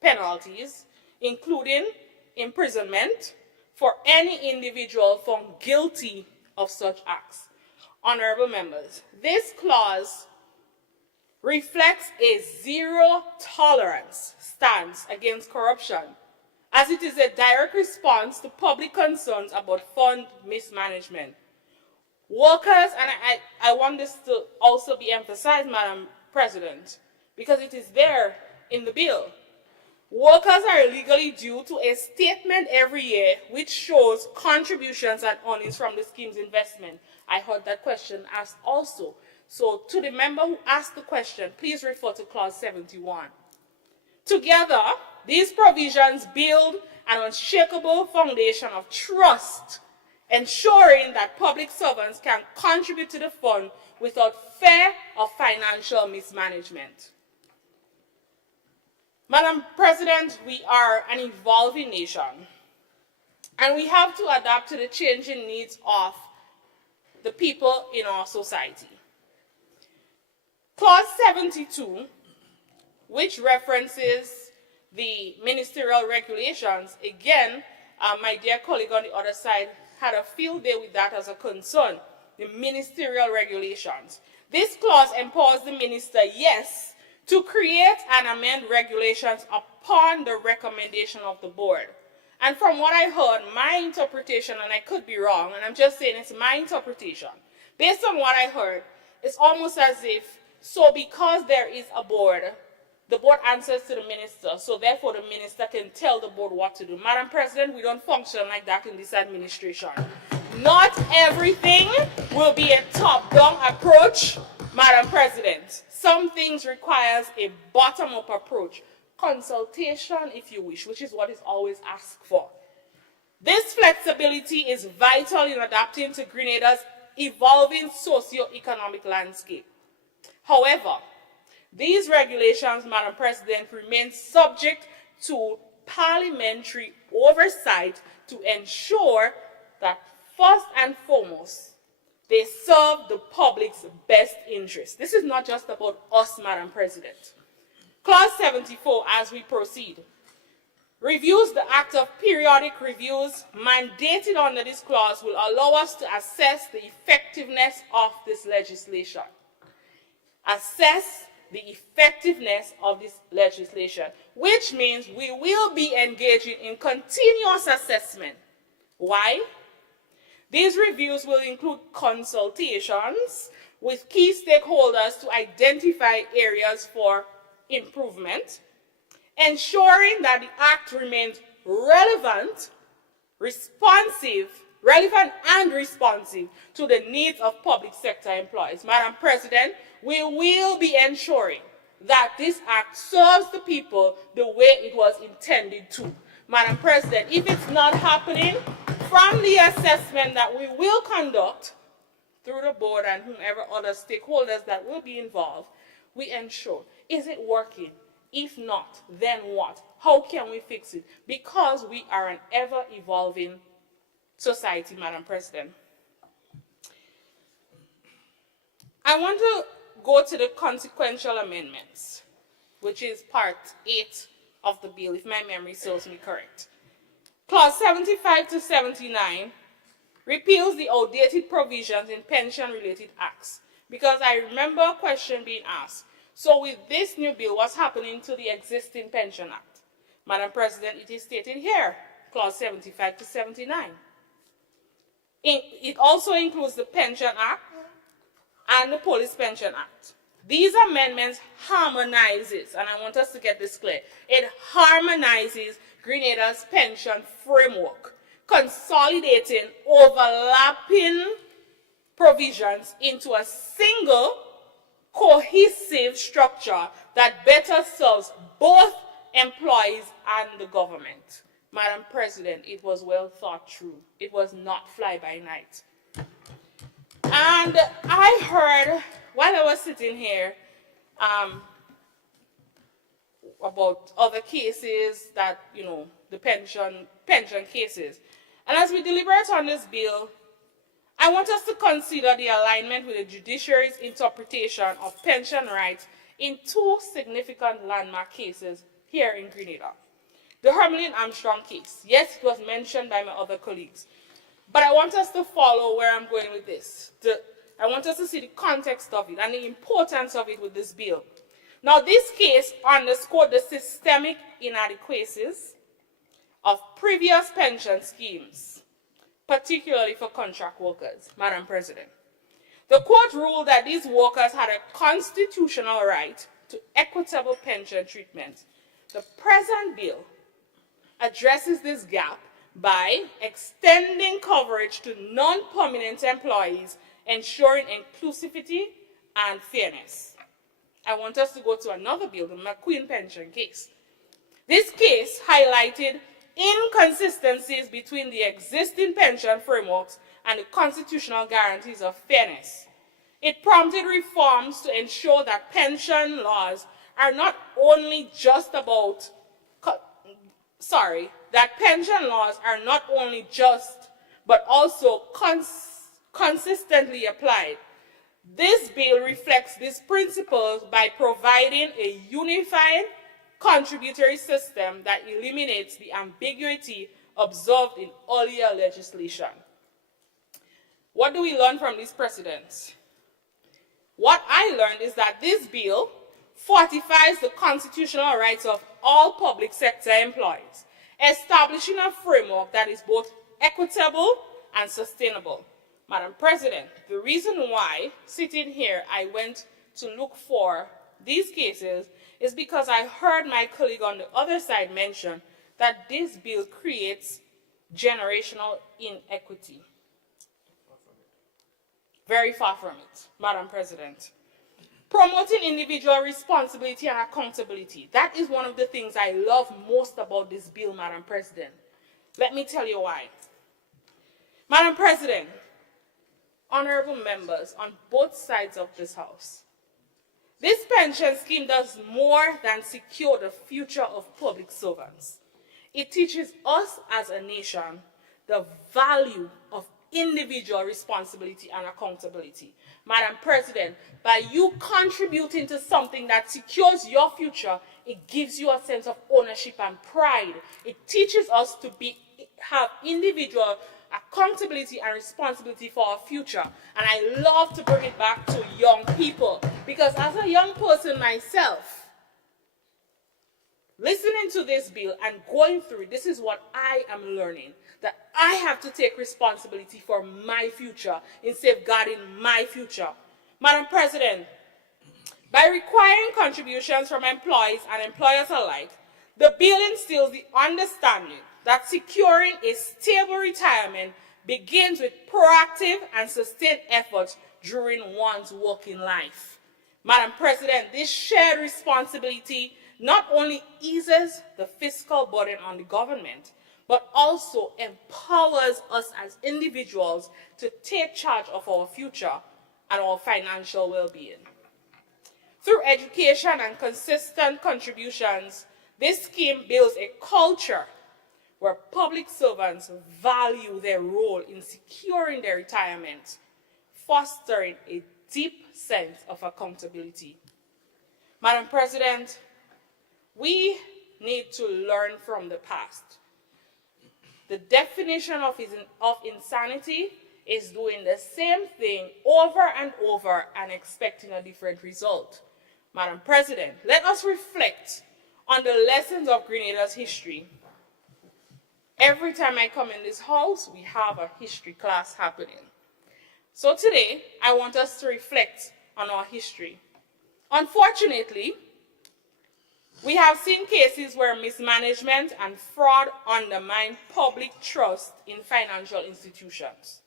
penalties, including imprisonment, for any individual found guilty of such acts. Honorable members, this clause reflects a zero-tolerance stance against corruption, as it is a direct response to public concerns about fund mismanagement. Workers, and I want this to also be emphasized, Madam President, because it is there in the bill. Workers are legally due to a statement every year which shows contributions and earnings from the scheme's investment. I heard that question asked also. So to the member who asked the question, please refer to clause 71. Together, these provisions build an unshakable foundation of trust, ensuring that public servants can contribute to the fund without fear of financial mismanagement. Madam President, we are an evolving nation, and we have to adapt to the changing needs of the people in our society. Clause 72, which references the ministerial regulations, again, my dear colleague on the other side had a field day with that as a concern, the ministerial regulations. This clause empowers the minister, yes, to create and amend regulations upon the recommendation of the board. And from what I heard, my interpretation, and I could be wrong, and I'm just saying it's my interpretation, based on what I heard, it's almost as if, so because there is a board, the board answers to the minister, so therefore the minister can tell the board what to do. Madam President, we don't function like that in this administration. Not everything will be a top-down approach, Madam President. Some things requires a bottom-up approach. Consultation, if you wish, which is what is always asked for. This flexibility is vital in adapting to Grenada's evolving socio-economic landscape. However, these regulations, Madam President, remain subject to parliamentary oversight to ensure that first and foremost, they serve the public's best interest. This is not just about us, Madam President. Clause 74, as we proceed, reviews the act of periodic reviews mandated under this clause will allow us to assess the effectiveness of this legislation. Assess the effectiveness of this legislation, which means we will be engaging in continuous assessment. Why? These reviews will include consultations with key stakeholders to identify areas for improvement, ensuring that the act remains relevant and responsive to the needs of public sector employees. Madam President, we will be ensuring that this act serves the people the way it was intended to. Madam President, if it's not happening, from the assessment that we will conduct through the board and whomever other stakeholders that will be involved, we ensure, is it working? If not, then what? How can we fix it? Because we are an ever-evolving society, Madam President. I want to go to the consequential amendments, which is part 8 of the bill, if my memory serves me correct. Clause 75 to 79 repeals the outdated provisions in pension-related acts, because I remember a question being asked. So with this new bill, what's happening to the existing Pension Act? Madam President, it is stated here, Clause 75 to 79. It also includes the Pension Act and the Police Pension Act. These amendments harmonizes, and I want us to get this clear, it harmonizes Grenada's pension framework, consolidating overlapping provisions into a single cohesive structure that better serves both employees and the government. Madam President, it was well thought through. It was not fly by night. And I heard, while I was sitting here, about other cases that, the pension cases. And as we deliberate on this bill, I want us to consider the alignment with the judiciary's interpretation of pension rights in 2 significant landmark cases here in Grenada. The Hermelin Armstrong case. Yes, it was mentioned by my other colleagues. But I want us to follow where I'm going with this. I want us to see the context of it and the importance of it with this bill. Now, this case underscored the systemic inadequacies of previous pension schemes, particularly for contract workers, Madam President. The court ruled that these workers had a constitutional right to equitable pension treatment. The present bill addresses this gap by extending coverage to non-permanent employees, ensuring inclusivity and fairness. I want us to go to another bill, the McQueen pension case. This case highlighted inconsistencies between the existing pension frameworks and the constitutional guarantees of fairness. It prompted reforms to ensure that pension laws are not only just about, but also consistently applied. This bill reflects these principles by providing a unified, contributory system that eliminates the ambiguity observed in earlier legislation. What do we learn from these precedents? What I learned is that this bill fortifies the constitutional rights of all public sector employees, establishing a framework that is both equitable and sustainable. Madam President, the reason why, sitting here, I went to look for these cases is because I heard my colleague on the other side mention that this bill creates generational inequity. Very far from it, Madam President. Promoting individual responsibility and accountability. That is one of the things I love most about this bill, Madam President. Let me tell you why. Madam President, honorable members on both sides of this House, this pension scheme does more than secure the future of public servants. It teaches us as a nation the value of individual responsibility and accountability. Madam President, by you contributing to something that secures your future, it gives you a sense of ownership and pride. It teaches us to have individual accountability and responsibility for our future. And I love to bring it back to young people, because as a young person myself, listening to this bill and going through it, this is what I am learning, that I have to take responsibility for my future in safeguarding my future. Madam President, by requiring contributions from employees and employers alike, the bill instills the understanding that securing a stable retirement begins with proactive and sustained efforts during one's working life. Madam President, this shared responsibility not only eases the fiscal burden on the government, but also empowers us as individuals to take charge of our future and our financial well-being. Through education and consistent contributions, this scheme builds a culture where public servants value their role in securing their retirement, fostering a deep sense of accountability. Madam President, we need to learn from the past. The definition of insanity is doing the same thing over and over and expecting a different result. Madam President, let us reflect on the lessons of Grenada's history. Every time I come in this house, we have a history class happening. So today, I want us to reflect on our history. Unfortunately, we have seen cases where mismanagement and fraud undermine public trust in financial institutions.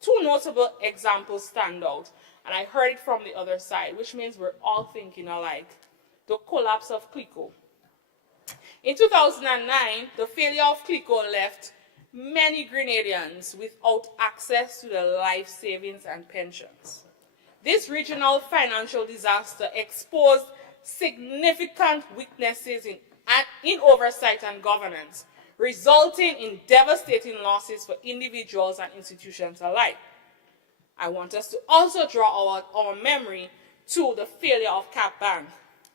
Two notable examples stand out, and I heard it from the other side, which means we're all thinking alike. The collapse of CLICO. In 2009, the failure of CLICO left many Grenadians without access to the life savings and pensions. This regional financial disaster exposed significant weaknesses in oversight and governance, resulting in devastating losses for individuals and institutions alike. I want us to also draw our memory to the failure of Cap Bank.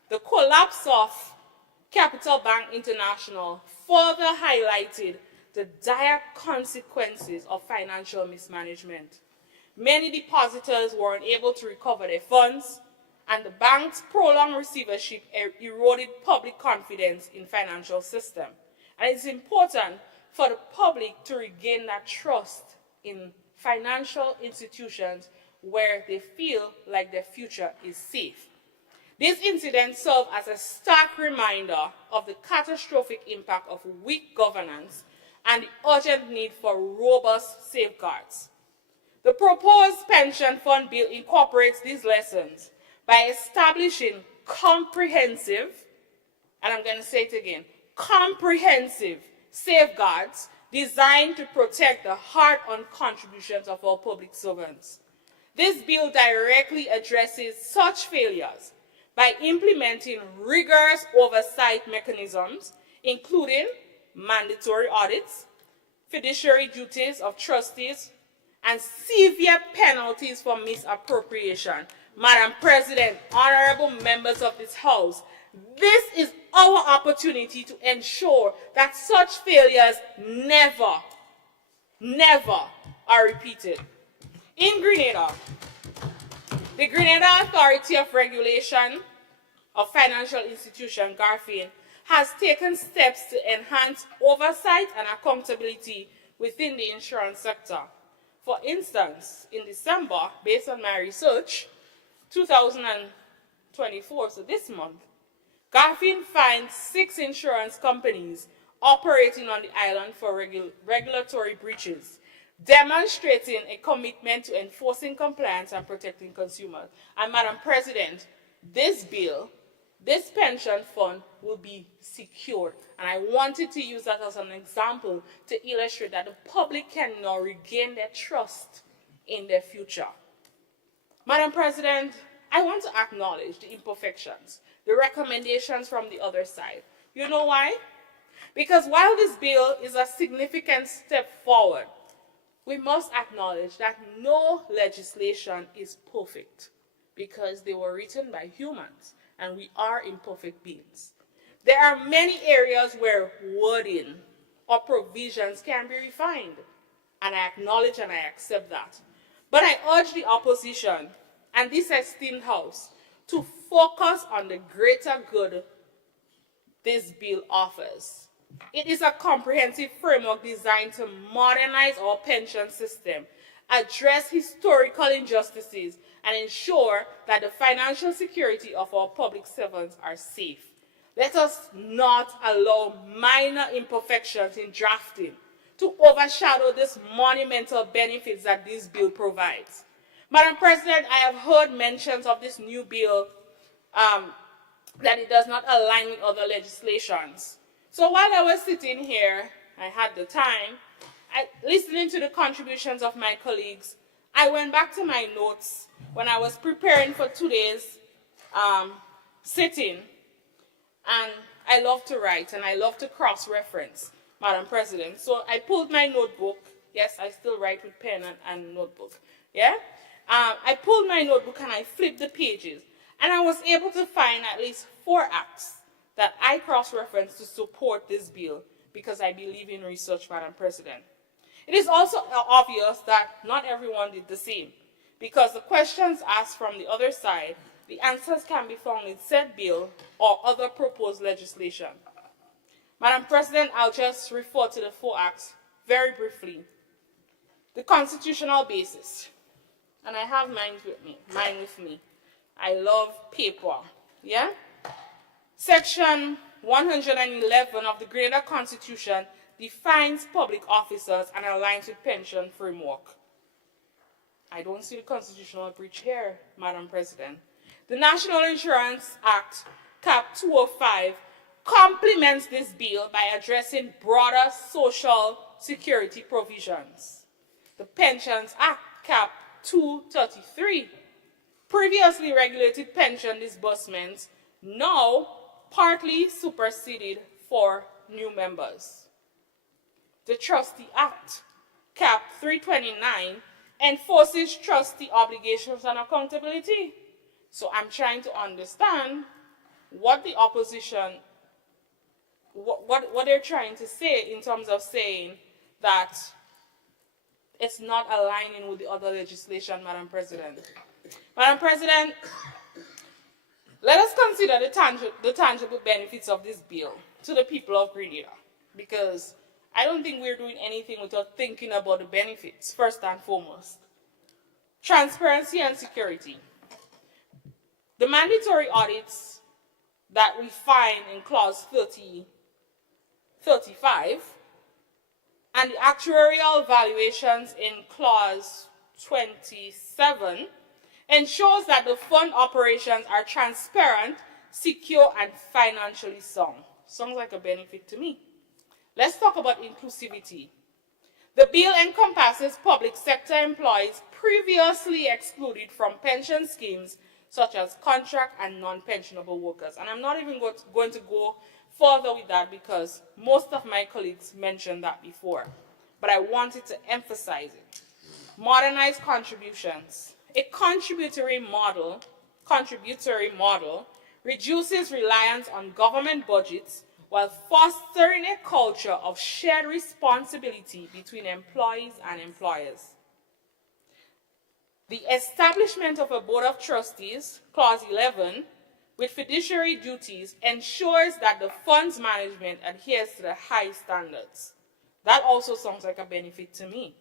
The collapse of Capital Bank International further highlighted the dire consequences of financial mismanagement. Many depositors were unable to recover their funds, and the bank's prolonged receivership eroded public confidence in the financial system. And it's important for the public to regain that trust in financial institutions where they feel like their future is safe. This incident served as a stark reminder of the catastrophic impact of weak governance and the urgent need for robust safeguards. The proposed pension fund bill incorporates these lessons by establishing comprehensive, and I'm going to say it again, comprehensive safeguards designed to protect the hard-earned contributions of our public servants. This bill directly addresses such failures by implementing rigorous oversight mechanisms, including mandatory audits, fiduciary duties of trustees, and severe penalties for misappropriation. Madam President, honorable members of this House, this is our opportunity to ensure that such failures never are repeated. In Grenada, the Grenada Authority of Regulation of Financial Institutions, GARFIN, has taken steps to enhance oversight and accountability within the insurance sector. For instance, in December, based on my research, 2024, so this month, GARFIN fined 6 insurance companies operating on the island for regulatory breaches, demonstrating a commitment to enforcing compliance and protecting consumers. And Madam President, this bill, this pension fund will be secured. And I wanted to use that as an example to illustrate that the public can now regain their trust in their future. Madam President, I want to acknowledge the imperfections, the recommendations from the other side. You know why? Because while this bill is a significant step forward, we must acknowledge that no legislation is perfect because they were written by humans and we are imperfect beings. There are many areas where wording or provisions can be refined, and I acknowledge and I accept that. But I urge the opposition and this esteemed House to focus on the greater good this bill offers. It is a comprehensive framework designed to modernize our pension system, address historical injustices, and ensure that the financial security of our public servants are safe. Let us not allow minor imperfections in drafting to overshadow these monumental benefits that this bill provides. Madam President, I have heard mentions of this new bill that it does not align with other legislations. So while I was sitting here, I had the time, listening to the contributions of my colleagues, I went back to my notes when I was preparing for today's sitting, and I love to write and I love to cross-reference, Madam President. So I pulled my notebook. Yes, I still write with pen and notebook. Yeah? I pulled my notebook and I flipped the pages, and I was able to find at least 4 acts that I cross-referenced to support this bill because I believe in research, Madam President. It is also obvious that not everyone did the same, because the questions asked from the other side, the answers can be found in said bill or other proposed legislation. Madam President, I'll just refer to the 4 acts very briefly. The constitutional basis, and I have mine with me. I love paper, yeah? Section 111 of the Grenada Constitution defines public officers and aligns with pension framework. I don't see the constitutional breach here, Madam President. The National Insurance Act, Cap 205, complements this bill by addressing broader social security provisions. The Pensions Act, Cap 233, previously regulated pension disbursements, now partly superseded for new members. The Trustee Act, Cap 329, enforces trustee obligations and accountability. So I'm trying to understand what the opposition, what they're trying to say in terms of saying that it's not aligning with the other legislation, Madam President. Madam President, let us consider the tangible benefits of this bill to the people of Grenada, because I don't think we're doing anything without thinking about the benefits, first and foremost. Transparency and security. The mandatory audits that we find in clause 35 and the actuarial valuations in clause 27 ensures that the fund operations are transparent, secure, and financially sound. Sounds like a benefit to me. Let's talk about inclusivity. The bill encompasses public sector employees previously excluded from pension schemes such as contract and non-pensionable workers. And I'm not even going to go further with that because most of my colleagues mentioned that before. But I wanted to emphasize it. Modernized contributions. A contributory model reduces reliance on government budgets while fostering a culture of shared responsibility between employees and employers. The establishment of a Board of Trustees, Clause 11, with fiduciary duties ensures that the fund's management adheres to the high standards. That also sounds like a benefit to me.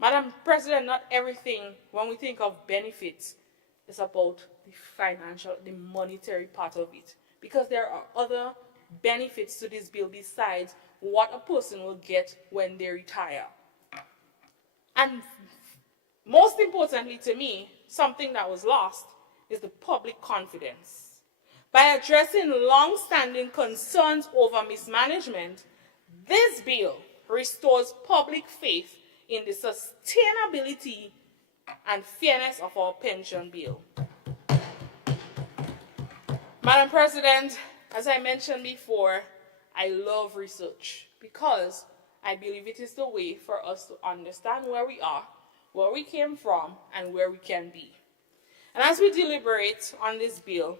Madam President, not everything, when we think of benefits, is about the financial, the monetary part of it. Because there are other benefits to this bill besides what a person will get when they retire. And most importantly to me, something that was lost is the public confidence. By addressing long-standing concerns over mismanagement, this bill restores public faith in the sustainability and fairness of our pension bill. Madam President, as I mentioned before, I love research because I believe it is the way for us to understand where we are, where we came from, and where we can be. And as we deliberate on this bill,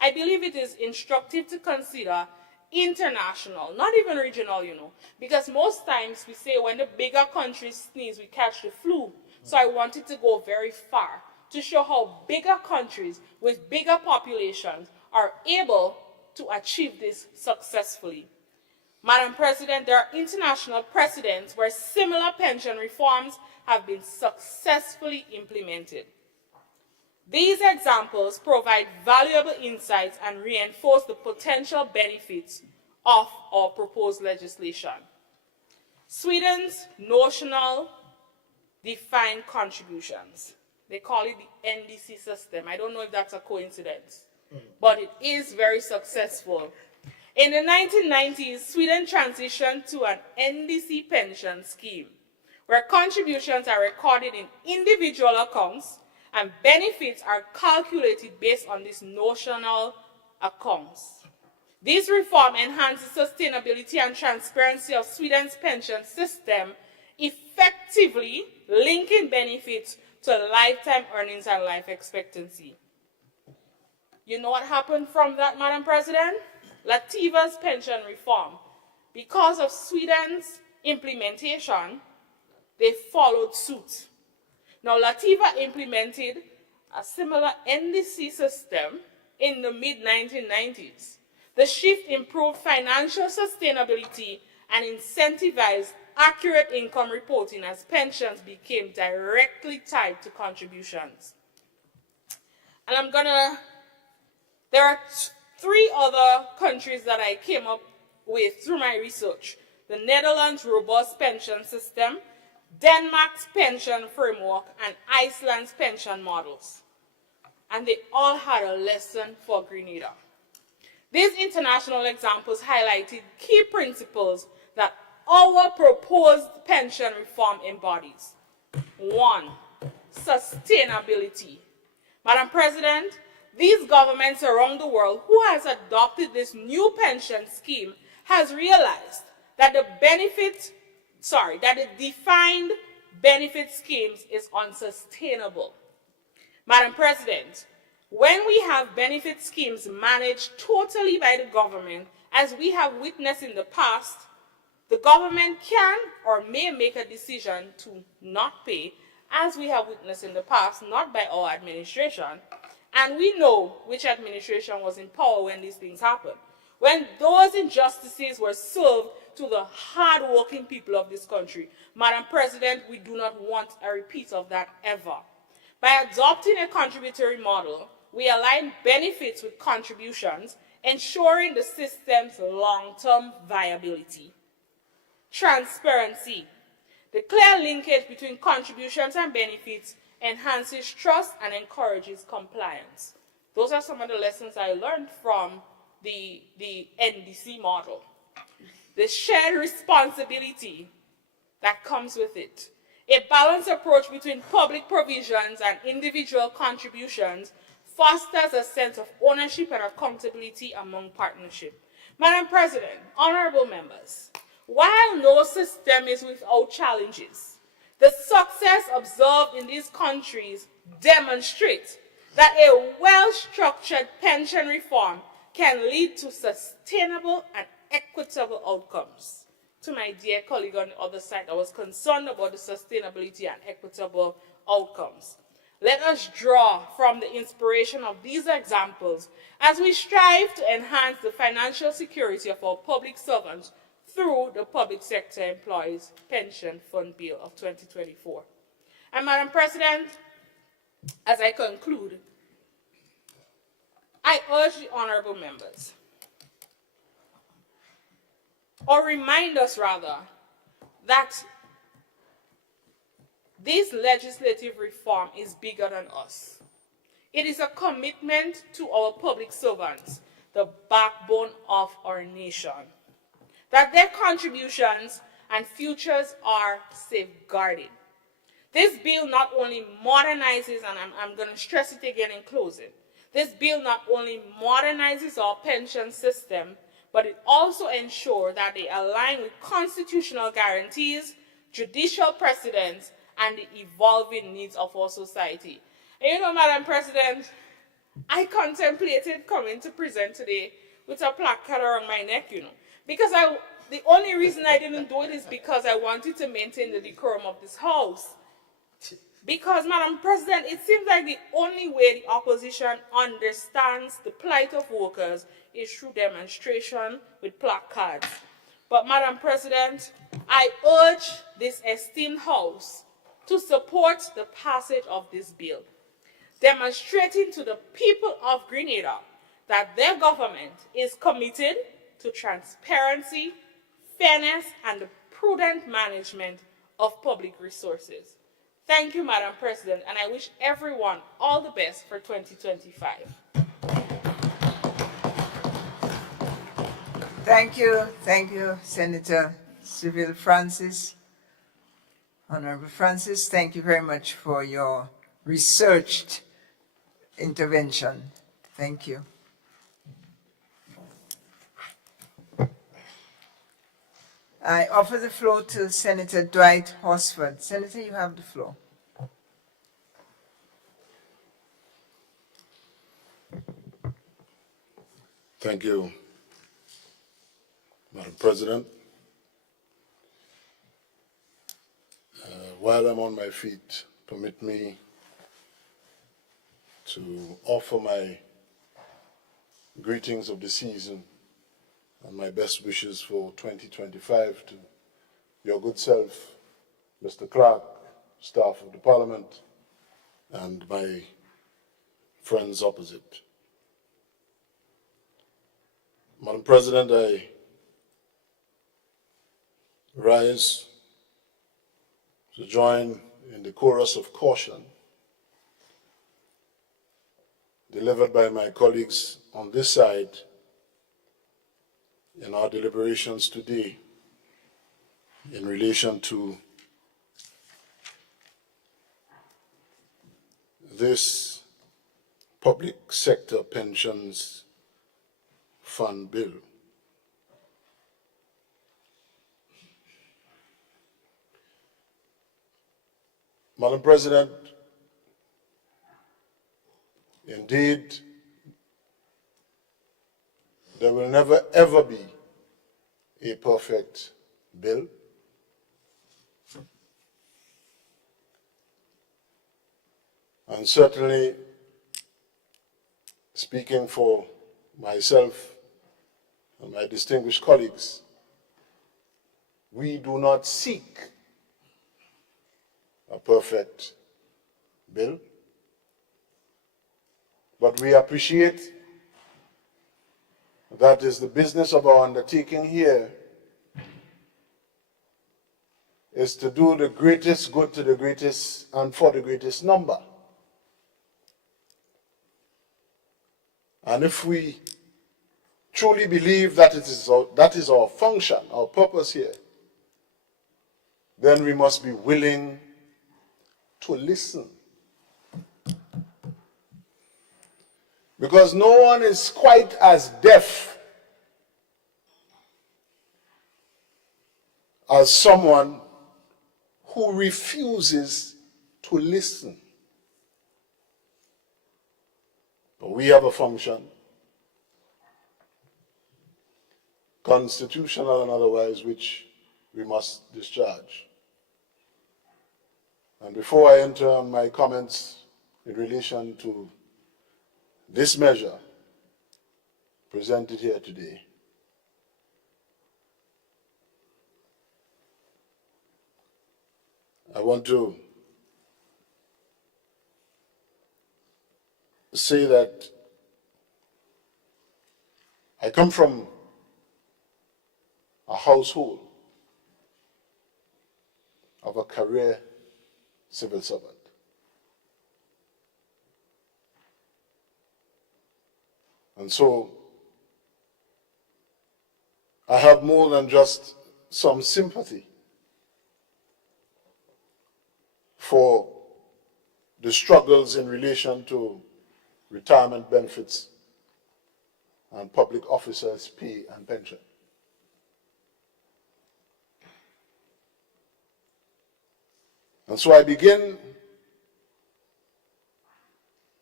I believe it is instructive to consider international, not even regional, because most times we say when the bigger countries sneeze, we catch the flu. So I wanted to go very far to show how bigger countries with bigger populations are able to achieve this successfully. Madam President, there are international precedents where similar pension reforms have been successfully implemented. These examples provide valuable insights and reinforce the potential benefits of our proposed legislation. Sweden's notional defined contributions, they call it the NDC system. I don't know if that's a coincidence, but it is very successful. In the 1990s, Sweden transitioned to an NDC pension scheme, where contributions are recorded in individual accounts and benefits are calculated based on these notional accounts. This reform enhances sustainability and transparency of Sweden's pension system, effectively linking benefits to lifetime earnings and life expectancy. You know what happened from that, Madam President? Latvia's pension reform. Because of Sweden's implementation, they followed suit. Now, Latvia implemented a similar NDC system in the mid-1990s. The shift improved financial sustainability and incentivized accurate income reporting as pensions became directly tied to contributions. And there are three other countries that I came up with through my research. The Netherlands' robust pension system, Denmark's pension framework, and Iceland's pension models. And they all had a lesson for Grenada. These international examples highlighted key principles that our proposed pension reform embodies. 1, sustainability. Madam President, these governments around the world who has adopted this new pension scheme has realized that the defined benefit schemes is unsustainable. Madam President, when we have benefit schemes managed totally by the government, as we have witnessed in the past, the government can or may make a decision to not pay, as we have witnessed in the past, not by our administration. And we know which administration was in power when these things happened. When those injustices were served to the hard-working people of this country. Madam President, we do not want a repeat of that ever. By adopting a contributory model, we align benefits with contributions, ensuring the system's long-term viability. Transparency. The clear linkage between contributions and benefits enhances trust and encourages compliance. Those are some of the lessons I learned from the NDC model. The shared responsibility that comes with it. A balanced approach between public provisions and individual contributions fosters a sense of ownership and accountability among partnership. Madam President, honorable members, while no system is without challenges, the success observed in these countries demonstrates that a well-structured pension reform can lead to sustainable and equitable outcomes. To my dear colleague on the other side, I was concerned about the sustainability and equitable outcomes. Let us draw from the inspiration of these examples as we strive to enhance the financial security of our public servants through the Public Sector Employees Pension Fund Bill of 2024. And Madam President, as I conclude, I urge the honorable members, or remind us rather, that this legislative reform is bigger than us. It is a commitment to our public servants, the backbone of our nation, that their contributions and futures are safeguarded. This bill not only modernizes, and I'm going to stress it again in closing, this bill not only modernizes our pension system, but it also ensures that they align with constitutional guarantees, judicial precedents, and the evolving needs of our society. And you know, Madam President, I contemplated coming to present today with a placard around my neck, because the only reason I didn't do it is because I wanted to maintain the decorum of this House. Because, Madam President, it seems like the only way the opposition understands the plight of workers is through demonstration with placards. But, Madam President, I urge this esteemed House to support the passage of this bill, demonstrating to the people of Grenada that their government is committed to transparency, fairness, and the prudent management of public resources. Thank you, Madam President, and I wish everyone all the best for 2025. Thank you, Senator Civil Francis. Honorable Francis, thank you very much for your researched intervention. Thank you. I offer the floor to Senator Dwight Horsford. Senator, you have the floor. Thank you, Madam President. While I'm on my feet, permit me to offer my greetings of the season and my best wishes for 2025 to your good self, Mr. Clark, staff of the Parliament, and my friends opposite. Madam President, I rise to join in the chorus of caution delivered by my colleagues on this side in our deliberations today in relation to this public sector pensions fund bill. Madam President, indeed, there will never ever be a perfect bill. And certainly, speaking for myself and my distinguished colleagues, we do not seek a perfect bill, but we appreciate that is the business of our undertaking here, is to do the greatest good to the greatest and for the greatest number. And if we truly believe that that is our function, our purpose here, then we must be willing to listen. Because no one is quite as deaf as someone who refuses to listen. But we have a function, constitutional and otherwise, which we must discharge. And before I enter on my comments in relation to this measure presented here today, I want to say that I come from a household of a career civil servant. And so I have more than just some sympathy for the struggles in relation to retirement benefits and public officers' pay and pension. And so I begin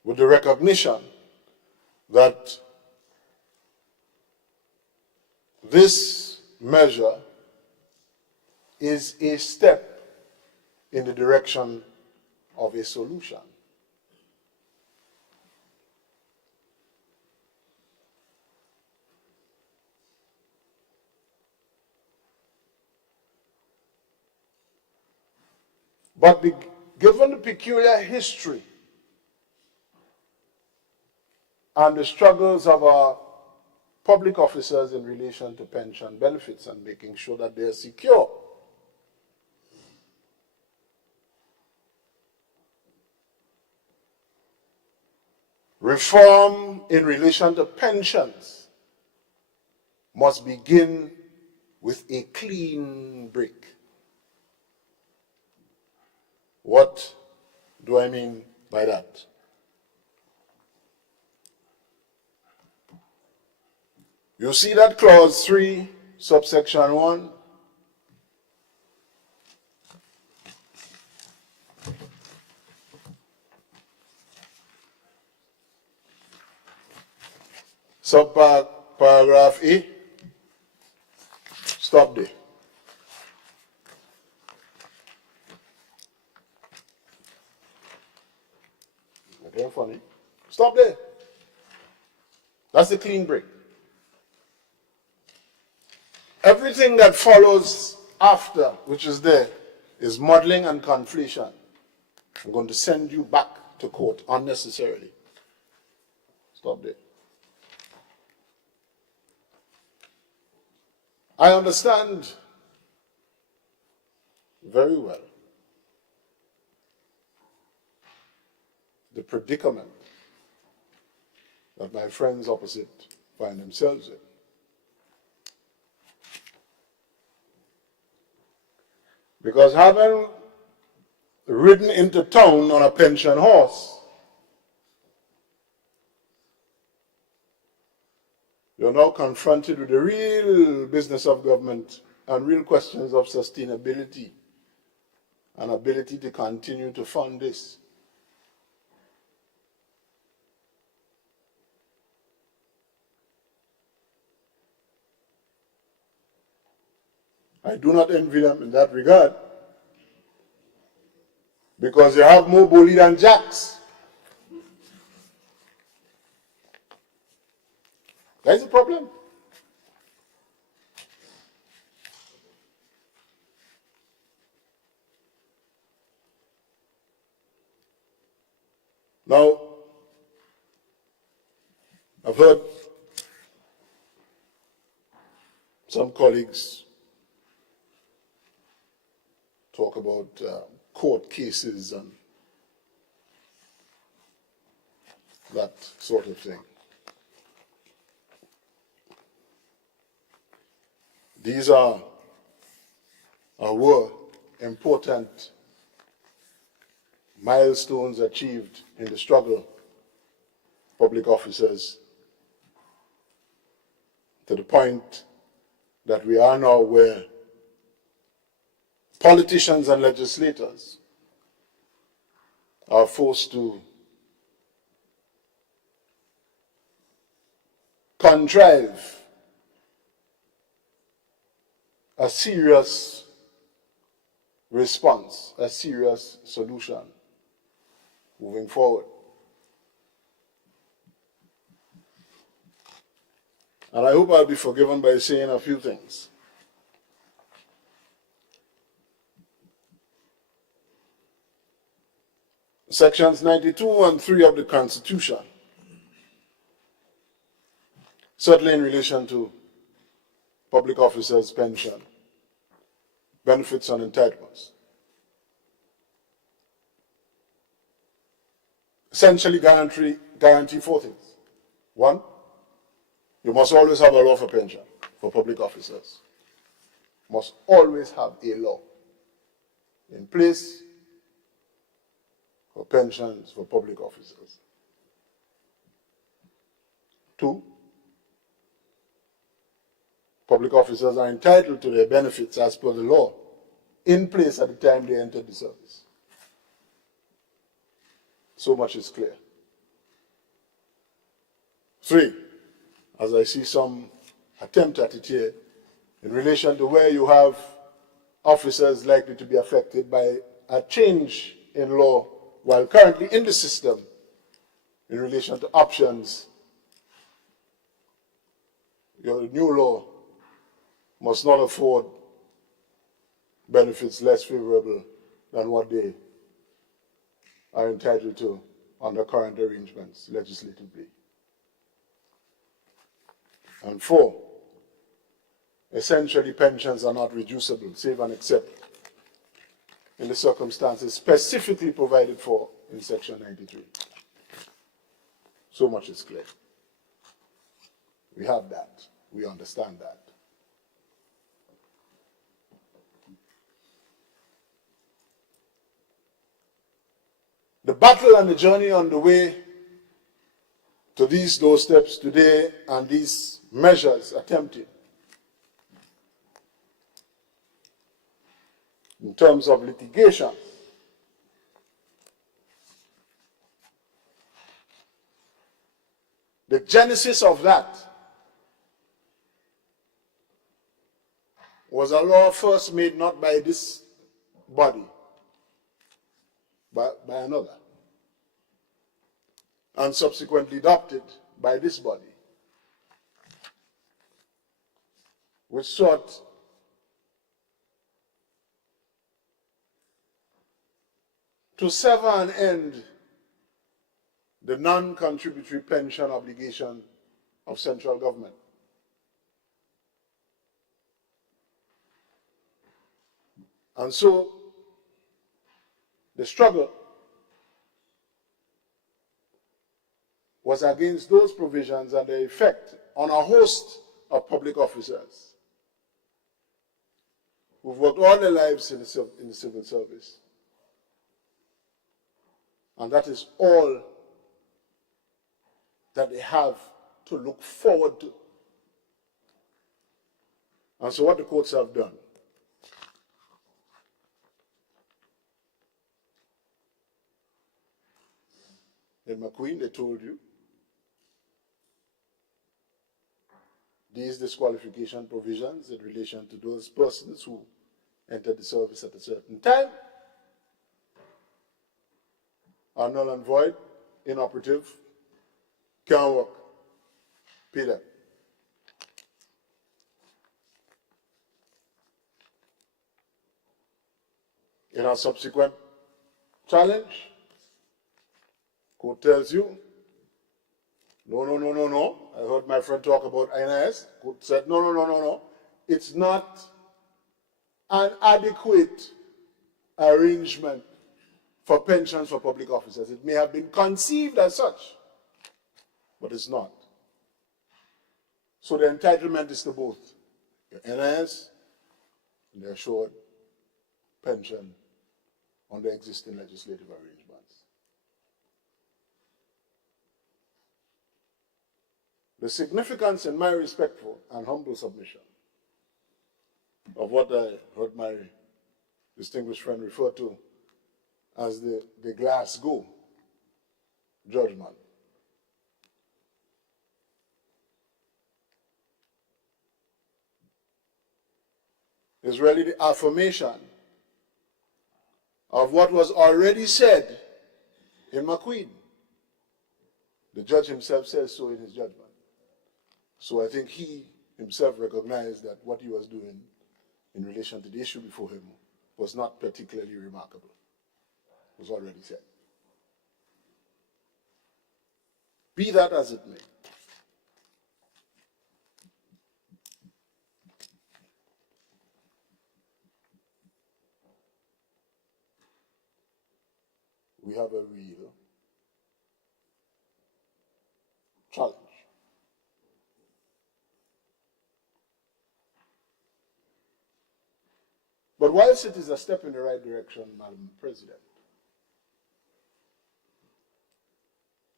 with the recognition that this measure is a step in the direction of a solution. But given the peculiar history and the struggles of our public officers in relation to pension benefits and making sure that they are secure, reform in relation to pensions must begin with a clean break. What do I mean by that? You see that clause 3, subsection 1? Subparagraph A. Stop there. Okay, funny. Stop there. That's the clean break. Everything that follows after, which is there, is muddling and conflation. I'm going to send you back to court unnecessarily. Stop there. I understand very well the predicament that my friends opposite find themselves in. Because having ridden into town on a pension horse, you're now confronted with the real business of government and real questions of sustainability and ability to continue to fund this. I do not envy them in that regard, because they have more bully than jacks. That's the problem. Now, I've heard some colleagues talk about court cases and that sort of thing. These are were important milestones achieved in the struggle of public officers to the point that we are now where politicians and legislators are forced to contrive a serious response, a serious solution moving forward. And I hope I'll be forgiven by saying a few things. Sections 92 and 3 of the Constitution, certainly in relation to public officers' pension, benefits and entitlements, essentially guarantee four things. One, you must always have a law for pension for public officers. Must always have a law in place for pensions for public officers. Two, public officers are entitled to their benefits as per the law in place at the time they entered the service. So much is clear. Three, as I see some attempt at it here, in relation to where you have officers likely to be affected by a change in law while currently in the system in relation to options, your new law must not afford benefits less favorable than what they are entitled to under current arrangements legislatively. And four, essentially pensions are not reducible, save and except in the circumstances specifically provided for in Section 93. So much is clear. We have that. We understand that. The battle and the journey on the way to these doorsteps today and these measures attempted in terms of litigation the genesis of that was a law first made not by this body but by another, and subsequently adopted by this body, which sought to sever and end the non-contributory pension obligation of central government. And so the struggle was against those provisions and their effect on a host of public officers who've worked all their lives in the civil service. And that is all that they have to look forward to. And so what the courts have done, in McQueen, they told you these disqualification provisions in relation to those persons who entered the service at a certain time are null and void, inoperative, can't work. Pay them. In our subsequent challenge, court tells you, no. I heard my friend talk about INS. Court said, no. It's not an adequate arrangement for pensions for public officers. It may have been conceived as such, but it's not. So the entitlement is to both your NIS and the assured pension under existing legislative arrangements. The significance, in my respectful and humble submission, of what I heard my distinguished friend refer to as the Glasgow judgment, is really the affirmation of what was already said in McQueen. The judge himself says so in his judgment. So I think he himself recognized that what he was doing in relation to the issue before him was not particularly remarkable. It was already said. Be that as it may, we have a real challenge. But whilst it is a step in the right direction, Madam President,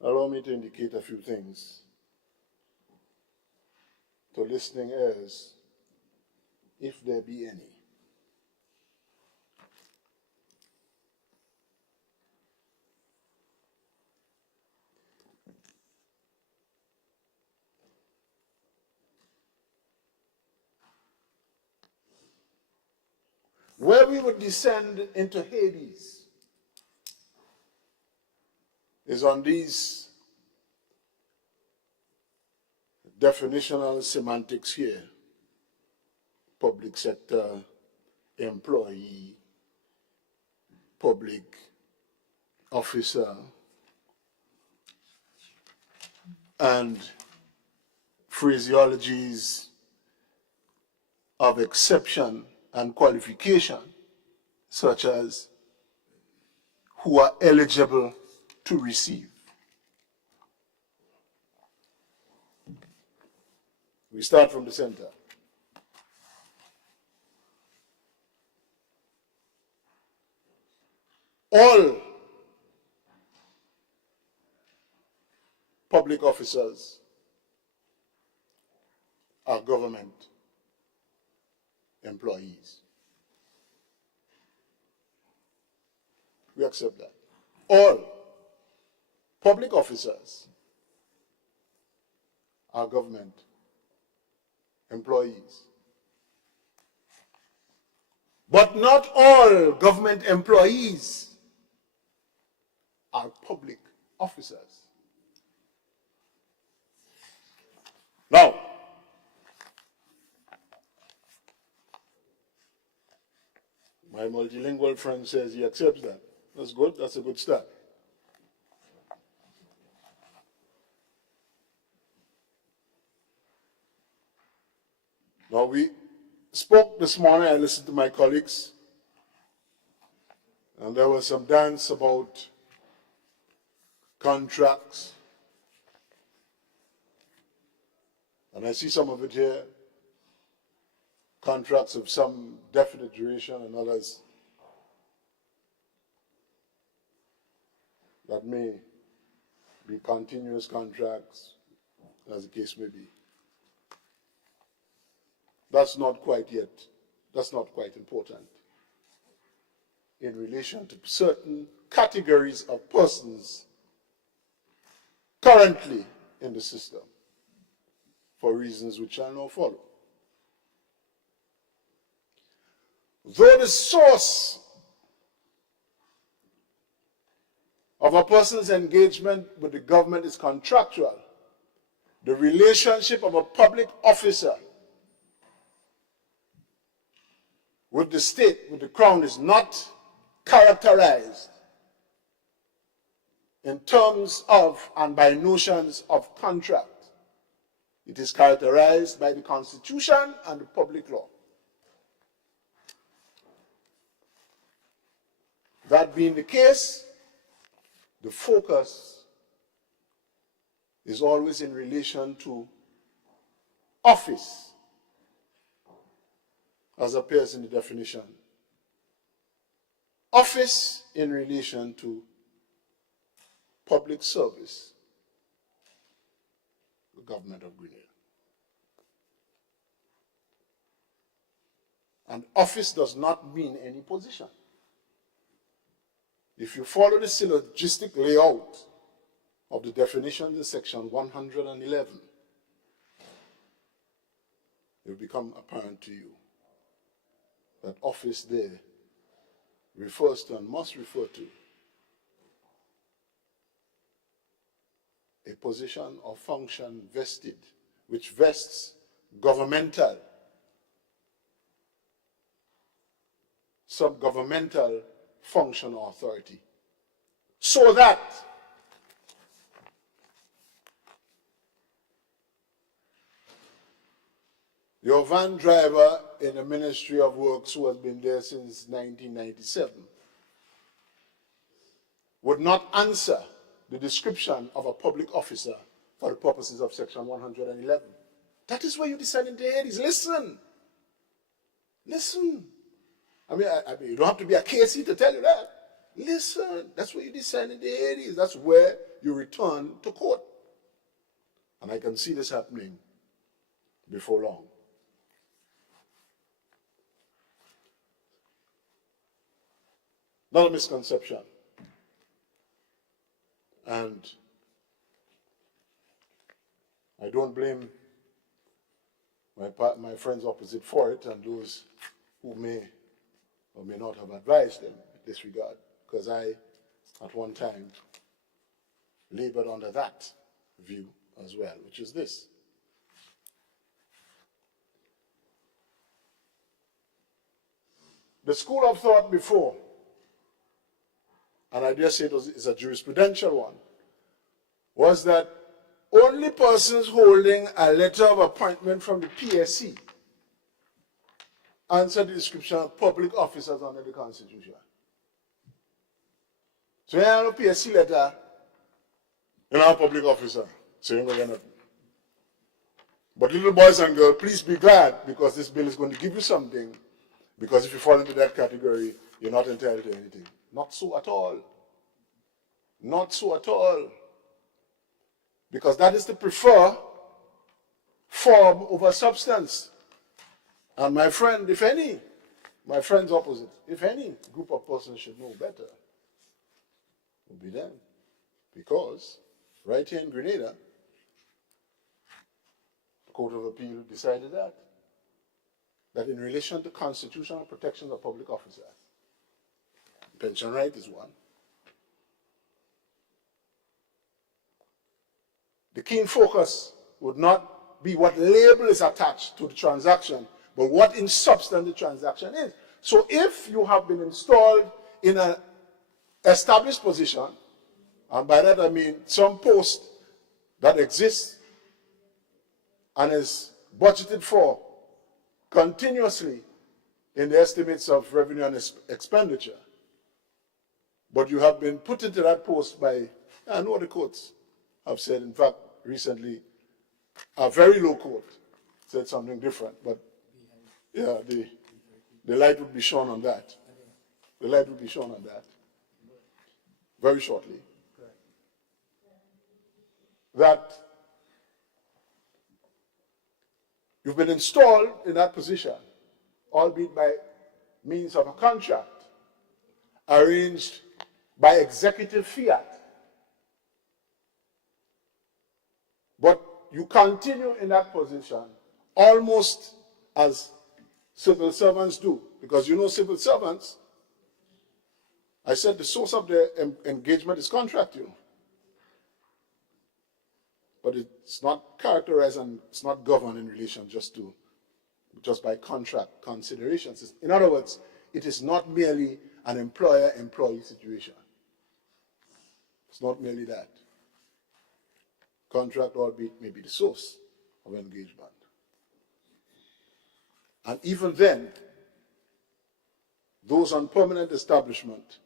allow me to indicate a few things to listening ears, if there be any. Where we would descend into Hades is on these definitional semantics here. Public sector, employee, public officer, and phraseologies of exception and qualification, such as who are eligible to receive. We start from the center. All public officers are government employees. We accept that. All public officers are government employees. But not all government employees are public officers. Now, my multilingual friend says he accepts that. That's good, that's a good start. Now, we spoke this morning, I listened to my colleagues, and there was some dance about contracts. And I see some of it here, contracts of some definite duration and others that may be continuous contracts, as the case may be. That's not quite important in relation to certain categories of persons currently in the system, for reasons which shall now follow. Though the source of a person's engagement with the government is contractual, the relationship of a public officer with the state, with the crown, is not characterized in terms of and by notions of contract. It is characterized by the Constitution and the public law. That being the case, the focus is always in relation to office, as appears in the definition. Office in relation to public service, the government of Grenada. And office does not mean any position. If you follow the syllogistic layout of the definitions in section 111, it will become apparent to you. that office there refers to and must refer to a position or function vested, which vests governmental, sub-governmental function or authority, so that your van driver in the Ministry of Works, who has been there since 1997, would not answer the description of a public officer for the purposes of Section 111. That is where you descend into Hades. Listen. Listen. I mean, you don't have to be a KC to tell you that. Listen. That's where you descend into Hades. That's where you return to court. And I can see this happening before long. Not a misconception. And I don't blame my friends opposite for it and those who may or may not have advised them in this regard, because I, at one time, labored under that view as well, which is this. The school of thought before, and I dare say it's a jurisprudential one, was that only persons holding a letter of appointment from the PSC answer the description of public officers under the Constitution. So you have a PSC letter, you're not a public officer, so you're going to get nothing. But little boys and girls, please be glad, because this bill is going to give you something, because if you fall into that category, you're not entitled to anything. Not so at all. Not so at all. Because that is to prefer form over substance. And my friend, if any, my friend's opposite, if any group of persons should know better, it would be them. Because right here in Grenada, the Court of Appeal decided that in relation to constitutional protections of public officers, pension right is one. The keen focus would not be what label is attached to the transaction, but what in substance the transaction is. So if you have been installed in an established position, and by that I mean some post that exists and is budgeted for continuously in the estimates of revenue and expenditure, but you have been put into that post by, I know the courts have said, in fact, recently, a very low court said something different, but yeah, the light would be shown on that. The light would be shown on that very shortly. That you've been installed in that position, albeit by means of a contract arranged by executive fiat. But you continue in that position almost as civil servants do. Because you know civil servants, I said the source of their engagement is contract, you know. But it's not characterized and it's not governed in relation just by contract considerations. In other words, it is not merely an employer-employee situation. It's not merely that. Contract, albeit, may be the source of engagement. And even then, those on permanent establishment,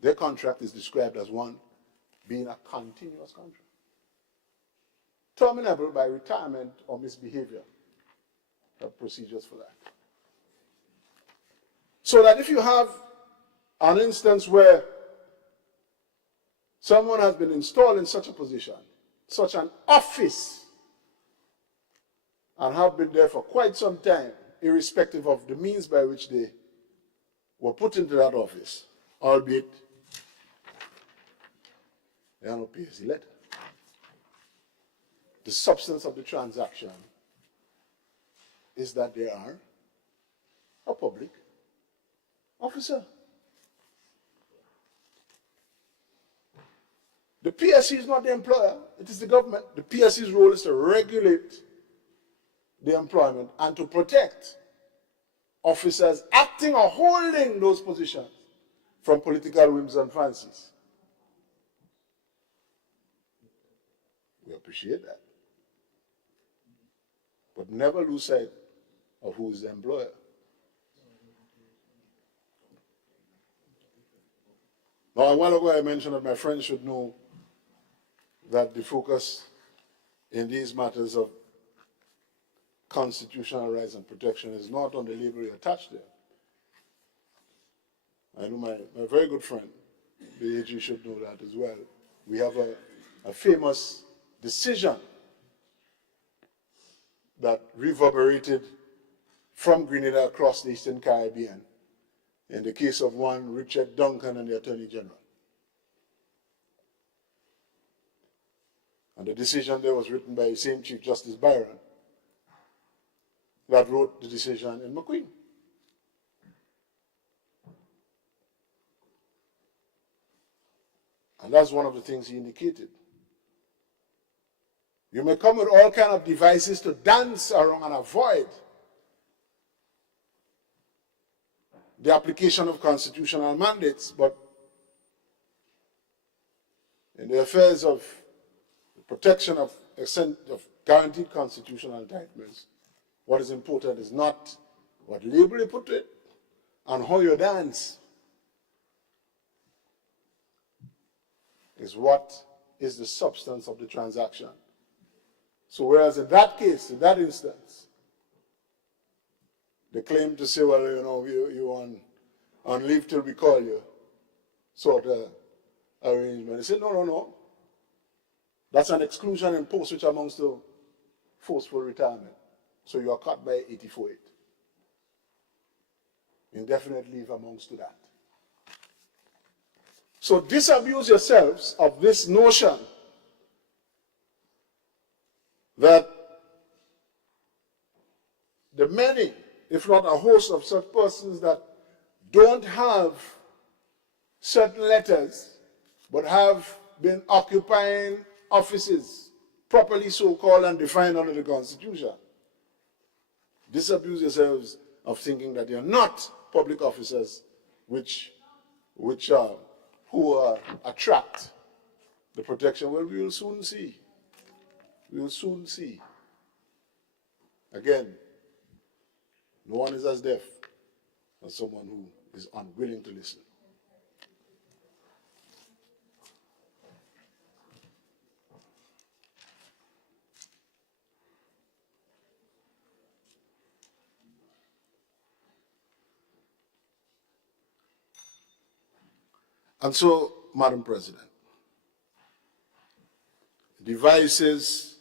their contract is described as one being a continuous contract, terminable by retirement or misbehavior. There are procedures for that. So that if you have an instance where someone has been installed in such a position, such an office, and have been there for quite some time, irrespective of the means by which they were put into that office, albeit they are not PSC letter. The substance of the transaction is that they are a public officer. The PSC is not the employer, it is the government. The PSC's role is to regulate the employment and to protect officers acting or holding those positions from political whims and fancies. We appreciate that. But never lose sight of who is the employer. Now, a while ago I mentioned that my friends should know that the focus in these matters of constitutional rights and protection is not on the label you attach there. I know my very good friend, the AG, should know that as well. We have a famous decision that reverberated from Grenada across the Eastern Caribbean in the case of one Richard Duncan and the Attorney General. And the decision there was written by the same Chief Justice Byron that wrote the decision in McQueen. And that's one of the things he indicated. You may come with all kinds of devices to dance around and avoid the application of constitutional mandates, but in the affairs of protection of guaranteed constitutional entitlements, what is important is not what label you put to it and how you dance. Is what is the substance of the transaction. So whereas in that case, in that instance, they claim to say, well, you know, you on leave till we call you, sort of arrangement. They say, no. That's an exclusion in post, which amounts to forceful retirement. So you are cut by 84.8. Indefinite leave amounts to that. So disabuse yourselves of this notion that the many, if not a host of such persons that don't have certain letters, but have been occupying offices, properly so-called and defined under the Constitution. Disabuse yourselves of thinking that you're not public officers who attract the protection. Well, we will soon see. We will soon see. Again, no one is as deaf as someone who is unwilling to listen. And so, Madam President, devices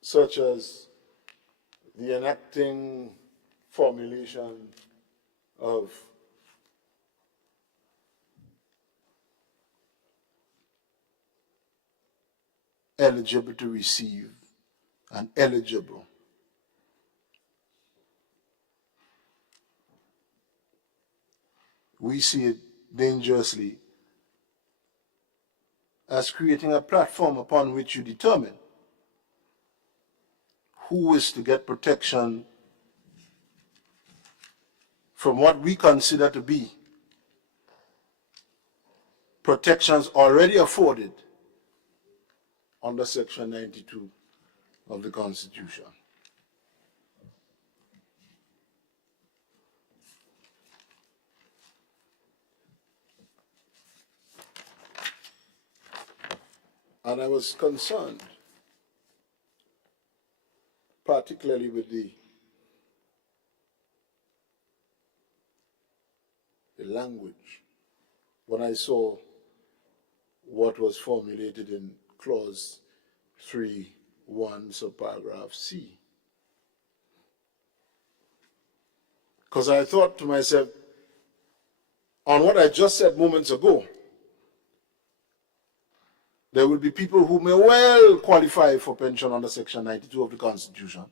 such as the enacting formulation of eligible to receive and eligible we see it dangerously as creating a platform upon which you determine who is to get protection from what we consider to be protections already afforded under Section 92 of the Constitution. And I was concerned, particularly with the language, when I saw what was formulated in Clause 3(1), subparagraph C. Because I thought to myself, on what I just said moments ago, there will be people who may well qualify for pension under Section 92 of the Constitution,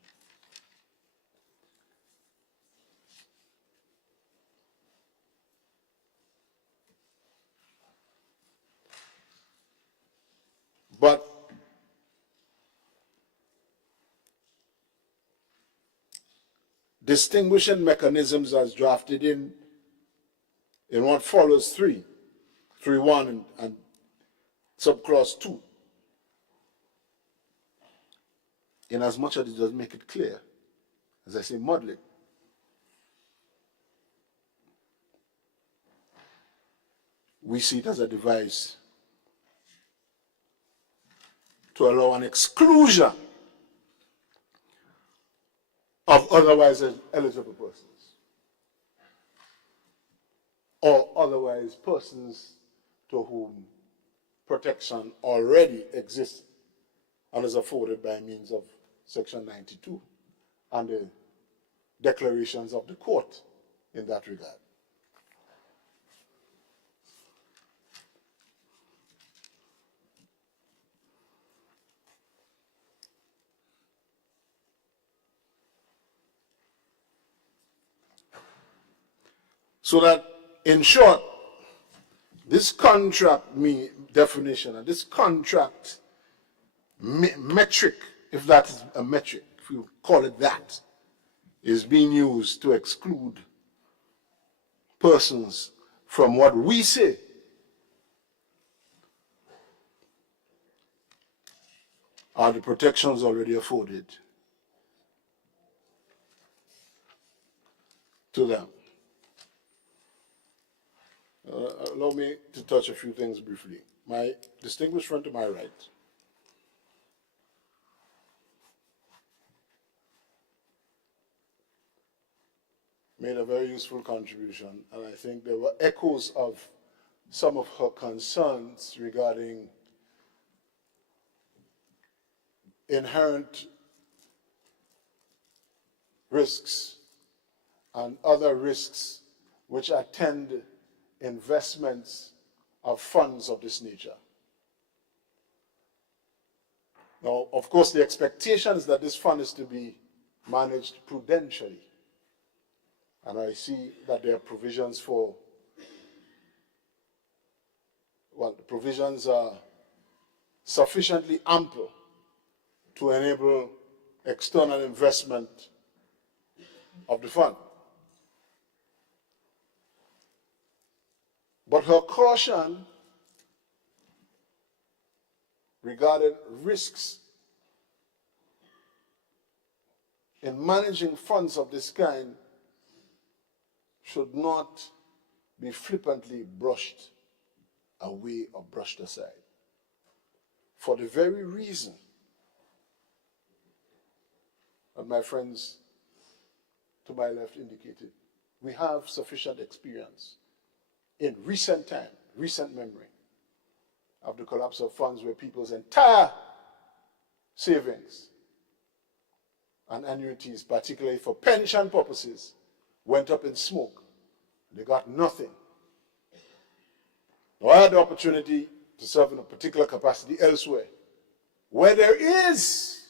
distinguishing mechanisms as drafted in what follows 3.1 and subclause 2, in as much as it does make it clear, as I say, muddling. We see it as a device to allow an exclusion of otherwise eligible persons, or otherwise persons to whom protection already exists and is afforded by means of Section 92 and the declarations of the court in that regard. So that, in short, this contract definition and this contract metric, if that is a metric, if you call it that, is being used to exclude persons from what we say are the protections already afforded to them. Allow me to touch a few things briefly. My distinguished friend to my right made a very useful contribution, and I think there were echoes of some of her concerns regarding inherent risks and other risks which attend investments of funds of this nature. Now, of course, the expectation is that this fund is to be managed prudentially. And I see that there are provisions for, well, the provisions are sufficiently ample to enable external investment of the fund. But her caution regarding risks in managing funds of this kind should not be flippantly brushed away or brushed aside. For the very reason that my friends to my left indicated, we have sufficient experience in recent time, recent memory, of the collapse of funds where people's entire savings and annuities, particularly for pension purposes, went up in smoke. They got nothing. Now, I had the opportunity to serve in a particular capacity elsewhere, where there is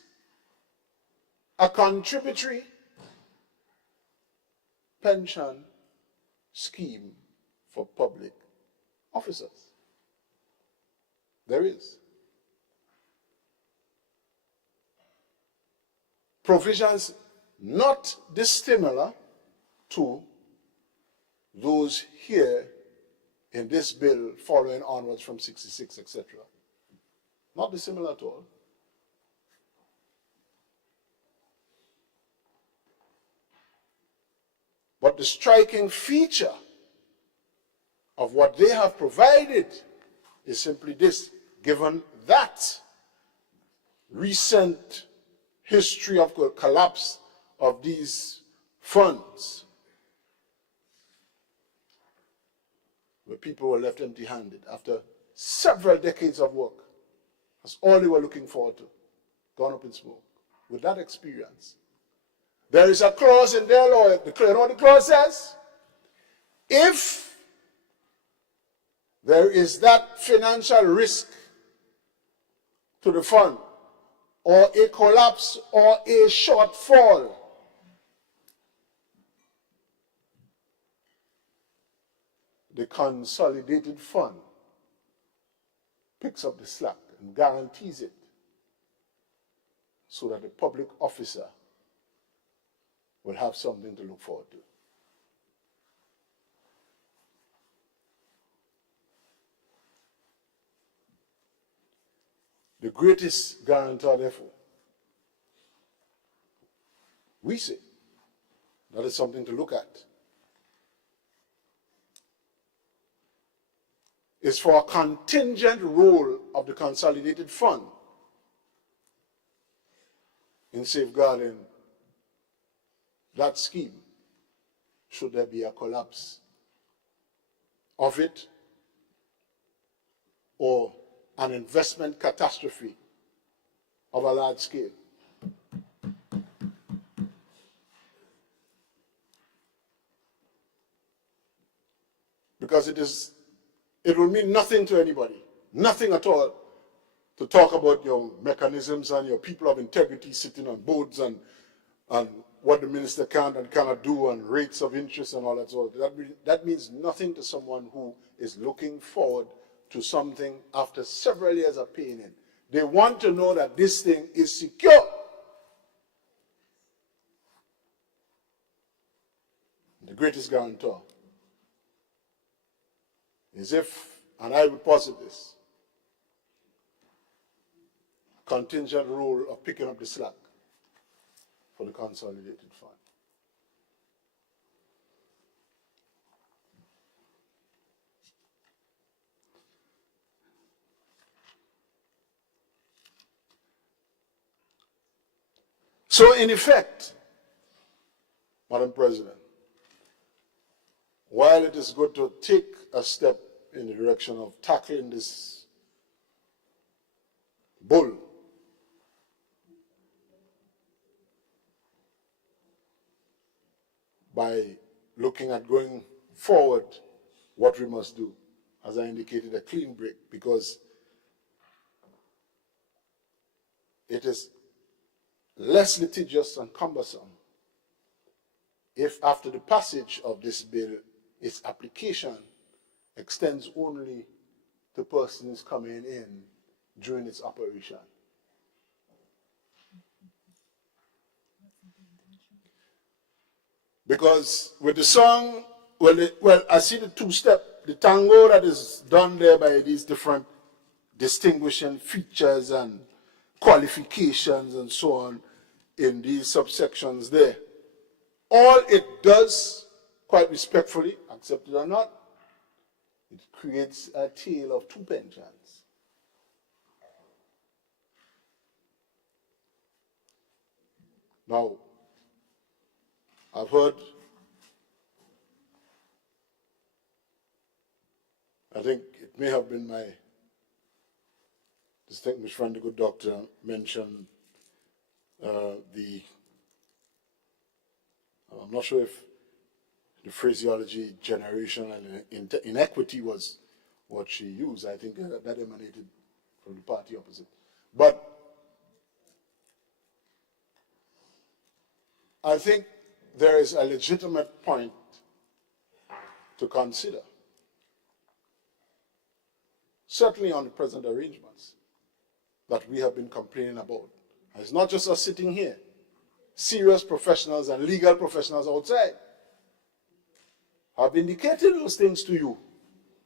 a contributory pension scheme for public officers. There is. Provisions not dissimilar to those here in this bill following onwards from 66, etc. Not dissimilar at all. But the striking feature of what they have provided is simply this: given that recent history of the collapse of these funds, where people were left empty-handed after several decades of work, that's all they were looking forward to, gone up in smoke. With that experience, there is a clause in their law. You know what the clause says? If there is that financial risk to the fund, or a collapse, or a shortfall, the consolidated fund picks up the slack and guarantees it, so that the public officer will have something to look forward to. The greatest guarantor, therefore, we say, that is something to look at, is for a contingent role of the consolidated fund in safeguarding that scheme, should there be a collapse of it or an investment catastrophe of a large scale. Because it will mean nothing to anybody, nothing at all, to talk about your mechanisms and your people of integrity sitting on boards and what the minister can and cannot do and rates of interest and all that sort. That means nothing to someone who is looking forward to something after several years of paying in. They want to know that this thing is secure. The greatest guarantor is if, and I would posit this, contingent role of picking up the slack for the consolidated fund. So in effect, Madam President, while it is good to take a step in the direction of tackling this bull, by looking at going forward what we must do, as I indicated, a clean break, because it is less litigious and cumbersome if after the passage of this bill, its application extends only to persons coming in during its operation. Because with the song, well, I see the two-step, the tango that is done there by these different distinguishing features and qualifications and so on in these subsections there. All it does, quite respectfully, accept it or not, it creates a tale of two pensions. Now, I've heard, I think it may have been my distinguished friend, the good doctor, mentioned I'm not sure if the phraseology generation and inequity was what she used. I think that emanated from the party opposite. But I think there is a legitimate point to consider, certainly on the present arrangements that we have been complaining about. And it's not just us sitting here, serious professionals and legal professionals outside have indicated those things to you.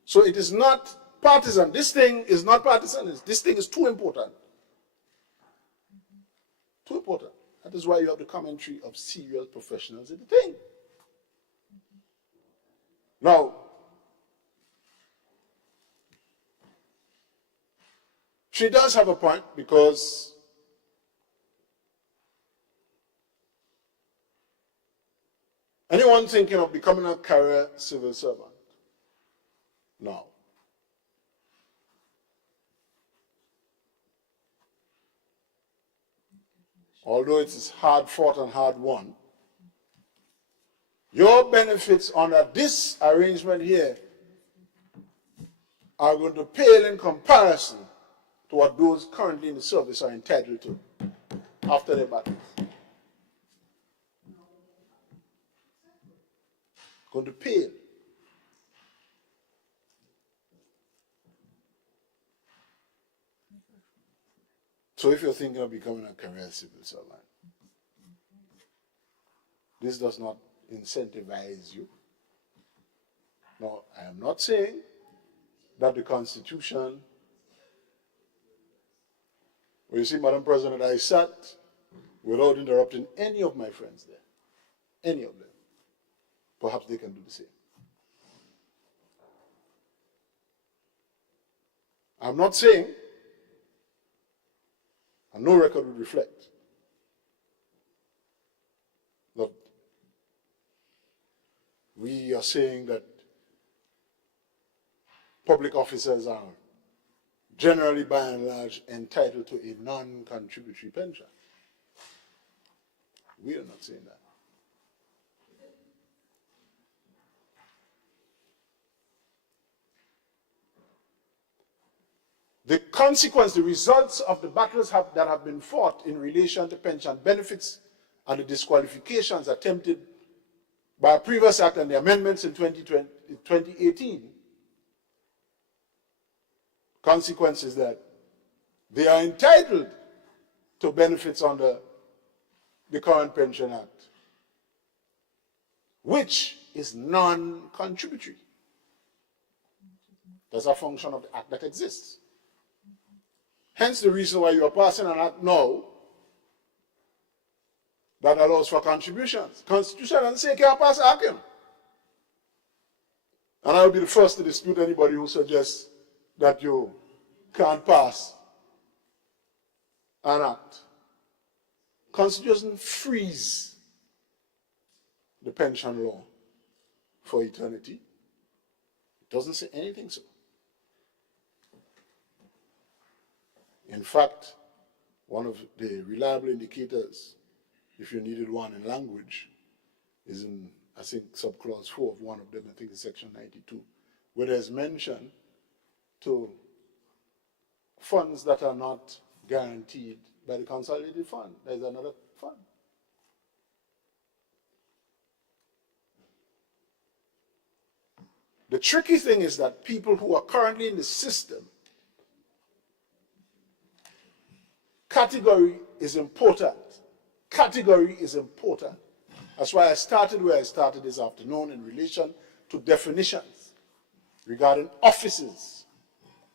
So it is not partisan. This thing is not partisan. This thing is too important. Too important. That is why you have the commentary of serious professionals in the thing. Now, she does have a point, because anyone thinking of becoming a career civil servant now, although it is hard fought and hard won, your benefits under this arrangement here are going to pale in comparison to what those currently in the service are entitled to after their battles. Going to pale. So if you're thinking of becoming a career civil servant, this does not incentivize you. Now, I am not saying that the Constitution, well, you see, Madam President, I sat without interrupting any of my friends there, any of them. Perhaps they can do the same. I'm not saying, and no record would reflect, that we are saying that public officers are generally, by and large, entitled to a non-contributory pension. We are not saying that. The consequence, the results of the battles that have been fought in relation to pension benefits and the disqualifications attempted by a previous act and the amendments in 2018, consequence is that they are entitled to benefits under the current Pension Act, which is non-contributory. That's a function of the act that exists. Hence the reason why you are passing an act now that allows for contributions. Constitution doesn't say you can't pass an act. And I will be the first to dispute anybody who suggests that you can't pass an act. Constitution frees the pension law for eternity. It doesn't say anything so. In fact, one of the reliable indicators, if you needed one in language, is in, I think, subclause 4 of one of them, I think it's section 92, where there's mention to funds that are not guaranteed by the consolidated fund. There's another fund. The tricky thing is that people who are currently in the system, category is important. Category is important. That's why I started where I started this afternoon in relation to definitions regarding offices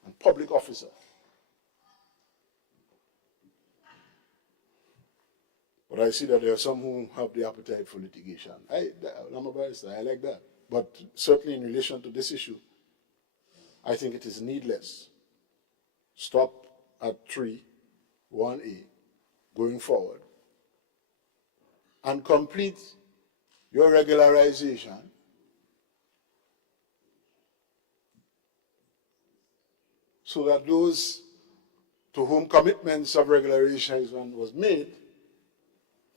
and public officer. But I see that there are some who have the appetite for litigation. I'm a barrister, I like that. But certainly in relation to this issue, I think it is needless. Stop at 3(1)(a) going forward and complete your regularization so that those to whom commitments of regularization was made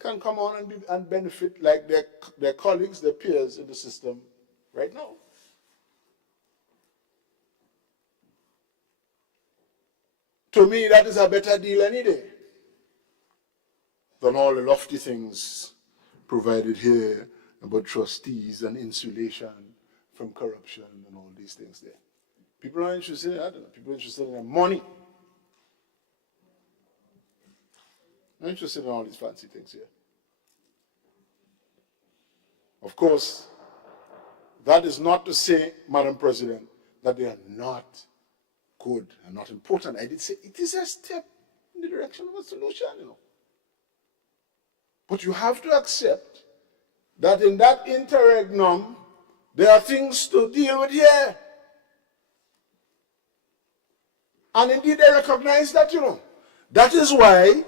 can come on and benefit like their colleagues, their peers in the system right now. To me, that is a better deal any day than all the lofty things provided here about trustees and insulation from corruption and all these things there. People are interested in that. People are interested in their money. Not interested in all these fancy things here. Of course, that is not to say, Madam President, that they are not good and not important. I did say it is a step in the direction of a solution, But you have to accept that in that interregnum, there are things to deal with here. And indeed, they recognize that, That is why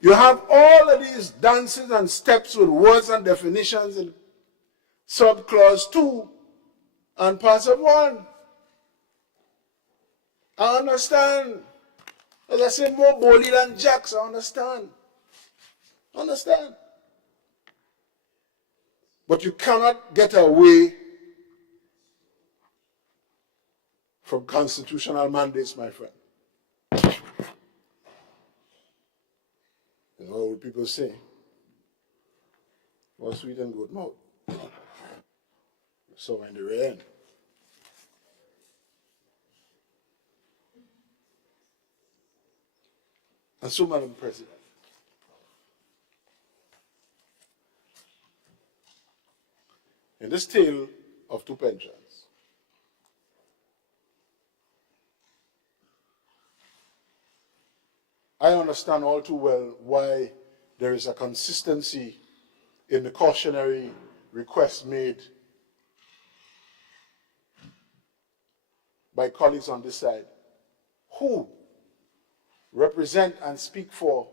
you have all of these dances and steps with words and definitions in subclause 2 and parts of 1. I understand. As I say, more boldly than jacks, I understand. Understand. But you cannot get away from constitutional mandates, my friend. You know what people say? Well, sweet and good mouth. So in the rear end. And so, Madam President, this tale of two pensions, I understand all too well why there is a consistency in the cautionary requests made by colleagues on this side who represent and speak for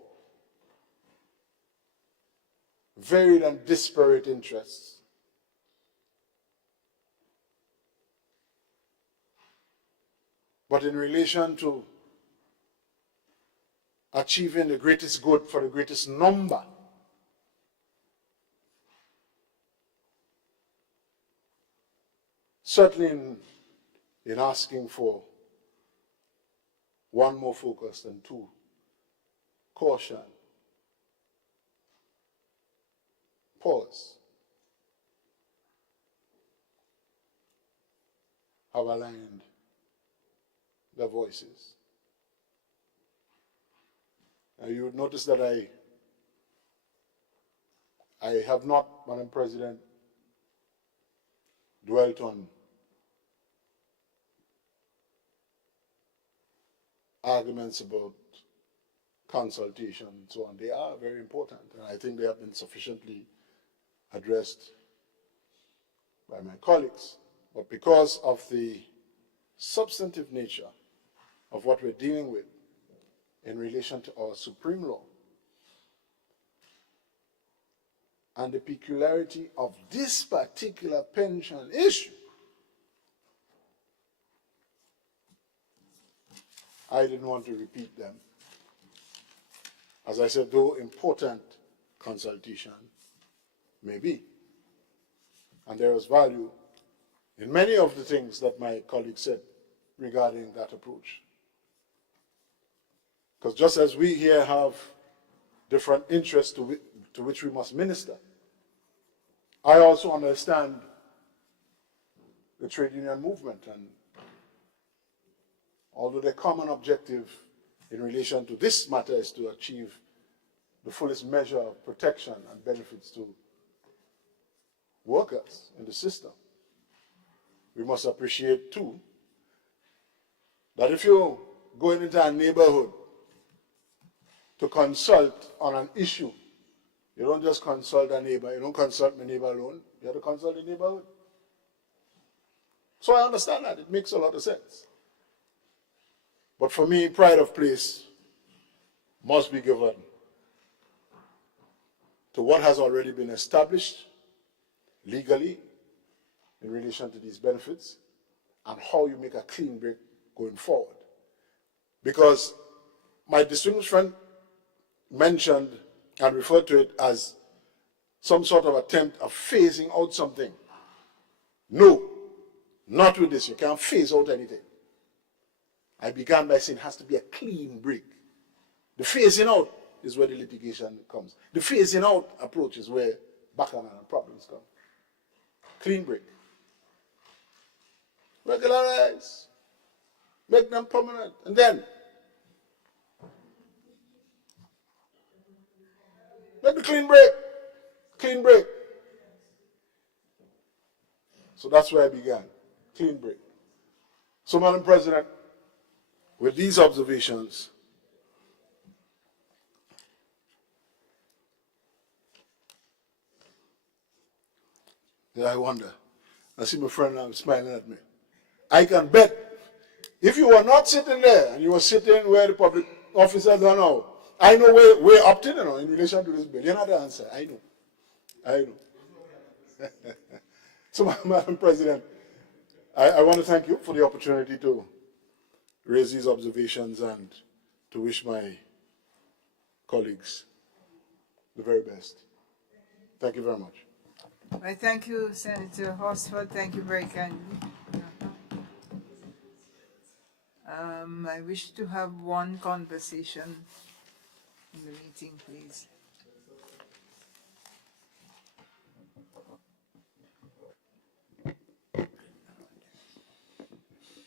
varied and disparate interests. But in relation to achieving the greatest good for the greatest number, certainly in asking for one, more focus, and two, caution, pause, have aligned their voices. Now you would notice that I have not, Madam President, dwelt on arguments about consultation and so on. They are very important, and I think they have been sufficiently addressed by my colleagues. But because of the substantive nature of what we're dealing with in relation to our supreme law and the peculiarity of this particular pension issue, I didn't want to repeat them. As I said, though important consultation may be, and there is value in many of the things that my colleague said regarding that approach. Because just as we here have different interests to which we must minister, I also understand the trade union movement, and although the common objective in relation to this matter is to achieve the fullest measure of protection and benefits to workers in the system, we must appreciate too that if you're going into a neighborhood to consult on an issue, you don't just consult a neighbor, you don't consult my neighbor alone, you have to consult the neighborhood. So I understand that, it makes a lot of sense. But for me, pride of place must be given to what has already been established legally in relation to these benefits and how you make a clean break going forward. Because my distinguished friend mentioned and referred to it as some sort of attempt of phasing out something. No, not with this. You can't phase out anything. I began by saying it has to be a clean break. The phasing out is where the litigation comes. The phasing out approach is where bacchanal and problems come. Clean break. Regularize. Make them permanent. And then make the clean break. Clean break. So that's where I began. Clean break. So, Madam President, with these observations, I wonder. I see my friend now smiling at me. I can bet if you were not sitting there and you were sitting where the public officers are now, I know where up to, in relation to this bill. You're not the answer. I know. So, Madam President, I want to thank you for the opportunity to raise these observations and to wish my colleagues the very best. Thank you very much. I thank you, Senator Horsford. Thank you very kindly. I wish to have one conversation in the meeting, please.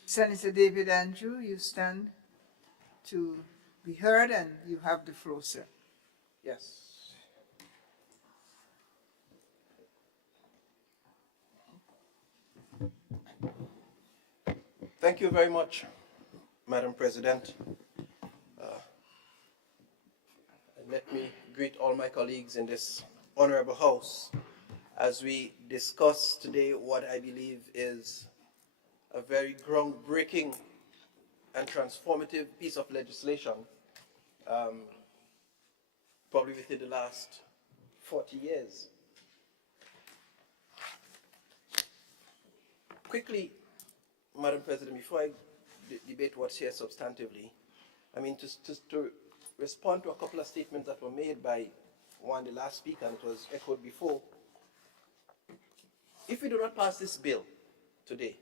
Senator David Andrew, you stand to be heard and you have the floor, sir. Yes. Thank you very much, Madam President. Let me greet all my colleagues in this honorable House as we discuss today what I believe is a very groundbreaking and transformative piece of legislation, probably within the last 40 years. Quickly, Madam President, before I debate what's here substantively, I mean, to respond to a couple of statements that were made by the last speaker, and it was echoed before. If we do not pass this bill today,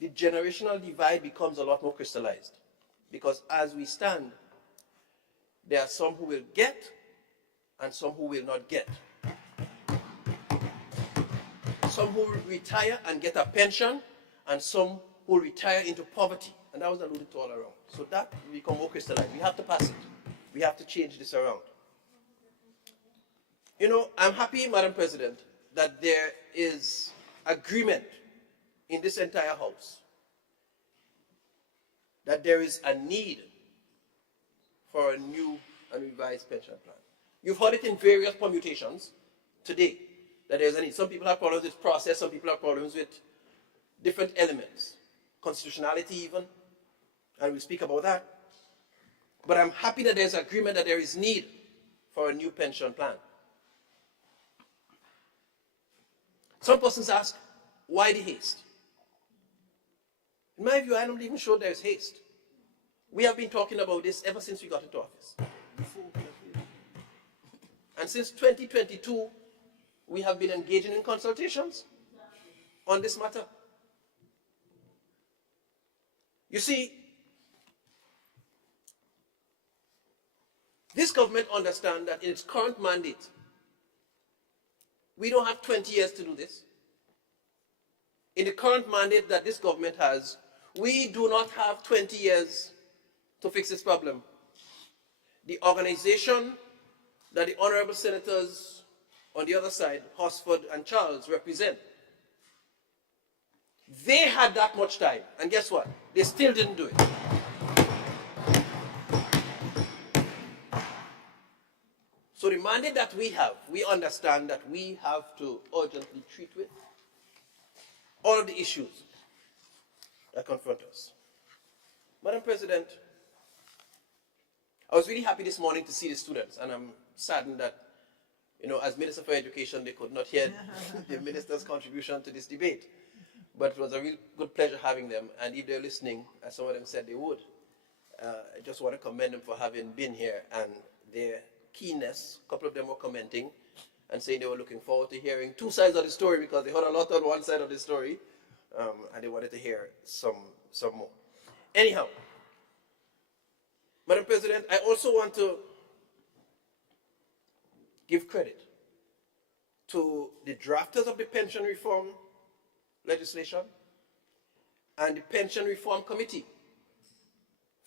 the generational divide becomes a lot more crystallized. Because as we stand, there are some who will get and some who will not get. Some who will retire and get a pension, and some who will retire into poverty. And that was alluded to all around. So that will become more crystallized. We have to pass it. We have to change this around. You know, I'm happy, Madam President, that there is agreement in this entire House that there is a need for a new and revised pension plan. You've heard it in various permutations today, that there's a need. Some people have problems with process, some people have problems with different elements, constitutionality even, and we'll speak about that. But I'm happy that there's agreement that there is need for a new pension plan. Some persons ask, why the haste? In my view, I'm not even sure there's haste. We have been talking about this ever since we got into office. And since 2022, we have been engaging in consultations on this matter. You see, this government understands that in its current mandate, we don't have 20 years to do this. In the current mandate that this government has, we do not have 20 years to fix this problem. The organization that the honorable senators on the other side, Hosford and Charles, represent, they had that much time, and guess what? They still didn't do it. So the mandate that we have, we understand that we have to urgently treat with all of the issues that confront us. Madam President, I was really happy this morning to see the students, and I'm saddened that, you know, as Minister for Education, they could not hear the minister's contribution to this debate. But it was a real good pleasure having them, and if they're listening, as some of them said they would, I just want to commend them for having been here and their keenness. A couple of them were commenting and saying they were looking forward to hearing two sides of the story, because they heard a lot on one side of the story, and they wanted to hear some more. Anyhow, Madam President, I also want to give credit to the drafters of the pension reform legislation and the Pension Reform Committee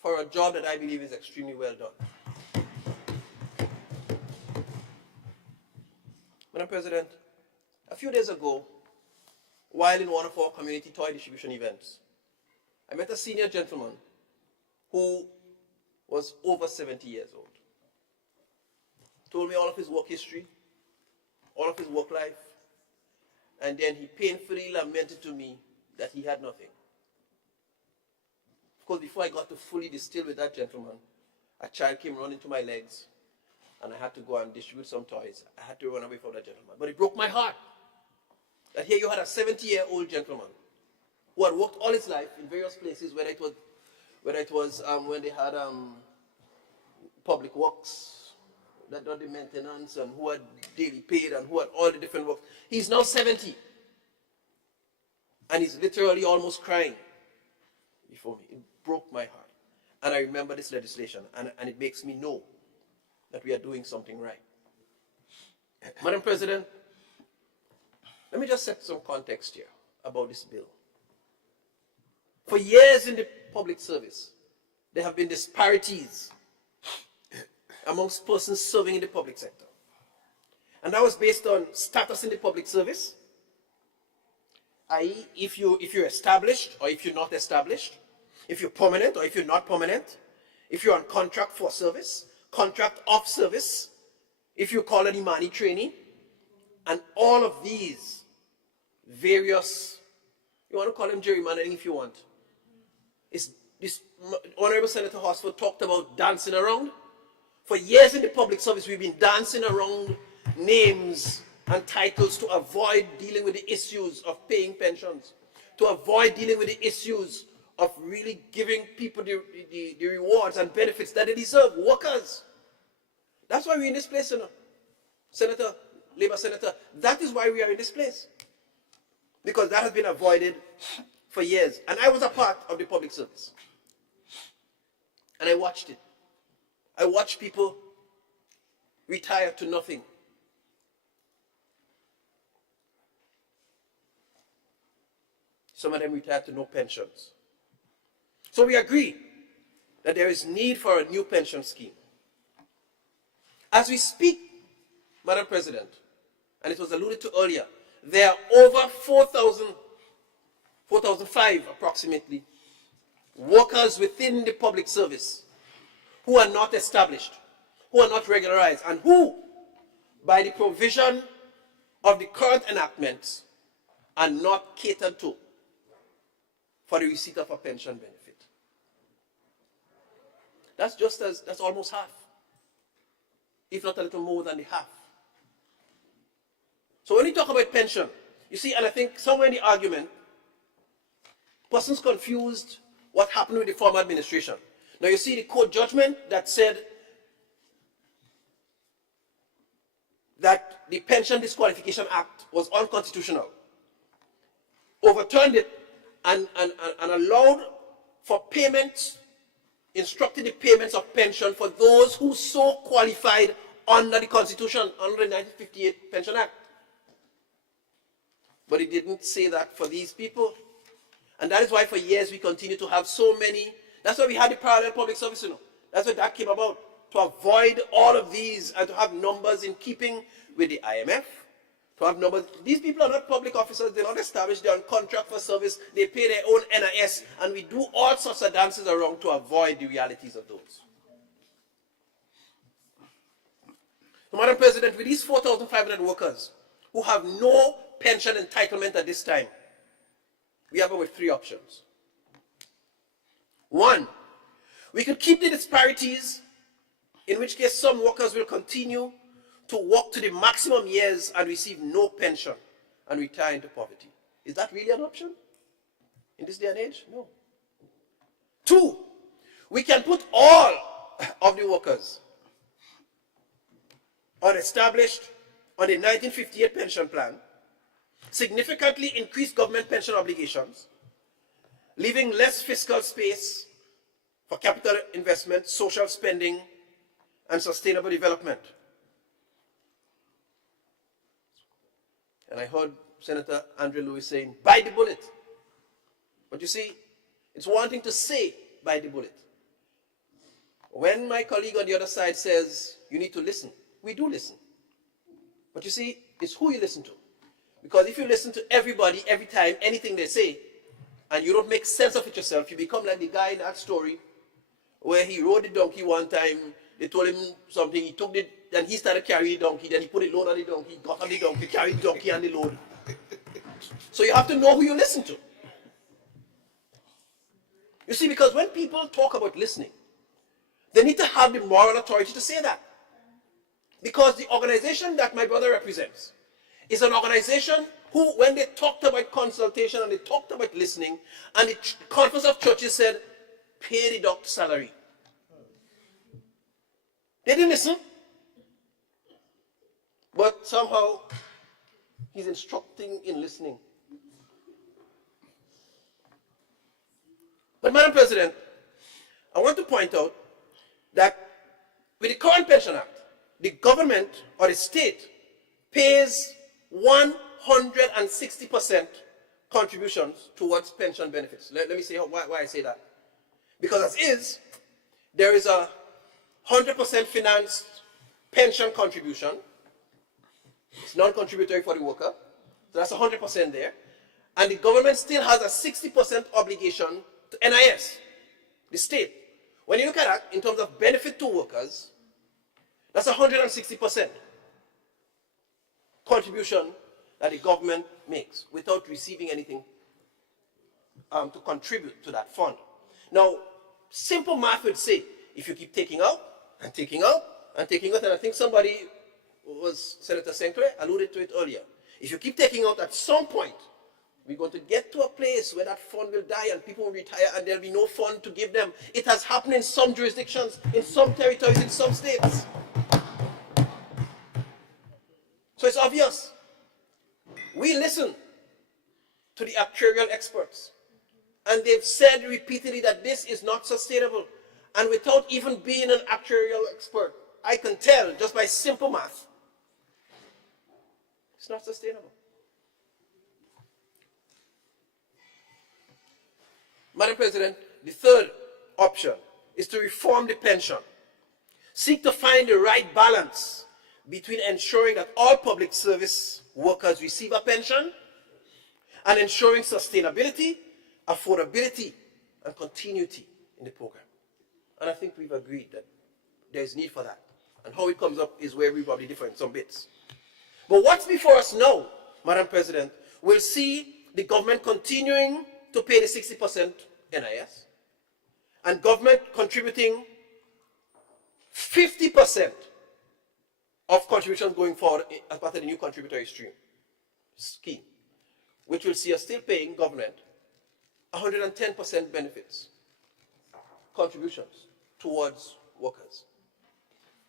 for a job that I believe is extremely well done. Madam President, a few days ago, while in one of our community toy distribution events, I met a senior gentleman who was over 70 years old. Told me all of his work history, all of his work life, and then he painfully lamented to me that he had nothing. Of course, before I got to fully distill with that gentleman, a child came running to my legs, and I had to go and distribute some toys. I had to run away from that gentleman. But it broke my heart that here you had a 70-year-old gentleman who had worked all his life in various places, whether it was when they had public works that done the maintenance, and who had daily paid, and who had all the different works. He's now 70. And he's literally almost crying before me. It broke my heart. And I remember this legislation, and it makes me know that we are doing something right. Madam President, let me just set some context here about this bill. For years in the public service, there have been disparities amongst persons serving in the public sector. And that was based on status in the public service i.e. if you're established or if you're not established, if you're permanent or if you're not permanent, if you're on contract for service, contract of service, if you call any money training, and all of these various, you want to call them gerrymandering if you want. This Honorable Senator Horsford talked about dancing around. For years in the public service, we've been dancing around names and titles to avoid dealing with the issues of paying pensions, to avoid dealing with the issues of really giving people the rewards and benefits that they deserve, workers. That's why we're in this place, you know. Senator, Labour Senator, that is why we are in this place. Because that has been avoided for years. And I was a part of the public service. And I watched it. I watched people retire to nothing. Some of them retired to no pensions. So we agree that there is need for a new pension scheme. As we speak, Madam President, and it was alluded to earlier, there are over 4,005 approximately workers within the public service who are not established, who are not regularized, and who, by the provision of the current enactments, are not catered to for the receipt of a pension benefit. That's almost half, if not a little more than the half. So when you talk about pension, you see, and I think somewhere in the argument, persons confused what happened with the former administration. Now you see the court judgment that said that the Pension Disqualification Act was unconstitutional, overturned it and allowed for payments, instructed the payments of pension for those who so qualified under the Constitution, under the 1958 Pension Act. But it didn't say that for these people. And that is why for years we continue to have so many. That's why we had the parallel public service, you know. That's what that came about, to avoid all of these and to have numbers in keeping with the IMF, to have numbers. These people are not public officers, they're not established, they're on contract for service, they pay their own NIS, and we do all sorts of dances around to avoid the realities of those. So, Madam President, with these 4,500 workers who have no pension entitlement at this time, we have about 3 options. 1, we could keep the disparities, in which case some workers will continue to work to the maximum years and receive no pension and retire into poverty. Is that really an option in this day and age? No. 2, we can put all of the workers on established on the 1958 pension plan, significantly increase government pension obligations, leaving less fiscal space for capital investment, social spending, and sustainable development. And I heard Senator Andrew Lewis saying, bite the bullet. But you see, it's one thing to say, bite the bullet. When my colleague on the other side says, you need to listen, we do listen. But you see, it's who you listen to. Because if you listen to everybody, every time, anything they say, and you don't make sense of it yourself, you become like the guy in that story where he rode the donkey one time, they told him something, he took it, then he started carrying the donkey, then he put a load on the donkey, got on the donkey, carried the donkey and the load. So you have to know who you listen to. You see, because when people talk about listening, they need to have the moral authority to say that. Because the organization that my brother represents is an organization who, when they talked about consultation and they talked about listening, and the Conference of Churches said, pay the doctor's salary. They didn't listen. But somehow, he's instructing in listening. But Madam President, I want to point out that with the current Pension Act, the government or the state pays 160% contributions towards pension benefits. Let me say why I say that. Because as is, there is a 100% financed pension contribution. It's non-contributory for the worker. So that's 100% there. And the government still has a 60% obligation to NIS, the state. When you look at that in terms of benefit to workers, that's 160% contribution that the government makes without receiving anything to contribute to that fund. Now, simple math would say, if you keep taking out and taking out and taking out, and I think somebody was, Senator Sinclair alluded to it earlier, if you keep taking out, at some point, we're going to get to a place where that fund will die and people will retire and there'll be no fund to give them. It has happened in some jurisdictions, in some territories, in some states. So it's obvious. We listen to the actuarial experts, and they've said repeatedly that this is not sustainable. And without even being an actuarial expert, I can tell just by simple math, it's not sustainable. Madam President, the third option is to reform the pension. Seek to find the right balance between ensuring that all public service workers receive a pension and ensuring sustainability, affordability, and continuity in the program. And I think we've agreed that there's need for that. And how it comes up is where we probably differ in some bits. But what's before us now, Madam President, we'll see the government continuing to pay the 60% NIS, and government contributing 50% of contributions going forward as part of the new contributory scheme, which will see us still paying government 110% benefits, contributions towards workers.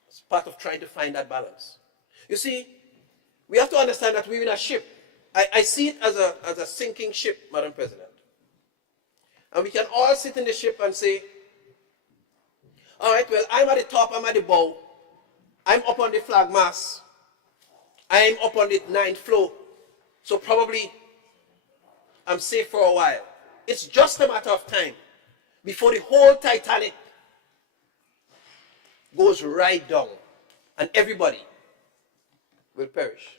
It's part of trying to find that balance. You see, we have to understand that we're in a ship. I see it as a sinking ship, Madam President. And we can all sit in the ship and say, all right, well, I'm at the top, I'm at the bow, I'm up on the flag mast, I'm up on the 9th floor, so probably I'm safe for a while. It's just a matter of time before the whole Titanic goes right down and everybody will perish.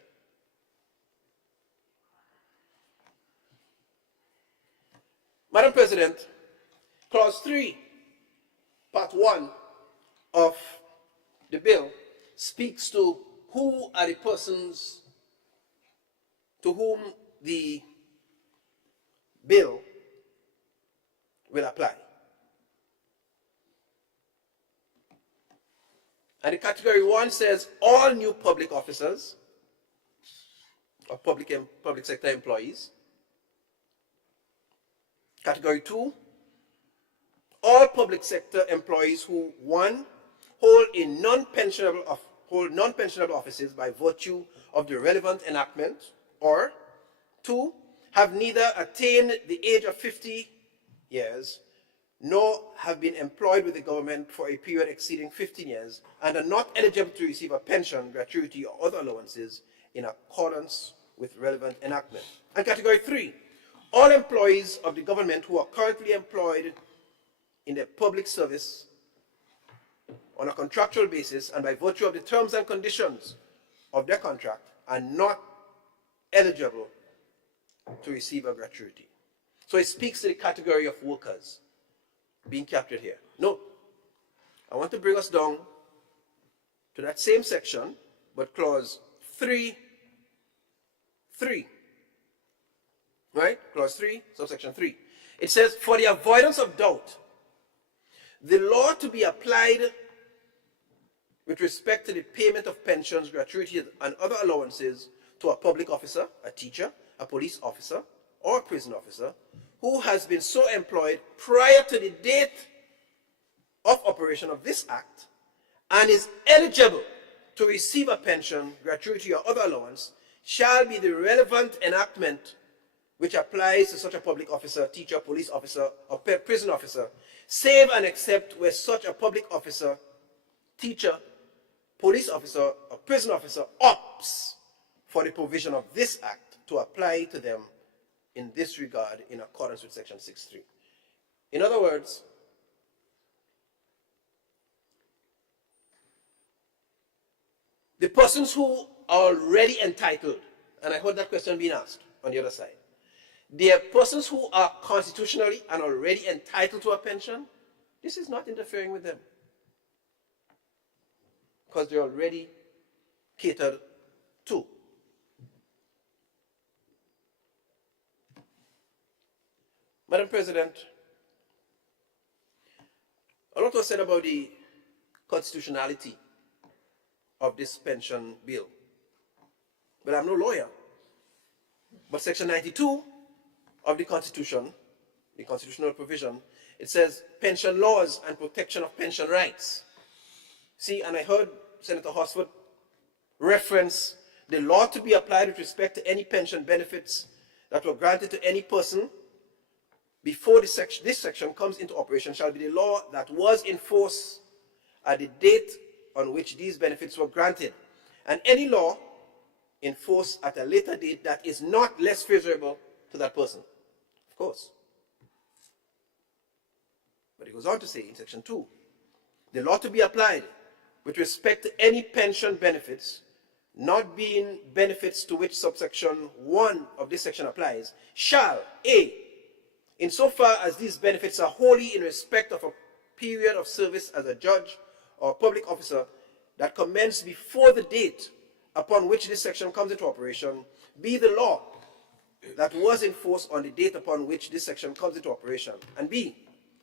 Madam President, Clause 3, Part 1 of the bill speaks to who are the persons to whom the bill will apply. And the category 1 says all new public officers or public sector employees. Category 2, all public sector employees who, 1, hold non-pensionable offices by virtue of the relevant enactment, or 2, have neither attained the age of 50 years nor have been employed with the government for a period exceeding 15 years and are not eligible to receive a pension, gratuity, or other allowances in accordance with relevant enactment. And category 3, all employees of the government who are currently employed in the public service on a contractual basis and by virtue of the terms and conditions of their contract are not eligible to receive a gratuity. So it speaks to the category of workers being captured here. No, I want to bring us down to that same section, but clause 3, right? Clause 3, subsection 3. It says, for the avoidance of doubt, the law to be applied with respect to the payment of pensions, gratuities, and other allowances to a public officer, a teacher, a police officer, or a prison officer who has been so employed prior to the date of operation of this act and is eligible to receive a pension, gratuity, or other allowance shall be the relevant enactment which applies to such a public officer, teacher, police officer, or prison officer, save and except where such a public officer, teacher, police officer, or prison officer opts for the provision of this act to apply to them in this regard in accordance with section 6.3. In other words, the persons who are already entitled, and I heard that question being asked on the other side, They are persons who are constitutionally and already entitled to a pension. This is not interfering with them because they're already catered to. Madam President, a lot was said about the constitutionality of this pension bill. But I'm no lawyer. But Section 92 of the Constitution, the constitutional provision, it says pension laws and protection of pension rights. See, and I heard Senator Horsford reference the law to be applied with respect to any pension benefits that were granted to any person before this section comes into operation shall be the law that was in force at the date on which these benefits were granted, and any law in force at a later date that is not less favorable to that person, of course. But it goes on to say in Section 2, the law to be applied with respect to any pension benefits not being benefits to which subsection 1 of this section applies, shall, A, insofar as these benefits are wholly in respect of a period of service as a judge or public officer that commenced before the date upon which this section comes into operation, be the law that was in force on the date upon which this section comes into operation, and B,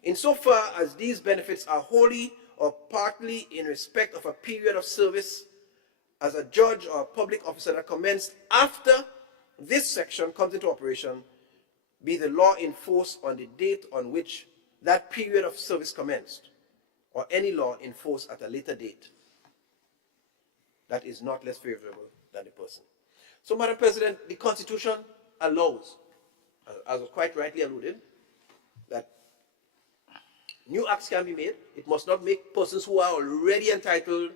insofar as these benefits are wholly or partly in respect of a period of service as a judge or a public officer that commenced after this section comes into operation, be the law in force on the date on which that period of service commenced, or any law in force at a later date that is not less favorable than the person. So, Madam President, the Constitution allows, as was quite rightly alluded, that new acts can be made. It must not make persons who are already entitled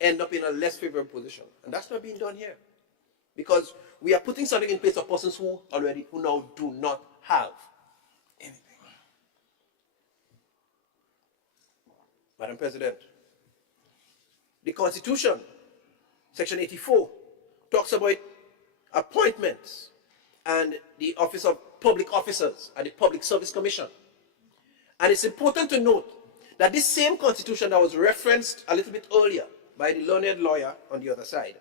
end up in a less favorable position. And that's not being done here. Because we are putting something in place for persons who now do not have anything. Madam President, the Constitution, Section 84, talks about appointments and the office of public officers and the Public Service Commission. And it's important to note that this same Constitution that was referenced a little bit earlier by the learned lawyer on the other side,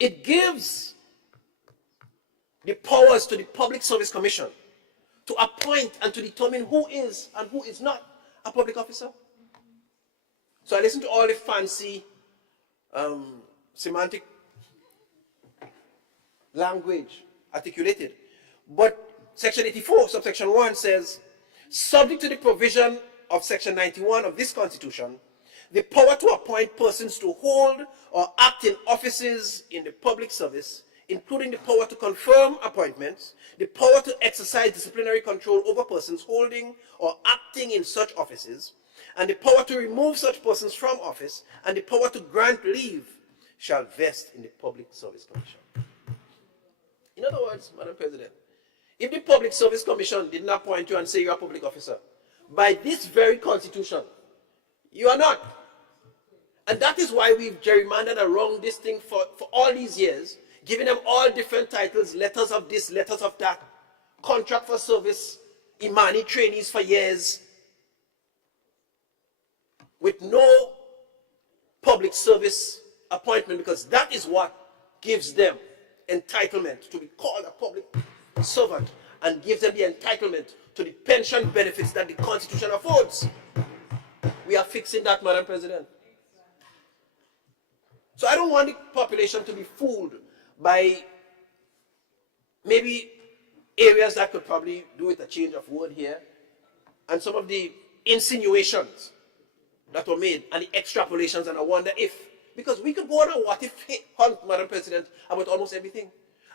it gives the powers to the Public Service Commission to appoint and to determine who is and who is not a public officer. So I listened to all the fancy semantic language articulated. But Section 84, subsection 1 says, subject to the provision of Section 91 of this Constitution, the power to appoint persons to hold or act in offices in the public service, including the power to confirm appointments, the power to exercise disciplinary control over persons holding or acting in such offices, and the power to remove such persons from office, and the power to grant leave, shall vest in the Public Service Commission. In other words, Madam President, if the Public Service Commission did not appoint you and say you're a public officer, by this very Constitution, you are not. And that is why we've gerrymandered around this thing for all these years, giving them all different titles, letters of this, letters of that, contract for service, Imani trainees for years, with no public service appointment, because that is what gives them entitlement to be called a public servant and gives them the entitlement to the pension benefits that the Constitution affords. We are fixing that, Madam President. So I don't want the population to be fooled by maybe areas that could probably do with a change of word here, and some of the insinuations that were made and the extrapolations, and I wonder if, because we could go on a what if hunt, Madam President, about almost everything.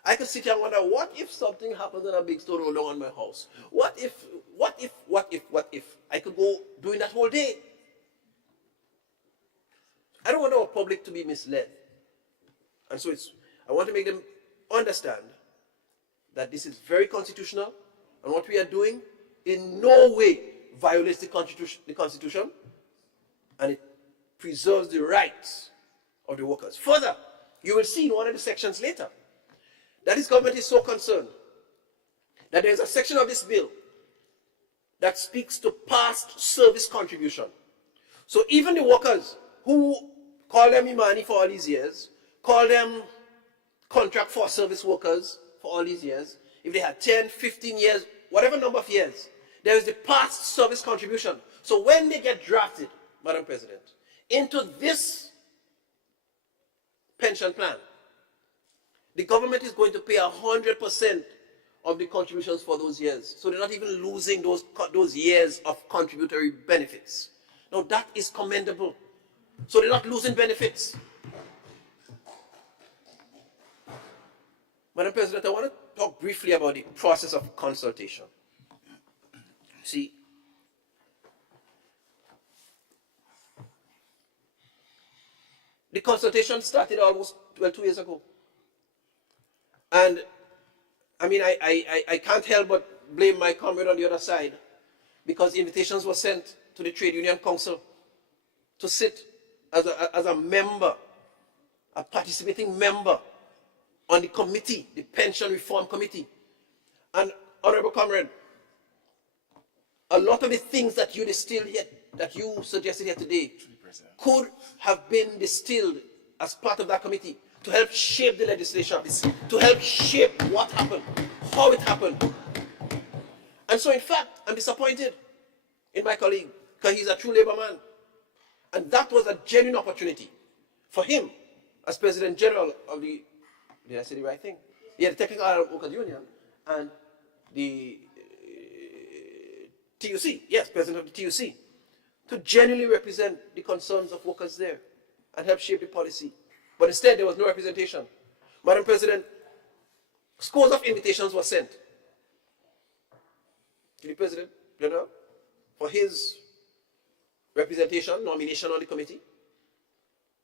I could sit here and wonder, what if something happens and a big stone roll down on my house? What if? I could go doing that whole day. I don't want our public to be misled. And so I want to make them understand that this is very constitutional, and what we are doing in no way violates the Constitution, and it preserves the rights of the workers. Further, you will see in one of the sections later that this government is so concerned that there is a section of this bill that speaks to past service contribution. So even the workers who call them Imani for all these years, call them contract for service workers for all these years, if they had 10, 15 years, whatever number of years, there is the past service contribution. So when they get drafted, Madam President, into this pension plan, the government is going to pay 100% of the contributions for those years. So they're not even losing those years of contributory benefits. Now that is commendable. So they're not losing benefits. Madam President, I want to talk briefly about the process of consultation. See, the consultation started almost 2 years ago. And I mean, I can't help but blame my comrade on the other side, because invitations were sent to the Trade Union Council to sit as a member, a participating member on the committee, the Pension Reform Committee. And Honorable Comrade, a lot of the things that you distilled here, that you suggested here today, could have been distilled as part of that committee to help shape the legislation, to help shape what happened, how it happened. And so in fact, I'm disappointed in my colleague, because he's a true labor man. And that was a genuine opportunity for him as President General of the, did I say the right thing? Yeah, the Technical Ireland Workers Union and the TUC, yes, President of the TUC, to genuinely represent the concerns of workers there and help shape the policy. But instead, there was no representation. Madam President, scores of invitations were sent to the President General for his representation, nomination on the committee,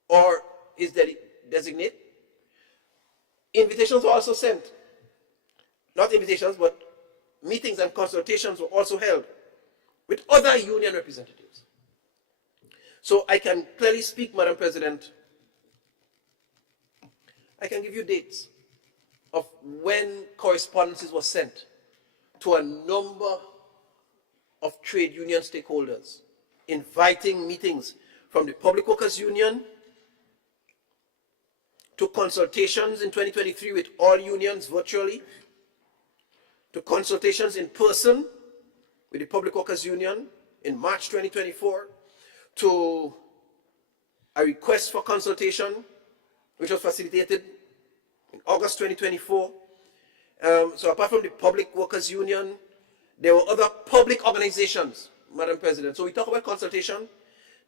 or his designate. Invitations were also sent. Not invitations, but meetings and consultations were also held with other union representatives. So I can clearly speak, Madam President. I can give you dates of when correspondences were sent to a number of trade union stakeholders, inviting meetings from the Public Workers Union to consultations in 2023 with all unions virtually, to consultations in person with the Public Workers Union in March 2024, to a request for consultation which was facilitated in August 2024. So apart from the Public Workers Union, there were other public organizations, Madam President. So we talk about consultation.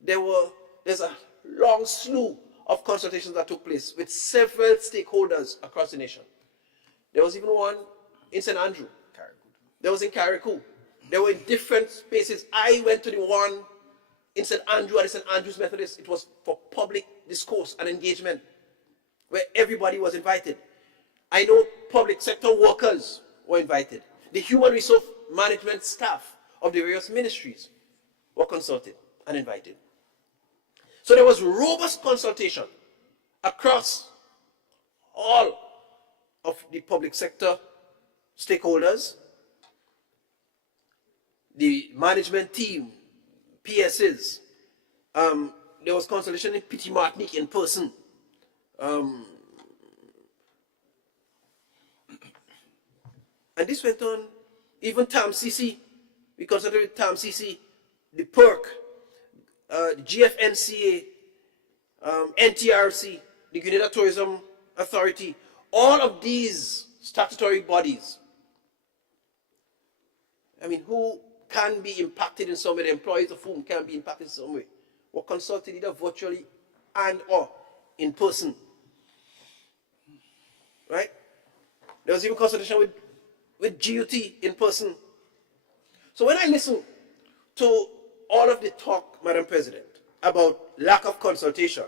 There's a long slew of consultations that took place with several stakeholders across the nation. There was even one in St. Andrew. There was in Carriacou. They were in different spaces. I went to the one in St. Andrew at St. Andrew's Methodist. It was for public discourse and engagement, where everybody was invited. I know public sector workers were invited. The human resource management staff of the various ministries were consulted and invited. So there was robust consultation across all of the public sector stakeholders, the management team, PSs. There was consultation in Petit Martinique in person. And this went on, even TAM-CC, we consulted with TAM-CC, the PERC, the GFNCA, NTRC, the Grenada Tourism Authority, all of these statutory bodies, I mean, who can be impacted in some way, the employees of whom can be impacted in some way, were consulted either virtually and or in person, right? There was even consultation with GUT in person. So when I listen to all of the talk, Madam President, about lack of consultation,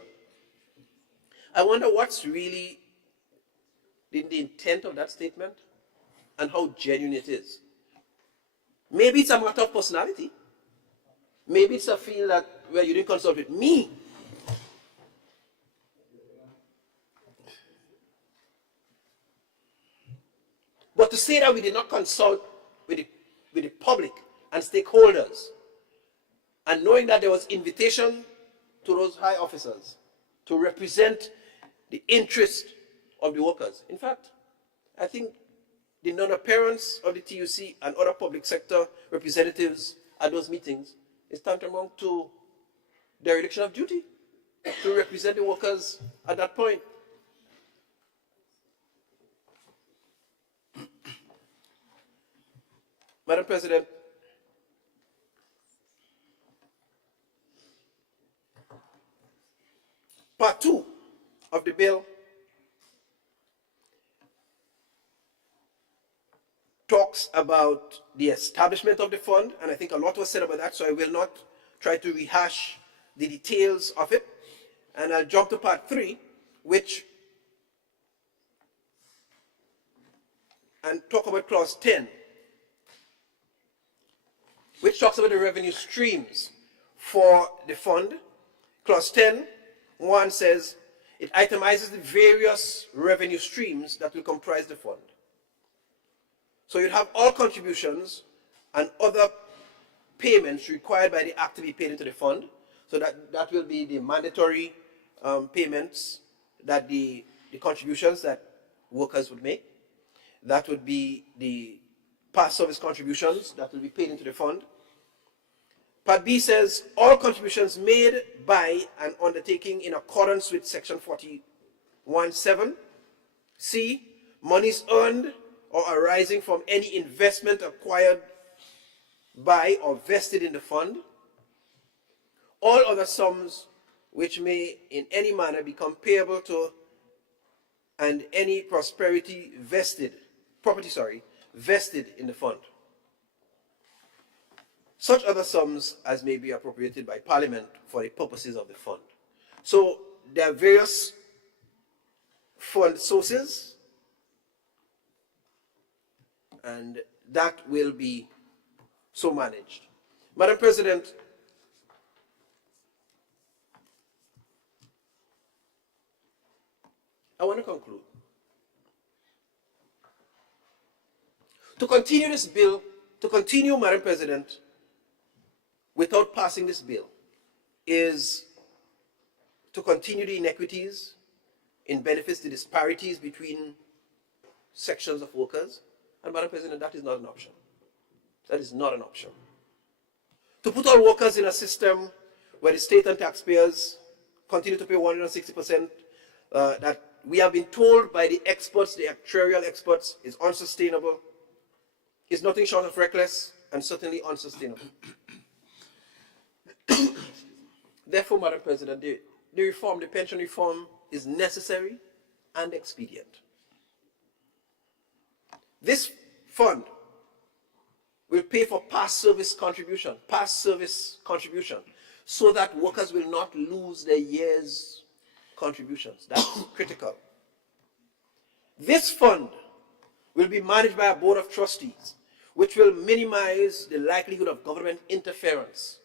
I wonder what's really the intent of that statement and how genuine it is. Maybe it's a matter of personality. Maybe it's a feel that, well, you didn't consult with me. to say that we did not consult with the public and stakeholders, and knowing that there was invitation to those high officers to represent the interest of the workers. In fact, I think the non-appearance of the TUC and other public sector representatives at those meetings is tantamount to dereliction of duty to represent the workers at that point. Madam President, Part 2 of the bill talks about the establishment of the fund, and I think a lot was said about that, so I will not try to rehash the details of it. And I'll jump to Part 3, and talk about Clause 10, which talks about the revenue streams for the fund. Clause 10(1) says it itemizes the various revenue streams that will comprise the fund. So you'd have all contributions and other payments required by the act to be paid into the fund. So that will be the mandatory payments, that the contributions that workers would make. That would be the past service contributions that will be paid into the fund. Part B says all contributions made by an undertaking in accordance with Section 41(7). C, monies earned or arising from any investment acquired by or vested in the fund. All other sums which may in any manner become payable to and any property vested in the fund. Such other sums as may be appropriated by Parliament for the purposes of the fund. So there are various fund sources, and that will be so managed. Madam President, I want to conclude. To continue this bill, Madam President, without passing this bill, is to continue the inequities in benefits, the disparities between sections of workers. And Madam President, that is not an option. That is not an option. To put all workers in a system where the state and taxpayers continue to pay 160%, that we have been told by the experts, the actuarial experts, is unsustainable, is nothing short of reckless, and certainly unsustainable. Therefore, Madam President, the pension reform is necessary and expedient. This fund will pay for past service contribution, so that workers will not lose their year's contributions. That's critical. This fund will be managed by a board of trustees, which will minimize the likelihood of government interference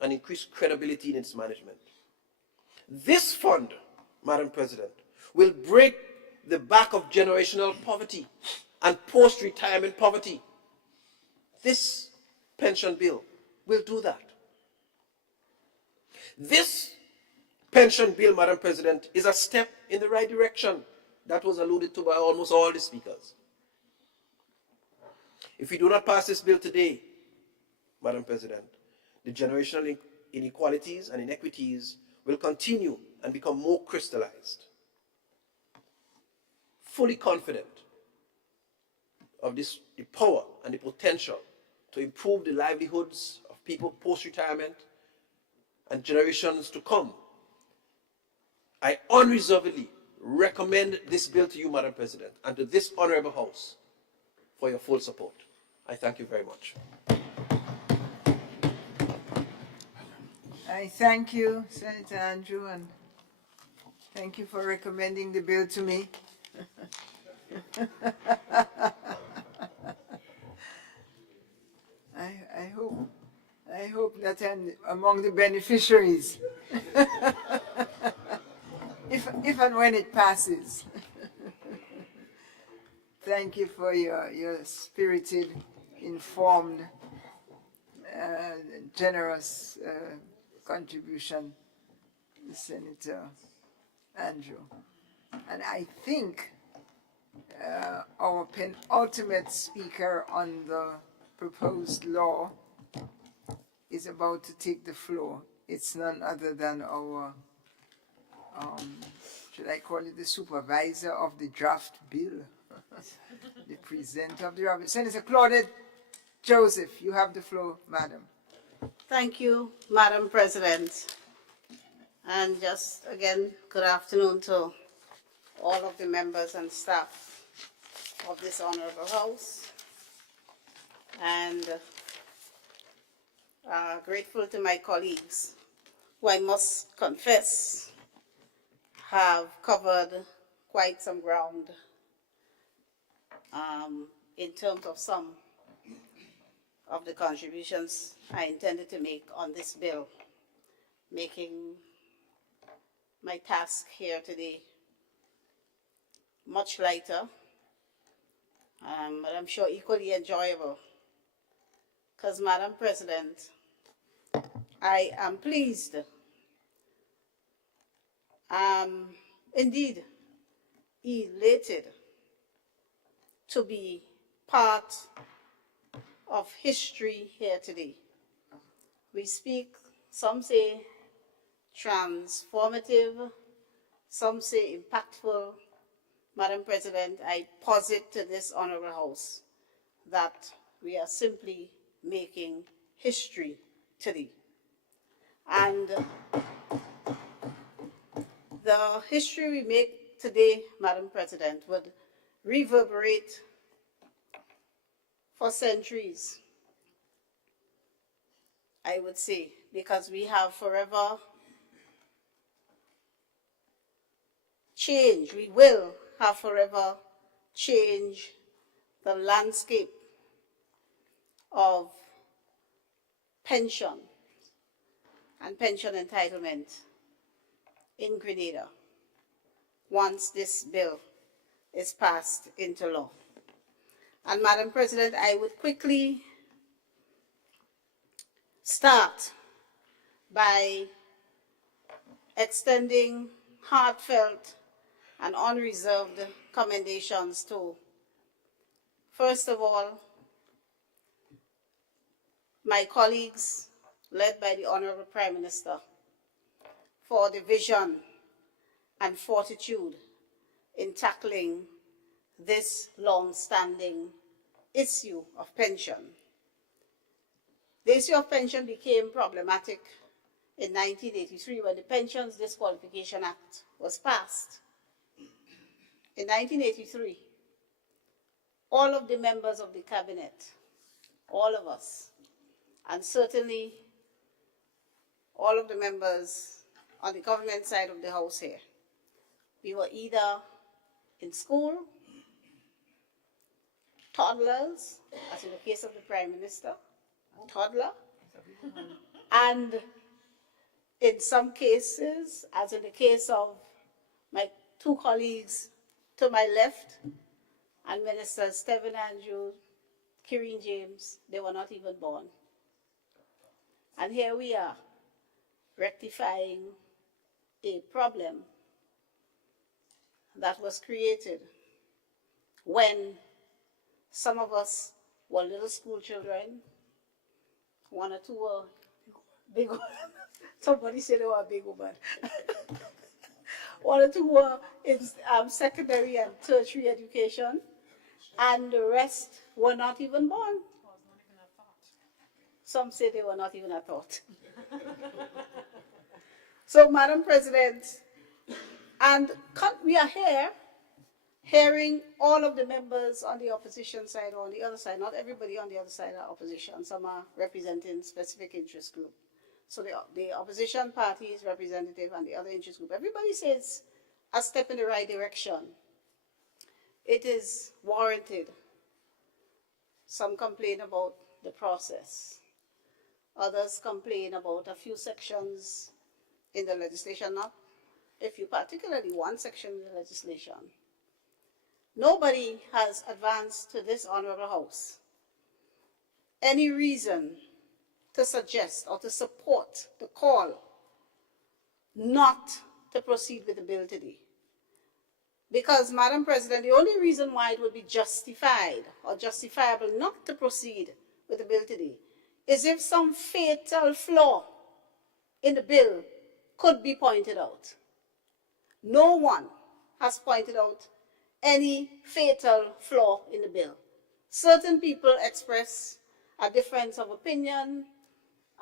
and increase credibility in its management. This fund, Madam President, will break the back of generational poverty and post-retirement poverty. This pension bill will do that. This pension bill, Madam President, is a step in the right direction. That was alluded to by almost all the speakers. If we do not pass this bill today, Madam President, the generational inequalities and inequities will continue and become more crystallized. Fully confident of the power and the potential to improve the livelihoods of people post-retirement and generations to come, I unreservedly recommend this bill to you, Madam President, and to this Honorable House for your full support. I thank you very much. I thank you, Senator Andrew, and thank you for recommending the bill to me. I hope that I'm among the beneficiaries, if and when it passes. Thank you for your spirited, informed, generous contribution, Senator Andrew. And I think our penultimate speaker on the proposed law is about to take the floor. It's none other than our, should I call it the supervisor of the draft bill? The presenter of the draft bill. Senator Claudette Joseph, you have the floor, madam. Thank you, Madam President. And just again, good afternoon to all of the members and staff of this honorable house. And grateful to my colleagues, who I must confess have covered quite some ground in terms of some of the contributions I intended to make on this bill, making my task here today much lighter, but I'm sure equally enjoyable. Because, Madam President, I am pleased, indeed elated to be part of history here today. We speak, some say transformative, some say impactful. Madam President, I posit to this honorable house that we are simply making history today. And the history we make today, Madam President, would reverberate for centuries, I would say, because we have forever changed, we will have forever changed the landscape of pension and pension entitlement in Grenada once this bill is passed into law. And Madam President, I would quickly start by extending heartfelt and unreserved commendations to, first of all, my colleagues led by the Honorable Prime Minister for the vision and fortitude in tackling this long-standing issue of pension. The issue of pension became problematic in 1983 when the Pensions Disqualification Act was passed. In 1983, all of the members of the cabinet, all of us, and certainly all of the members on the government side of the house here, we were either in school, toddlers, as in the case of the Prime Minister, a toddler, and in some cases, as in the case of my two colleagues to my left, and Ministers Stephen Andrews, Kireen James, they were not even born. And here we are, rectifying a problem that was created when some of us were little school children, one or two were big ones. Somebody said they were a big woman. One or two were in secondary and tertiary education, and the rest were not even born. Some say they were not even a thought. So, Madam President, and we are here hearing all of the members on the opposition side or on the other side. Not everybody on the other side are opposition. Some are representing specific interest group. So the opposition party is representative and the other interest group. Everybody says a step in the right direction. It is warranted. Some complain about the process. Others complain about a few sections in the legislation, not a few, particularly one section in the legislation. nobody has advanced to this honorable House any reason to suggest or to support the call not to proceed with the bill today. Because, Madam President, the only reason why it would be justified or justifiable not to proceed with the bill today is if some fatal flaw in the bill could be pointed out. No one has pointed out any fatal flaw in the bill. Certain people express a difference of opinion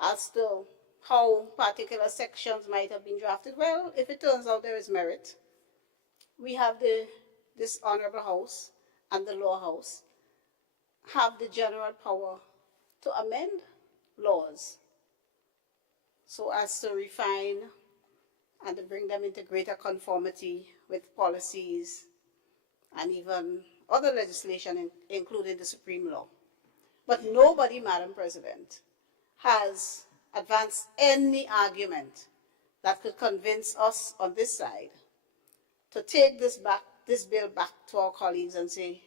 as to how particular sections might have been drafted. Well, if it turns out there is merit, we have this honorable House and the law house have the general power to amend laws so as to refine and to bring them into greater conformity with policies and even other legislation, including the Supreme Law. But nobody, Madam President, has advanced any argument that could convince us on this side to take this bill back to our colleagues and say,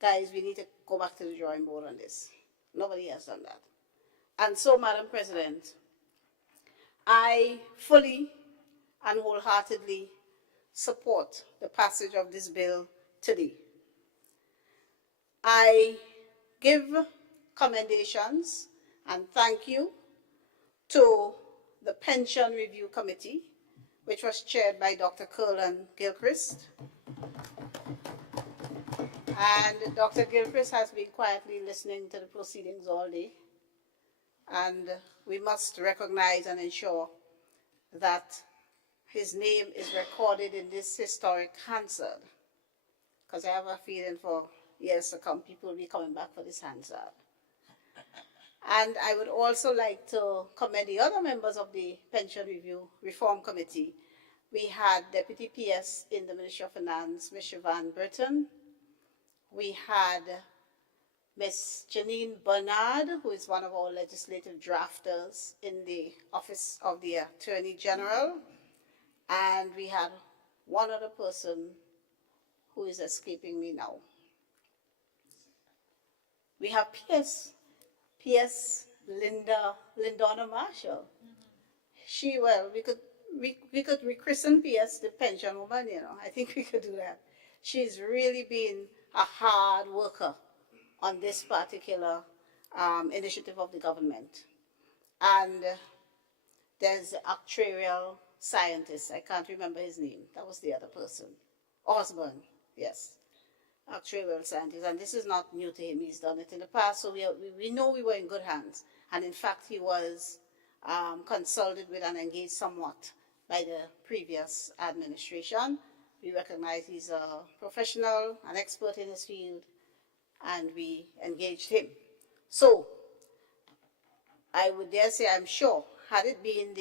guys, we need to go back to the drawing board on this. Nobody has done that. And so, Madam President, I fully and wholeheartedly support the passage of this bill today. I give commendations and thank you to the Pension Review Committee, which was chaired by Dr. Curlin Gilchrist. And Dr. Gilchrist has been quietly listening to the proceedings all day. And we must recognize and ensure that his name is recorded in this historic Hansard. Because I have a feeling for years to come, people will be coming back for this Hansard. And I would also like to commend the other members of the Pension Review Reform Committee. We had Deputy PS in the Ministry of Finance, Ms. Siobhan Burton. We had Ms. Janine Bernard, who is one of our legislative drafters in the Office of the Attorney General. And we had one other person who is escaping me now. We have PS Lindona Marshall. She, well, we could rechristen PS the pension woman, you know. I think we could do that. She's really been a hard worker on this particular initiative of the government. And there's the actuarial scientist. I can't remember his name. That was the other person. Osborne, yes. Actuarial scientist. And this is not new to him. He's done it in the past. So we know we were in good hands. And in fact, he was consulted with and engaged somewhat by the previous administration. We recognize he's a professional, an expert in his field, and we engaged him. So I would dare say, I'm sure, had it been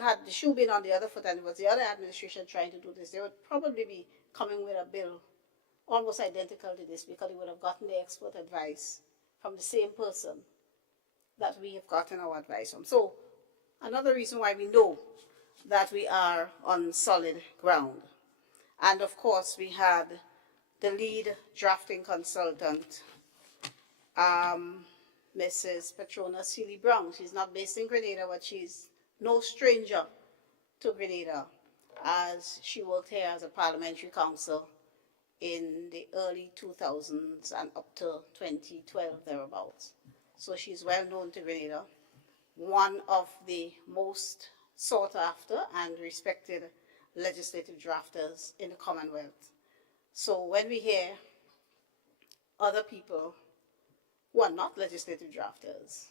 had the shoe been on the other foot and it was the other administration trying to do this, they would probably be coming with a bill almost identical to this, because they would have gotten the expert advice from the same person that we have gotten our advice from. So another reason why we know that we are on solid ground. And of course, we had the lead drafting consultant, Mrs. Petrona Seeley Brown. She's not based in Grenada, but she's no stranger to Grenada, as she worked here as a parliamentary counsel in the early 2000s and up to 2012, thereabouts. So she's well known to Grenada, one of the most sought after and respected legislative drafters in the Commonwealth. So when we hear other people who are not legislative drafters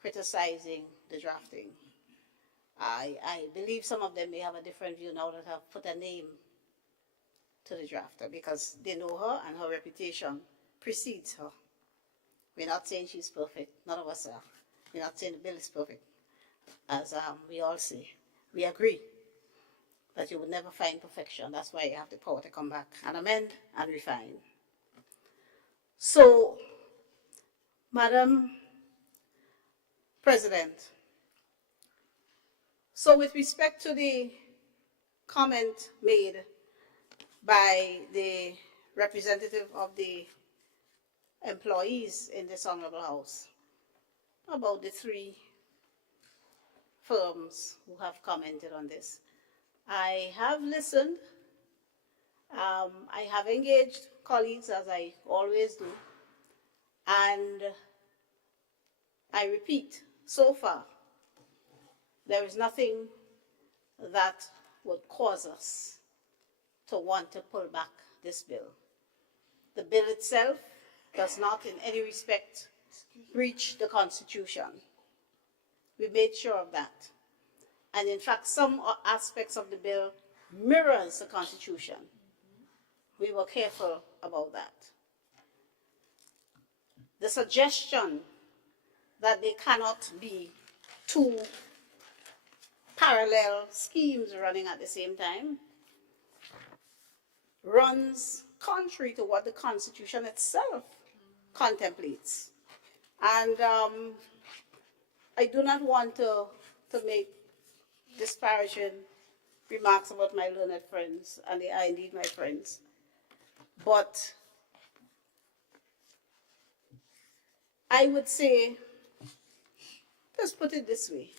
criticizing the drafting, I believe some of them may have a different view now that have put a name to the drafter, because they know her and her reputation precedes her. We're not saying she's perfect. None of us are. We're not saying the bill is perfect. As we all say, we agree that you would never find perfection. That's why you have the power to come back and amend and refine. So, Madam President, so with respect to the comment made by the representative of the employees in this honorable house about the three firms who have commented on this. I have listened. I have engaged colleagues, as I always do. And I repeat, so far, there is nothing that would cause us to want to pull back this bill. The bill itself does not in any respect breach the Constitution. We made sure of that. And in fact, some aspects of the bill mirrors the Constitution. We were careful about that. The suggestion that there cannot be two parallel schemes running at the same time runs contrary to what the Constitution itself contemplates. And I do not want to make disparaging remarks about my learned friends, and they are indeed my friends. But I would say, let's put it this way.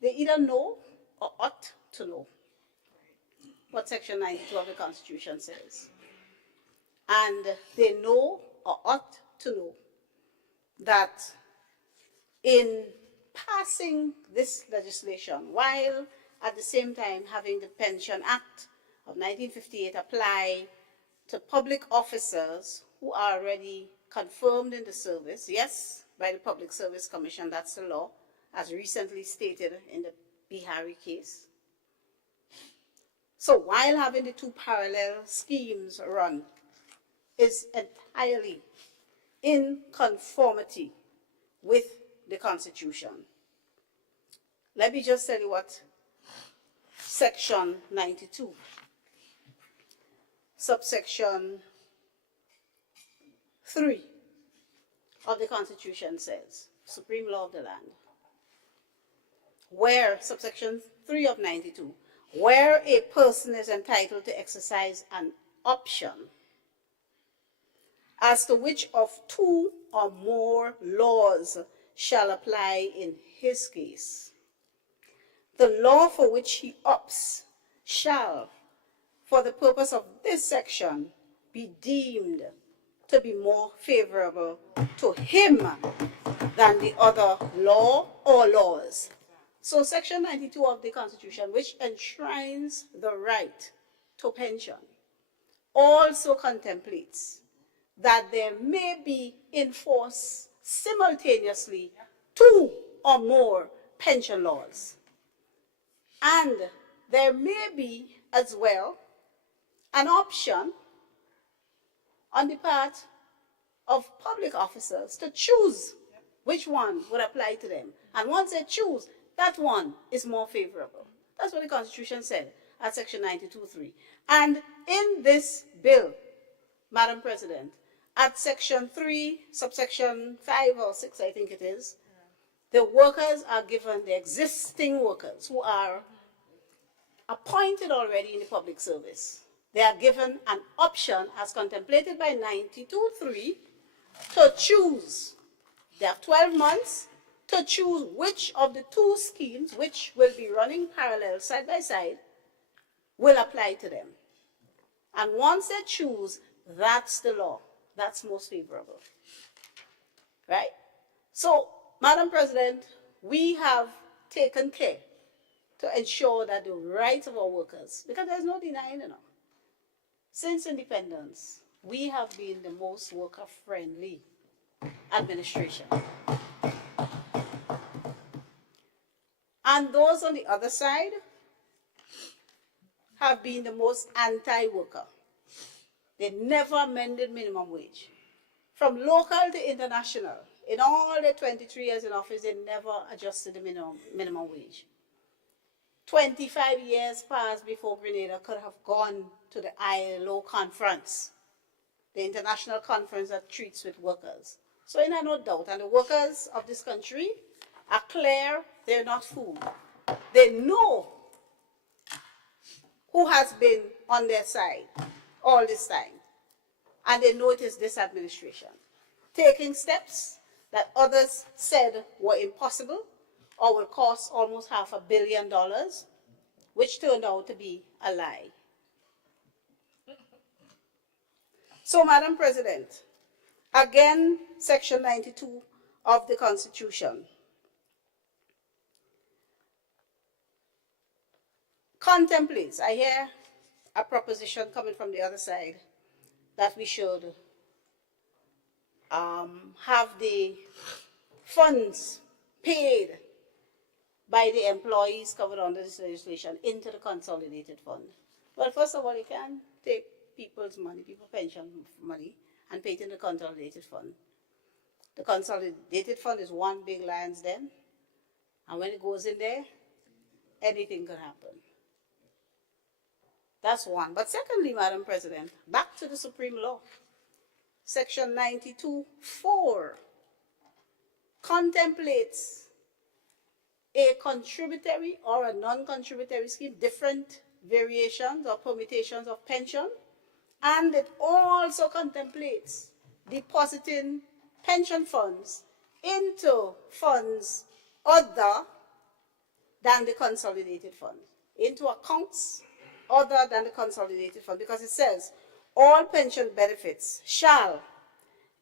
They either know or ought to know what Section 92 of the Constitution says. And they know or ought to know that in passing this legislation, while at the same time having the Pension Act of 1958 apply to public officers who are already confirmed in the service, yes, by the Public Service Commission, that's the law, as recently stated in the Bihari case. So while having the two parallel schemes run is entirely in conformity with the Constitution. Let me just tell you what Section 92, subsection 3 of the Constitution says, Supreme Law of the Land, where, subsection 3 of 92, where a person is entitled to exercise an option as to which of two or more laws shall apply in his case, the law for which he opts shall, for the purpose of this section, be deemed to be more favorable to him than the other law or laws. So Section 92 of the Constitution, which enshrines the right to pension, also contemplates that there may be in force simultaneously two or more pension laws. And there may be as well an option on the part of public officers to choose which one would apply to them. And once they choose, that one is more favorable. That's what the Constitution said at Section 92(3). And in this bill, Madam President, at Section 3, subsection 5 or 6, I think it is, the workers are given, the existing workers who are appointed already in the public service, they are given an option as contemplated by 92(3) to choose. They have 12 months to choose which of the two schemes, which will be running parallel side by side, will apply to them. And once they choose, that's the law. That's most favorable. Right? So, Madam President, we have taken care to ensure that the rights of our workers, because there's no denying it now. Since independence, we have been the most worker-friendly administration. And those on the other side have been the most anti-worker. They never amended minimum wage. From local to international, in all the 23 years in office, they never adjusted the minimum wage. 25 years passed before Grenada could have gone to the ILO conference, the international conference that treats with workers. So I have no doubt, and the workers of this country are clear, they're not fooled. They know who has been on their side all this time, and they know it is this administration, taking steps that others said were impossible or will cost almost $500 million, which turned out to be a lie. So, Madam President, again, Section 92 of the Constitution contemplates, I hear a proposition coming from the other side, that we should have the funds paid by the employees covered under this legislation into the consolidated fund. Well, first of all, you can't take people's money, people's pension money, and pay it in the consolidated fund. The consolidated fund is one big lion's den, and when it goes in there, anything can happen. That's one. But secondly, Madam President, back to the Supreme Law. Section 92(4) contemplates a contributory or a non-contributory scheme, different variations or permutations of pension, and it also contemplates depositing pension funds into funds other than the consolidated fund, into accounts other than the consolidated fund, because it says all pension benefits shall,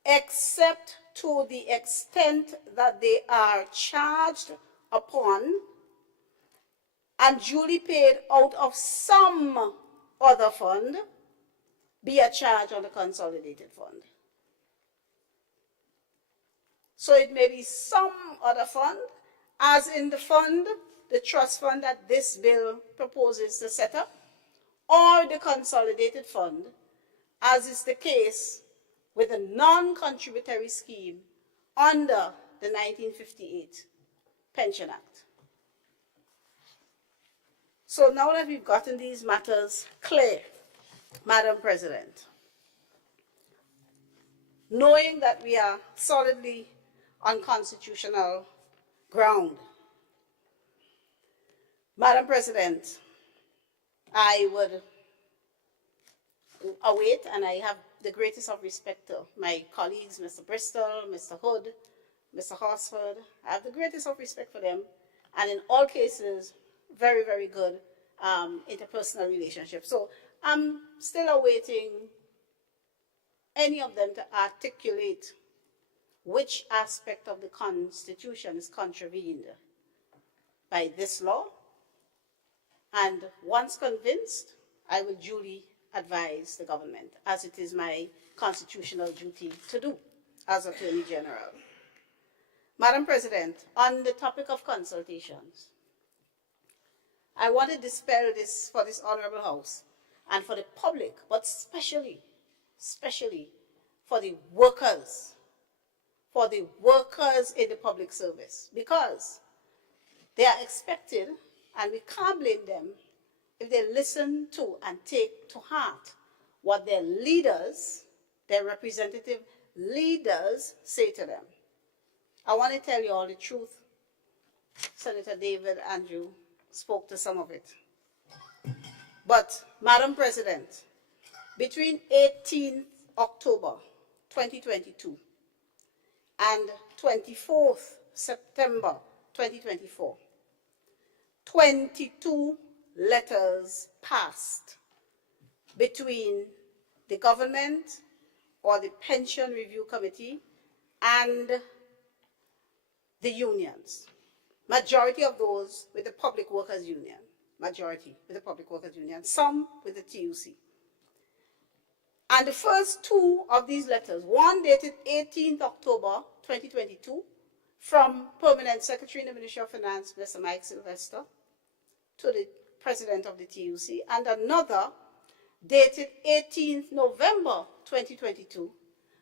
except to the extent that they are charged upon and duly paid out of some other fund, be a charge on the consolidated fund. So it may be some other fund, as in the fund, the trust fund that this bill proposes to set up, or the consolidated fund, as is the case with a non-contributory scheme under the 1958 Pension Act. So now that we've gotten these matters clear, Madam President, knowing that we are solidly on constitutional ground, Madam President, I would await, and I have the greatest of respect to my colleagues, Mr. Bristol, Mr. Hood, Mr. Horsford. I have the greatest of respect for them, and in all cases, very, very good interpersonal relationships. So I'm still awaiting any of them to articulate which aspect of the Constitution is contravened by this law. And once convinced, I will duly advise the government, as it is my constitutional duty to do as Attorney General. Madam President, on the topic of consultations, I want to dispel this for this Honorable House and for the public, but especially for the workers in the public service, because they are expected, and we can't blame them if they listen to and take to heart what their leaders, their representative leaders, say to them. I want to tell you all the truth. Senator David Andrew spoke to some of it. But, Madam President, between 18th October 2022 and 24th September 2024, 22 letters passed between the government or the Pension Review Committee and the unions. Majority of those with the Public Workers Union. Majority with the Public Workers Union. Some with the TUC. And the first two of these letters, one dated 18th October 2022 from Permanent Secretary in the Ministry of Finance, Mr. Mike Sylvester, to the President of the TUC, and another dated 18th November 2022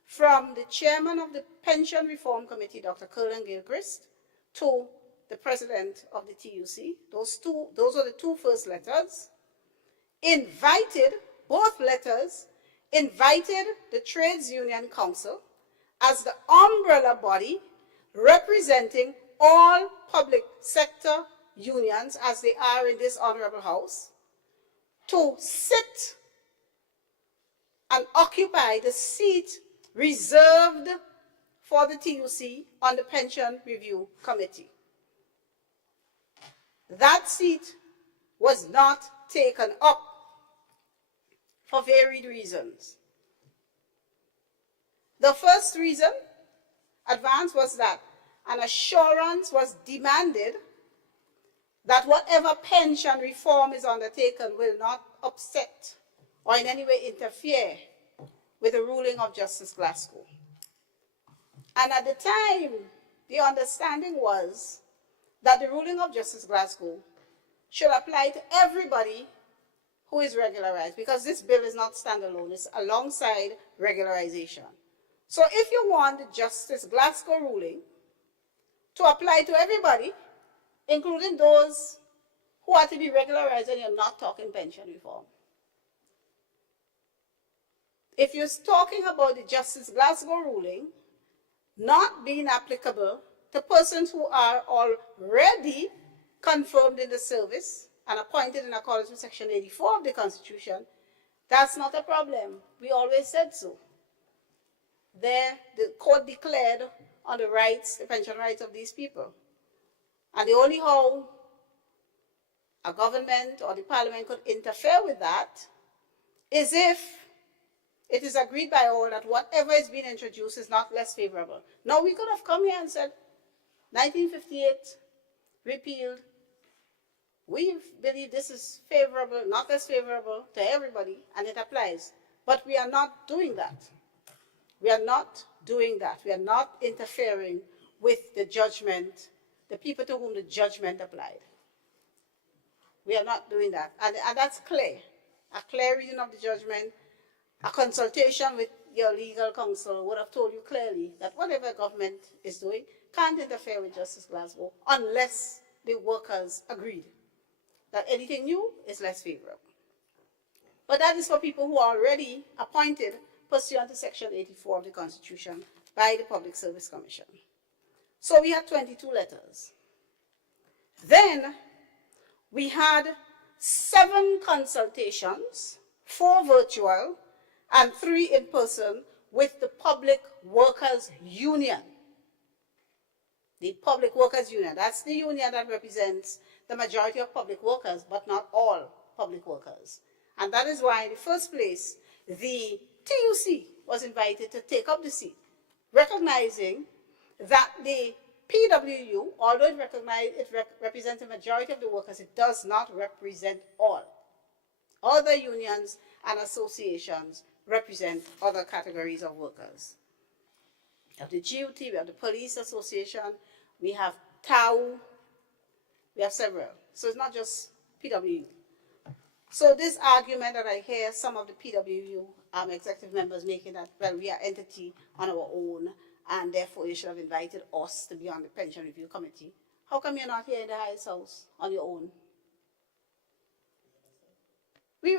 from the Chairman of the Pension Reform Committee, Dr. Curlin Gilchrist, to the President of the TUC. Those are the two first letters. Both letters invited the Trades Union Council as the umbrella body representing all public sector unions, as they are in this Honorable House, to sit and occupy the seat reserved for the TUC on the Pension Review Committee. That seat was not taken up for varied reasons. The first reason advanced was that an assurance was demanded that whatever pension reform is undertaken will not upset or in any way interfere with the ruling of Justice Glasgow. And at the time, the understanding was that the ruling of Justice Glasgow should apply to everybody who is regularized, because this bill is not standalone, it's alongside regularization. So if you want the Justice Glasgow ruling to apply to everybody, including those who are to be regularized, and you're not talking pension reform. If you're talking about the Justice Glasgow ruling not being applicable to persons who are already confirmed in the service and appointed in accordance with Section 84 of the Constitution, that's not a problem. We always said so. There, the court declared on the rights, the pension rights of these people. And the only how a government or the parliament could interfere with that is if it is agreed by all that whatever is being introduced is not less favorable. Now, we could have come here and said, 1958, repealed. We believe this is favorable, not less favorable to everybody, and it applies. But we are not doing that. We are not doing that. We are not interfering with the judgment, the people to whom the judgment applied. We are not doing that. And that's clear. A clear reading of the judgment, a consultation with your legal counsel would have told you clearly that whatever government is doing can't interfere with Justice Glasgow unless the workers agreed that anything new is less favorable. But that is for people who are already appointed pursuant to Section 84 of the Constitution by the Public Service Commission. So we had 22 letters. Then we had 7 consultations, 4 virtual and 3 in person with the Public Workers Union. The Public Workers Union, that's the union that represents the majority of public workers, but not all public workers. And that is why in the first place, the TUC was invited to take up the seat, recognizing that the PWU, although it represents the majority of the workers, it does not represent all. Other unions and associations represent other categories of workers. We have the GUT, we have the Police Association, we have TAU, we have several. So it's not just PWU. So this argument that I hear some of the PWU executive members making that, well, we are an entity on our own, and therefore you should have invited us to be on the Pension Review Committee. How come you're not here in the highest house on your own? We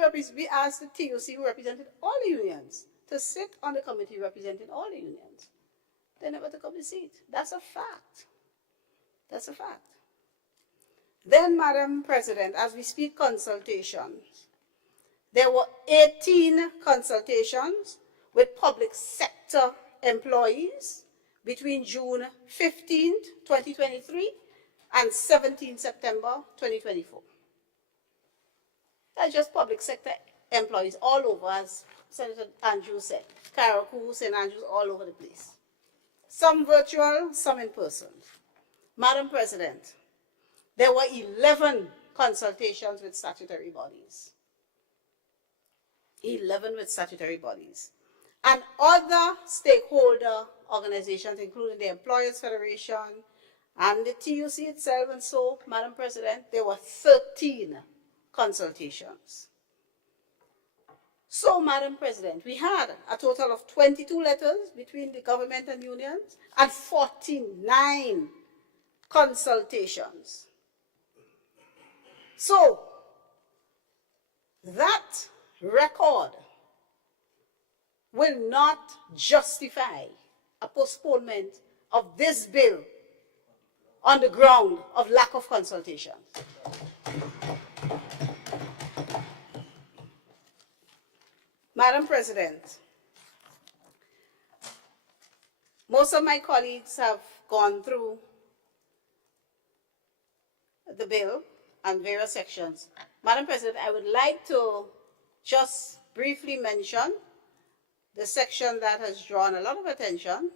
asked the TUC, who represented all the unions, to sit on the committee representing all the unions. They never took up the seat. That's a fact. That's a fact. Then, Madam President, as we speak consultations, there were 18 consultations with public sector employees between June 15th, 2023 and 17 September 2024. That's just public sector employees all over, as Senator Andrews said. Karakou, St. Andrews, all over the place. Some virtual, some in person. Madam President, there were 11 consultations with statutory bodies. 11 with statutory bodies. And other stakeholder organizations, including the Employers Federation and the TUC itself, and so, Madam President, there were 13 consultations. So, Madam President, we had a total of 22 letters between the government and unions and 49 consultations. So, that record will not justify a postponement of this bill on the ground of lack of consultation. Madam President, most of my colleagues have gone through the bill and various sections. Madam President, I would like to just briefly mention the section that has drawn a lot of attention,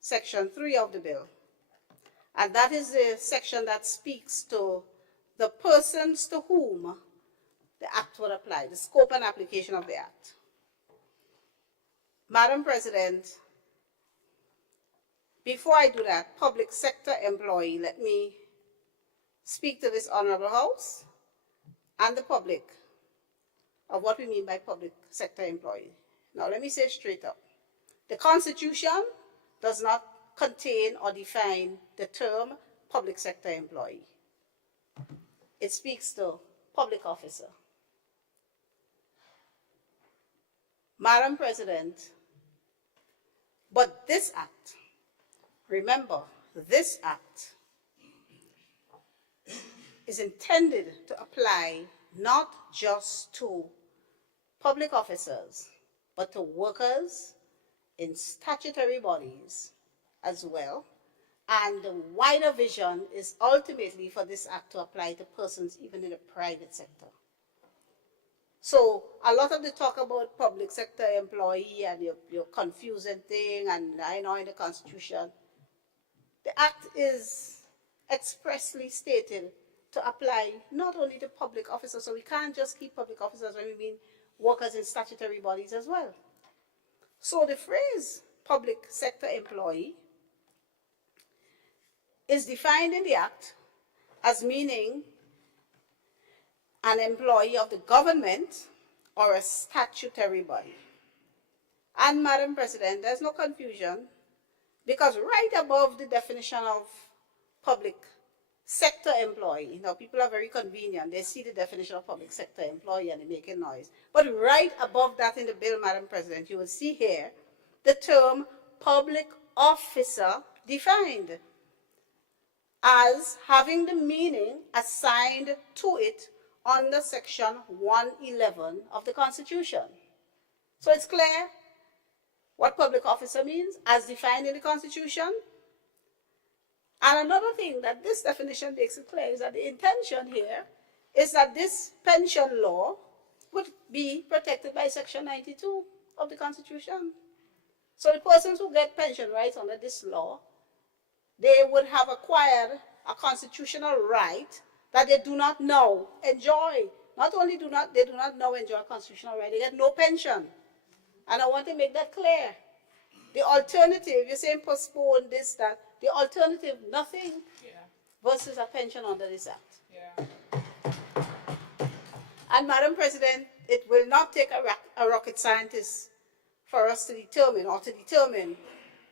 Section 3 of the bill. And that is the section that speaks to the persons to whom the Act would apply, the scope and application of the Act. Madam President, before I do that, public sector employee, let me speak to this Honorable House and the public of what we mean by public sector employee. Now, let me say straight up, the Constitution does not contain or define the term public sector employee. It speaks to public officer. Madam President, but this Act, remember, this Act is intended to apply not just to public officers, but to workers in statutory bodies as well. And the wider vision is ultimately for this Act to apply to persons even in the private sector. So a lot of the talk about public sector employee and your confusing thing, and I know in the Constitution, the Act is expressly stated to apply not only to public officers, so we can't just keep public officers when we mean workers in statutory bodies as well. So the phrase public sector employee is defined in the Act as meaning an employee of the government or a statutory body. And Madam President, there's no confusion, because right above the definition of public sector employee, now people are very convenient, they see the definition of public sector employee and they make a noise. But right above that in the bill, Madam President, you will see here the term public officer defined as having the meaning assigned to it under Section 111 of the Constitution. So it's clear what public officer means as defined in the Constitution. And another thing that this definition makes it clear is that the intention here is that this pension law would be protected by Section 92 of the Constitution. So the persons who get pension rights under this law, they would have acquired a constitutional right that they do not now enjoy. Not only do they not now enjoy a constitutional right, they get no pension. And I want to make that clear. The alternative, you're saying postpone this, that, the alternative, nothing versus a pension under this Act. And Madam President, it will not take a rocket scientist for us to determine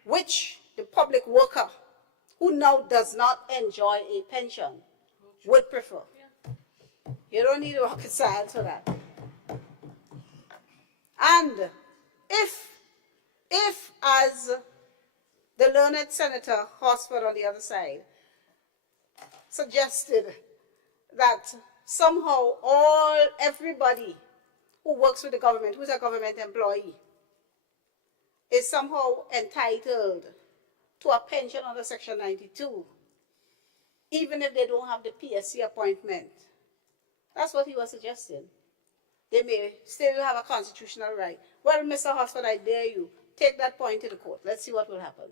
which the public worker who now does not enjoy a pension would prefer. You don't need rocket science for that. And if as the learned Senator Horsford on the other side suggested that somehow everybody who works with the government, who's a government employee, is somehow entitled to a pension under Section 92, even if they don't have the PSC appointment. That's what he was suggesting. They may still have a constitutional right. Well, Mr. Horsford, I dare you, take that point to the court. Let's see what will happen.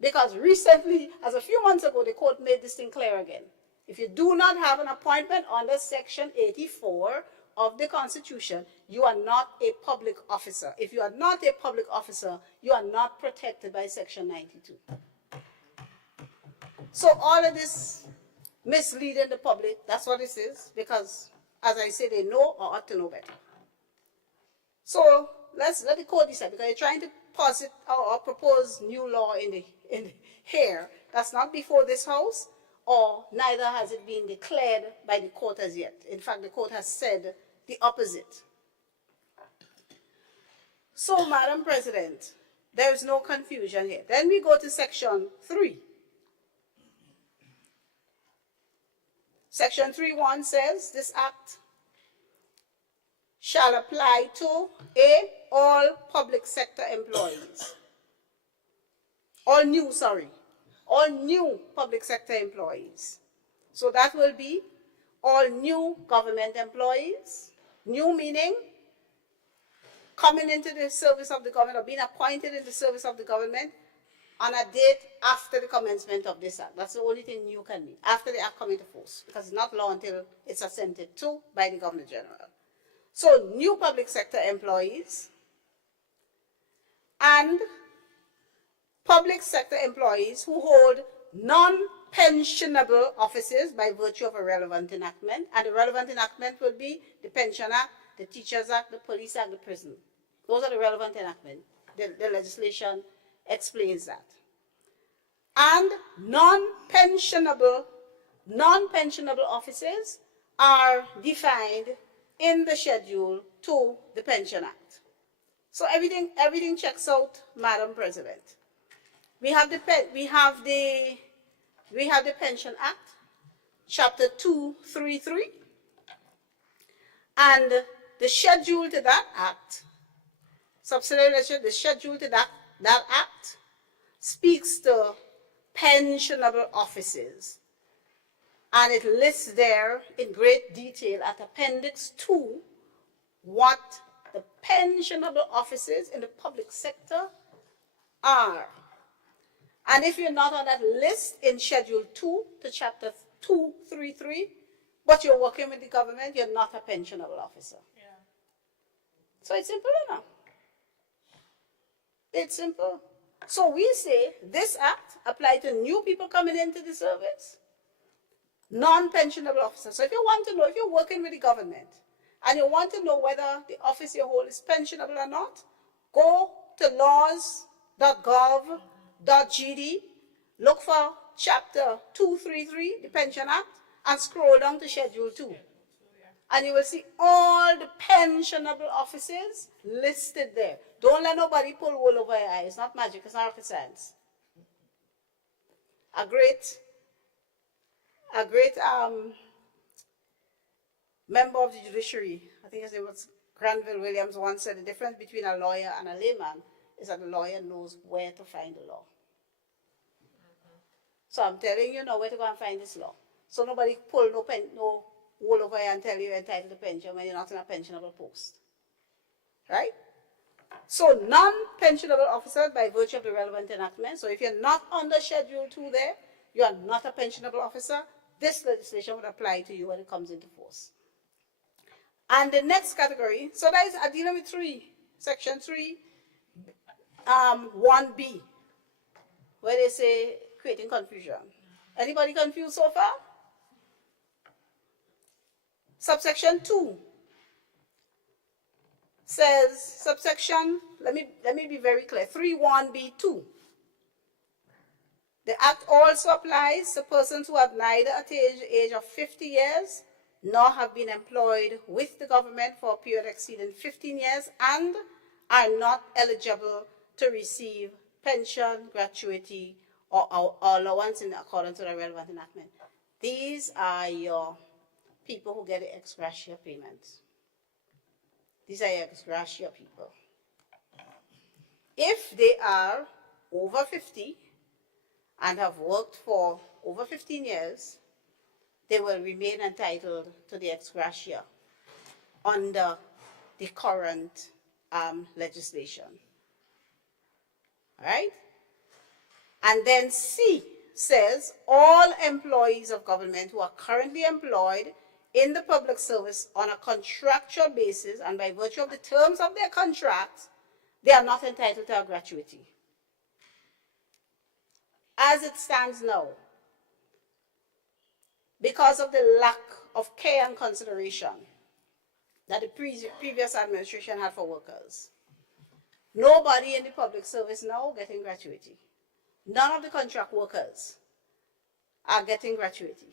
Because recently, as a few months ago, the court made this thing clear again. If you do not have an appointment under Section 84 of the Constitution, you are not a public officer. If you are not a public officer, you are not protected by Section 92. So all of this misleading the public, that's what this is, because, as I say, they know or ought to know better. So let's let the court decide, because they're trying to posit or propose new law in here. That's not before this House, or neither has it been declared by the court as yet. In fact, the court has said the opposite. So, Madam President, there is no confusion here. Then we go to Section 3. Section 3.1 says this Act shall apply to A, all public sector employees. All new public sector employees. So that will be all new government employees, new meaning coming into the service of the government or being appointed in the service of the government on a date after the commencement of this act. That's the only thing new can be, after the act come into force, because it's not law until it's assented to by the Governor General. So new public sector employees and public sector employees who hold non-pensionable offices by virtue of a relevant enactment, and the relevant enactment will be the Pension Act, the Teachers Act, the Police Act, the Prison. Those are the relevant enactments. The legislation explains that. And non-pensionable offices are defined in the schedule to the Pension Act. So everything checks out, Madam President. We have the Pension Act, Chapter 233, and the schedule to that act, subsidiary legislation, the schedule to that act speaks to pensionable offices, and it lists there in great detail at Appendix 2 what the pensionable offices in the public sector are. And if you're not on that list in Schedule 2 to Chapter 233, but you're working with the government, you're not a pensionable officer. Yeah. So it's simple enough. It's simple. So we say this act applies to new people coming into the service, non-pensionable officers. So if you want to know, if you're working with the government and you want to know whether the office you hold is pensionable or not, go to laws.gov.gd, look for Chapter 233, the Pension Act, and scroll down to Schedule 2. And you will see all the pensionable offices listed there. Don't let nobody pull wool over your eyes. It's not magic, it's not rocket science. A great member of the judiciary, I think his name was Granville Williams, once said the difference between a lawyer and a layman is that the lawyer knows where to find the law. So I'm telling you now where to go and find this law. So nobody pull no wool over here and tell you you're entitled to pension when you're not in a pensionable post. Right? So non-pensionable officers by virtue of the relevant enactment. So if you're not under Schedule 2 there, you are not a pensionable officer. This legislation would apply to you when it comes into force. And the next category, so that is dealing with 3, Section 3, 1B, where they say creating confusion. Anybody confused so far? Subsection 2 says, subsection, let me be very clear, 3(1)(b)(2). The act also applies to persons who have neither attained the age of 50 years nor have been employed with the government for a period exceeding 15 years and are not eligible to receive pension, gratuity, or allowance in accordance with the relevant enactment. These are your people who get the ex gratia payments. These are your ex gratia people. If they are over 50 and have worked for over 15 years, they will remain entitled to the ex gratia under the current legislation. All right? And then C says all employees of government who are currently employed in the public service on a contractual basis and by virtue of the terms of their contracts, they are not entitled to a gratuity. As it stands now, because of the lack of care and consideration that the previous administration had for workers, nobody in the public service now getting gratuity. None of the contract workers are getting gratuity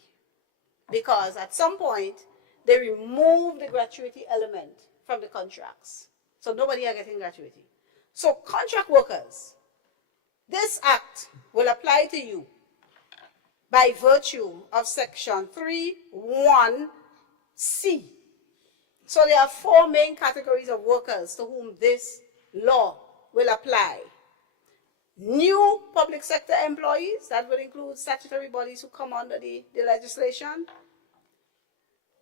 because at some point they removed the gratuity element from the contracts. So nobody are getting gratuity. So contract workers, this act will apply to you by virtue of Section 3(1)(c). So there are four main categories of workers to whom this law will apply. New public sector employees, that will include statutory bodies who come under the legislation.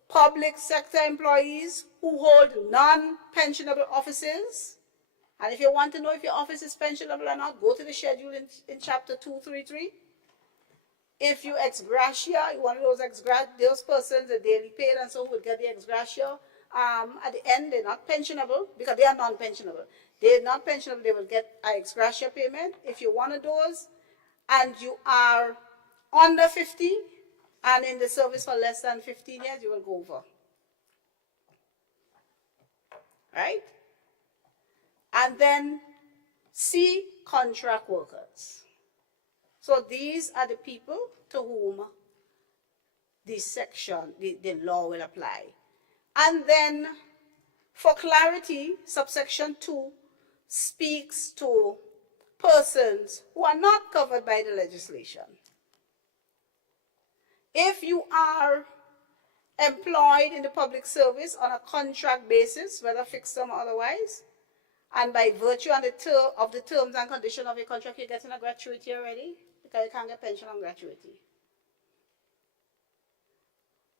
Public sector employees who hold non-pensionable offices. And if you want to know if your office is pensionable or not, go to the schedule in chapter 233. If you ex gratia, one of those persons, the daily paid and so will get the ex gratia. At the end, they're not pensionable because they are non-pensionable. They're not pensionable, they will get an ex gratia payment. If you're one of those and you are under 50 and in the service for less than 15 years, you will go over. Right? And then C, contract workers. So these are the people to whom this section, the law will apply. And then, for clarity, subsection 2 speaks to persons who are not covered by the legislation. If you are employed in the public service on a contract basis, whether fixed term or otherwise, and by virtue of the terms and conditions of your contract, you're getting a gratuity already, because you can't get pension on gratuity.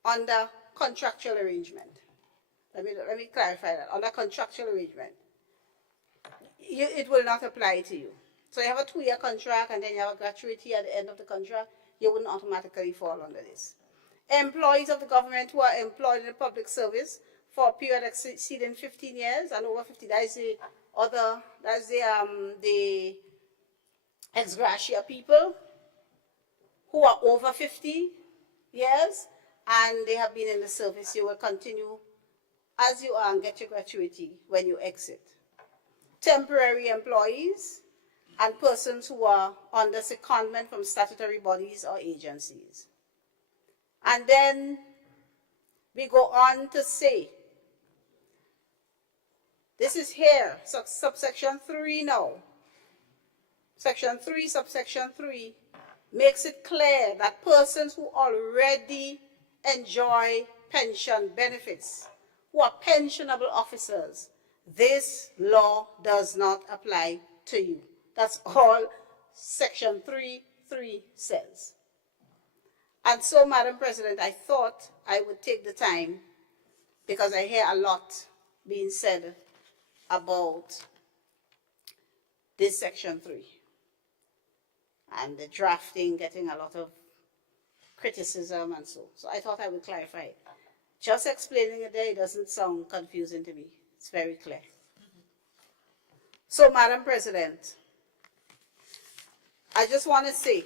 Under contractual arrangement. Let me clarify that. Under contractual arrangement, it will not apply to you. So you have a 2-year contract and then you have a gratuity at the end of the contract, you wouldn't automatically fall under this. Employees of the government who are employed in the public service for a period exceeding 15 years and over 50, that's the ex gratia people who are over 50 years and they have been in the service, you will continue as you are and get your gratuity when you exit. Temporary employees and persons who are under secondment from statutory bodies or agencies. And then we go on to say, this is here, subsection 3 now. Section 3, subsection 3 makes it clear that persons who already enjoy pension benefits, who are pensionable officers, this law does not apply to you. That's all section 3.3 says. And so, Madam President, I thought I would take the time, because I hear a lot being said about this section 3. And the drafting getting a lot of criticism and so. So I thought I would clarify it. Just explaining it there, it doesn't sound confusing to me. It's very clear. So, Madam President, I just want to say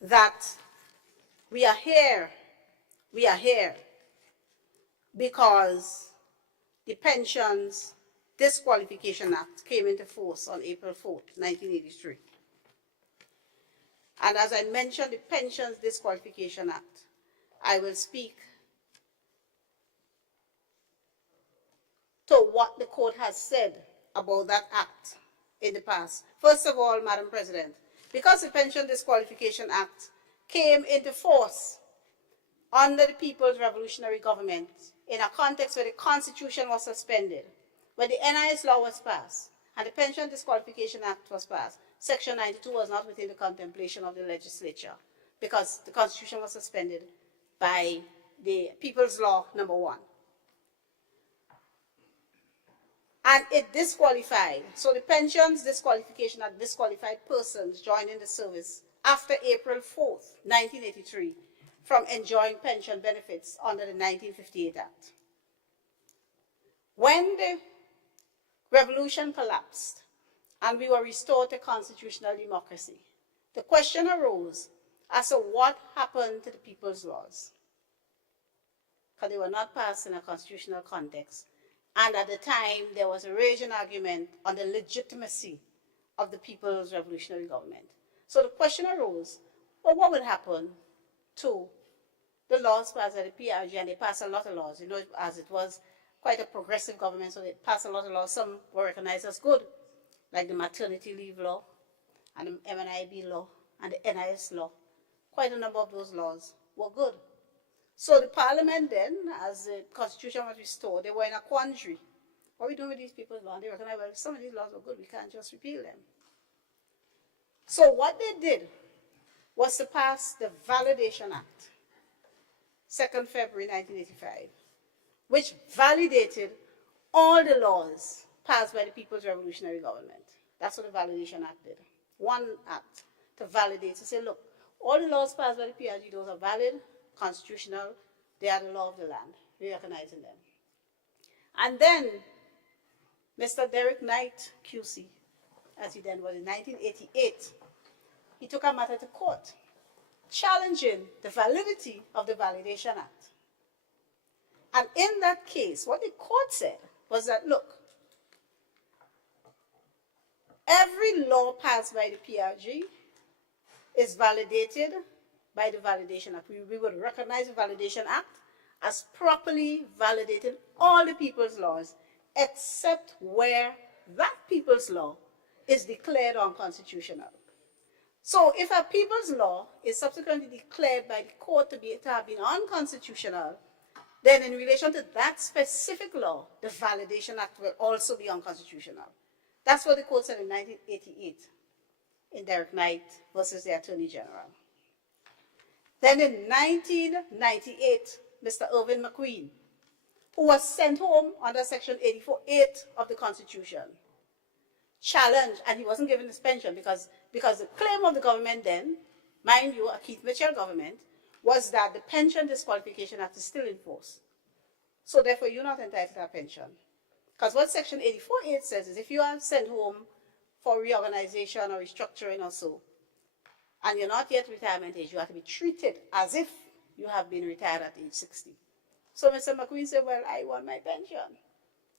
that we are here because the Pensions Disqualification Act came into force on April 4th, 1983. And as I mentioned, the Pensions Disqualification Act, I will speak to what the court has said about that act in the past. First of all, Madam President, because the Pension Disqualification Act came into force under the People's Revolutionary Government in a context where the Constitution was suspended, when the NIS law was passed, and the Pension Disqualification Act was passed, Section 92 was not within the contemplation of the legislature because the Constitution was suspended by the People's Law number 1. And it disqualified, so the Pensions Disqualification Act disqualified persons joining the service after April 4th, 1983, from enjoying pension benefits under the 1958 Act. When the revolution collapsed and we were restored to constitutional democracy, the question arose as to what happened to the people's laws, because they were not passed in a constitutional context. And at the time, there was a raging argument on the legitimacy of the People's Revolutionary Government. So the question arose, well, what would happen to the laws passed by the PRG? And they passed a lot of laws, you know, as it was quite a progressive government, so they passed a lot of laws. Some were recognized as good, like the maternity leave law, and the MNIB law, and the NIS law. Quite a number of those laws were good. So the parliament then, as the constitution was restored, they were in a quandary. What are we doing with these people's laws? They recognized, well, some of these laws are good, we can't just repeal them. So what they did was to pass the Validation Act, 2nd February 1985, which validated all the laws passed by the People's Revolutionary Government. That's what the Validation Act did. One act to validate, to say, look, all the laws passed by the PRG, those are valid, constitutional, they are the law of the land. We're recognizing them. And then Mr. Derek Knight, QC, as he then was in 1988, he took a matter to court, challenging the validity of the Validation Act. And in that case, what the court said was that, look, every law passed by the PRG is validated by the Validation Act. We would recognize the Validation Act as properly validating all the people's laws, except where that people's law is declared unconstitutional. So if a people's law is subsequently declared by the court to have been unconstitutional, then in relation to that specific law, the Validation Act will also be unconstitutional. That's what the court said in 1988 in Derek Knight versus the Attorney General. Then in 1998, Mr. Irvin McQueen, who was sent home under Section 84(8) of the Constitution, challenged, and he wasn't given his pension because the claim of the government then, mind you, a Keith Mitchell government, was that the Pension Disqualification Act is still in force. So therefore, you're not entitled to a pension. Because what Section 84(8) says is if you are sent home for reorganization or restructuring or so, and you're not yet retirement age, you have to be treated as if you have been retired at age 60. So Mr. McQueen said, well, I want my pension.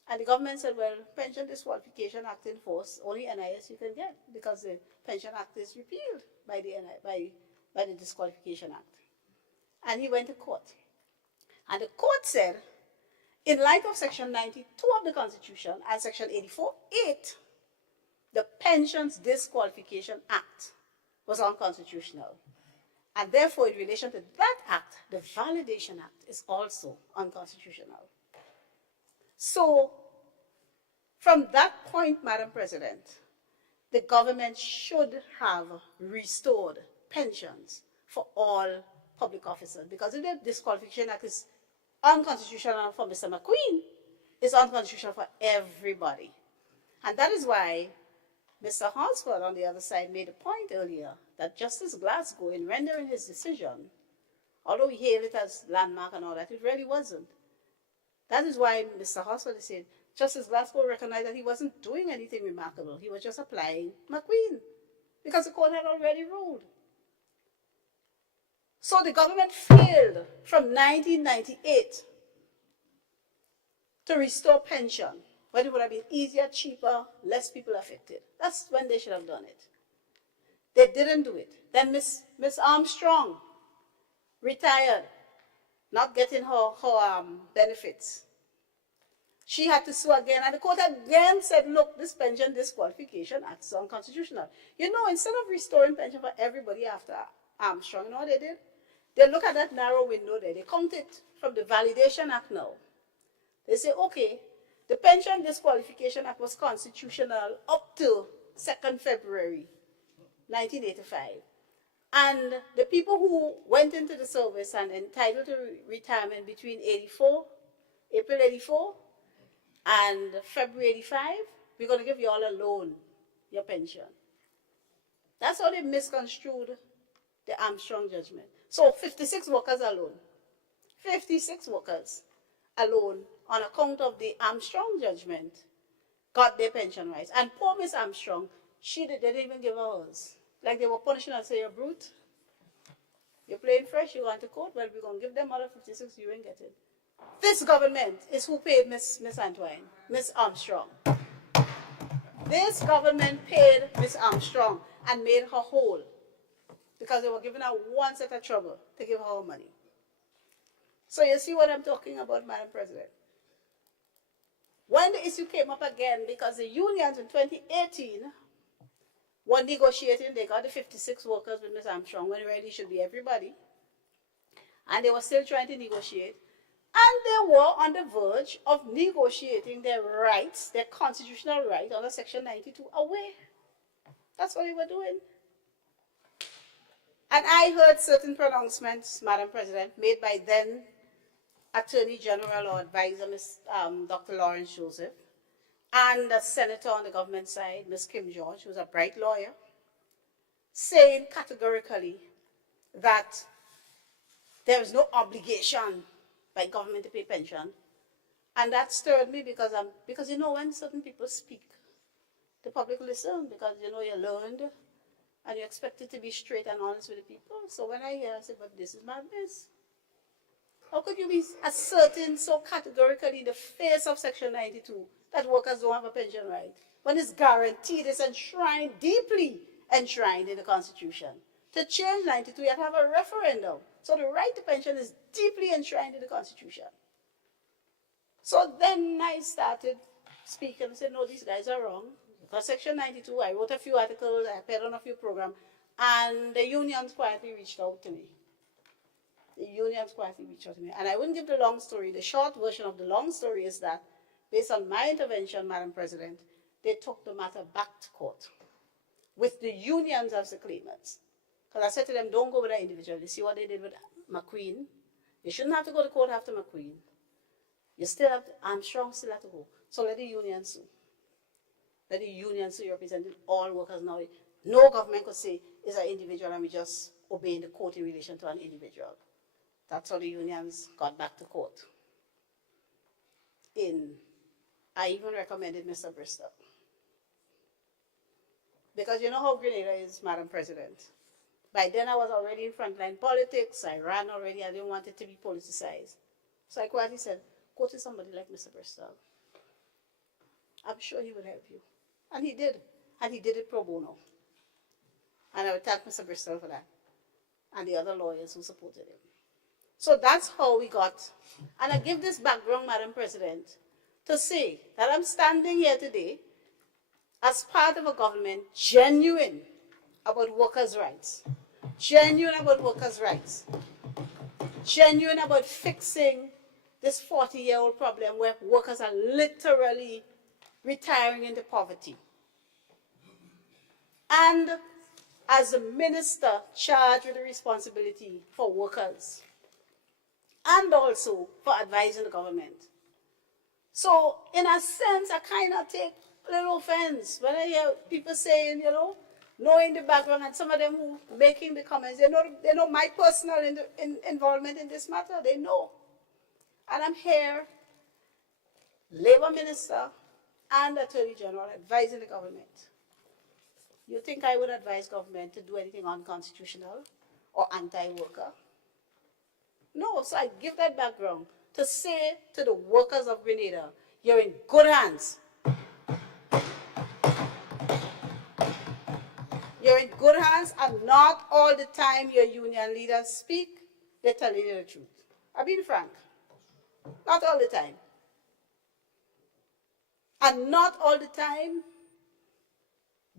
And the government said, well, Pension Disqualification Act in force, only NIS you can get, because the Pension Act is repealed by the Disqualification Act. And he went to court. And the court said, in light of Section 92 of the Constitution and Section 84(8), the Pensions Disqualification Act was unconstitutional. And therefore, in relation to that act, the Validation Act is also unconstitutional. So, from that point, Madam President, the government should have restored pensions for all public officers, because if the Disqualification Act is unconstitutional for Mr. McQueen, it's unconstitutional for everybody. And that is why Mr. Hansford on the other side made a point earlier that Justice Glasgow, in rendering his decision, although we hail it as landmark and all that, it really wasn't. That is why Mr. Hansford said Justice Glasgow recognized that he wasn't doing anything remarkable. He was just applying McQueen because the court had already ruled. So the government failed from 1998 to restore pension, when it would have been easier, cheaper, less people affected. That's when they should have done it. They didn't do it. Then Miss Armstrong retired, not getting her benefits. She had to sue again, and the court again said, look, this Pension Disqualification Act is unconstitutional. You know, instead of restoring pension for everybody after Armstrong, you know what they did? They look at that narrow window there. They count it from the Validation Act now. They say, okay, the Pension Disqualification Act was constitutional up to 2nd February 1985. And the people who went into the service and entitled to retirement between April 84 and February 85, we're going to give you all a loan, your pension. That's how they misconstrued the Armstrong judgment. So 56 workers alone, 56 workers alone on account of the Armstrong judgment got their pension rights. And poor Miss Armstrong, they didn't even give her hers. Like they were punishing her and say, you're brute. You're playing fresh, you're going to court, well, we're going to give them other 56, you ain't get it. This government is who paid Miss Armstrong. This government paid Miss Armstrong and made her whole because they were giving her one set of trouble to give her money. So you see what I'm talking about, Madam President? When the issue came up again, because the unions in 2018 were negotiating, they got the 56 workers with Ms. Armstrong, when really it should be everybody. and they were still trying to negotiate. And they were on the verge of negotiating their rights, their constitutional right under Section 92 away. That's what they were doing. And I heard certain pronouncements, Madam President, made by then Attorney General or Advisor Dr. Lawrence Joseph, and a senator on the government side, Ms. Kim George, who's a bright lawyer, saying categorically that there is no obligation by government to pay pension. And that stirred me because you know, when certain people speak, the public listen, because you know you're learned and you're expected to be straight and honest with the people. So when I hear, I say, but this is madness. How could you be asserting so categorically in the face of Section 92 that workers don't have a pension right, when it's guaranteed, it's enshrined, deeply enshrined in the Constitution? To change 92, you have to have a referendum. So the right to pension is deeply enshrined in the Constitution. So then I started speaking and said, no, these guys are wrong. Because Section 92, I wrote a few articles, I appeared on a few programs, and the unions quietly reached out to me. And I wouldn't give the long story. The short version of the long story is that, based on my intervention, Madam President, they took the matter back to court with the unions as the claimants. Because I said to them, don't go with that individual. You see what they did with McQueen? You shouldn't have to go to court after McQueen. You still have to, Armstrong still have to go. So let the union sue. Let the union sue, representing all workers now. No government could say it's an individual and we just obeying the court in relation to an individual. That's how the unions got back to court. I even recommended Mr. Bristol. Because you know how Grenada is, Madam President. By then I was already in frontline politics. I ran already. I didn't want it to be politicized. So I quietly said, go to somebody like Mr. Bristol. I'm sure he would help you. And he did. And he did it pro bono. And I would thank Mr. Bristol for that. And the other lawyers who supported him. So that's how we got. And I give this background, Madam President, to say that I'm standing here today as part of a government genuine about workers' rights. Genuine about workers' rights. Genuine about fixing this 40-year-old problem where workers are literally retiring into poverty. And as a minister charged with the responsibility for workers and also for advising the government. So in a sense, I kind of take a little offense when I hear people saying, you know, knowing the background, and some of them who making the comments, they know my personal involvement in this matter. They know. And I'm here, Labour Minister and Attorney General, advising the government. You think I would advise government to do anything unconstitutional or anti-worker? No, so I give that background to say to the workers of Grenada, you're in good hands. You're in good hands, and not all the time your union leaders speak, they're telling you the truth. I've been frank. Not all the time. And not all the time,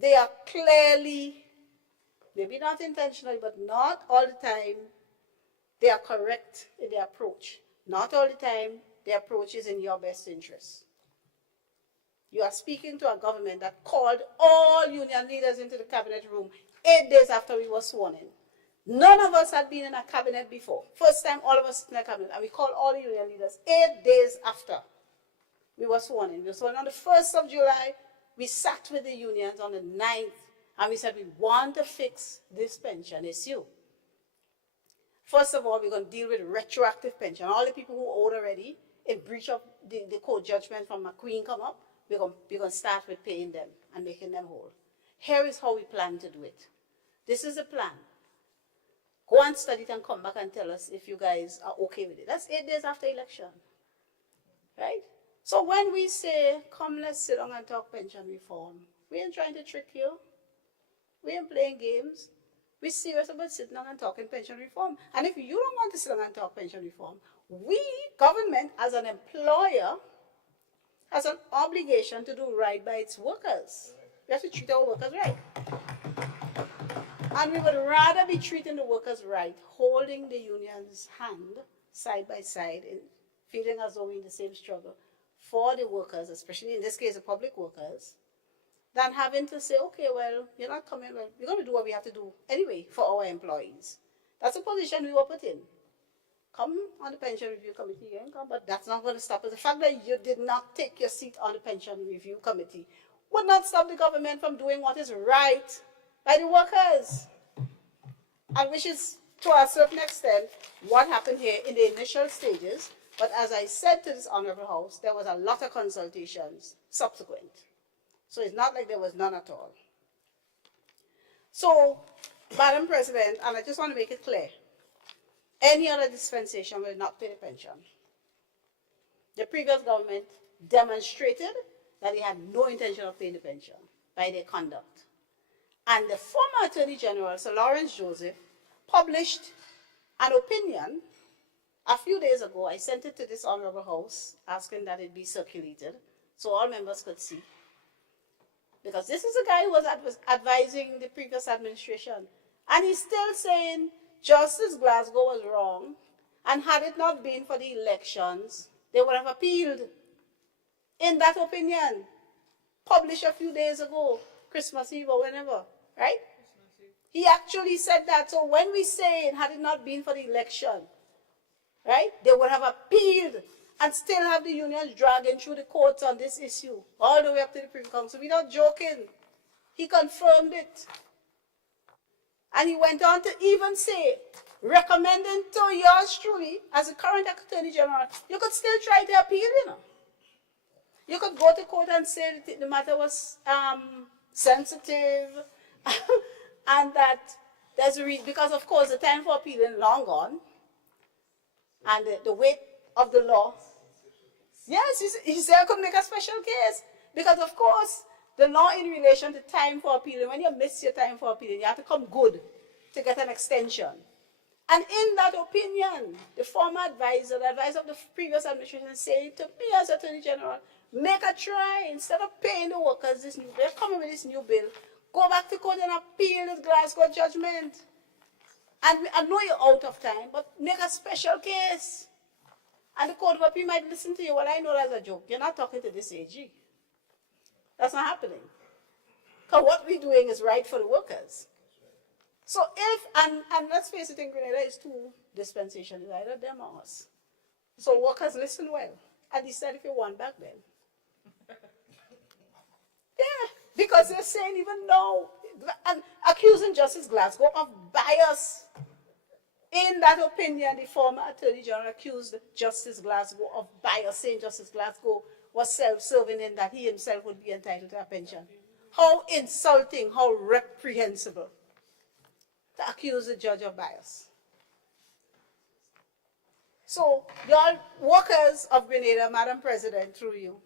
they are clearly, maybe not intentionally, but not all the time, they are correct in their approach. Not all the time, their approach is in your best interest. You are speaking to a government that called all union leaders into the cabinet room 8 days after we were sworn in. None of us had been in a cabinet before. First time all of us in a cabinet, and we called all the union leaders 8 days after we were sworn in. We were sworn on the 1st of July. We sat with the unions on the 9th, and we said we want to fix this pension issue. First of all, we're going to deal with retroactive pension. All the people who owed already in breach of the court judgment from McQueen come up, we're going to start with paying them and making them whole. Here is how we plan to do it. This is a plan. Go and study it and come back and tell us if you guys are okay with it. That's 8 days after election. Right? So when we say, come, let's sit down and talk pension reform, we ain't trying to trick you. We ain't playing games. We're serious about sitting down and talking pension reform. And if you don't want to sit down and talk pension reform, we, government, as an employer, has an obligation to do right by its workers. We have to treat our workers right. And we would rather be treating the workers right, holding the union's hand side by side, in feeling as though we're in the same struggle for the workers, especially in this case, the public workers, than having to say, okay, well, you're not coming, well, we're going to do what we have to do anyway for our employees. That's a position we were put in. Come on the pension review committee, you can come, but that's not going to stop us. The fact that you did not take your seat on the pension review committee would not stop the government from doing what is right by the workers. And which is, to a certain extent, what happened here in the initial stages. But as I said to this Honorable House, there was a lot of consultations subsequent. So it's not like there was none at all. So, Madam President, and I just want to make it clear, any other dispensation will not pay the pension. The previous government demonstrated that they had no intention of paying the pension by their conduct. And the former Attorney General, Sir Lawrence Joseph, published an opinion a few days ago. I sent it to this Honorable House, asking that it be circulated so all members could see. Because this is a guy who was advising the previous administration. And he's still saying Justice Glasgow was wrong, and had it not been for the elections, they would have appealed. In that opinion, published a few days ago, Christmas Eve or whenever, right? He actually said that. So when we say, had it not been for the election, right, they would have appealed and still have the unions dragging through the courts on this issue, all the way up to the Privy Council. We're not joking. He confirmed it. And he went on to even say, recommending to yours truly, as the current Attorney General, you could still try to appeal, you know. You could go to court and say that the matter was sensitive, and that there's a reason, because of course the time for appealing long gone, and the weight of the law. Yes, he said I could make a special case, because of course the law in relation to time for appealing, when you miss your time for appealing, you have to come good to get an extension. And in that opinion, the former advisor, the advisor of the previous administration, saying to me as Attorney General, make a try, instead of paying the workers this new, they're coming with this new bill, go back to court and appeal this Glasgow judgment. And I know you're out of time, but make a special case. And the Court of Appeal might listen to you. Well, I know that's a joke. You're not talking to this AG. That's not happening. Because what we're doing is right for the workers. So if, and let's face it, in Grenada is two dispensations, either them or us. So workers, listen well. And decide if you want back then. Yeah, because they're saying even now, and accusing Justice Glasgow of bias. In that opinion, the former Attorney General accused Justice Glasgow of bias, saying Justice Glasgow was self-serving in that he himself would be entitled to a pension. How insulting, how reprehensible to accuse the judge of bias. So, y'all workers of Grenada, Madam President, through you,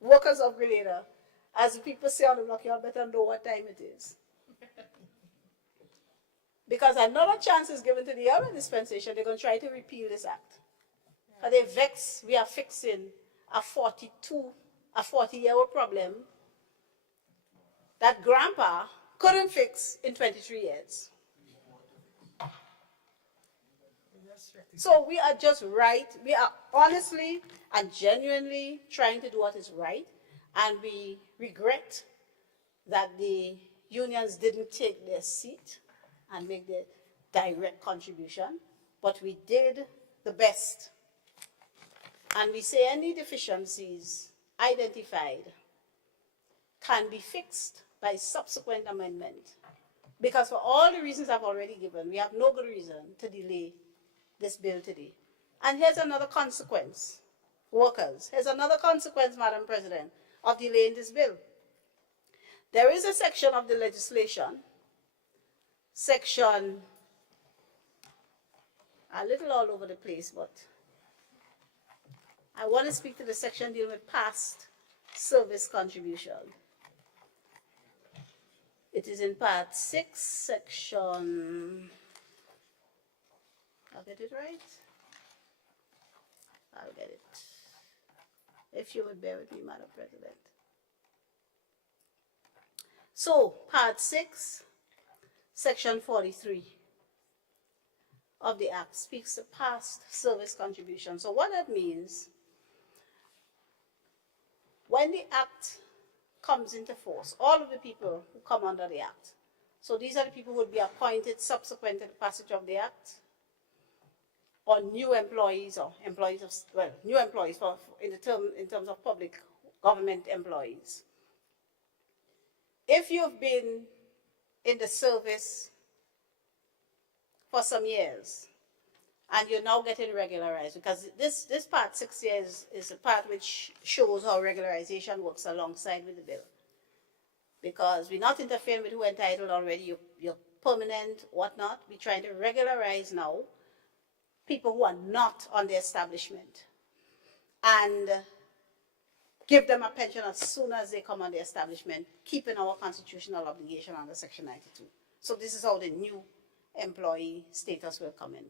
workers of Grenada, as the people say on the block, y'all better know what time it is. Because another chance is given to the other dispensation, they're going to try to repeal this act. But they vex, we are fixing a 40-year-old problem that Grandpa couldn't fix in 23 years. So we are just right. We are honestly and genuinely trying to do what is right. And we regret that the unions didn't take their seat and make the direct contribution. But we did the best. And we say any deficiencies identified can be fixed by subsequent amendment. Because for all the reasons I've already given, we have no good reason to delay this bill today. And here's another consequence, workers. Here's another consequence, Madam President, of delaying this bill. There is a section of the legislation, section, a little all over the place, but I want to speak to the section dealing with past service contribution. It is in part 6, section, I'll get it right? I'll get it. If you would bear with me, Madam President. So, part 6, Section 43 of the Act speaks to past service contribution. So what that means, when the Act comes into force, all of the people who come under the Act, so these are the people who would be appointed subsequent to the passage of the Act, or new employees, or employees of, well, new employees in terms of public government employees. If you've been in the service for some years and you're now getting regularized, because this part 6 years is a part which shows how regularization works alongside with the bill. Because we're not interfering with who entitled already, you're permanent, whatnot. We're trying to regularize now people who are not on the establishment and give them a pension as soon as they come on the establishment, keeping our constitutional obligation under Section 92. So this is how the new employee status will come in.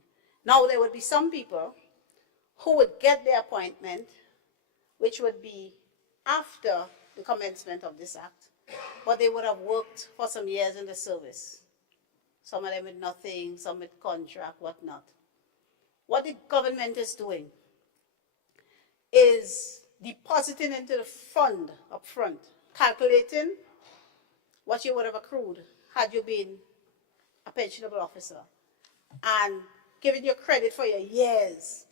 Now, there would be some people who would get their appointment, which would be after the commencement of this act, but they would have worked for some years in the service. Some of them with nothing, some with contract, whatnot. What the government is doing is depositing into the fund up front, calculating what you would have accrued had you been a pensionable officer, and giving you credit for your years,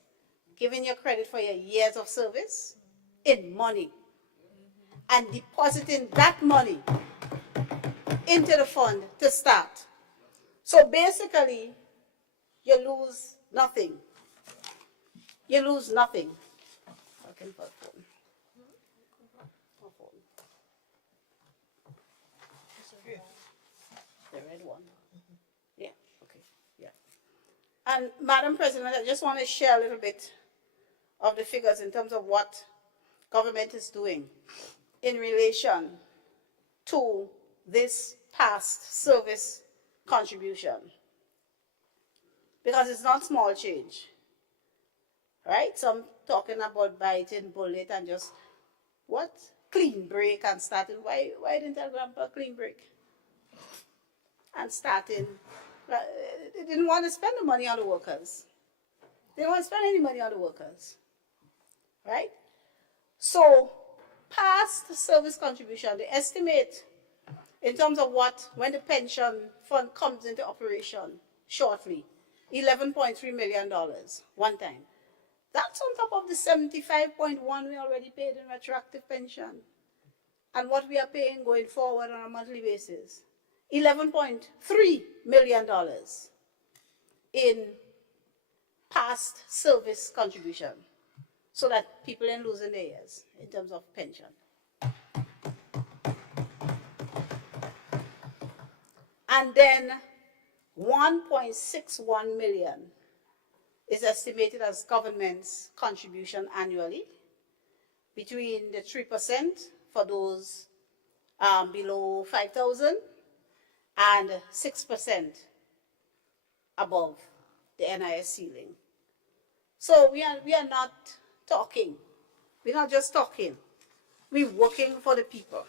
of service in money, and depositing that money into the fund to start. So basically, you lose nothing. You lose nothing. Okay, for phone. The red one. Yeah, okay, yeah. And Madam President, I just want to share a little bit of the figures in terms of what government is doing in relation to this past service contribution. Because it's not small change, right? Some talking about biting bullet and just, what? Clean break and starting. Why didn't tell Grandpa clean break? And starting, they didn't want to spend the money on the workers. They don't want to spend any money on the workers, right? So, past service contribution, they estimate in terms of what, when the pension fund comes into operation shortly, $11.3 million, one time. That's on top of the 75.1 we already paid in retroactive pension. And what we are paying going forward on a monthly basis. $11.3 million in past service contribution, so that people ain't losing their years in terms of pension. And then 1.61 million is estimated as government's contribution annually, between the 3% for those below 5,000 and 6% above the NIS ceiling. So we are not talking. We're not just talking. We're working for the people,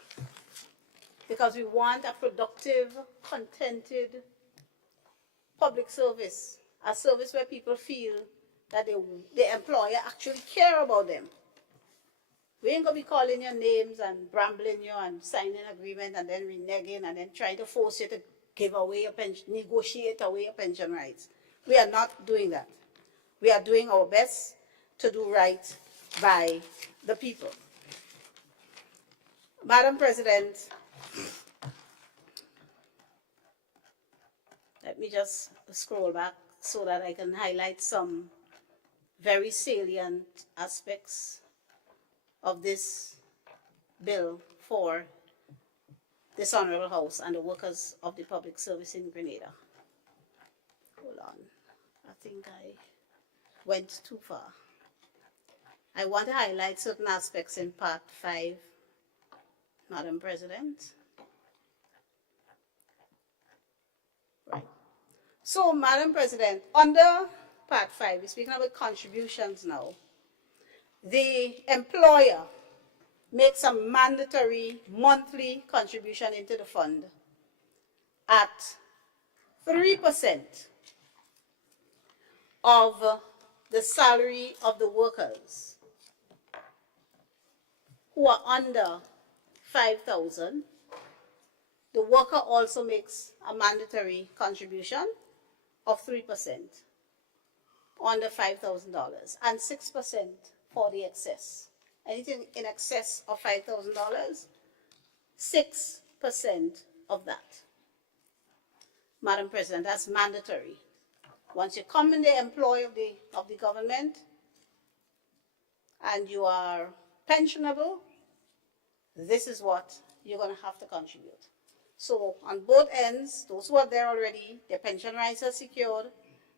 because we want a productive, contented public service, a service where people feel that the employer actually care about them. We ain't going to be calling your names and brambling you and signing an agreement and then reneging and then trying to force you to give away your pension, negotiate away your pension rights. We are not doing that. We are doing our best to do right by the people. Madam President, let me just scroll back so that I can highlight some very salient aspects of this bill for this Honorable House and the workers of the public service in Grenada. Hold on, I think I went too far. I want to highlight certain aspects in Part 5, Madam President. Right. So, Madam President, under Part 5, we're speaking about contributions now. The employer makes a mandatory monthly contribution into the fund at 3% of the salary of the workers who are under 5,000, the worker also makes a mandatory contribution of 3% on the $5,000 and 6% for the excess. Anything in excess of $5,000, 6% of that. Madam President, that's mandatory. Once you come in the employ of the government and you are pensionable, this is what you're going to have to contribute. So on both ends, those who are there already, their pension rights are secured,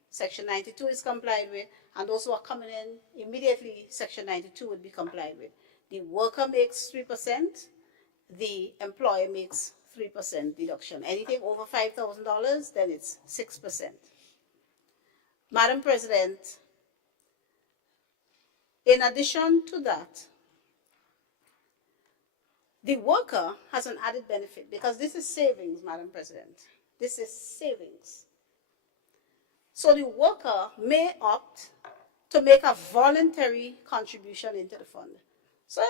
Section 92 is complied with, and those who are coming in immediately, Section 92 would be complied with. The worker makes 3%, the employer makes 3% deduction. Anything over $5,000, then it's 6%. Madam President, in addition to that, the worker has an added benefit because this is savings, Madam President. This is savings. So the worker may opt to make a voluntary contribution into the fund. So,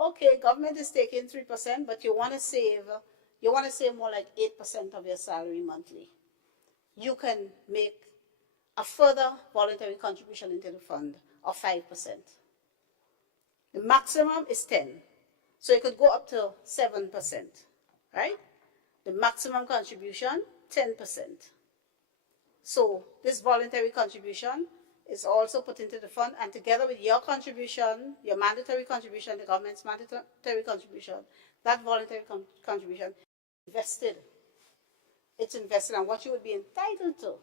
okay, government is taking 3%, but you want to save more like 8% of your salary monthly. You can make a further voluntary contribution into the fund of 5%. The maximum is 10. So it could go up to 7%, right? The maximum contribution, 10%. So this voluntary contribution is also put into the fund, and together with your contribution, your mandatory contribution, the government's mandatory contribution, that voluntary contribution is invested. It's invested, and what you would be entitled to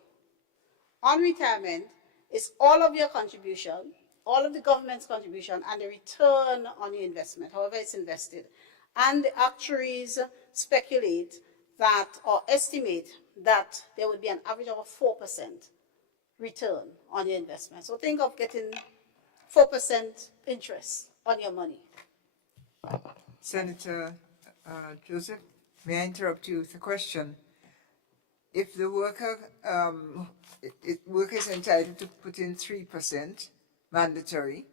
on retirement is all of your contribution, all of the government's contribution, and the return on your investment, however it's invested. And the actuaries speculate that, or estimate that there would be an average of a 4% return on your investment. So think of getting 4% interest on your money. Senator Joseph, may I interrupt you with a question? If the worker, worker is entitled to put in 3% mandatory,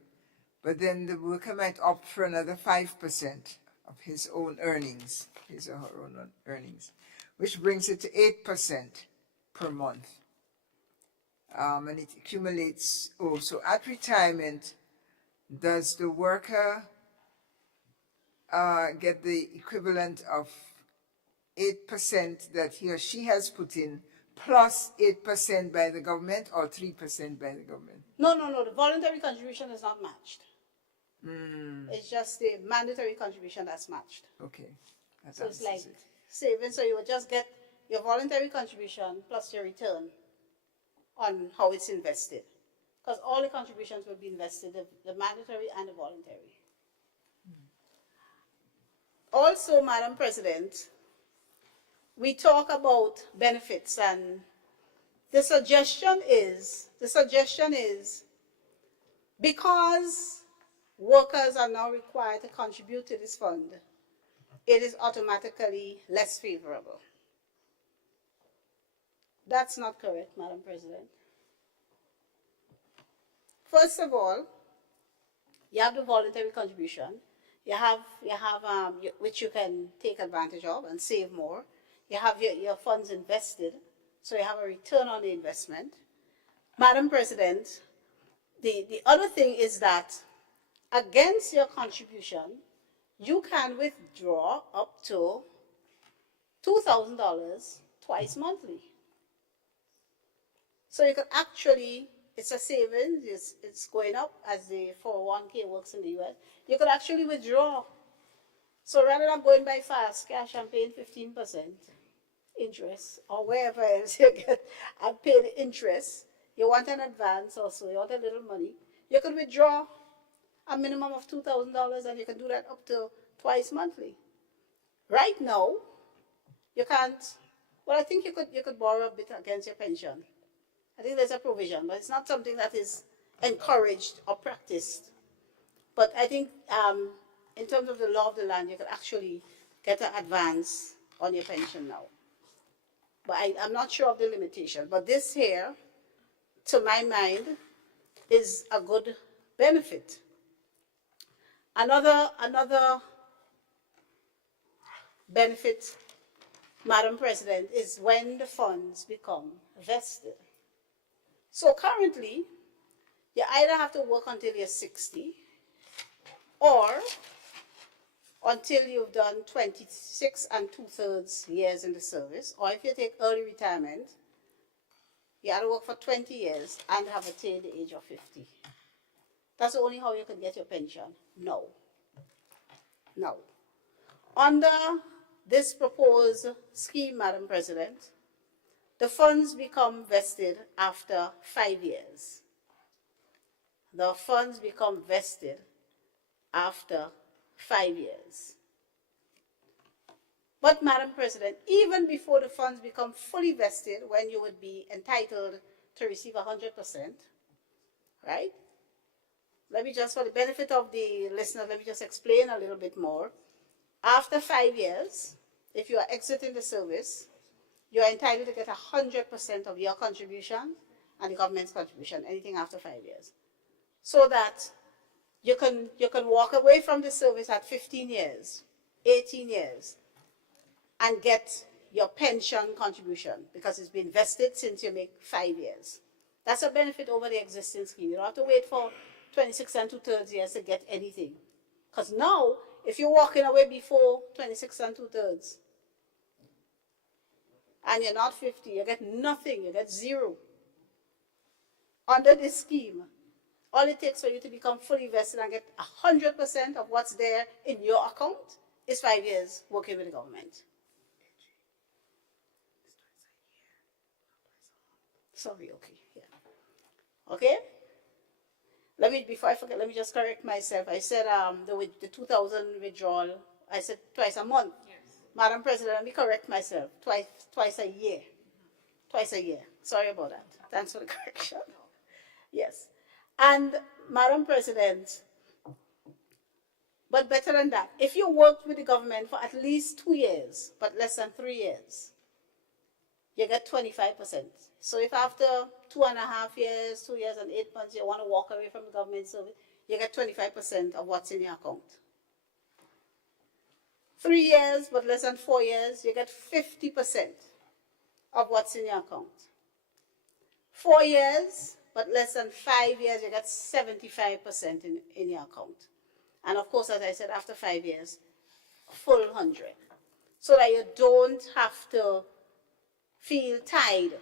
but then the worker might opt for another 5% of his own earnings, his or her own earnings, which brings it to 8% per month. And it accumulates. Oh, so at retirement, does the worker get the equivalent of 8% that he or she has put in, plus 8% by the government, or 3% by the government? No. The voluntary contribution is not matched. It's just the mandatory contribution that's matched. Okay. So it's like savings. So you would just get your voluntary contribution plus your return on how it's invested. Because all the contributions will be invested, the mandatory and the voluntary. Also, Madam President, we talk about benefits, and the suggestion is because workers are now required to contribute to this fund, it is automatically less favorable. That's not correct, Madam President. First of all, you have the voluntary contribution. You have which you can take advantage of and save more. You have your funds invested, so you have a return on the investment. Madam President, the other thing is that against your contribution, you can withdraw up to $2,000 twice monthly. So you could actually, it's a savings, it's going up as the 401k works in the US. You could actually withdraw. So rather than going by fast cash and paying 15% interest, or wherever else you get and pay the interest, you want an advance also, you want a little money, you could withdraw a minimum of $2,000, and you can do that up to twice monthly. Right now, you can't. Well, I think you could borrow a bit against your pension. I think there's a provision, but it's not something that is encouraged or practiced. But I think in terms of the law of the land, you could actually get an advance on your pension now. but I'm not sure of the limitation. But this here, to my mind, is a good benefit. Another benefit, Madam President, is when the funds become vested. So currently, you either have to work until you're 60 or until you've done 26 and 2/3 years in the service, or if you take early retirement, you have to work for 20 years and have attained the age of 50. That's only how you can get your pension. No. No. Under this proposed scheme, Madam President, the funds become vested after 5 years. The funds become vested after 5 years. But, Madam President, even before the funds become fully vested, when you would be entitled to receive 100%, right? Let me just, for the benefit of the listener, let me just explain a little bit more. After 5 years, if you are exiting the service, you are entitled to get 100% of your contribution and the government's contribution, anything after 5 years. So that you can walk away from the service at 15 years, 18 years, and get your pension contribution because it's been vested since you make 5 years. That's a benefit over the existing scheme. You don't have to wait for 26 and 2/3 years to get anything. Because now, if you're walking away before 26 and 2/3, and you're not 50, you get nothing, you get zero. Under this scheme, all it takes for you to become fully vested and get 100% of what's there in your account is 5 years working with the government. Sorry, okay, yeah. Okay? Before I forget, let me just correct myself. I said the 2,000 withdrawal, I said twice a month. Yes. Madam President, let me correct myself. Twice a year. Twice a year. Sorry about that. Thanks for the correction. Yes. And Madam President, but better than that, if you worked with the government for at least 2 years, but less than 3 years, you get 25%. So if after 2.5 years, 2 years and 8 months, you want to walk away from the government service, you get 25% of what's in your account. 3 years, but less than 4 years, you get 50% of what's in your account. 4 years, but less than 5 years, you get 75% in your account. And of course, as I said, after 5 years, full 100. So that you don't have to feel tied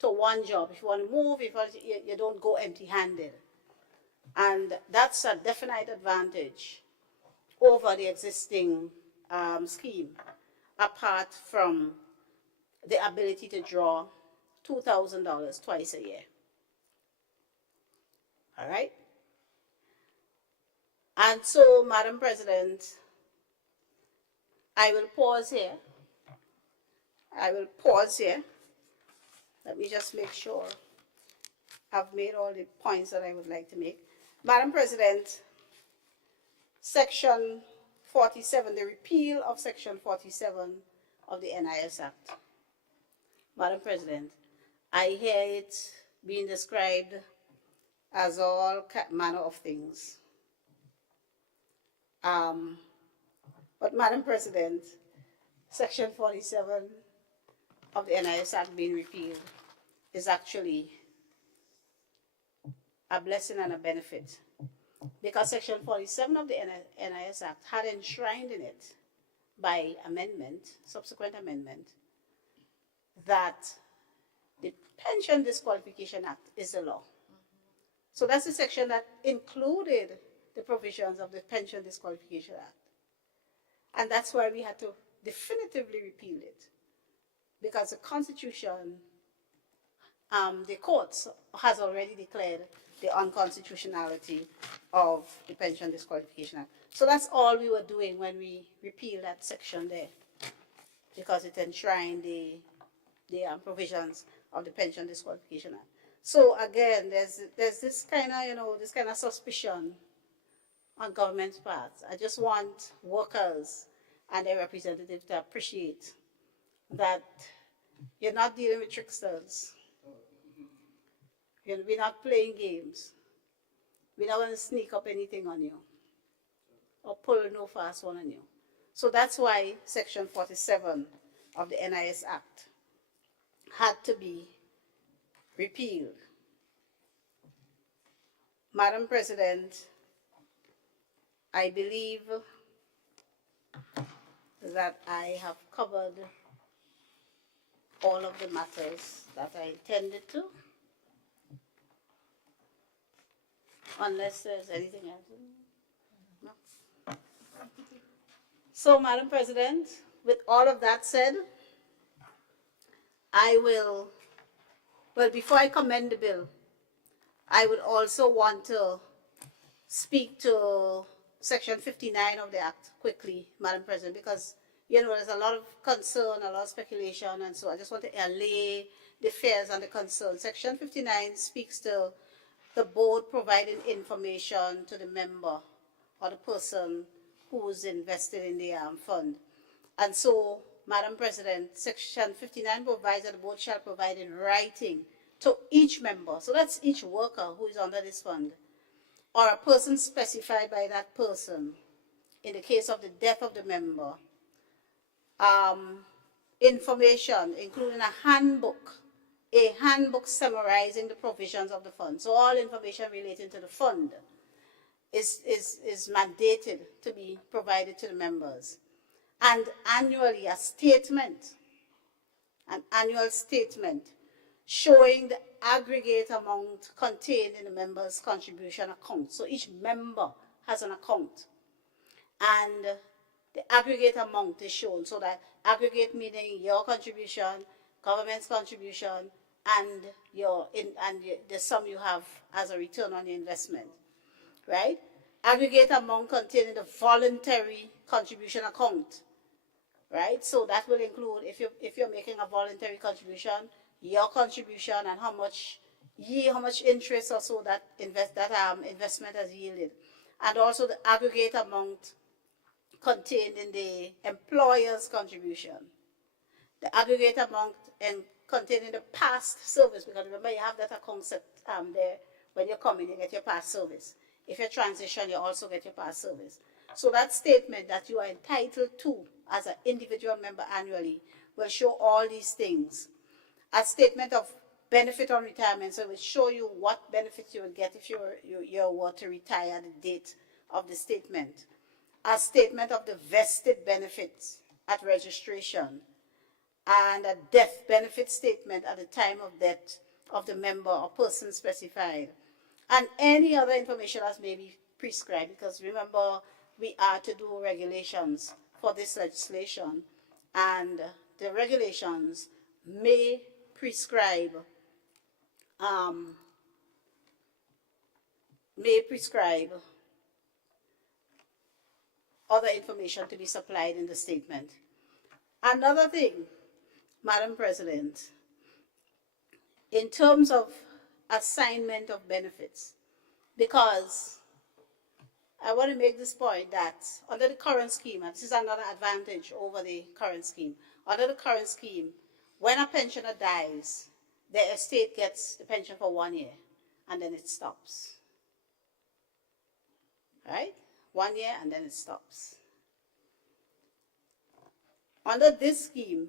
to one job. If you want to move, you don't go empty-handed. And that's a definite advantage over the existing scheme, apart from the ability to draw $2,000 twice a year. All right? And so, Madam President, I will pause here. Let me just make sure I've made all the points that I would like to make. Madam President, Section 47, the repeal of Section 47 of the NIS Act. Madam President, I hear it being described as all manner of things. But Madam President, Section 47 of the NIS Act being repealed is actually a blessing and a benefit, because Section 47 of the NIS Act had enshrined in it by amendment, subsequent amendment, that the Pension Disqualification Act is a law. So that's the section that included the provisions of the Pension Disqualification Act. And that's why we had to definitively repeal it, because the Constitution, the courts has already declared the unconstitutionality of the Pension Disqualification Act. So that's all we were doing when we repealed that section there, because it enshrined the provisions of the Pension Disqualification Act. So again, there's this kind of suspicion on government's part. I just want workers and their representatives to appreciate that You're not dealing with tricksters. We're not playing games. We're not going to sneak up anything on you or pull no fast one on you. So that's why Section 47 of the NIS Act had to be repealed. Madam President, I believe that I have covered all of the matters that I intended to, unless there's anything else. No. So, Madam President, with all of that said, I will, well, before I commend the bill, I would also want to speak to Section 59 of the Act quickly, Madam President, because, you know, there's a lot of concern, a lot of speculation, and so I just want to allay the fears and the concerns. Section 59 speaks to the board providing information to the member or the person who's invested in the fund. And so, Madam President, Section 59 provides that the board shall provide in writing to each member, so that's each worker who is under this fund, or a person specified by that person, in the case of the death of the member, information including a handbook summarizing the provisions of the fund. So all information relating to the fund is mandated to be provided to the members. And annually an annual statement showing the aggregate amount contained in the member's contribution account. So each member has an account, and the aggregate amount is shown. So that aggregate meaning your contribution, government's contribution, and the sum you have as a return on the investment, right? Aggregate amount contained in the voluntary contribution account, right? So that will include, if you're making a voluntary contribution, your contribution and how much interest or so that investment has yielded, and also the aggregate amount contained in the employer's contribution, the aggregate amount contained in the past service, because remember you have that account set there when you come in, you get your past service. If you transition, you also get your past service. So that statement that you are entitled to as an individual member annually will show all these things. A statement of benefit on retirement, so it will show you what benefits you will get if you were to retire at the date of the statement. A statement of the vested benefits at registration, and a death benefit statement at the time of death of the member or person specified, and any other information as may be prescribed, because remember, we are to do regulations for this legislation, and the regulations may prescribe other information to be supplied in the statement. Another thing, Madam President, in terms of assignment of benefits, because I want to make this point that under the current scheme, and this is another advantage over the current scheme, under the current scheme, when a pensioner dies, the estate gets the pension for 1 year, and then it stops. Right? 1 year, and then it stops. Under this scheme,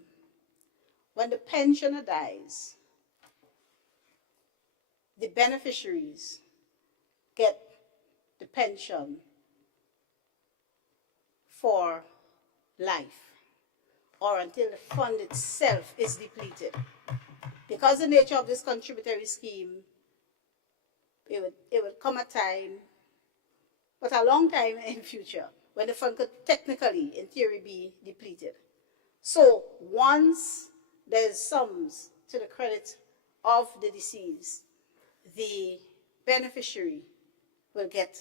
when the pensioner dies, the beneficiaries get the pension for life, or until the fund itself is depleted. Because the nature of this contributory scheme, it would come a time, but a long time in the future, when the fund could technically, in theory, be depleted. So once there's sums to the credit of the deceased, the beneficiary will get.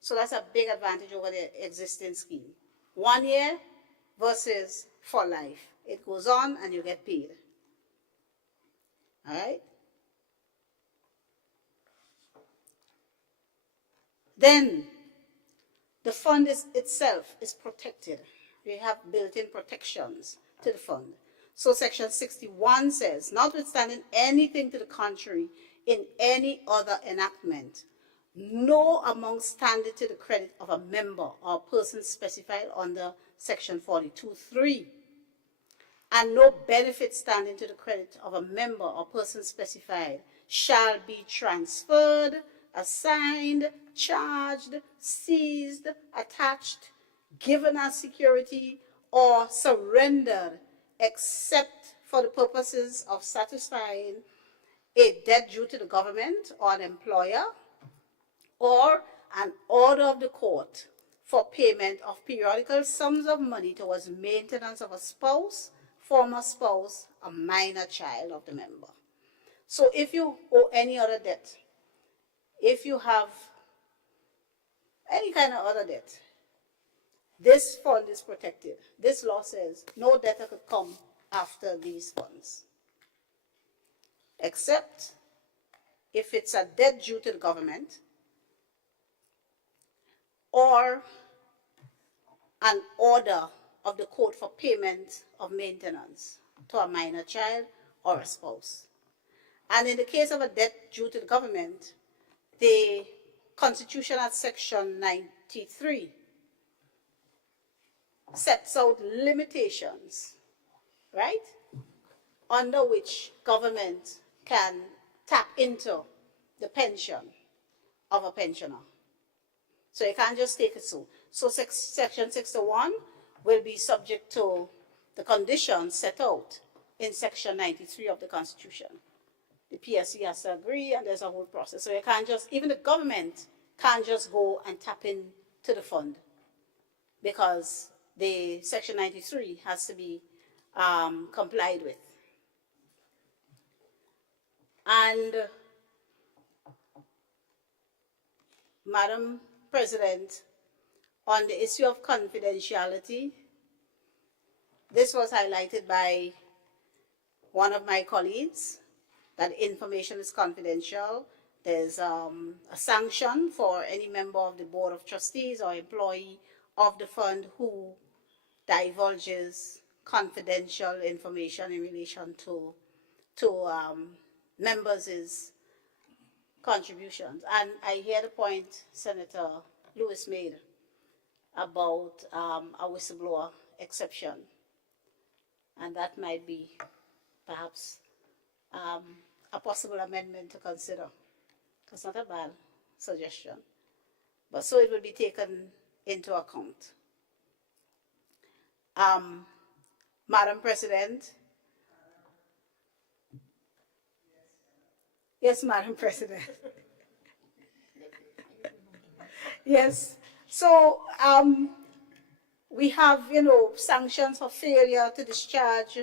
So that's a big advantage over the existing scheme. 1 year versus for life. It goes on and you get paid. All right? Then the fund itself is protected. We have built-in protections to the fund. So section 61 says, notwithstanding anything to the contrary in any other enactment, no amount standing to the credit of a member or person specified under section 42(3), and no benefit standing to the credit of a member or person specified shall be transferred, assigned, charged, seized, attached, given as security, or surrendered, except for the purposes of satisfying a debt due to the government or an employer, or an order of the court for payment of periodical sums of money towards maintenance of a spouse, former spouse, a minor child of the member. So if you owe any other debt, if you have any kind of other debt, this fund is protected. This law says no debtor could come after these funds, except if it's a debt due to the government or an order of the court for payment of maintenance to a minor child or a spouse. And in the case of a debt due to the government, the Constitution at section 93 sets out limitations, right, under which government can tap into the pension of a pensioner. So you can't just take it so. So section 61 will be subject to the conditions set out in section 93 of the Constitution. The PSC has to agree, and there's a whole process. So you can't just, even the government can't just go and tap into the fund, because the section 93 has to be complied with. And Madam President, on the issue of confidentiality, this was highlighted by one of my colleagues, that information is confidential. There's a sanction for any member of the Board of Trustees or employee of the fund who divulges confidential information in relation to members' contributions. And I hear the point Senator Lewis made about a whistleblower exception, and that might be perhaps a possible amendment to consider. It's not a bad suggestion, but so it will be taken into account. Madam President. Yes, Madam President. Yes. So we have, sanctions for failure to discharge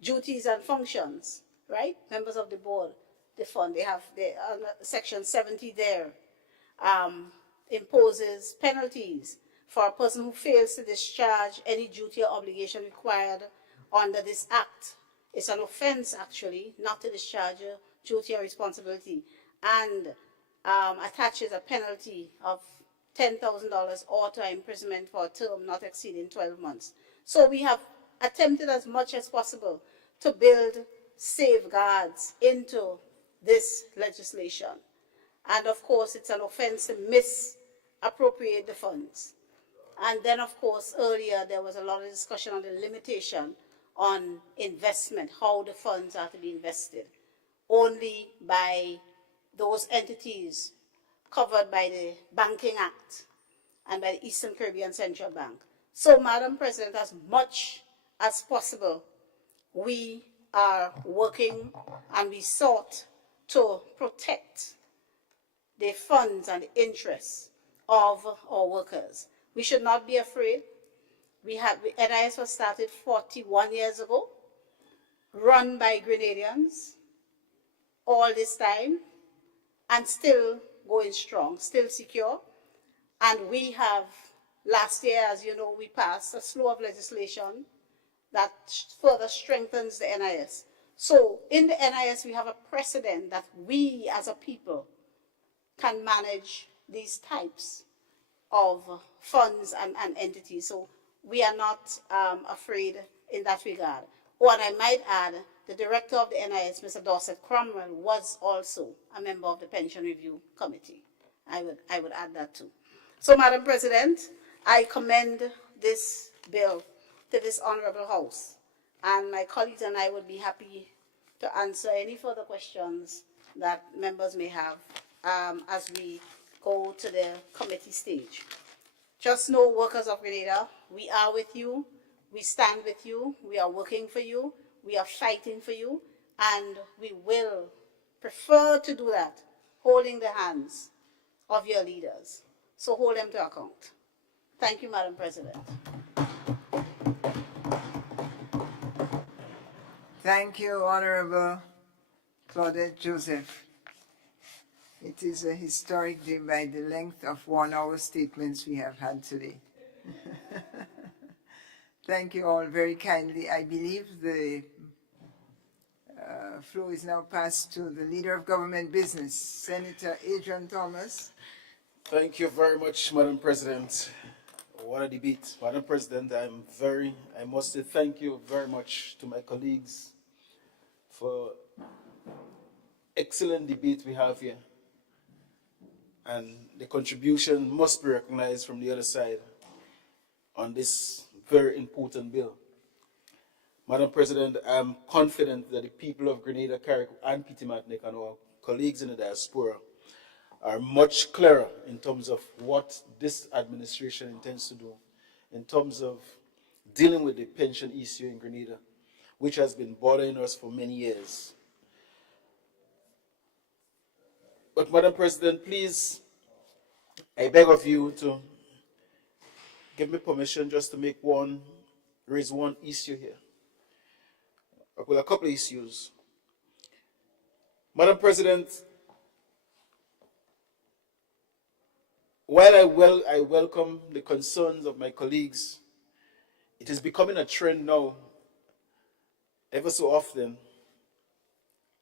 duties and functions, right? Members of the board, the fund, they have section 70 there, imposes penalties for a person who fails to discharge any duty or obligation required under this act. It's an offense, actually, not to discharge a duty or responsibility, and attaches a penalty of $10,000 or to imprisonment for a term not exceeding 12 months. So we have attempted as much as possible to build safeguards into this legislation. And of course, it's an offense to misappropriate the funds. And then, of course, earlier there was a lot of discussion on the limitation on investment, how the funds are to be invested, only by those entities covered by the Banking Act and by the Eastern Caribbean Central Bank. So, Madam President, as much as possible, we are working and we sought to protect the funds and the interests of our workers. We should not be afraid. NIS was started 41 years ago, run by Grenadians all this time, and still going strong, still secure. And we have, last year, as you know, we passed a slew of legislation that further strengthens the NIS. So in the NIS, we have a precedent that we as a people can manage these types of funds and entities. So we are not afraid in that regard. Oh, and I might add, the director of the NIS, Mr. Dorset Cromwell, was also a member of the Pension Review Committee. I would add that too. So, Madam President, I commend this bill to this Honorable House, and my colleagues and I would be happy to answer any further questions that members may have as we go to the committee stage. Just know, workers of Grenada, we are with you, we stand with you, we are working for you, we are fighting for you, and we will prefer to do that holding the hands of your leaders. So hold them to account. Thank you, Madam President. Thank you, Honorable Claudette Joseph. It is a historic day by the length of 1 hour statements we have had today. Thank you all very kindly. I believe the floor is now passed to the Leader of Government Business, Senator Adrian Thomas. Thank you very much, Madam President. What a debate. Madam President, I must say thank you very much to my colleagues for excellent debate we have here. And the contribution must be recognized from the other side on this very important bill. Madam President, I'm confident that the people of Grenada, Carrick, and Petite Martinique and our colleagues in the diaspora are much clearer in terms of what this administration intends to do in terms of dealing with the pension issue in Grenada, which has been bothering us for many years. But Madam President, please, I beg of you to give me permission just to raise one issue here. Well, a couple of issues. Madam President, while I welcome the concerns of my colleagues, it is becoming a trend now, ever so often,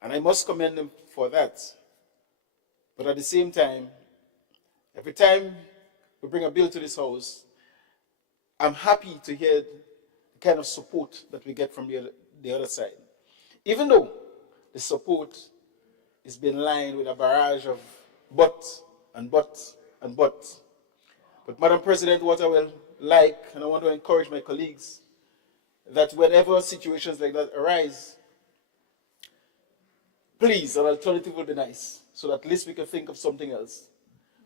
and I must commend them for that. But at the same time, every time we bring a bill to this House, I'm happy to hear the kind of support that we get from the other side. Even though the support is being lined with a barrage of but and but and but. But Madam President, what I will like, and I want to encourage my colleagues, that whenever situations like that arise, please, an alternative would be nice, so that at least we can think of something else.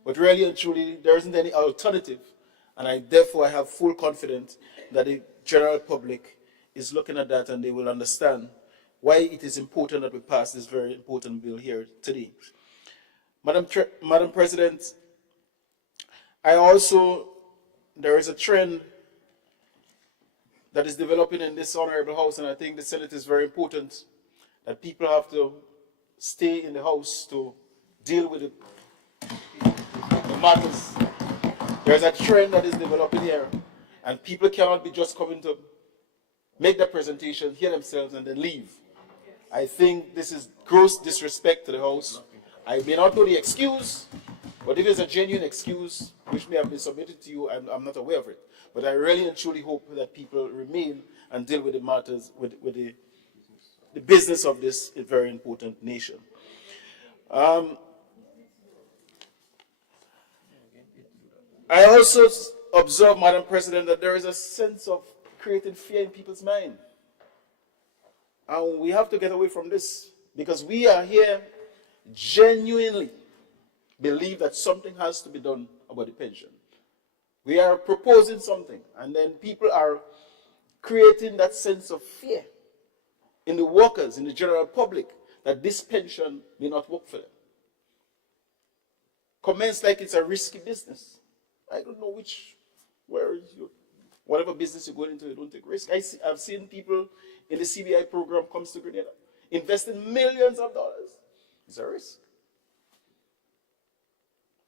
But really and truly, there isn't any alternative, and therefore I have full confidence that the general public is looking at that and they will understand why it is important that we pass this very important bill here today. Madam President, there is a trend that is developing in this honorable House, and I think the Senate is very important, that people have to stay in the House to deal with the matters. There's a trend that is developing here, and people cannot be just coming to make their presentation, hear themselves, and then leave. I think this is gross disrespect to the House. I may not know the excuse, but if it's a genuine excuse, which may have been submitted to you, I'm not aware of it. But I really and truly hope that people remain and deal with the matters, with the business of this very important nation. I also observe, Madam President, that there is a sense of creating fear in people's mind. And we have to get away from this, because we are here genuinely believe that something has to be done about the pension. We are proposing something, and then people are creating that sense of fear in the workers, in the general public, that this pension may not work for them. Comments like it's a risky business. I don't know whatever business you're going into, you don't take risk. I've seen people in the CBI program comes to Grenada, investing millions of dollars. It's a risk.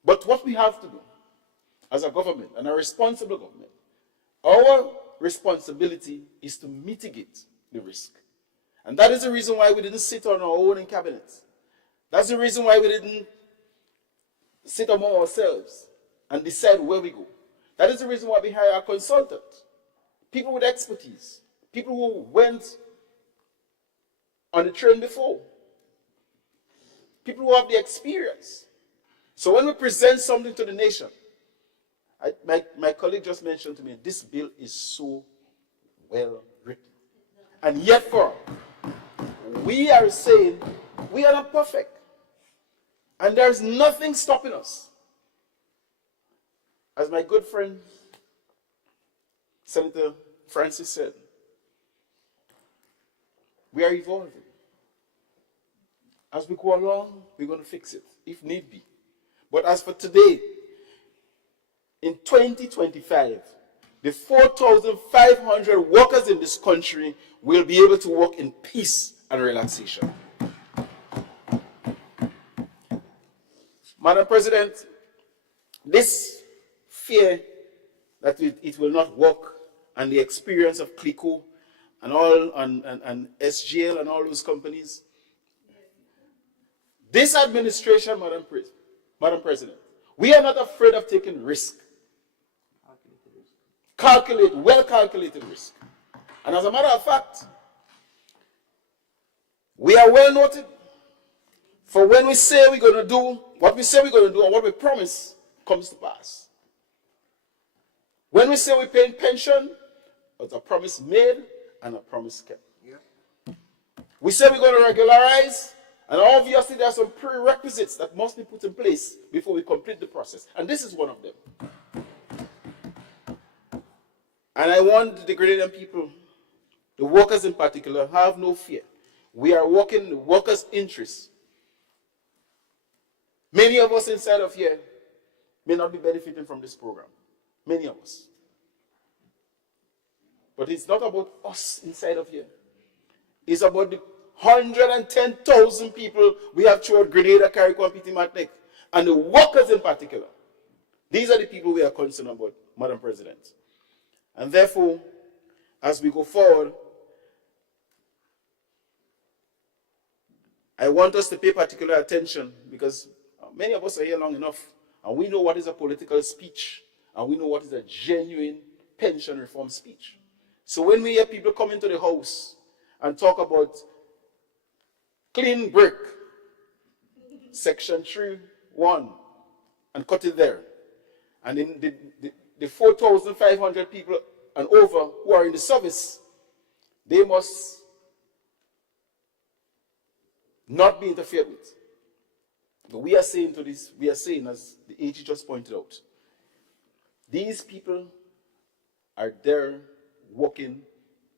But what we have to do as a government, and a responsible government, our responsibility is to mitigate the risk. And that is the reason why we didn't sit on our own in cabinet. That's the reason why we didn't sit among ourselves and decide where we go. That is the reason why we hire a consultant, people with expertise, people who went on the train before, people who have the experience. So when we present something to the nation, my colleague just mentioned to me, this bill is so well written. And yet we are saying we are not perfect. And there's nothing stopping us. As my good friend, Senator Francis said, we are evolving. As we go along, we're going to fix it, if need be. But as for today, in 2025, the 4,500 workers in this country will be able to work in peace and relaxation. Madam President, this fear that it will not work, and the experience of CLICO and SGL and all those companies, this administration, Madam President, we are not afraid of taking risk. Well-calculated risk. And as a matter of fact, we are well noted for when we say we're going to do what we say we're going to do and what we promise comes to pass. When we say we're paying pension, it's a promise made and a promise kept. Yeah. We say we're going to regularize, and obviously there are some prerequisites that must be put in place before we complete the process. And this is one of them. And I want the Grenadian people, the workers in particular, have no fear. We are working in the workers' interests. Many of us inside of here may not be benefiting from this program. Many of us. But it's not about us inside of here. It's about the 110,000 people we have throughout Grenada, Carriacou, and Martinique, and the workers in particular. These are the people we are concerned about, Madam President. And therefore, as we go forward, I want us to pay particular attention, because many of us are here long enough, and we know what is a political speech, and we know what is a genuine pension reform speech. So when we hear people come into the House and talk about clean break, Section 3(1), and cut it there, and in the 4,500 people and over who are in the service, they must not be interfered with. But we are saying to this, we are saying, as the AG just pointed out, these people are there working,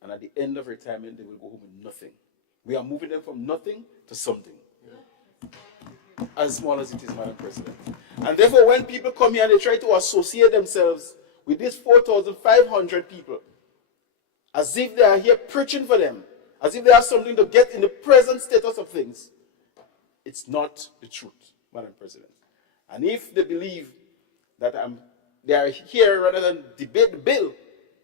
and at the end of retirement, they will go home with nothing. We are moving them from nothing to something. As small as it is, Madam President. And therefore, when people come here and they try to associate themselves with these 4,500 people, as if they are here preaching for them, as if they have something to get in the present status of things, it's not the truth, Madam President. And if they believe that they are here rather than debate the bill,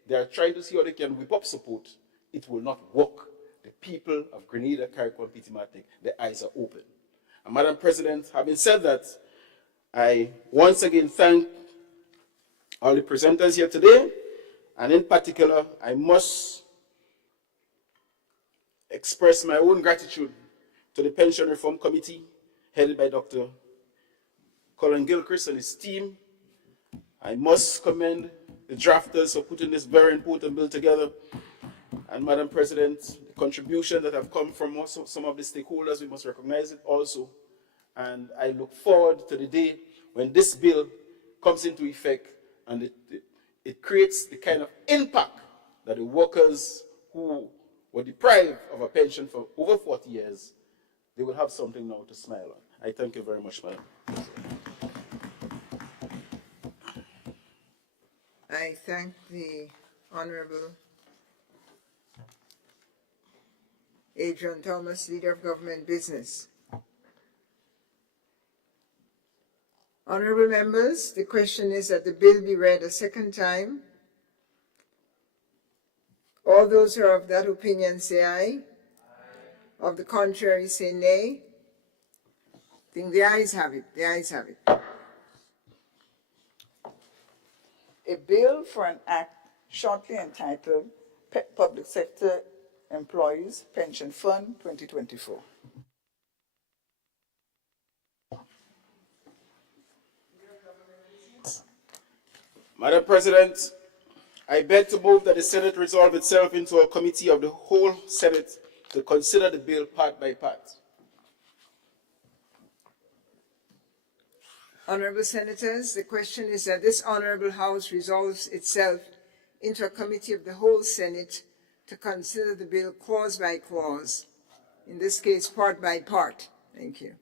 they are trying to see how they can whip up support, it will not work. The people of Grenada, Carriacou, and Martinique, their eyes are open. And Madam President, having said that, I once again thank all the presenters here today, and in particular, I must express my own gratitude to the Pension Reform Committee, headed by Dr. Colin Gilchrist and his team. I must commend the drafters for putting this very important bill together. And Madam President, the contribution that have come from also some of the stakeholders, we must recognize it also. And I look forward to the day when this bill comes into effect and it creates the kind of impact that the workers who were deprived of a pension for over 40 years, they will have something now to smile on. I thank you very much, Madam President. I thank the Honorable Adrian Thomas, Leader of Government Business. Honorable members, the question is that the bill be read a second time. All those who are of that opinion say aye. Aye. Of the contrary say nay. I think the ayes have it. The ayes have it. A bill for an act shortly entitled Public Sector Employees Pension Fund 2024. Madam President, I beg to move that the Senate resolve itself into a committee of the whole Senate to consider the bill part by part. Honorable Senators, the question is that this Honorable House resolves itself into a committee of the whole Senate to consider the bill clause by clause, in this case part by part. Thank you.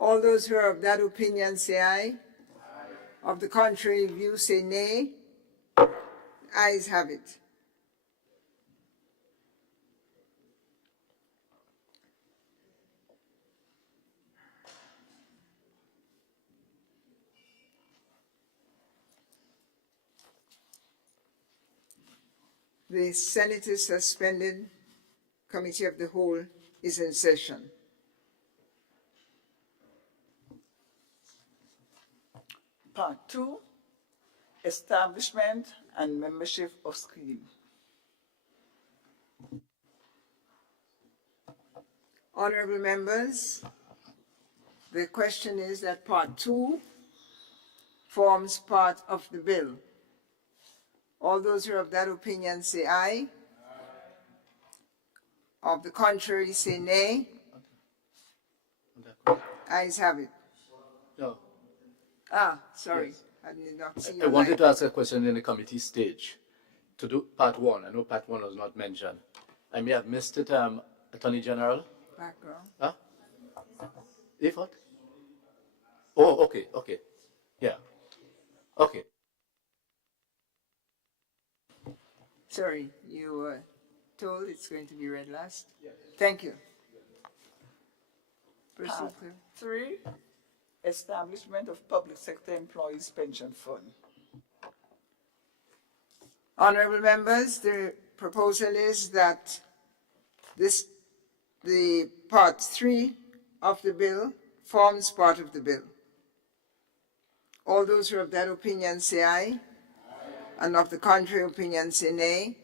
All those who are of that opinion say aye. Of the contrary view say nay. Ayes have it. The Senate is suspended. Committee of the Whole is in session. Part 2, Establishment and Membership of Scheme. Honorable members, the question is that Part 2 forms part of the bill. All those who are of that opinion say aye. Of the contrary say nay. Ayes have it. No. Sorry, Yes. I did not see I your wanted light. to ask a question in the committee stage to do part one. I know part one was not mentioned. I may have missed it, Attorney General. Background. Huh? If what? Oh, okay, okay. Yeah. Okay. Sorry, you were told it's going to be read last? Yes. Thank you. Proceed, Part clerk. 3, Establishment of Public Sector Employees Pension Fund. Honorable members, the proposal is that the part 3 of the bill forms part of the bill. All those who are of that opinion say aye, and of the contrary opinion say nay.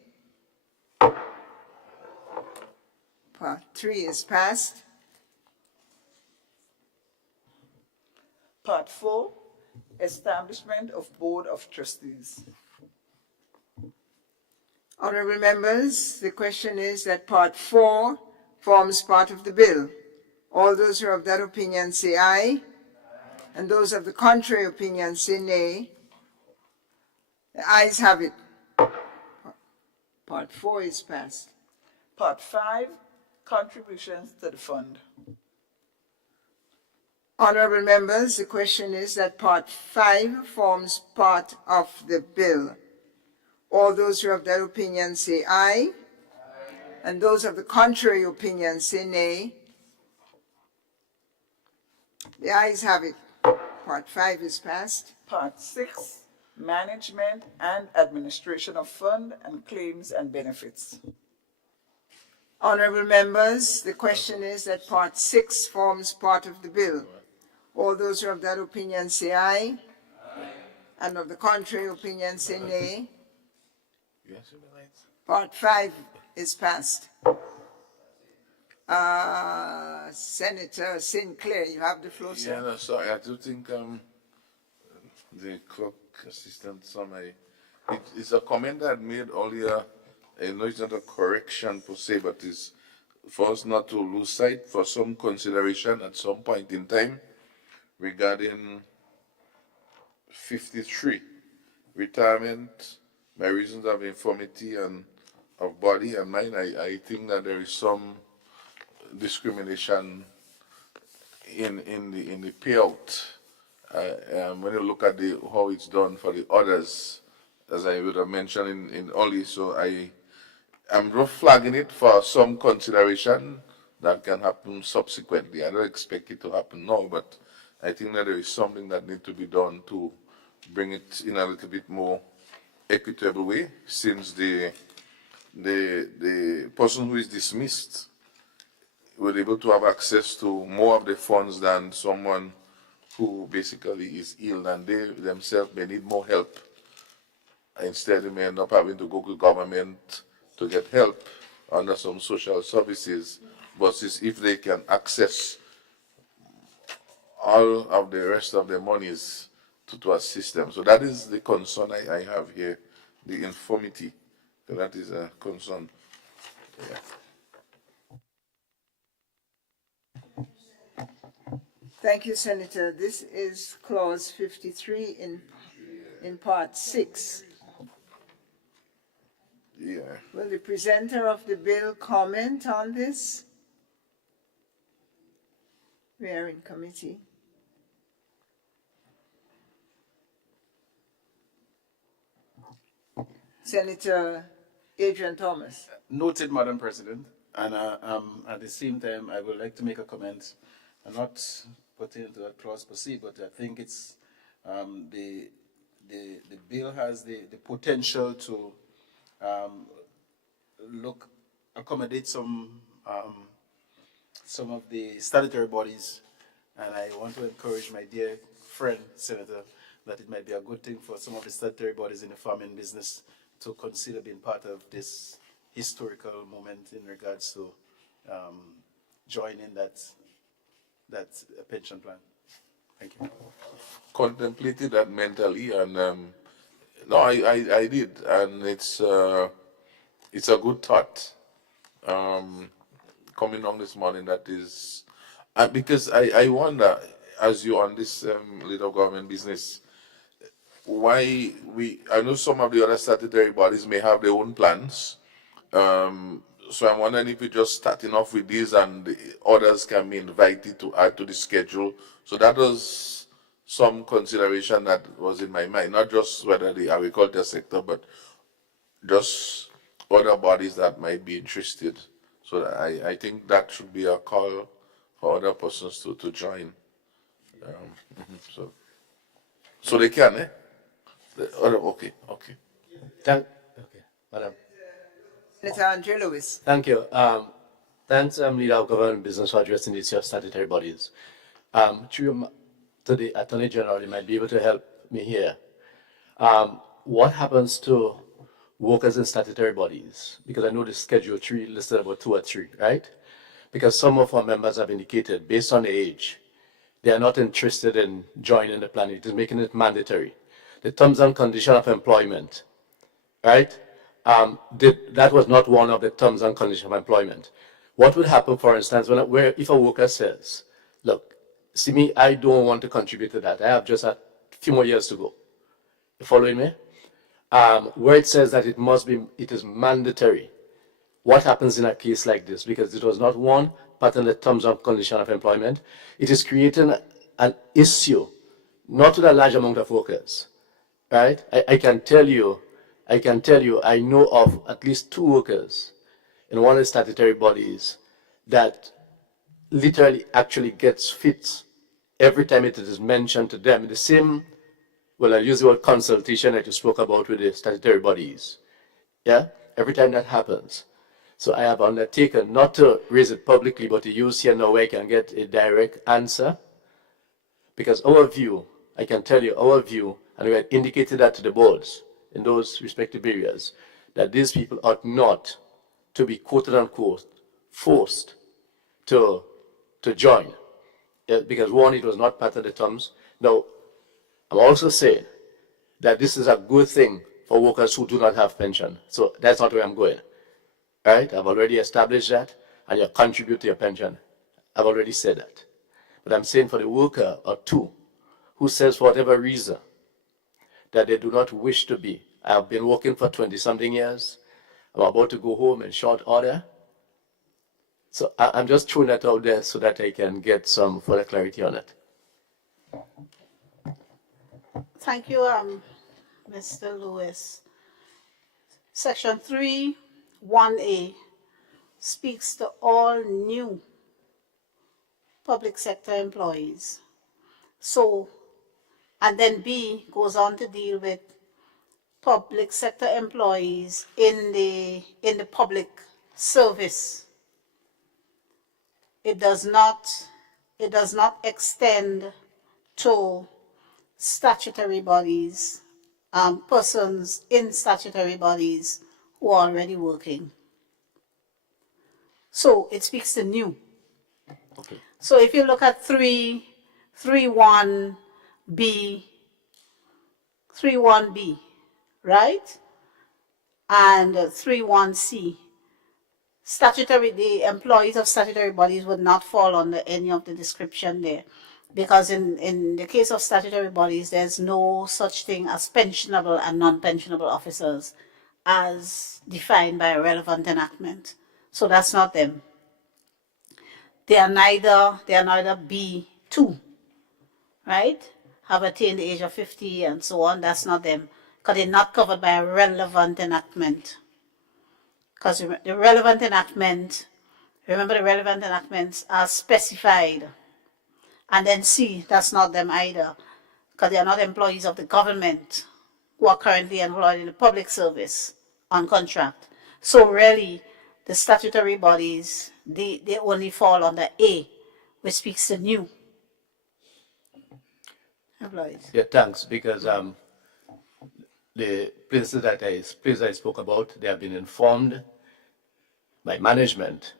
Part 3 is passed. Part 4, Establishment of Board of Trustees. Honorable members, the question is that part 4 forms part of the bill. All those who are of that opinion say aye, and those of the contrary opinion say nay. The ayes have it. Part 4 is passed. Part 5, Contributions to the Fund. Honorable members, the question is that part 5 forms part of the bill. All those who are of that opinion say aye, and those of the contrary opinion say nay. The ayes have it. Part 5 is passed. Part 6, Management and Administration of Fund and Claims and Benefits. Honorable members, the question is that part 6 forms part of the bill. All those who are of that opinion say aye, and of the contrary opinion say nay. Part 5 is passed. Senator Sinclair, you have the floor, sir. Yeah, no, sorry, I do think the clerk assistant summary, it's a comment that I made earlier. I know it's not a correction per se, but it's for us not to lose sight for some consideration at some point in time regarding 53, retirement by reasons of infirmity and of body and mind. I think that there is some discrimination in the payout. When you look at how it's done for the others, as I would have mentioned in Oli, so I'm just flagging it for some consideration that can happen subsequently. I don't expect it to happen now, but I think that there is something that needs to be done to bring it in a little bit more equitable way, since the person who is dismissed will be able to have access to more of the funds than someone who basically is ill and they themselves may need more help. instead they may end up having to go to government to get help under some social services, versus if they can access all of the rest of their monies to assist them. So that is the concern I have here, the infirmity. So that is a concern. Yeah. Thank you, Senator. This is clause 53 in part 6. Yeah. Will the presenter of the bill comment on this? We are in committee. Senator Adrian Thomas. Noted, Madam President. And at the same time, I would like to make a comment. I'm not pertaining to that clause per se, but I think it's the bill has the potential to accommodate some of the statutory bodies, and I want to encourage my dear friend, Senator, that it might be a good thing for some of the statutory bodies in the farming business to consider being part of this historical moment in regards to joining that pension plan. Thank you. Contemplated that mentally, and no, I did, and it's a good thought coming on this morning. That is because I wonder, as you on this little government business, why I know some of the other statutory bodies may have their own plans. So I'm wondering if we're just starting off with these and the others can be invited to add to the schedule. So that was some consideration that was in my mind, not just whether the agriculture sector, but just other bodies that might be interested. So I think that should be a call for other persons to join. So they can, eh? Okay. Okay, Madam. Senator Andre Lewis. Thank you. Thanks, Leader of Government Business, for addressing these statutory bodies. To the Attorney General, you might be able to help me here. What happens to workers in statutory bodies? Because I know the Schedule 3 listed about 2 or 3, right? Because some of our members have indicated, based on the age, they are not interested in joining the plan. It is making it mandatory. The terms and conditions of employment, right? That was not one of the terms and conditions of employment. What would happen, for instance, if a worker says, look, see me, I don't want to contribute to that. I have just a few more years to go. You following me? Where it says that it is mandatory. What happens in a case like this? Because it was not one part in the terms and conditions of employment. It is creating an issue, not with a large amount of workers, right? I can tell you, I know of at least 2 workers in one of the statutory bodies that literally actually gets fits every time it is mentioned to them. The same, well, I use the word consultation that you spoke about with the statutory bodies. Yeah, every time that happens. So I have undertaken not to raise it publicly, but to use here now where I can get a direct answer. Because our view, I can tell you, our view, and we had indicated that to the boards in those respective areas, that these people ought not to be quote unquote forced to join. Yeah, because one, it was not part of the terms. Now, I'm also saying that this is a good thing for workers who do not have pension. So that's not where I'm going. Right? I've already established that, and you contribute to your pension. I've already said that. But I'm saying for the worker or 2 who says for whatever reason that they do not wish to be. I've been working for 20-something years. I'm about to go home in short order. So I'm just throwing that out there so that I can get some further clarity on it. Thank you, Mr. Lewis. Section 3(1)(a) speaks to all new public sector employees. So, and then B goes on to deal with public sector employees in the public service. It does not extend to statutory bodies persons in statutory bodies who are already working. So it speaks to new. Okay. So if you look at 31B, right? And 31C, the employees of statutory bodies would not fall under any of the description there. Because in the case of statutory bodies, there's no such thing as pensionable and non-pensionable officers as defined by a relevant enactment. So that's not them. They are neither B2, right? Have attained the age of 50 and so on. That's not them, because they're not covered by a relevant enactment. Because the relevant enactment, remember the relevant enactments are specified. And then C, that's not them either, because they are not employees of the government who are currently employed in the public service on contract. So really, the statutory bodies, they only fall under A, which speaks to new employees. Yeah, thanks, because the places I spoke about, they have been informed by management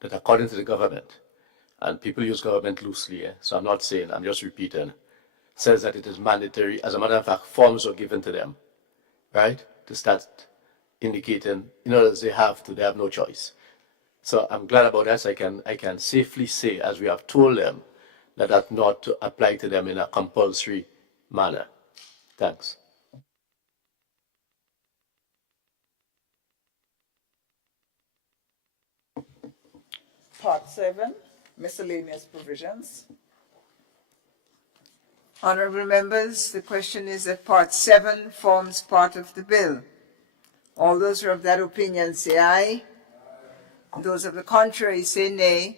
that according to the government, and people use government loosely, so I'm not saying, I'm just repeating, says that it is mandatory. As a matter of fact, forms were given to them, right, to start indicating, in other words, they have no choice. So I'm glad about that. So I can safely say, as we have told them, that that's not to apply to them in a compulsory manner. Thanks. Part 7, miscellaneous provisions. Honourable members, the question is that Part 7 forms part of the bill. All those who are of that opinion say aye. Those of the contrary say nay.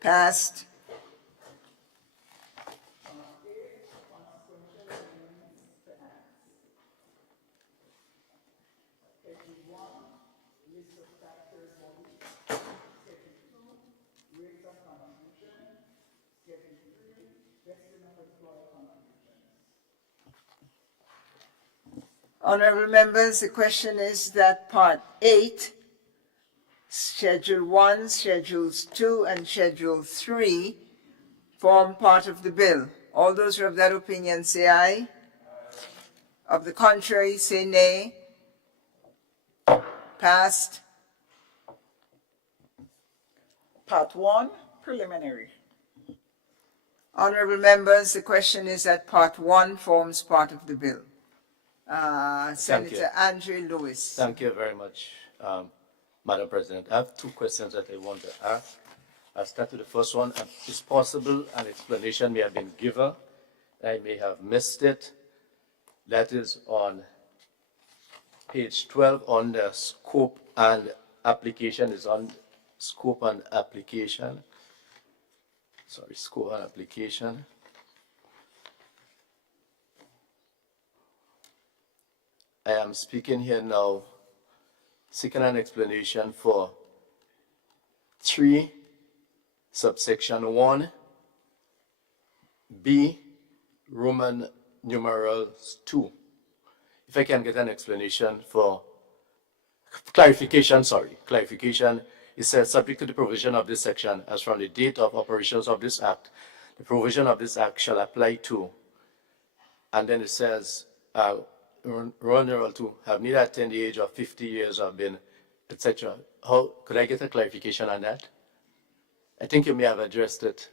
Passed. Honourable members, the question is that Part 8, Schedule 1, Schedules 2, and Schedule 3 form part of the bill. All those who are of that opinion say aye. Of the contrary, say nay. Passed. Part 1, preliminary. Honourable members, the question is that Part 1 forms part of the bill. Senator Andrew Lewis. Thank you very much, Madam President. I have two questions that I want to ask. I'll start with the first one. It's possible an explanation may have been given. I may have missed it. That is on page 12 on the scope and application. Is on scope and application. Sorry, scope and application. I am speaking here now, seeking an explanation for 3, subsection 1, B, Roman numerals 2. If I can get an explanation for, clarification, it says subject to the provision of this section, as from the date of operations of this act, the provision of this act shall apply to, and then it says, Roman numeral 2, have neither attained the age of 50 years or been, etc. How could I get a clarification on that? I think you may have addressed it.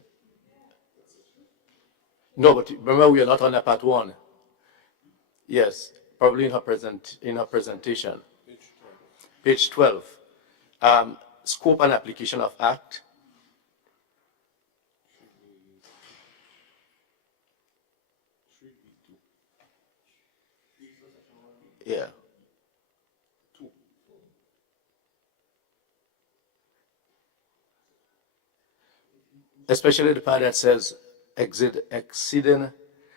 No, but remember we are not on the part 1. Yes, probably in her presentation. Page 12. Scope and application of act. Yeah. Especially the part that says exceeding,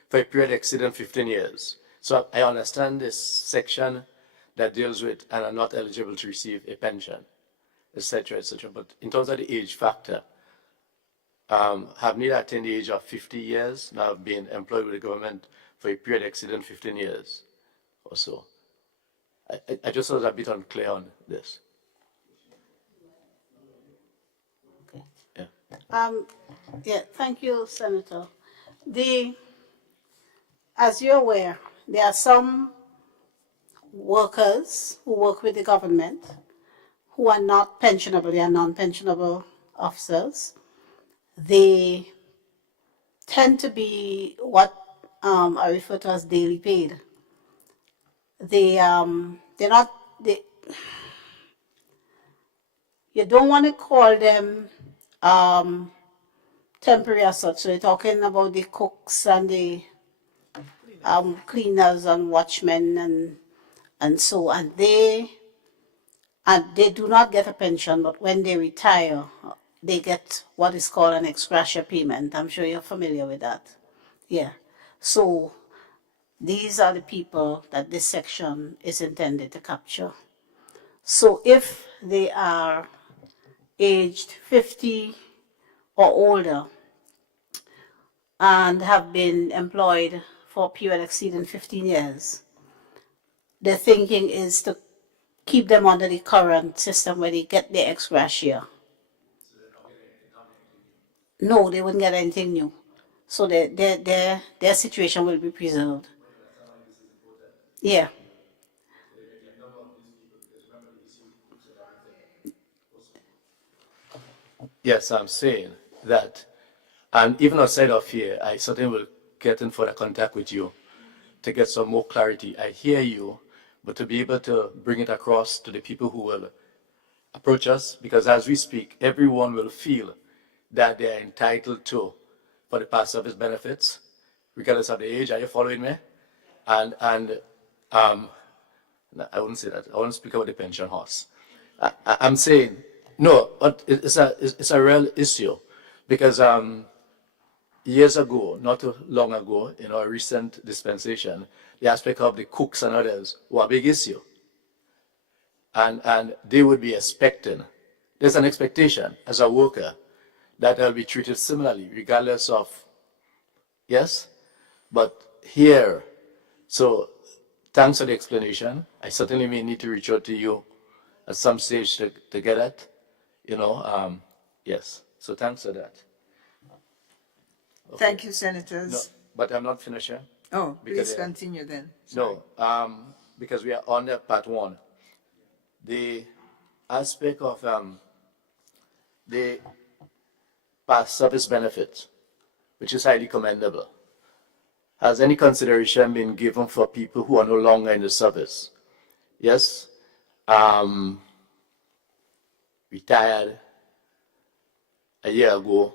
for a period exceeding 15 years. So I understand this section that deals with and are not eligible to receive a pension, etc., etc. But in terms of the age factor, have neither attained the age of 50 years, now have been employed with the government for a period exceeding 15 years or so. I just was a bit unclear on this. Yeah. Yeah, thank you, Senator. As you're aware, there are some workers who work with the government who are not pensionable, they are non-pensionable officers. They tend to be what I refer to as daily paid. They're not, you don't want to call them temporary as such. So you're talking about the cooks and the cleaners and watchmen and so, and they do not get a pension, but when they retire, they get what is called an ex gratia payment. I'm sure you're familiar with that. Yeah. So these are the people that this section is intended to capture. So if they are aged 50 or older and have been employed for a period exceeding 15 years, the thinking is to keep them under the current system where they get their ex gratia. No, they wouldn't get anything new. So their situation will be preserved. Yeah. Yes, I'm saying that, and even outside of here, I certainly will get in further contact with you to get some more clarity. I hear you, but to be able to bring it across to the people who will approach us, because as we speak, everyone will feel that they are entitled to for the past service benefits, regardless of the age. Are you following me? And I wouldn't say that. I wouldn't speak about the pension horse. I'm saying no, but it's a real issue, because years ago, not too long ago, in our recent dispensation, the aspect of the cooks and others were a big issue. And they would be expecting, there's an expectation as a worker that they'll be treated similarly, regardless of, yes? But here, so thanks for the explanation. I certainly may need to reach out to you at some stage to get it, yes. So thanks for that. Okay. Thank you, Senators. No, but I'm not finished here. Oh, Because, please continue then. No, because we are on the part one. The aspect of the past service benefit, which is highly commendable. Has any consideration been given for people who are no longer in the service? Yes. Retired a year ago.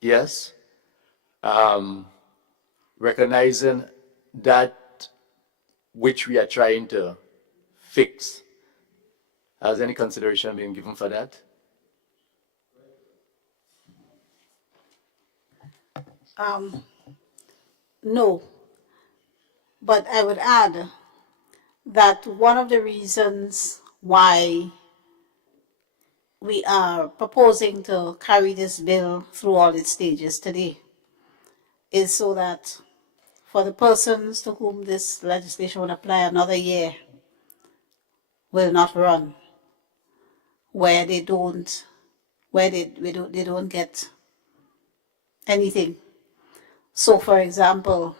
Yes. Recognizing that which we are trying to fix. Has any consideration been given for that? No, but I would add that one of the reasons why we are proposing to carry this bill through all its stages today is so that for the persons to whom this legislation would apply, another year will not run where they don't get anything. So, for example,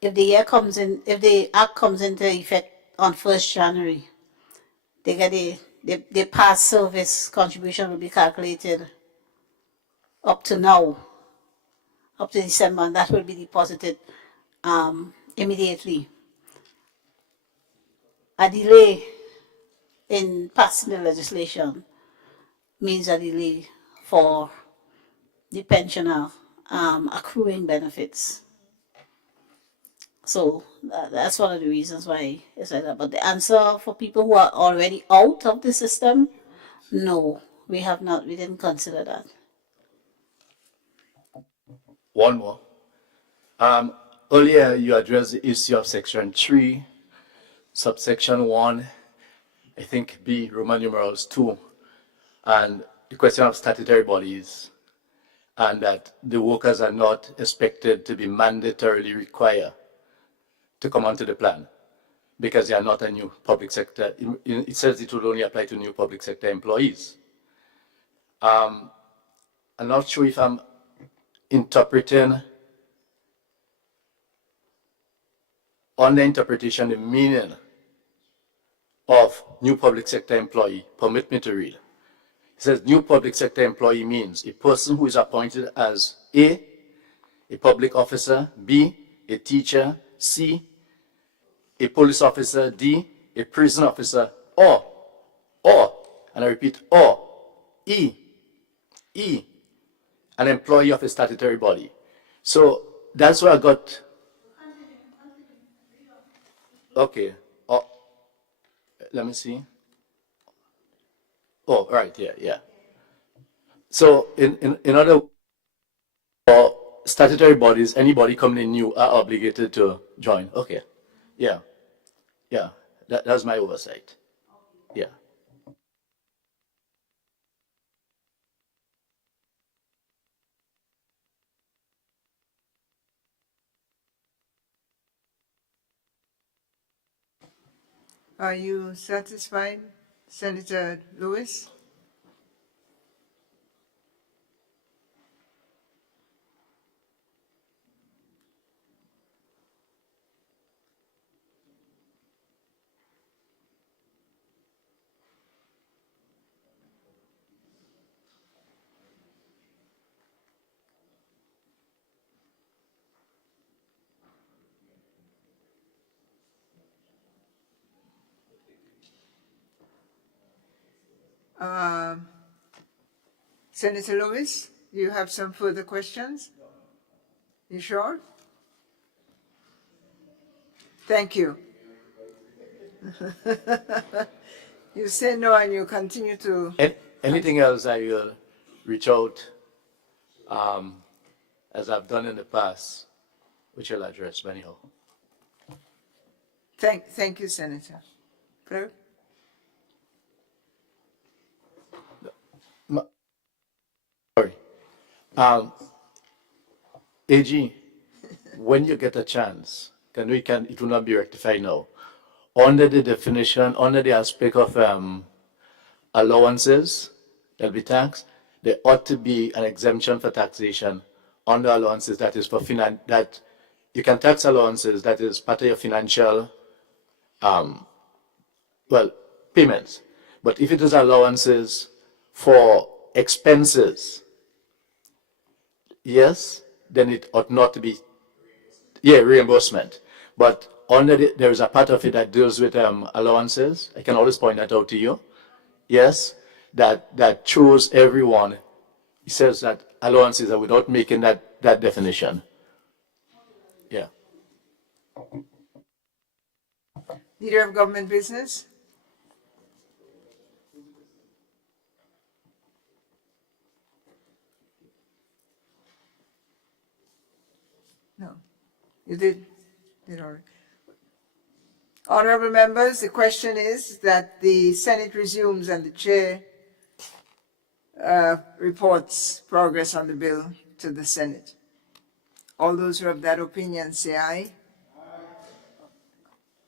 if the act comes into effect on 1st January, they get the past service contribution will be calculated up to now, up to December, and that will be deposited immediately. A delay in passing the legislation means a delay for the pensioner accruing benefits. So that's one of the reasons why it's like that. But the answer for people who are already out of the system, no, we didn't consider that. One more. Earlier you addressed the issue of Section 3, subsection 1, I think B, Roman numerals 2, and the question of statutory bodies and that the workers are not expected to be mandatorily required to come onto the plan because they are not a new public sector. It says it will only apply to new public sector employees. I'm not sure if I'm interpreting on the interpretation the meaning of new public sector employee. Permit me to read. It says new public sector employee means a person who is appointed as A, public officer, B, a teacher, C, a police officer, D, a prison officer, or, and I repeat, or, E, an employee of a statutory body. So that's where I got, okay, oh, let me see. Oh, right, yeah. So in other statutory bodies, anybody coming in new are obligated to join. Okay, yeah. That's my oversight. Yeah. Are you satisfied, Senator Lewis? Senator Lewis, you have some further questions? You sure? Thank you. You say no and you continue to... Anything else, I will reach out, as I've done in the past, which I'll address anyhow. Thank you, Senator. Clerk? Sorry. AG, when you get a chance, it will not be rectified now. Under the definition, under the aspect of allowances that be taxed, there ought to be an exemption for taxation under allowances that is for that you can tax allowances that is part of your financial payments. But if it is allowances for expenses, yes, then it ought not to be, reimbursement. But there is a part of it that deals with allowances. I can always point that out to you. Yes, that shows everyone. It says that allowances are without making that definition. Yeah. Leader of Government Business? No, you did already. Honorable members, the question is that the Senate resumes and the chair reports progress on the bill to the Senate. All those who have that opinion say aye.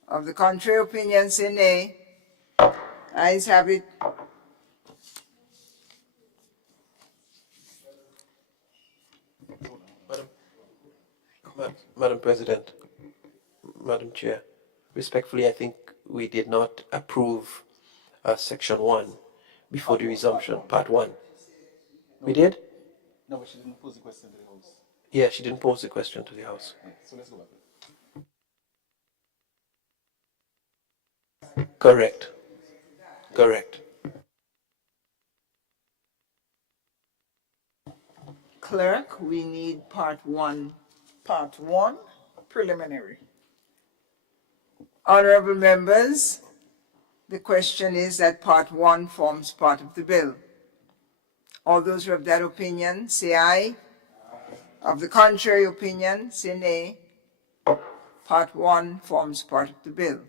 Of the contrary opinion, say nay. Ayes have it. Madam President, Madam Chair, respectfully, I think we did not approve Section 1 before the resumption, Part 1. We did? No, but she didn't pose the question to the House. Yeah, she didn't pose the question to the House. So let's go back. Correct. Clerk, we need Part 1. Part 1, preliminary. Honorable members, the question is that Part 1 forms part of the bill. All those who have that opinion, say aye. Of the contrary opinion, say nay. Part 1 forms part of the bill.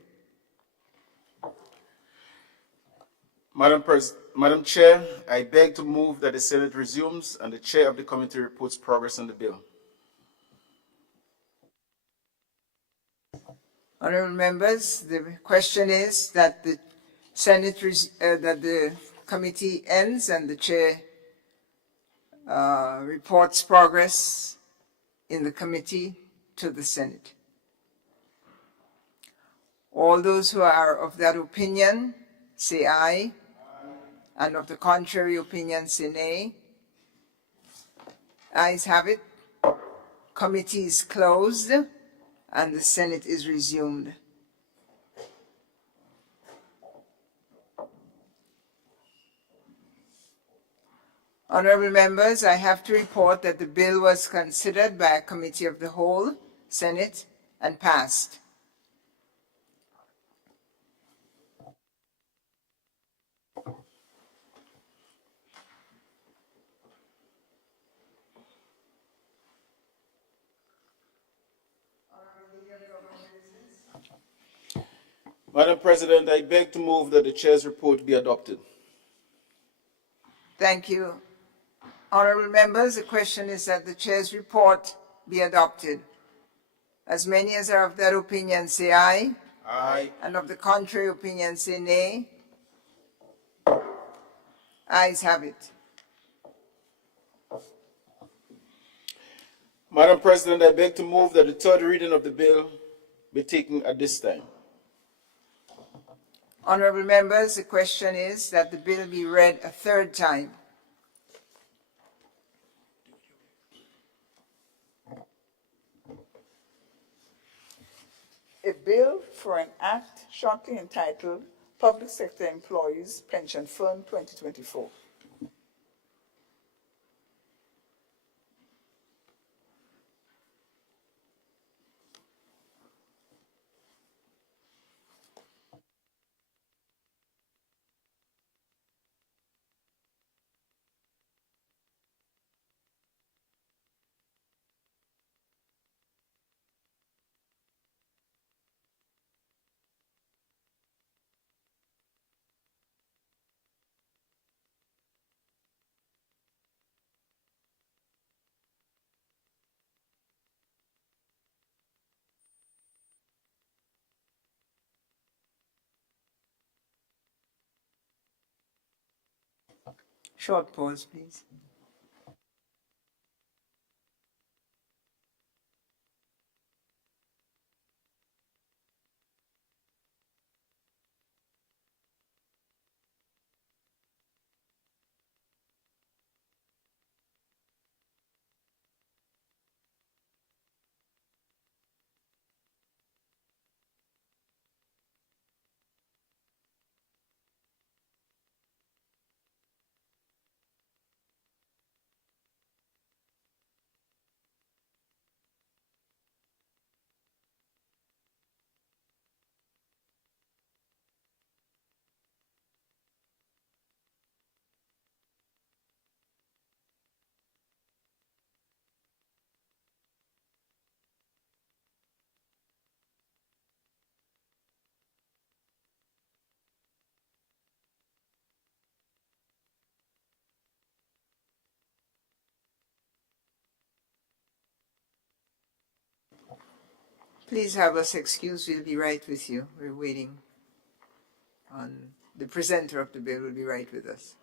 Madam Madam Chair, I beg to move that the Senate resumes and the chair of the committee reports progress on the bill. Honourable members, the question is that the that the committee ends and the chair reports progress in the committee to the Senate. All those who are of that opinion, say aye. And of the contrary opinion, say nay. Ayes have it. Committee is closed and the Senate is resumed. Honourable members, I have to report that the bill was considered by a committee of the whole, Senate, and passed. Madam President, I beg to move that the chair's report be adopted. Thank you. Honourable members, the question is that the chair's report be adopted. As many as are of that opinion say aye. Aye. And of the contrary opinion say nay. Ayes have it. Madam President, I beg to move that the third reading of the bill be taken at this time. Honourable members, the question is that the bill be read a third time. A bill for an act shortly entitled Public Sector Employees Pension Fund 2024. Short pause, please. Please have us excused. We'll be right with you. We're waiting on the presenter of the bill will be right with us.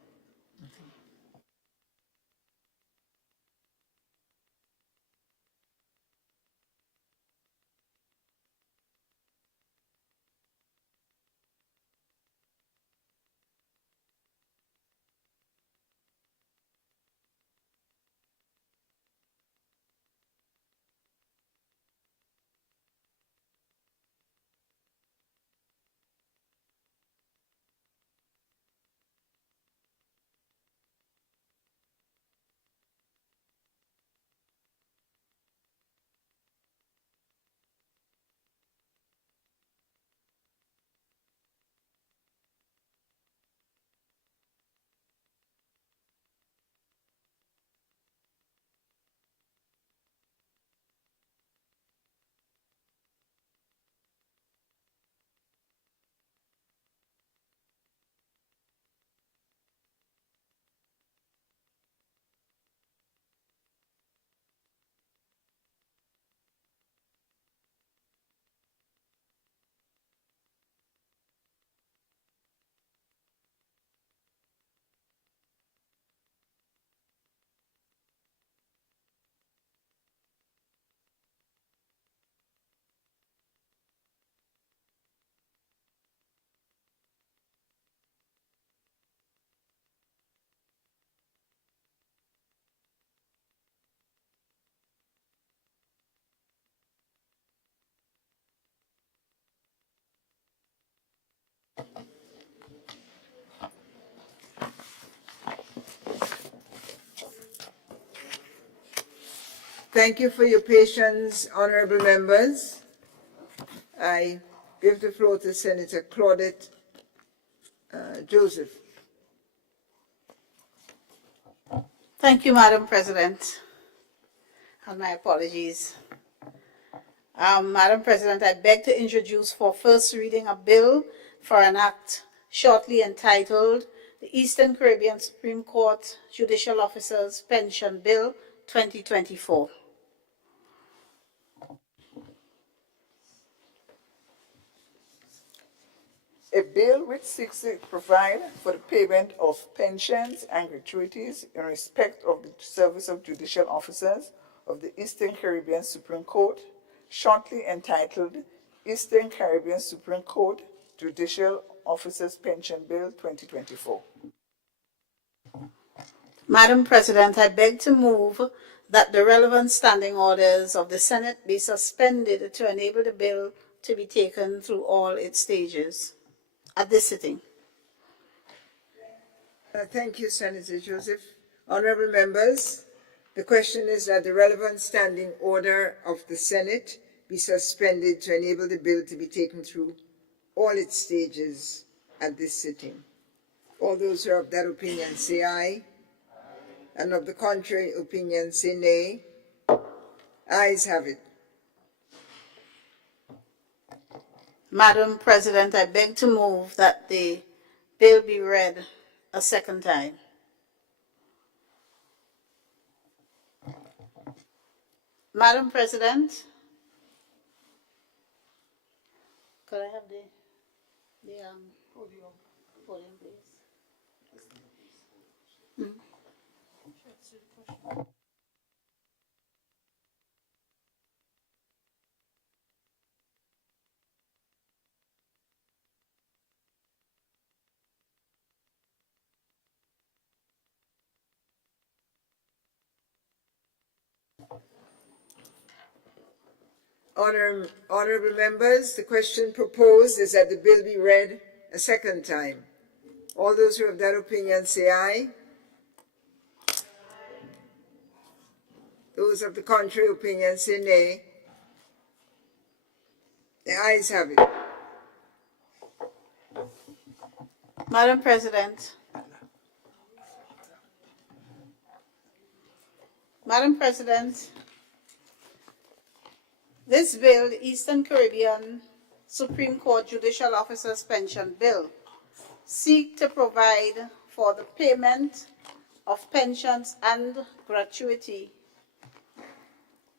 Thank you for your patience, honorable members. I give the floor to Senator Claudette Joseph. Thank you, Madam President. And my apologies. Madam President, I beg to introduce for first reading a bill for an act shortly entitled the Eastern Caribbean Supreme Court Judicial Officers Pension Bill 2024. A bill which seeks to provide for the payment of pensions and gratuities in respect of the service of judicial officers of the Eastern Caribbean Supreme Court, shortly entitled Eastern Caribbean Supreme Court Judicial Officers Pension Bill 2024. Madam President, I beg to move that the relevant standing orders of the Senate be suspended to enable the bill to be taken through all its stages at this sitting. Thank you, Senator Joseph. Honorable members, the question is that the relevant standing order of the Senate be suspended to enable the bill to be taken through all its stages at this sitting. All those who are of that opinion say aye, and of the contrary opinion say nay. Ayes have it. Madam President, I beg to move that the bill be read a second time. Madam President, could I have the podium, please? Honorable members, the question proposed is that the bill be read a second time. All those who have that opinion say aye. Those of the contrary opinion say nay. The ayes have it. Madam President, this bill, the Eastern Caribbean Supreme Court Judicial Officers Pension Bill, seeks to provide for the payment of pensions and gratuity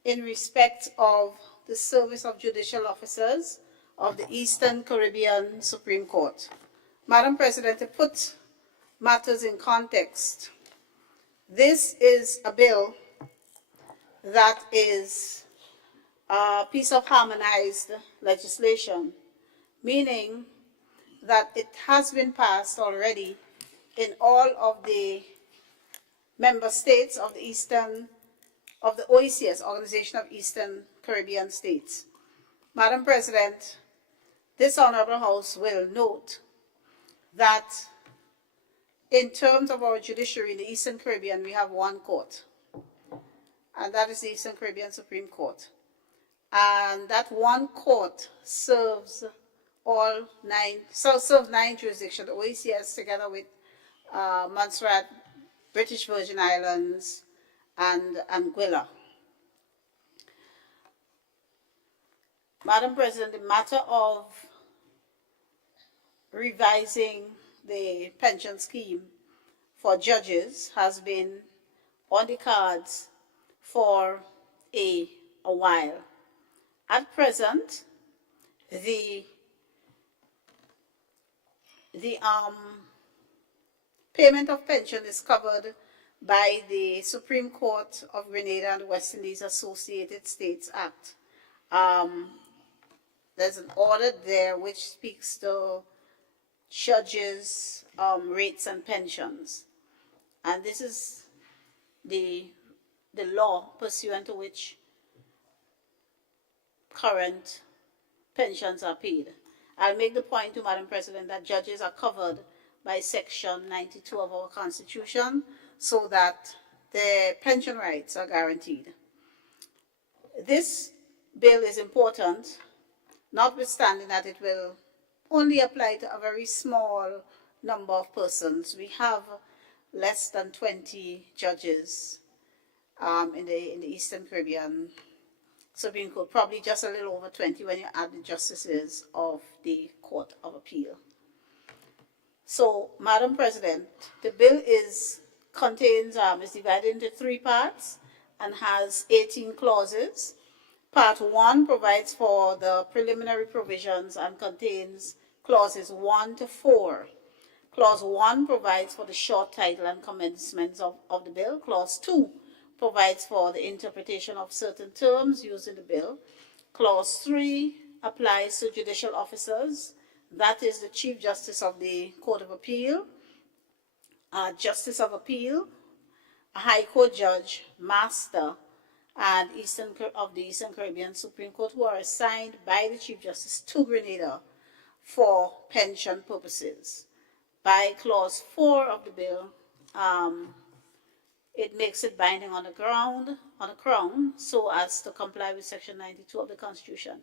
in respect of the service of judicial officers of the Eastern Caribbean Supreme Court. Madam President, to put matters in context, this is a bill that is a piece of harmonized legislation, meaning that it has been passed already in all of the member states of the OECS, Organization of Eastern Caribbean States. Madam President, this Honorable House will note that in terms of our judiciary in the Eastern Caribbean, we have one court, and that is the Eastern Caribbean Supreme Court. And that one court serves nine jurisdictions, the OECS together with Montserrat, British Virgin Islands, and Anguilla. Madam President, the matter of revising the pension scheme for judges has been on the cards for a while. At present, the payment of pension is covered by the Supreme Court of Grenada and the West Indies Associated States Act. There's an order there which speaks to judges' rates and pensions. And this is the law pursuant to which current pensions are paid. I'll make the point to Madam President that judges are covered by Section 92 of our Constitution so that their pension rights are guaranteed. This bill is important, notwithstanding that it will only apply to a very small number of persons. We have less than 20 judges in the Eastern Caribbean Supreme Court, probably just a little over 20 when you add the justices of the Court of Appeal. So, Madam President, the bill is divided into 3 parts and has 18 clauses. Part 1 provides for the preliminary provisions and contains clauses 1 to 4. Clause 1 provides for the short title and commencements of the bill. Clause 2 provides for the interpretation of certain terms used in the bill. Clause 3 applies to judicial officers, that is the Chief Justice of the Court of Appeal, Justice of Appeal, a High Court Judge, Master, and of the Eastern Caribbean Supreme Court, who are assigned by the Chief Justice to Grenada for pension purposes. By Clause 4 of the bill, it makes it binding on the Crown, so as to comply with Section 92 of the Constitution.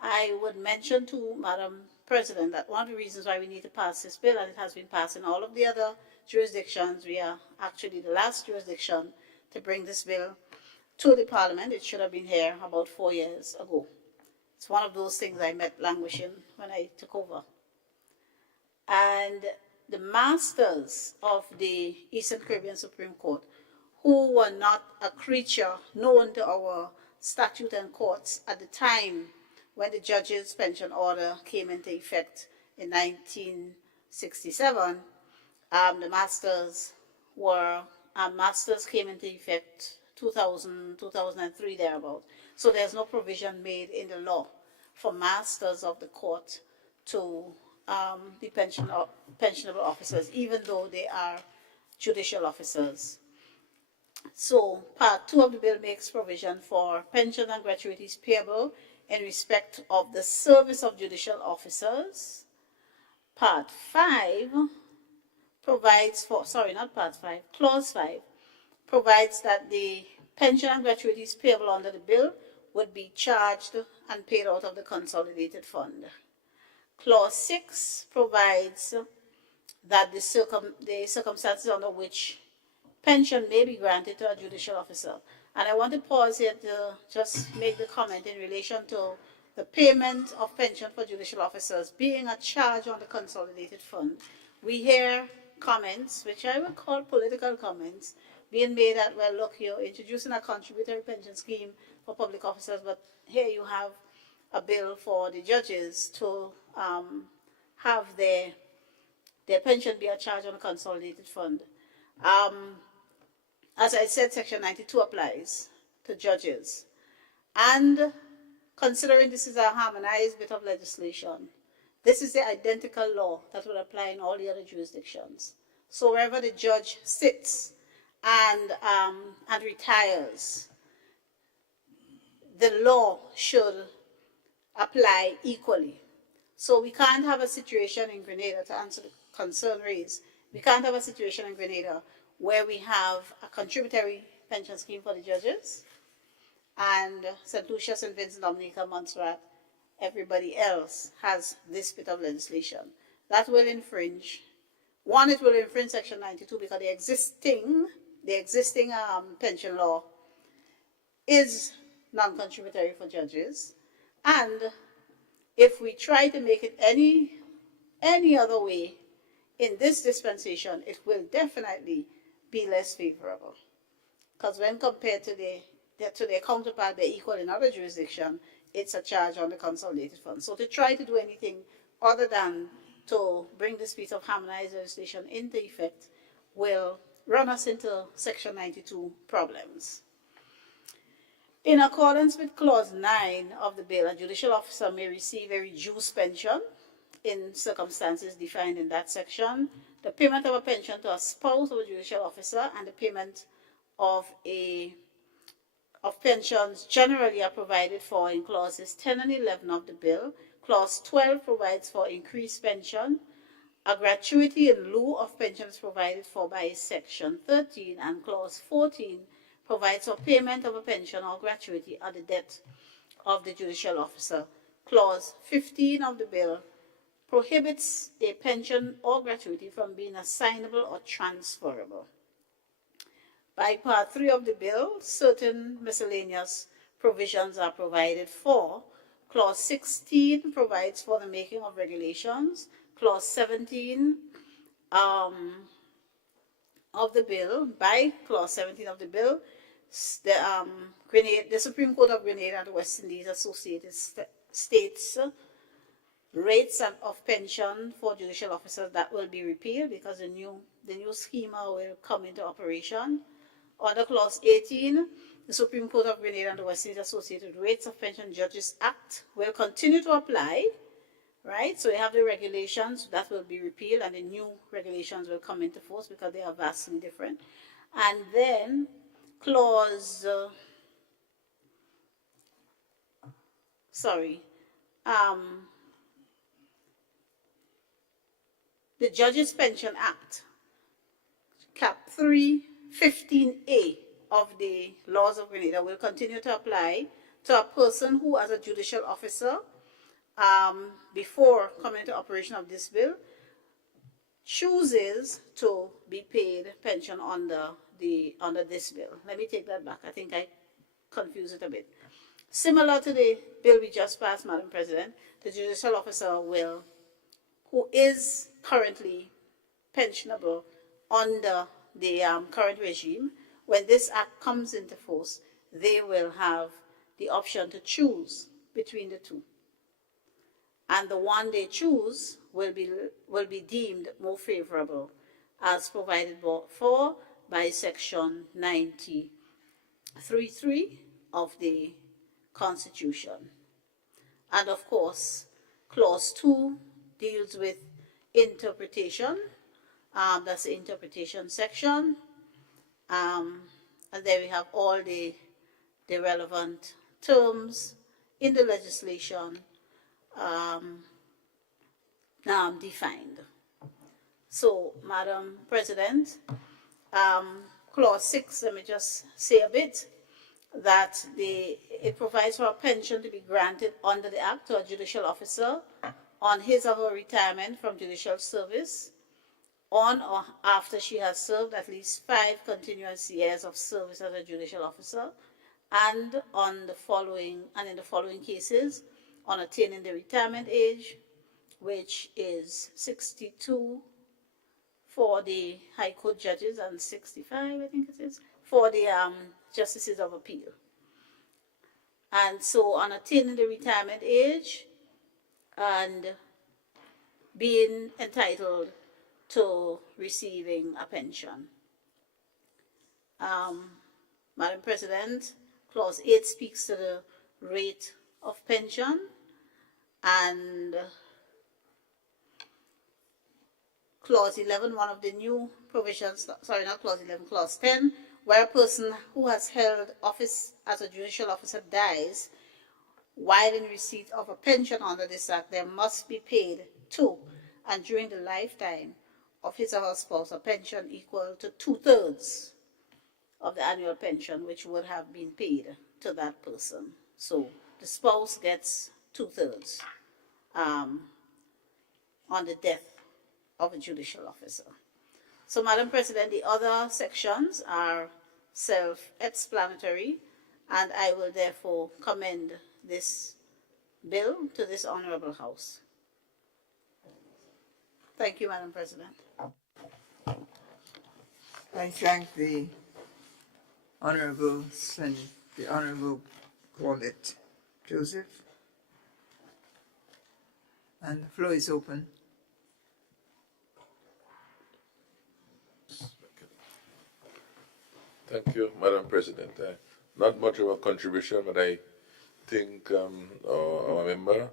I would mention to Madam President that one of the reasons why we need to pass this bill, and it has been passed in all of the other jurisdictions, we are actually the last jurisdiction to bring this bill to the Parliament. It should have been here about 4 years ago. It's one of those things I met languishing when I took over. And the masters of the Eastern Caribbean Supreme Court, who were not a creature known to our statute and courts at the time when the judges' pension order came into effect in 1967, the masters came into effect 2000, 2003 thereabout. So there's no provision made in the law for masters of the court to be pensionable officers, even though they are judicial officers. So Part 2 of the bill makes provision for pensions and gratuities payable in respect of the service of judicial officers. Part 5 provides for, Clause 5 provides that the pension and gratuities payable under the bill would be charged and paid out of the consolidated fund. Clause 6 provides that the circumstances under which pension may be granted to a judicial officer. And I want to pause here to just make the comment in relation to the payment of pension for judicial officers being a charge on the consolidated fund. We hear comments, which I would call political comments, being made that, well, look, you're introducing a contributory pension scheme for public officers, but here you have a bill for the judges to have their pension be a charge on a consolidated fund. As I said, Section 92 applies to judges. And considering this is a harmonized bit of legislation, this is the identical law that would apply in all the other jurisdictions. So wherever the judge sits and retires, the law should apply equally. So we can't have a situation in Grenada, to answer the concern raised, we can't have a situation in Grenada where we have a contributory pension scheme for the judges and St. Lucia, St. Vincent, Dominica, Montserrat, everybody else has this bit of legislation. That will infringe. One, it will infringe Section 92 because the existing pension law is non-contributory for judges. And if we try to make it any other way in this dispensation, it will definitely be less favorable. Because when compared to their counterpart, they're equal in other jurisdictions, it's a charge on the consolidated fund. So to try to do anything other than to bring this piece of harmonized legislation into effect will run us into Section 92 problems. In accordance with Clause 9 of the bill, a judicial officer may receive a reduced pension in circumstances defined in that section. The payment of a pension to a spouse of a judicial officer and the payment of pensions generally are provided for in clauses 10 and 11 of the bill. Clause 12 provides for increased pension. A gratuity in lieu of pension is provided for by Section 13, and Clause 14 provides for payment of a pension or gratuity at the death of the judicial officer. Clause 15 of the bill prohibits a pension or gratuity from being assignable or transferable. By Part 3 of the bill, certain miscellaneous provisions are provided for. Clause 16 provides for the making of regulations. Clause 17 of the bill, by Clause 17 of the bill, the Supreme Court of Grenada and the West Indies Associated States rates of pension for judicial officers that will be repealed because the new schema will come into operation. Under Clause 18, the Supreme Court of Grenada and the West Indies Associated Rates of Pension Judges Act will continue to apply, right? So we have the regulations that will be repealed and the new regulations will come into force because they are vastly different. And then Clause, the Judges Pension Act, Cap 315A of the laws of Grenada will continue to apply to a person who, as a judicial officer, before coming into operation of this bill, chooses to be paid pension under this bill. Let me take that back. I think I confused it a bit. Similar to the bill we just passed, Madam President, the judicial officer who is currently pensionable under the current regime, when this act comes into force, they will have the option to choose between the two. And the one they choose will be deemed more favorable as provided for by Section 93(3) of the Constitution. And of course, Clause 2 deals with interpretation. That's the interpretation section. And there we have all the relevant terms in the legislation defined. So, Madam President, Clause 6, let me just say a bit, that it provides for a pension to be granted under the Act to a judicial officer on his or her retirement from judicial service, on or after she has served at least 5 continuous years of service as a judicial officer, and in the following cases, on attaining the retirement age, which is 62 for the High Court judges and 65, I think it is, for the justices of appeal. And so on attaining the retirement age and being entitled to receiving a pension. Madam President, Clause 8 speaks to the rate of pension, and Clause 11, one of the new provisions, sorry, not Clause 11, Clause 10, where a person who has held office as a judicial officer dies while in receipt of a pension under this act, there must be paid to and during the lifetime of his or her spouse a pension equal to 2/3 of the annual pension which would have been paid to that person. So the spouse gets 2/3 on the death of a judicial officer. So, Madam President, the other sections are self-explanatory, and I will therefore commend this bill to this Honorable House. Thank you, Madam President. I thank the Honorable Paulette Joseph. And the floor is open. Thank you, Madam President. Not much of a contribution, but I think our member,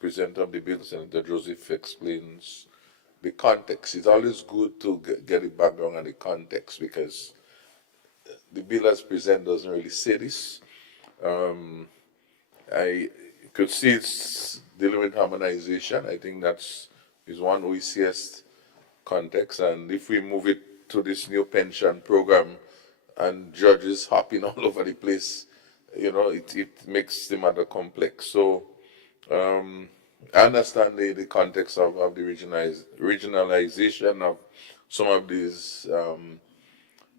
presenter of the bill, Senator Joseph, explains the context. It's always good to get the background and the context because the bill as presented doesn't really say this. I could see it's dealing with harmonization. I think that's one OECS context, and if we move it to this new pension program, and judges hopping all over the place, it makes the matter complex. So I understand the context of the regionalization of some of these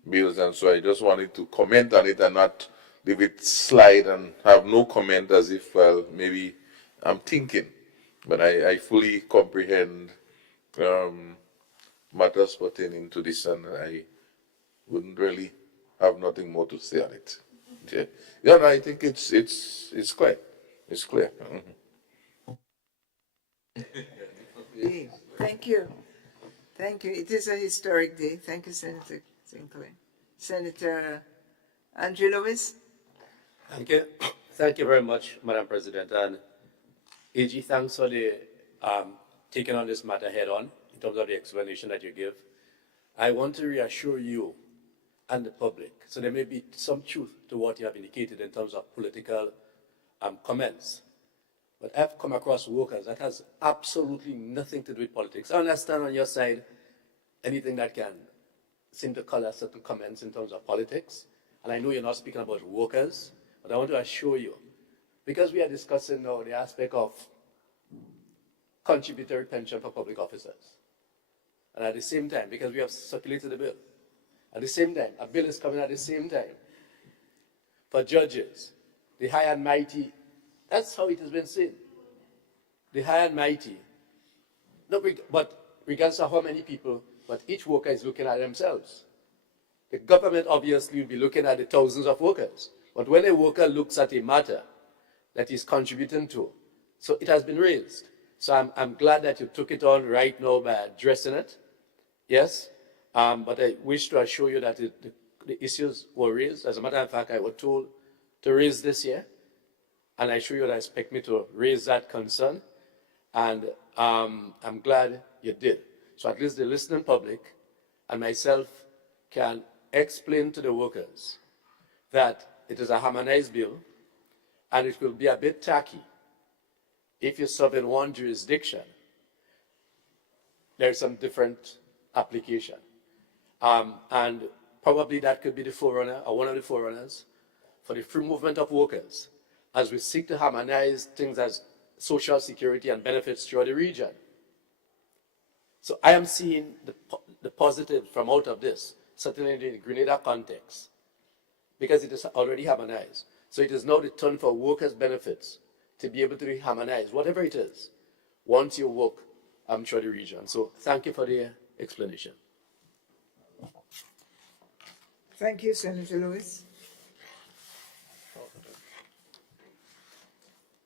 bills, and so I just wanted to comment on it and not leave it slide and have no comment as if, well, maybe I'm thinking. But I fully comprehend matters pertaining to this, and I wouldn't really have nothing more to say on it. Yeah, yeah, no, I think it's clear. It's clear. Okay, thank you. Thank you. It is a historic day. Thank you, Senator Sinclair. Senator Andrew Lewis. Thank you. Thank you very much, Madam President. And AG, thanks for the taking on this matter head on in terms of the explanation that you give. I want to reassure you and the public, so there may be some truth to what you have indicated in terms of political comments. But I've come across workers that has absolutely nothing to do with politics. I understand on your side anything that can seem to color certain comments in terms of politics. And I know you're not speaking about workers, but I want to assure you, because we are discussing now the aspect of contributory pension for public officers, and at the same time, because we have circulated the bill, at the same time, a bill is coming at the same time for judges, the high and mighty. That's how it has been seen. The high and mighty. But regardless of how many people, but each worker is looking at themselves. The government obviously will be looking at the thousands of workers. But when a worker looks at a matter that he's contributing to, so it has been raised. So I'm glad that you took it on right now by addressing it. Yes, but I wish to assure you that the issues were raised. As a matter of fact, I was told to raise this year, and I assure you that I expect me to raise that concern, and I'm glad you did. So at least the listening public and myself can explain to the workers that it is a harmonized bill, and it will be a bit tacky if you serve in one jurisdiction. There's some different application. And probably that could be the forerunner, or one of the forerunners, for the free movement of workers, as we seek to harmonize things as social security and benefits throughout the region. So I am seeing the positive from out of this, certainly in the Grenada context, because it is already harmonized. So it is now the turn for workers' benefits to be able to be harmonized, whatever it is, once you work through the region. So thank you for the explanation. Thank you, Senator Lewis.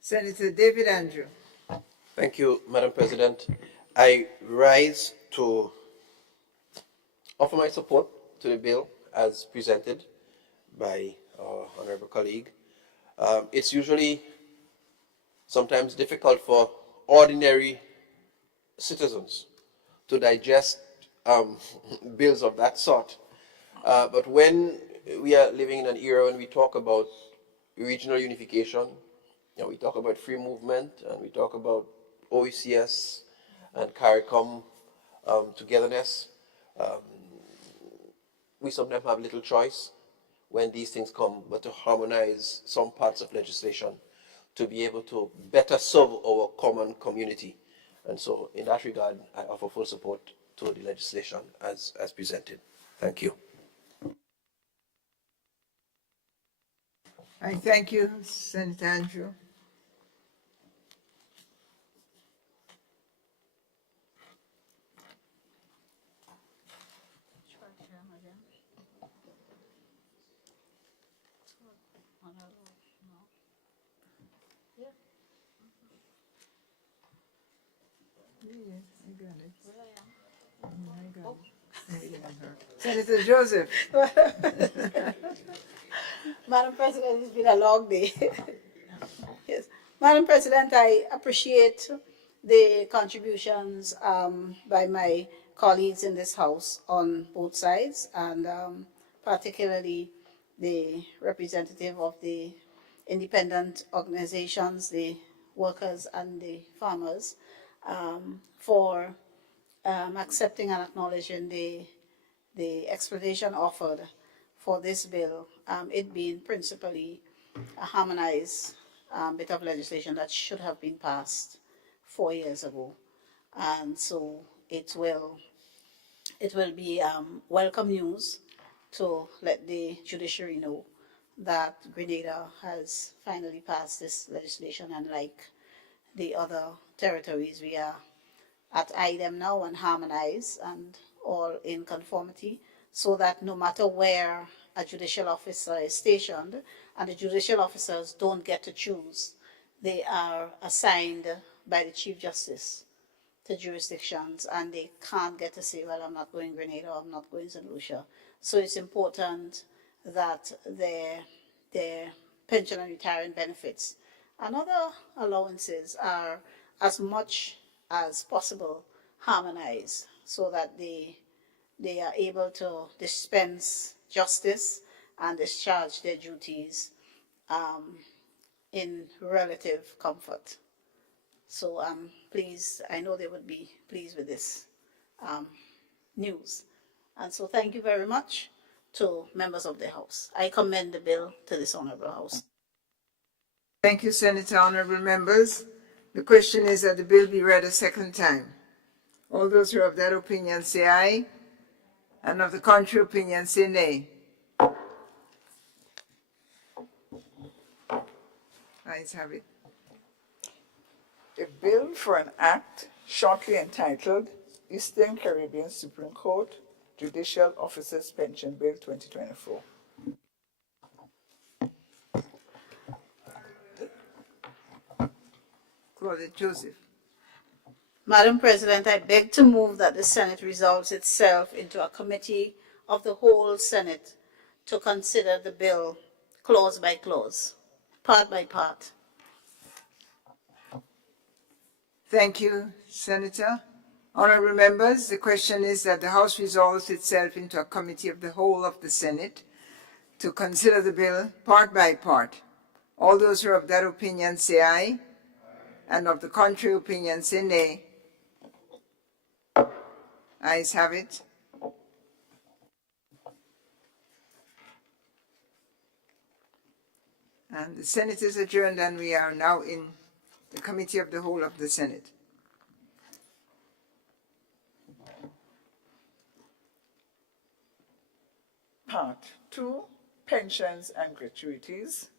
Senator David Andrew. Thank you, Madam President. I rise to offer my support to the bill as presented by our honorable colleague. It's usually sometimes difficult for ordinary citizens to digest bills of that sort. But when we are living in an era when we talk about regional unification, we talk about free movement, and we talk about OECS and CARICOM togetherness, we sometimes have little choice when these things come but to harmonize some parts of legislation to be able to better serve our common community. And so in that regard, I offer full support to the legislation as presented. Thank you. I thank you, Senator Andrew. Senator Joseph. Madam President, it's been a long day. Yes. Madam President, I appreciate the contributions by my colleagues in this House on both sides, and particularly the representative of the independent organizations, the workers and the farmers, for accepting and acknowledging the explanation offered for this bill, it being principally a harmonized bit of legislation that should have been passed 4 years ago. And so it will be welcome news to let the judiciary know that Grenada has finally passed this legislation, and like the other territories, we are at IDEM now and harmonize and all in conformity, so that no matter where a judicial officer is stationed, and the judicial officers don't get to choose, they are assigned by the Chief Justice to jurisdictions, and they can't get to say, well, I'm not going Grenada or I'm not going St. Lucia. So it's important that their pension and retirement benefits and other allowances are as much as possible harmonized, so that they are able to dispense justice and discharge their duties in relative comfort. So please, I know they would be pleased with this news. And so thank you very much to members of the House. I commend the bill to this Honorable House. Thank you, Senator. Honorable members, the question is that the bill be read a second time. All those who are of that opinion say aye, and of the contrary opinion say nay. Ayes have it. A bill for an act shortly entitled Eastern Caribbean Supreme Court Judicial Officers Pension Bill 2024. Claudette Joseph. Madam President, I beg to move that the Senate resolves itself into a committee of the whole Senate to consider the bill clause by clause, part by part. Thank you, Senator. Honorable members, the question is that the House resolves itself into a committee of the whole of the Senate to consider the bill part by part. All those who are of that opinion say aye, and of the contrary opinion say nay. Ayes have it. And the Senate is adjourned, and we are now in the Committee of the Whole of the Senate. Part 2, Pensions and Gratuities.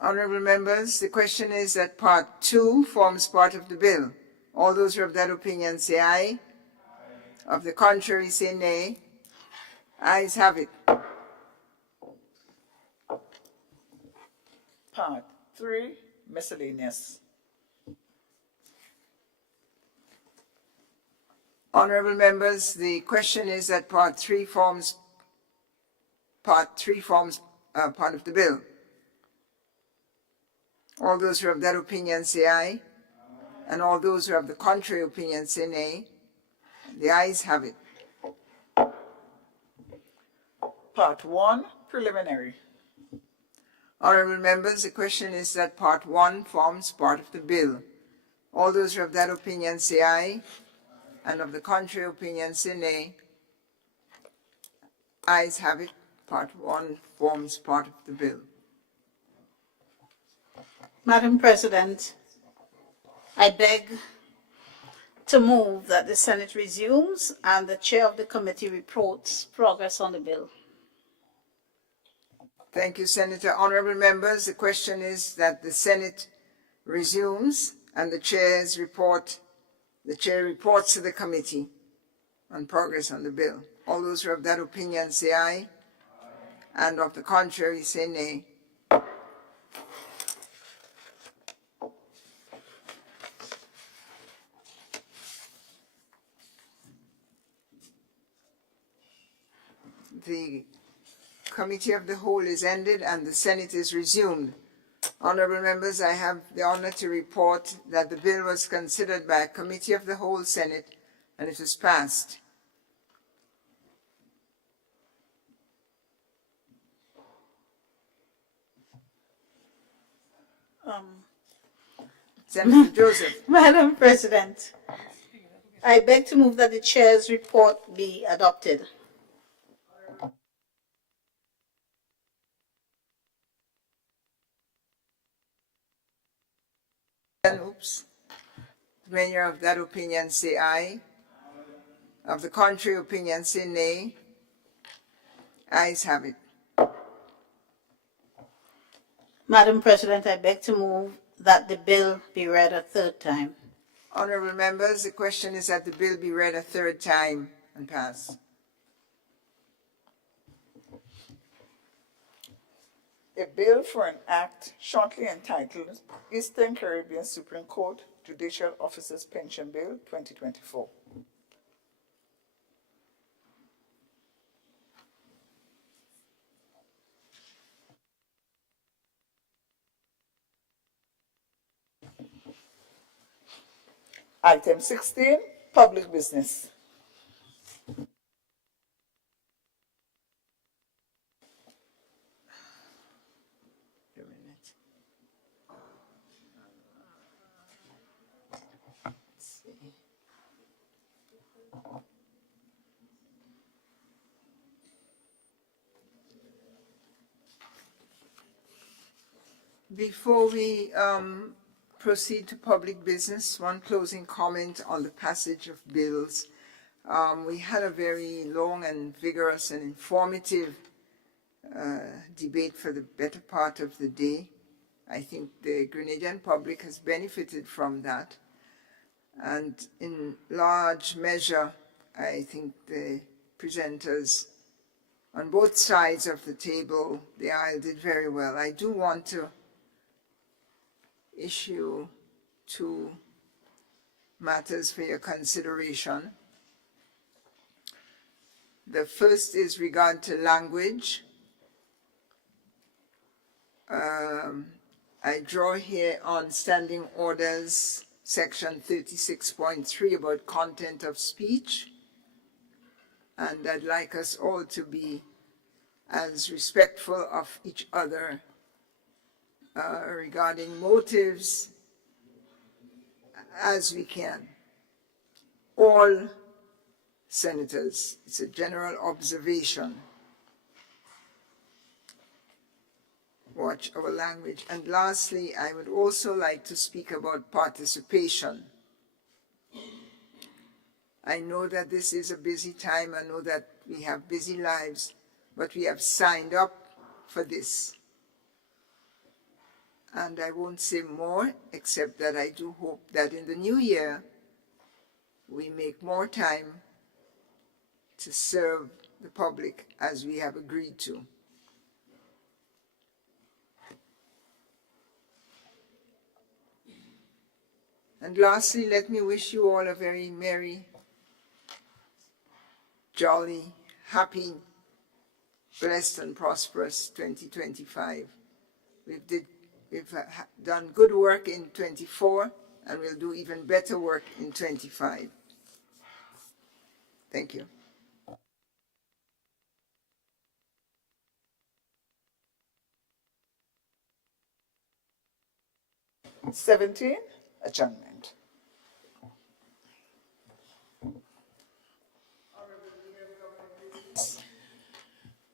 Honorable members, the question is that Part 2 forms part of the bill. All those who are of that opinion say aye. Of the contrary say nay. Ayes have it. Part 3, Miscellaneous. Honorable members, the question is that Part 3 forms part of the bill. All those who are of that opinion say aye, and all those who have the contrary opinion say nay. The ayes have it. Part 1, Preliminary. Honorable members, the question is that Part 1 forms part of the bill. All those who have that opinion say aye, and of the contrary opinion say nay. Ayes have it. Part 1 forms part of the bill. Madam President, I beg to move that the Senate resumes and the chair of the committee reports progress on the bill. Thank you, Senator. Honorable members, the question is that the Senate resumes and the chair reports to the committee on progress on the bill. All those who have that opinion say aye, and of the contrary say nay. The Committee of the Whole is ended and the Senate is resumed. Honorable members, I have the honor to report that the bill was considered by a Committee of the Whole Senate and it was passed. Um, Senator Joseph. Madam President, I beg to move that the chair's report be adopted. Oops. When you're of that opinion, say aye. Of the contrary opinion, say nay. Ayes have it. Madam President, I beg to move that the bill be read a third time. Honorable members, the question is that the bill be read a third time and pass. A bill for an act shortly entitled Eastern Caribbean Supreme Court Judicial Officers Pension Bill 2024. Item 16, public business. Before we proceed to public business, one closing comment on the passage of bills. We had a very long and vigorous and informative debate for the better part of the day. I think the Grenadian public has benefited from that. And in large measure, I think the presenters on both sides of the table, the aisle, did very well. I do want to issue two matters for your consideration. The first is regard to language. I draw here on Standing Orders, Section 36.3 about content of speech. And I'd like us all to be as respectful of each other regarding motives as we can. All senators, it's a general observation. Watch our language. And lastly, I would also like to speak about participation. I know that this is a busy time. I know that we have busy lives, but we have signed up for this. And I won't say more, except that I do hope that in the new year, we make more time to serve the public as we have agreed to. And lastly, let me wish you all a very merry, jolly, happy, blessed and prosperous 2025. We've done good work in 24 and we'll do even better work in 25. Thank you. Item 17, adjournment.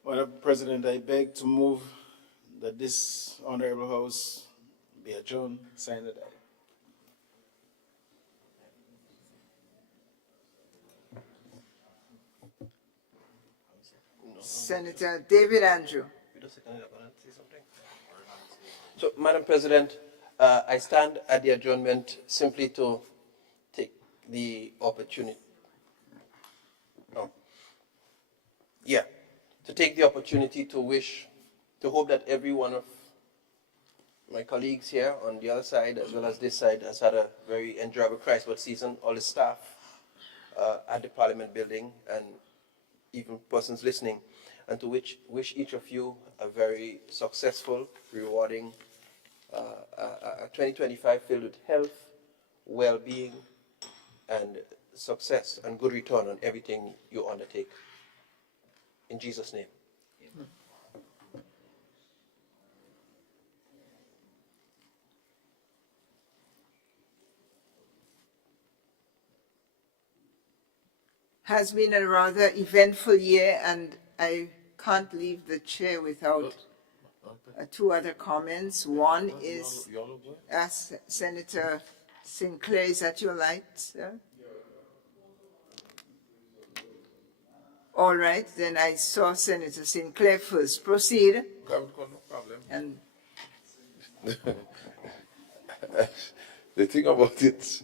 Madam President, I beg to move that this honorable house be adjourned, signed that. Senator David Andrew. So, Madam President, I stand at the adjournment simply to take the opportunity. To take the opportunity to hope that every one of my colleagues here on the other side, as well as this side, has had a very enjoyable Christmas season. All the staff at the Parliament building, and even persons listening, and to wish each of you a very successful, rewarding 2025 filled with health, well-being, and success, and good return on everything you undertake. In Jesus' name. has been a rather eventful year, and I can't leave the chair without two other comments. One is, Senator Sinclair, is that your light, sir? All right, then I saw Senator Sinclair first. Proceed. No problem. And the thing about it,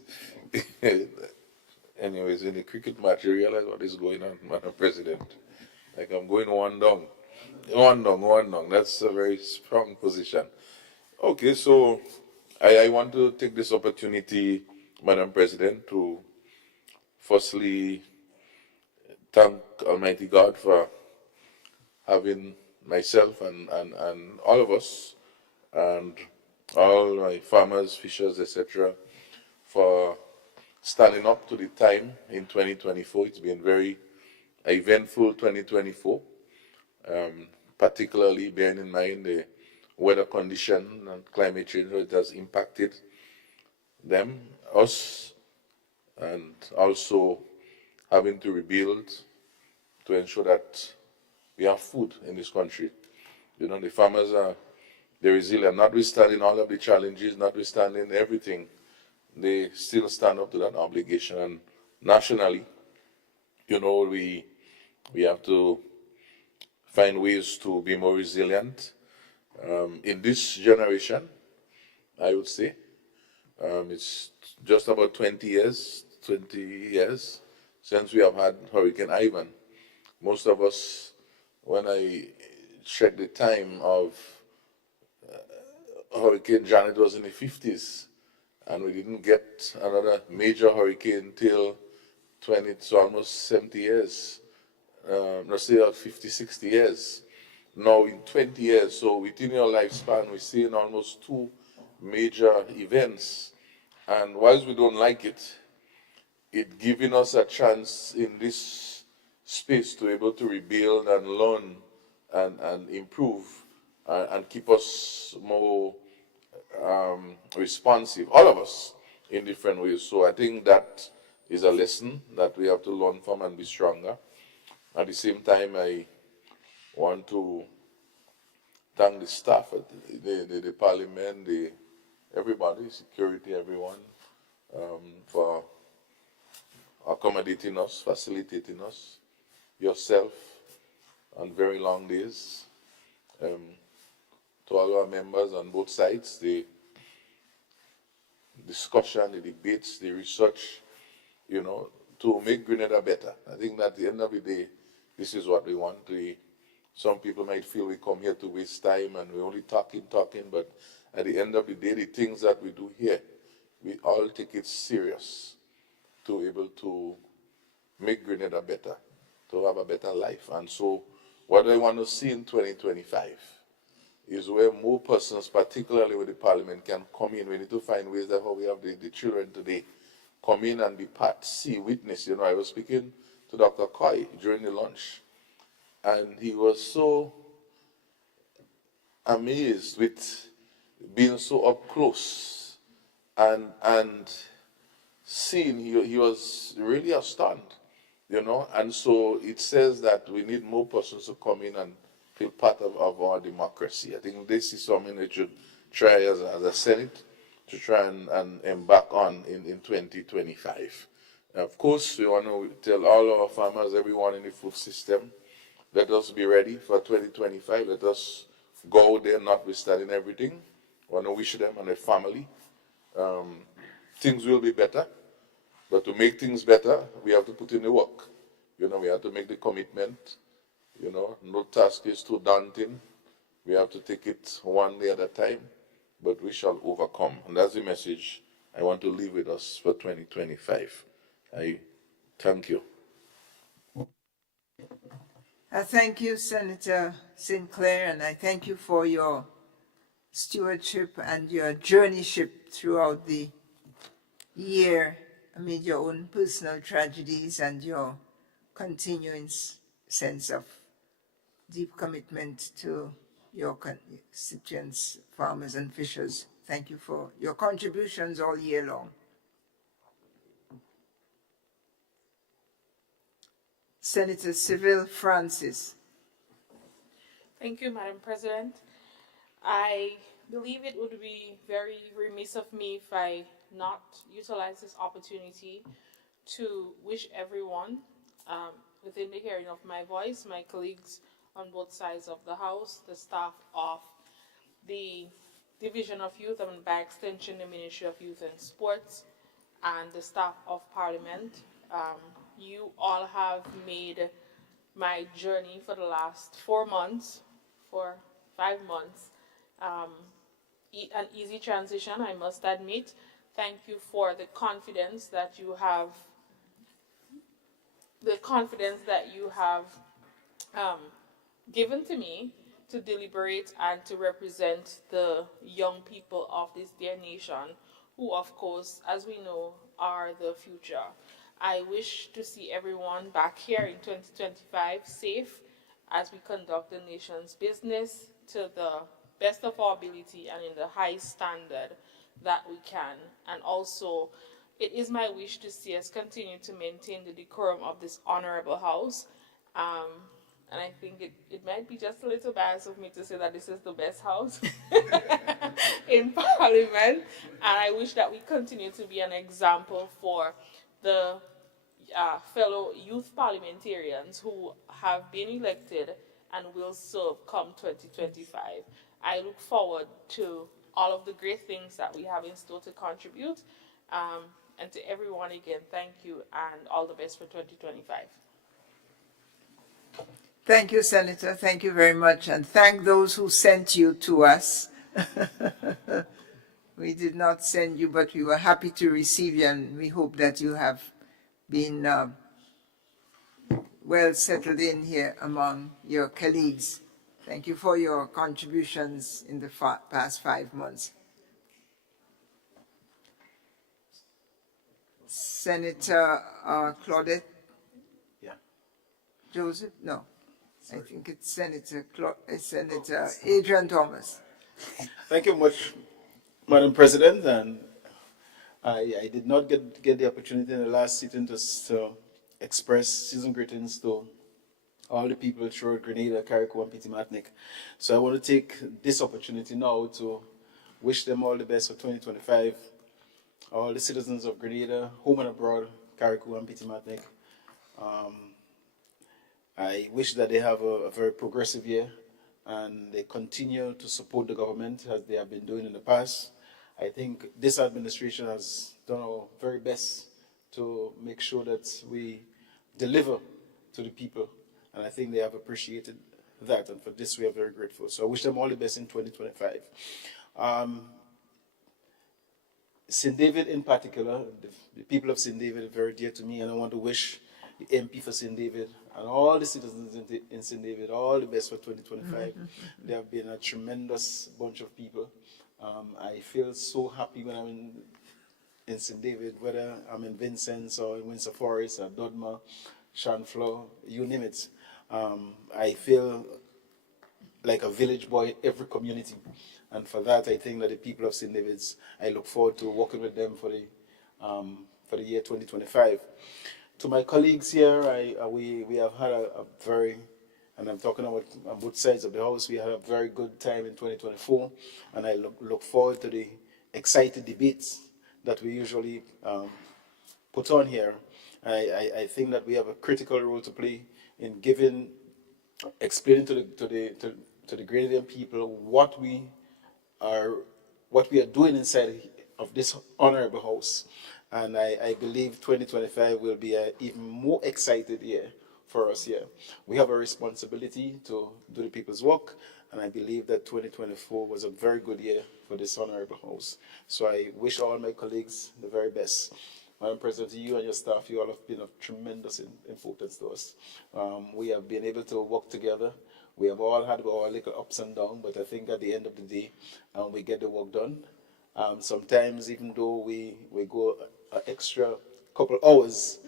anyways, in the cricket match, you realize what is going on, Madam President. Like I'm going one down. One down, one down. That's a very strong position. Okay, so I want to take this opportunity, Madam President, to firstly thank Almighty God for having myself and all of us and all my farmers, fishers, etc., for standing up to the time in 2024. It's been very eventful 2024, particularly bearing in mind the weather condition and climate change, it has impacted them, us, and also having to rebuild to ensure that we have food in this country. You know, the farmers are they're resilient, notwithstanding all of the challenges, notwithstanding everything, they still stand up to that obligation. And nationally, you know, we have to find ways to be more resilient. In this generation, I would say, it's just about 20 years since we have had Hurricane Ivan. Most of us, when I checked the time of Hurricane Janet, was in the 50s, and we didn't get another major hurricane till 20, so almost 70 years, let's say 50, 60 years. Now in 20 years, so within your lifespan, we're seeing almost two major events. And whilst we don't like it, it's giving us a chance in this space to be able to rebuild and learn and improve and keep us more responsive, all of us, in different ways. So I think that is a lesson that we have to learn from and be stronger. At the same time, I want to thank the staff, the parliament, everybody, security, everyone, for accommodating us, facilitating us, yourself, on very long days. To all our members on both sides, the discussion, the debates, the research, you know, to make Grenada better. I think that at the end of the day, this is what we want. Some people might feel we come here to waste time and we're only talking, but at the end of the day, the things that we do here, we all take it serious to be able to make Grenada better, to have a better life. And so what I want to see in 2025 is where more persons, particularly with the parliament, can come in. We need to find ways that how we have the children today come in and be part, see, witness. You know, I was speaking to Dr. Coy during the lunch, and he was so amazed with being so up close and seeing. He was really astounded, you know. And so it says that we need more persons to come in and feel part of our democracy. I think this is something that should try as a Senate to try and embark on in 2025. Of course, we want to tell all our farmers, everyone in the food system, let us be ready for 2025. Let us go out there notwithstanding everything. I want to wish them and their family. Things will be better, but to make things better, we have to put in the work. You know, we have to make the commitment. You know, no task is too daunting. We have to take it one day at a time, but we shall overcome. And that's the message I want to leave with us for 2025. I thank you. I thank you, Senator Sinclair, and I thank you for your stewardship and your journeyship throughout the year amid your own personal tragedies and your continuing sense of deep commitment to your constituents, farmers and fishers. Thank you for your contributions all year long. Senator Civil Francis. Thank you, Madam President. I believe it would be very remiss of me if I not utilize this opportunity to wish everyone within the hearing of my voice, my colleagues on both sides of the House, the staff of the Division of Youth and by extension the Ministry of Youth and Sports, and the staff of Parliament. You all have made my journey for the last 4 months, 5 months, an easy transition, I must admit. Thank you for the confidence that you have, given to me to deliberate and to represent the young people of this dear nation, who, of course, as we know, are the future. I wish to see everyone back here in 2025 safe as we conduct the nation's business to the best of our ability and in the highest standard that we can. And also, it is my wish to see us continue to maintain the decorum of this honorable House. And I think it might be just a little biased of me to say that this is the best House in Parliament. And I wish that we continue to be an example for the fellow youth parliamentarians who have been elected and will serve come 2025. I look forward to all of the great things that we have in store to contribute. And to everyone again, thank you and all the best for 2025. Thank you, Senator. Thank you very much. And thank those who sent you to us. We did not send you, but we were happy to receive you, and we hope that you have been well settled in here among your colleagues. Thank you for your contributions in the past 5 months. Senator Claudette? Yeah. Joseph? No. Sorry. I think it's Senator Adrian Thomas. Thank you much, Madam President. And I did not get the opportunity in the last sitting to express season greetings to all the people throughout Grenada, Carriacou, and Petit-Martinique. So I want to take this opportunity now to wish them all the best for 2025. All the citizens of Grenada, home and abroad, Carriacou and Petit-Martinique. I wish that they have a very progressive year and they continue to support the government as they have been doing in the past. I think this administration has done our very best to make sure that we deliver to the people. And I think they have appreciated that. And for this, we are very grateful. So I wish them all the best in 2025. St. David in particular, the people of St. David are very dear to me, and I want to wish the MP for St. David and all the citizens in St. David all the best for 2025. They have been a tremendous bunch of people. I feel so happy when I'm in St. David, whether I'm in Vincennes or in Windsor Forest or Dodma, Shanflow, you name it. I feel like a village boy in every community. And for that, I think that the people of St. David's, I look forward to working with them for the year 2025. To my colleagues here, we have had a very, and I'm talking about on both sides of the house, we had a very good time in 2024. And I look forward to the exciting debates that we usually put on here. I think that we have a critical role to play in explaining to the Grenadian people what we are doing inside of this honorable house. And I believe 2025 will be an even more excited year for us here. We have a responsibility to do the people's work, and I believe that 2024 was a very good year for this honorable house. So I wish all my colleagues the very best. Madam President, you and your staff, you all have been of tremendous importance to us. We have been able to work together. We have all had our little ups and downs, but I think at the end of the day, we get the work done. Sometimes, even though we go an extra couple hours,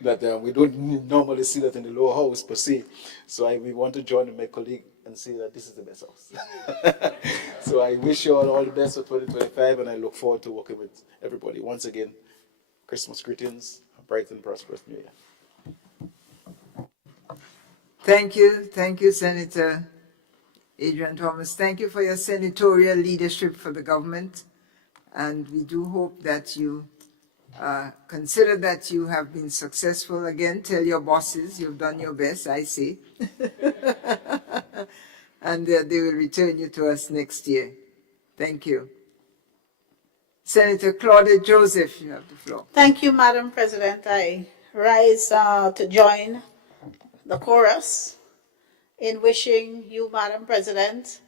that we don't normally see that in the lower house per se. So we want to join my colleague and say that this is the best house. So I wish you all the best for 2025, and I look forward to working with everybody. Once again, Christmas greetings, a bright and prosperous New Year. Thank you, Senator Adrian Thomas. Thank you for your senatorial leadership for the government. And we do hope that you consider that you have been successful. Again, tell your bosses you've done your best, I say. And they will return you to us next year. Thank you. Senator Claudia Joseph, you have the floor. Thank you, Madam President. I rise to join the chorus in wishing you, Madam President,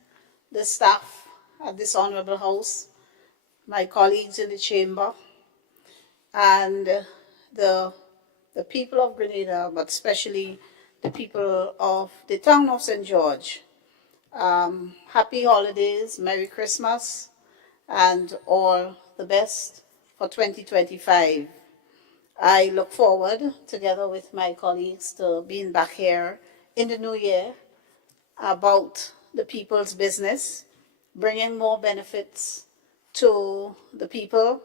the staff at this honorable house, my colleagues in the chamber, and the people of Grenada, but especially the people of the town of St. George. Happy holidays, Merry Christmas, and all the best for 2025. I look forward, together with my colleagues, to being back here in the new year about the people's business, bringing more benefits to the people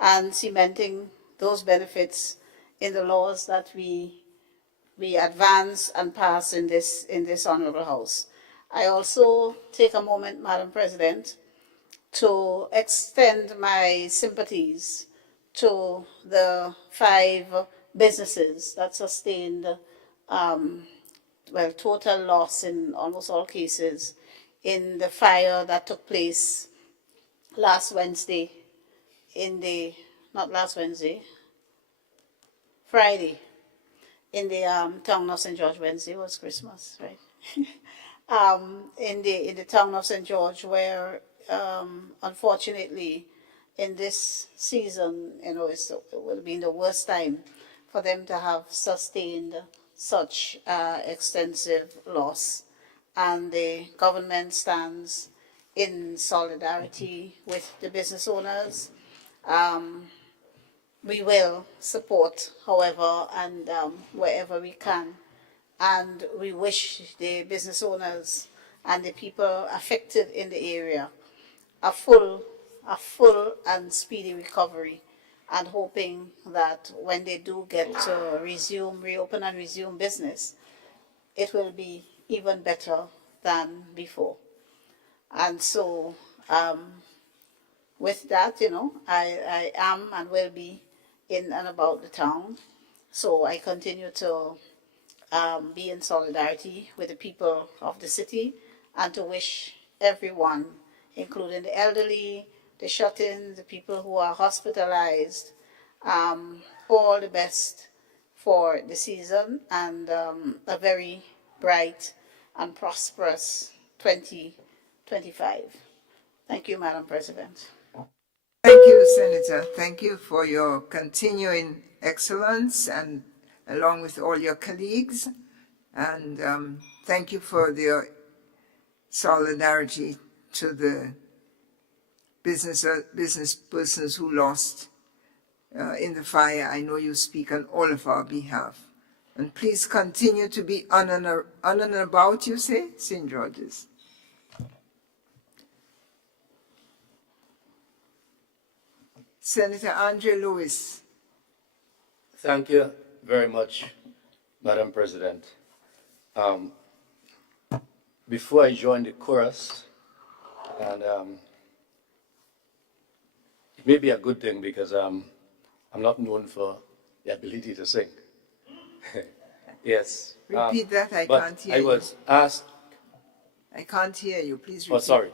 and cementing those benefits in the laws that we advance and pass in this honorable house. I also take a moment, Madam President, to extend my sympathies to the 5 businesses that sustained total loss in almost all cases in the fire that took place Friday, in the town of St. George. Wednesday was Christmas, right? In the town of St. George, where unfortunately in this season, it will be the worst time for them to have sustained such extensive loss. And the government stands in solidarity with the business owners. We will support, however, and wherever we can. And we wish the business owners and the people affected in the area a full and speedy recovery, and hoping that when they do get to reopen and resume business, it will be even better than before. And so with that, I am and will be in and about the town. So I continue to be in solidarity with the people of the city, and to wish everyone, including the elderly, the shut-ins, the people who are hospitalized, all the best for the season, and a very bright and prosperous 2025. Thank you, Madam President. Thank you, Senator. Thank you for your continuing excellence, and along with all your colleagues. And thank you for your solidarity to the business persons who lost in the fire. I know you speak on all of our behalf. And please continue to be on and about, you say, St. George's. Senator Andre Lewis. Thank you very much, Madam President. Before I joined the chorus, and it may be a good thing because I'm not known for the ability to sing. Yes. Repeat that, I can't hear you. I was asked. I can't hear you, please repeat. Oh, sorry.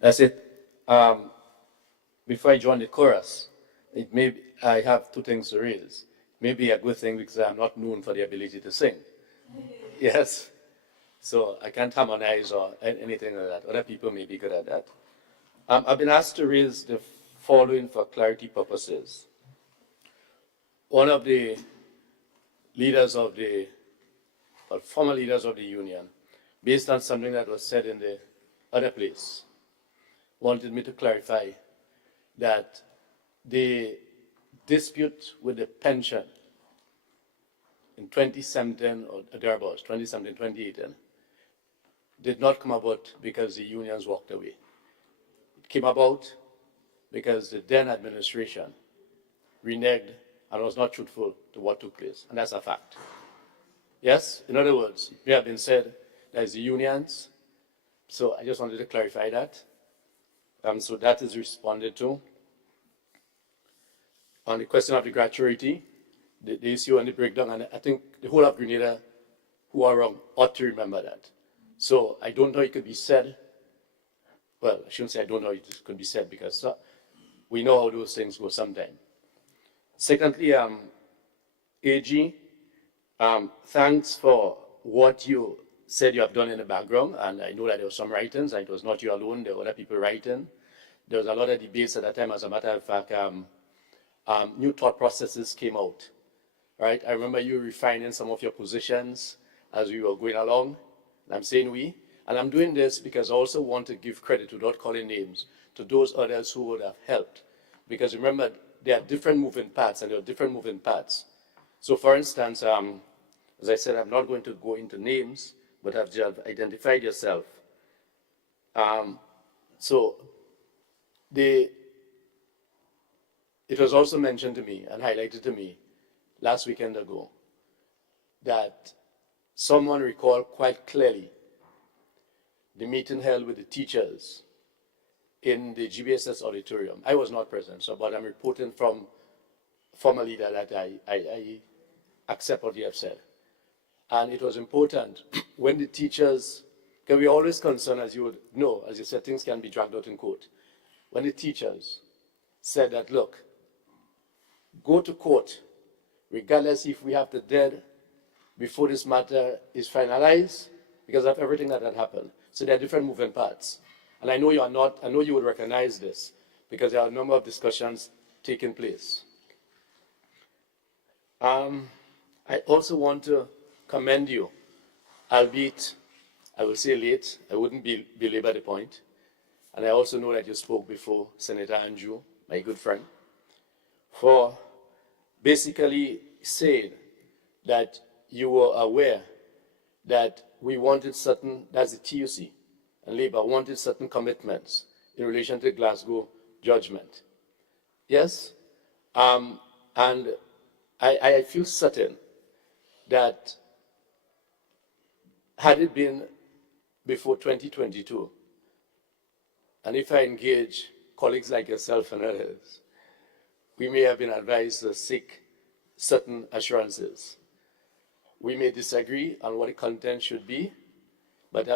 That's it. Before I joined the chorus, I have 2 things to raise. Maybe a good thing because I'm not known for the ability to sing. Yes. So I can't harmonize or anything like that. Other people may be good at that. I've been asked to raise the following for clarity purposes. One of the former leaders of the union, based on something that was said in the other place, wanted me to clarify that the dispute with the pension in 2017 or thereabouts, 2017, 2018, did not come about because the unions walked away. It came about because the then administration reneged and was not truthful to what took place, and that's a fact. Yes? In other words, it have been said there's the unions. So I just wanted to clarify that. So that is responded to. On the question of the gratuity, the issue and the breakdown, and I think the whole of Grenada who are wrong ought to remember that. So I don't know it could be said. Well, I shouldn't say I don't know it could be said because we know how those things go sometimes. Secondly, AG, thanks for what you said you have done in the background, and I know that there were some writings, and it was not you alone, there were other people writing. There was a lot of debates at that time. As a matter of fact, new thought processes came out, right? I remember you refining some of your positions as we were going along, and I'm saying we, and I'm doing this because I also want to give credit, without calling names, to those others who would have helped. Because remember, there are different moving parts, and there are different moving parts. So for instance, as I said, I'm not going to go into names, but I've just identified yourself. It was also mentioned to me and highlighted to me last weekend ago that someone recalled quite clearly the meeting held with the teachers in the GBSS auditorium. I was not present, but I'm reporting from former leader that I accept what you have said. And it was important when the teachers, because we're always concerned, as you would know, as you said, things can be dragged out in court. When the teachers said that, look, go to court, regardless if we have the dead before this matter is finalized, because of everything that had happened. So there are different moving parts. And I know you are not, I know you would recognize this, because there are a number of discussions taking place. I also want to commend you, albeit, I will say late, I wouldn't belabor the point. And I also know that you spoke before Senator Andrew, my good friend, for basically saying that you were aware that we wanted certain, that's the TUC, and Labour wanted certain commitments in relation to the Glasgow judgment. Yes? And I feel certain that had it been before 2022, and if I engage colleagues like yourself and others, we may have been advised to seek certain assurances. We may disagree on what the content should be, but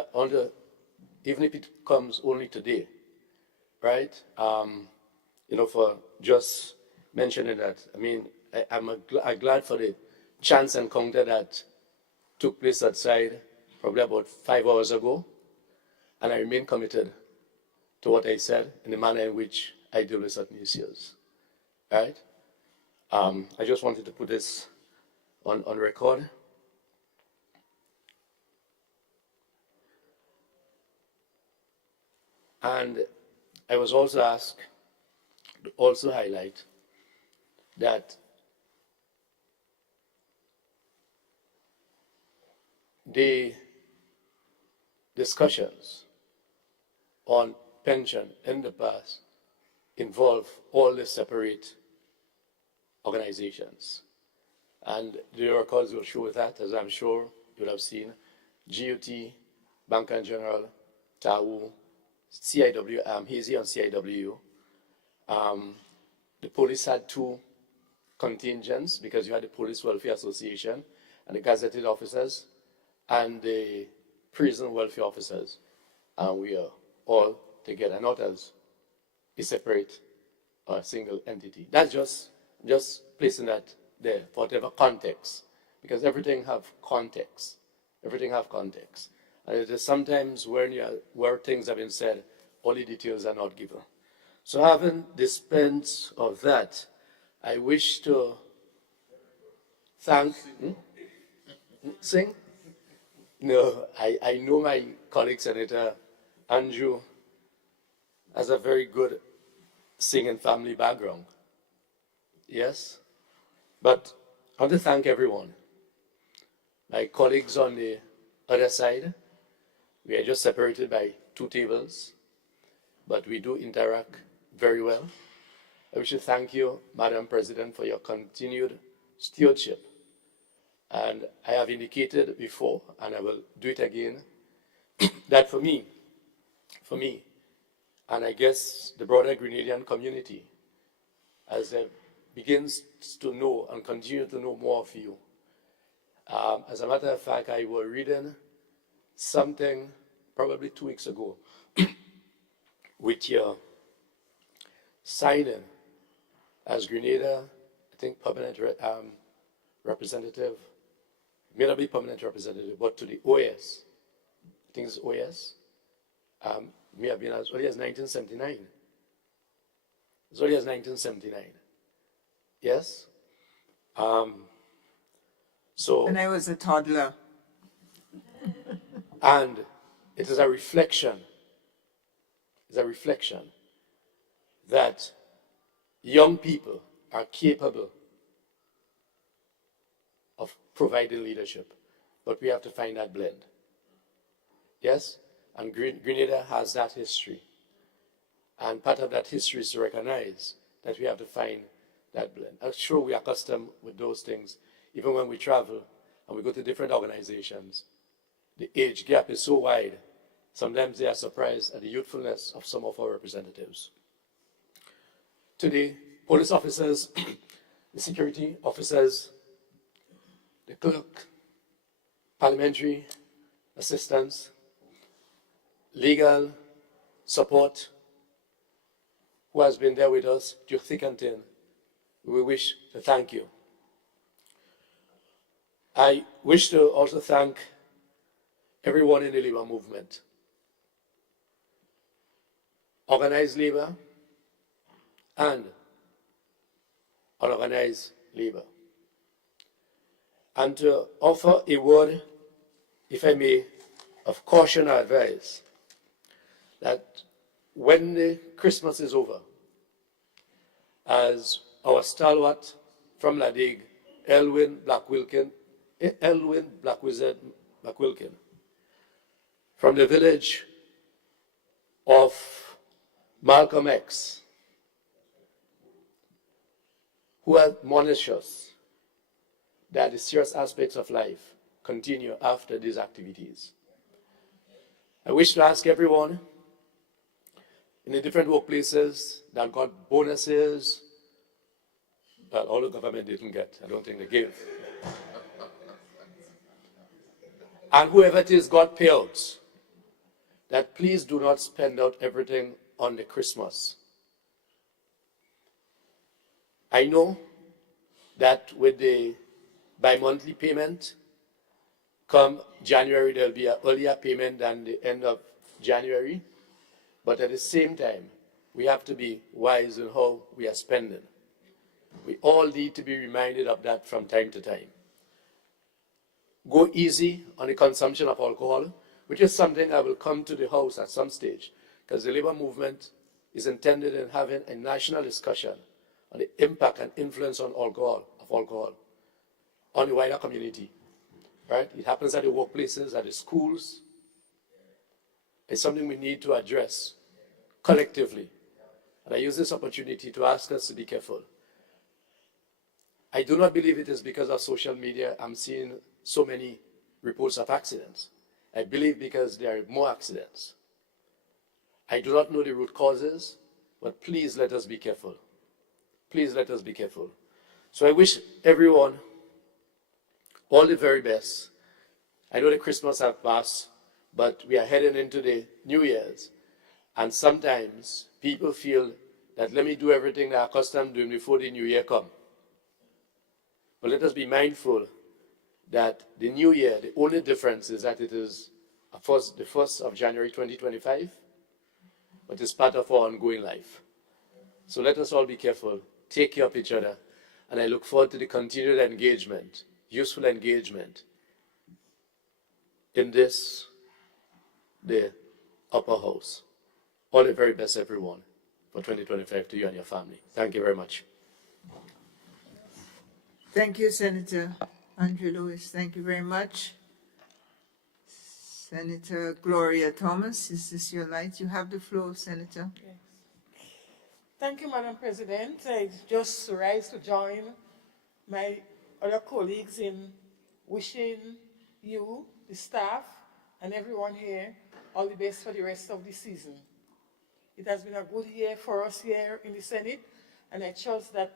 even if it comes only today, right? For just mentioning that, I mean, I'm glad for the chance encounter that took place outside probably about 5 hours ago, and I remain committed to what I said in the manner in which I deal with certain issues, right? I just wanted to put this on record. And I was also asked to also highlight that the discussions on pension in the past involve all the separate organizations. And the records will show that, as I'm sure you will have seen, GUT, Bank and General, TAU, CIW, Hazy and CIW. The police had 2 contingents because you had the Police Welfare Association and the gazetted officers and the prison welfare officers. And we are all together, not as a separate or single entity. That's just placing that there for whatever context, because everything have context. Everything have context. And it is sometimes where things have been said, all the details are not given. So having dispensed of that, I wish to thank... Sing? No, I know my colleague, Senator Andrew, has a very good singing family background. Yes? But I want to thank everyone. My colleagues on the other side, we are just separated by 2 tables, but we do interact very well. I wish to thank you, Madam President, for your continued stewardship And I have indicated before, and I will do it again, that for me, and I guess the broader Grenadian community, as it begins to know and continue to know more of you. As a matter of fact, I was reading something probably 2 weeks ago with your signing as Grenada, I think permanent representative, may not be permanent representative, but to the OAS. I think it's OAS. May have been as early as 1979. As early as 1979. Yes? So. And I was a toddler. And it is a reflection. It's a reflection that young people are capable of providing leadership, but we have to find that blend. Yes? And Grenada has that history. And part of that history is to recognize that we have to find that blend. I'm sure we are accustomed with those things, even when we travel and we go to different organizations. The age gap is so wide, sometimes they are surprised at the youthfulness of some of our representatives. Today, police officers, the security officers, the clerk, parliamentary assistants, legal support, who has been there with us through thick and thin, we wish to thank you. I wish to also thank everyone in the labor movement. Organized labor and unorganized labor. And to offer a word, if I may, of caution or advice, that when the Christmas is over, as our stalwart from Ladig, Elwin Blackwilkin, from the village of Malcolm X, who admonished us that the serious aspects of life continue after these activities. I wish to ask everyone in the different workplaces that got bonuses, well, all the government didn't get, I don't think they gave. And whoever it is got payouts, that please do not spend out everything on the Christmas. I know that with the bi-monthly payment, come January, there'll be an earlier payment than the end of January. But at the same time, we have to be wise in how we are spending. We all need to be reminded of that from time to time. Go easy on the consumption of alcohol, which is something I will come to the House at some stage, because the labor movement is intended in having a national discussion on the impact and influence on alcohol on the wider community. Right? It happens at the workplaces, at the schools. It's something we need to address collectively. And I use this opportunity to ask us to be careful. I do not believe it is because of social media I'm seeing so many reports of accidents. I believe because there are more accidents. I do not know the root causes, but please let us be careful. Please let us be careful. So I wish everyone all the very best. I know the Christmas has passed, but we are heading into the New Year's. And sometimes people feel that let me do everything that I'm accustomed doing before the New Year comes. But let us be mindful that the New Year, the only difference is that it is the 1st of January 2025, but it's part of our ongoing life. So let us all be careful, take care of each other, and I look forward to the continued engagement, useful engagement in this, the upper house. All the very best, everyone, for 2025 to you and your family. Thank you very much. Thank you, Senator Andrew Lewis. Thank you very much. Senator Gloria Thomas, is this your light? You have the floor, Senator. Yes. Thank you, Madam President. I just rise to join my other colleagues in wishing you, the staff, and everyone here all the best for the rest of the season. It has been a good year for us here in the Senate, and I trust that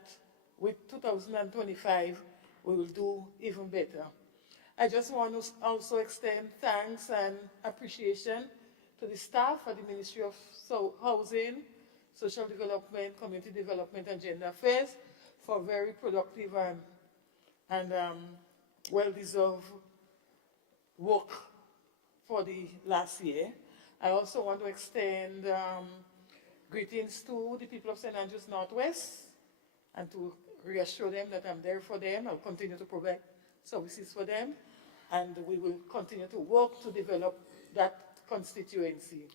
with 2025, we will do even better. I just want to also extend thanks and appreciation to the staff at the Ministry of Housing, Social Development, Community Development, and Gender Affairs for very productive and well-deserved work for the last year. I also want to extend greetings to the people of St. Andrews Northwest and to reassure them that I'm there for them. I'll continue to provide services for them, and we will continue to work to develop that constituency.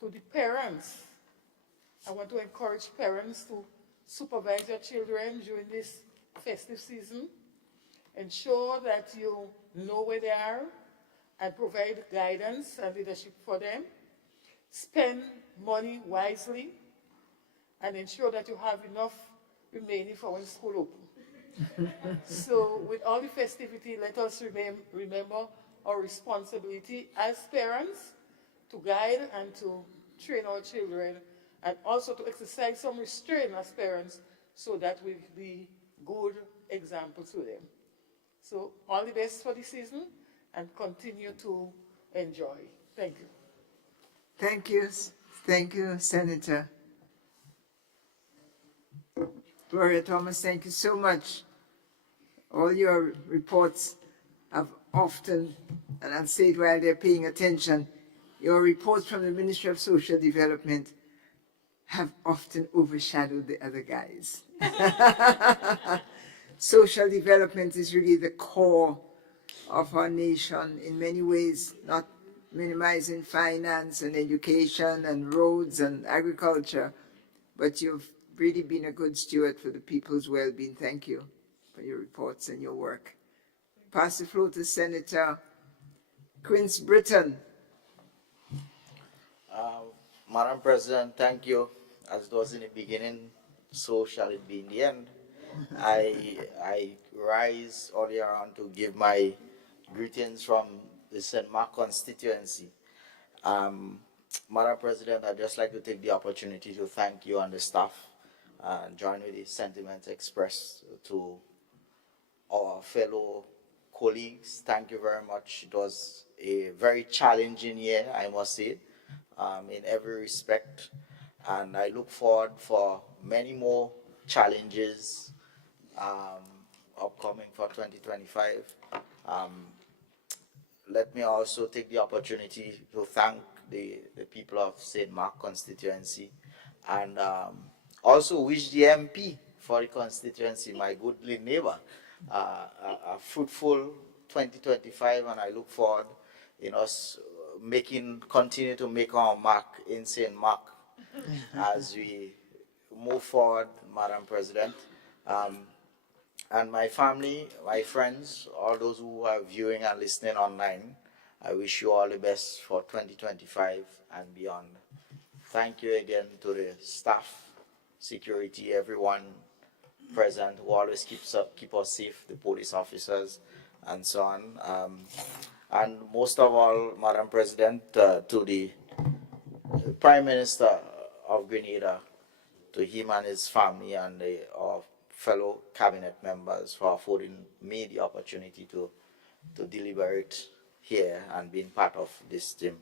To the parents, I want to encourage parents to supervise your children during this festive season. Ensure that you know where they are and provide guidance and leadership for them. Spend money wisely and ensure that you have enough remaining for when school opens. So with all the festivity, let us remember our responsibility as parents to guide and to train our children, and also to exercise some restraint as parents so that we be good examples to them. So all the best for the season and continue to enjoy. Thank you. Thank you. Thank you, Senator. Gloria Thomas, thank you so much. All your reports have often, and I'll say it while they're paying attention, your reports from the Ministry of Social Development have often overshadowed the other guys. Social development is really the core of our nation in many ways, not minimizing finance and education and roads and agriculture, but you've really been a good steward for the people's well-being. Thank you for your reports and your work. Pass the floor to Senator Quince Britton. Madam President, thank you. As it was in the beginning, so shall it be in the end. I rise earlier on to give my greetings from the St. Mark constituency. Madam President, I'd just like to take the opportunity to thank you and the staff and join with the sentiments expressed to our fellow colleagues. Thank you very much. It was a very challenging year, I must say, in every respect. And I look forward for many more challenges upcoming for 2025. Let me also take the opportunity to thank the people of St. Mark constituency, and also wish the MP for the constituency, my goodly neighbor, a fruitful 2025, and I look forward in us continue to make our mark in St. Mark as we move forward, Madam President. And my family, my friends, all those who are viewing and listening online, I wish you all the best for 2025 and beyond. Thank you again to the staff, security, everyone present who always keep us safe, the police officers, and so on. And most of all, Madam President, to the Prime Minister of Grenada, to him and his family and our fellow cabinet members for affording me the opportunity to deliberate here and being part of this team.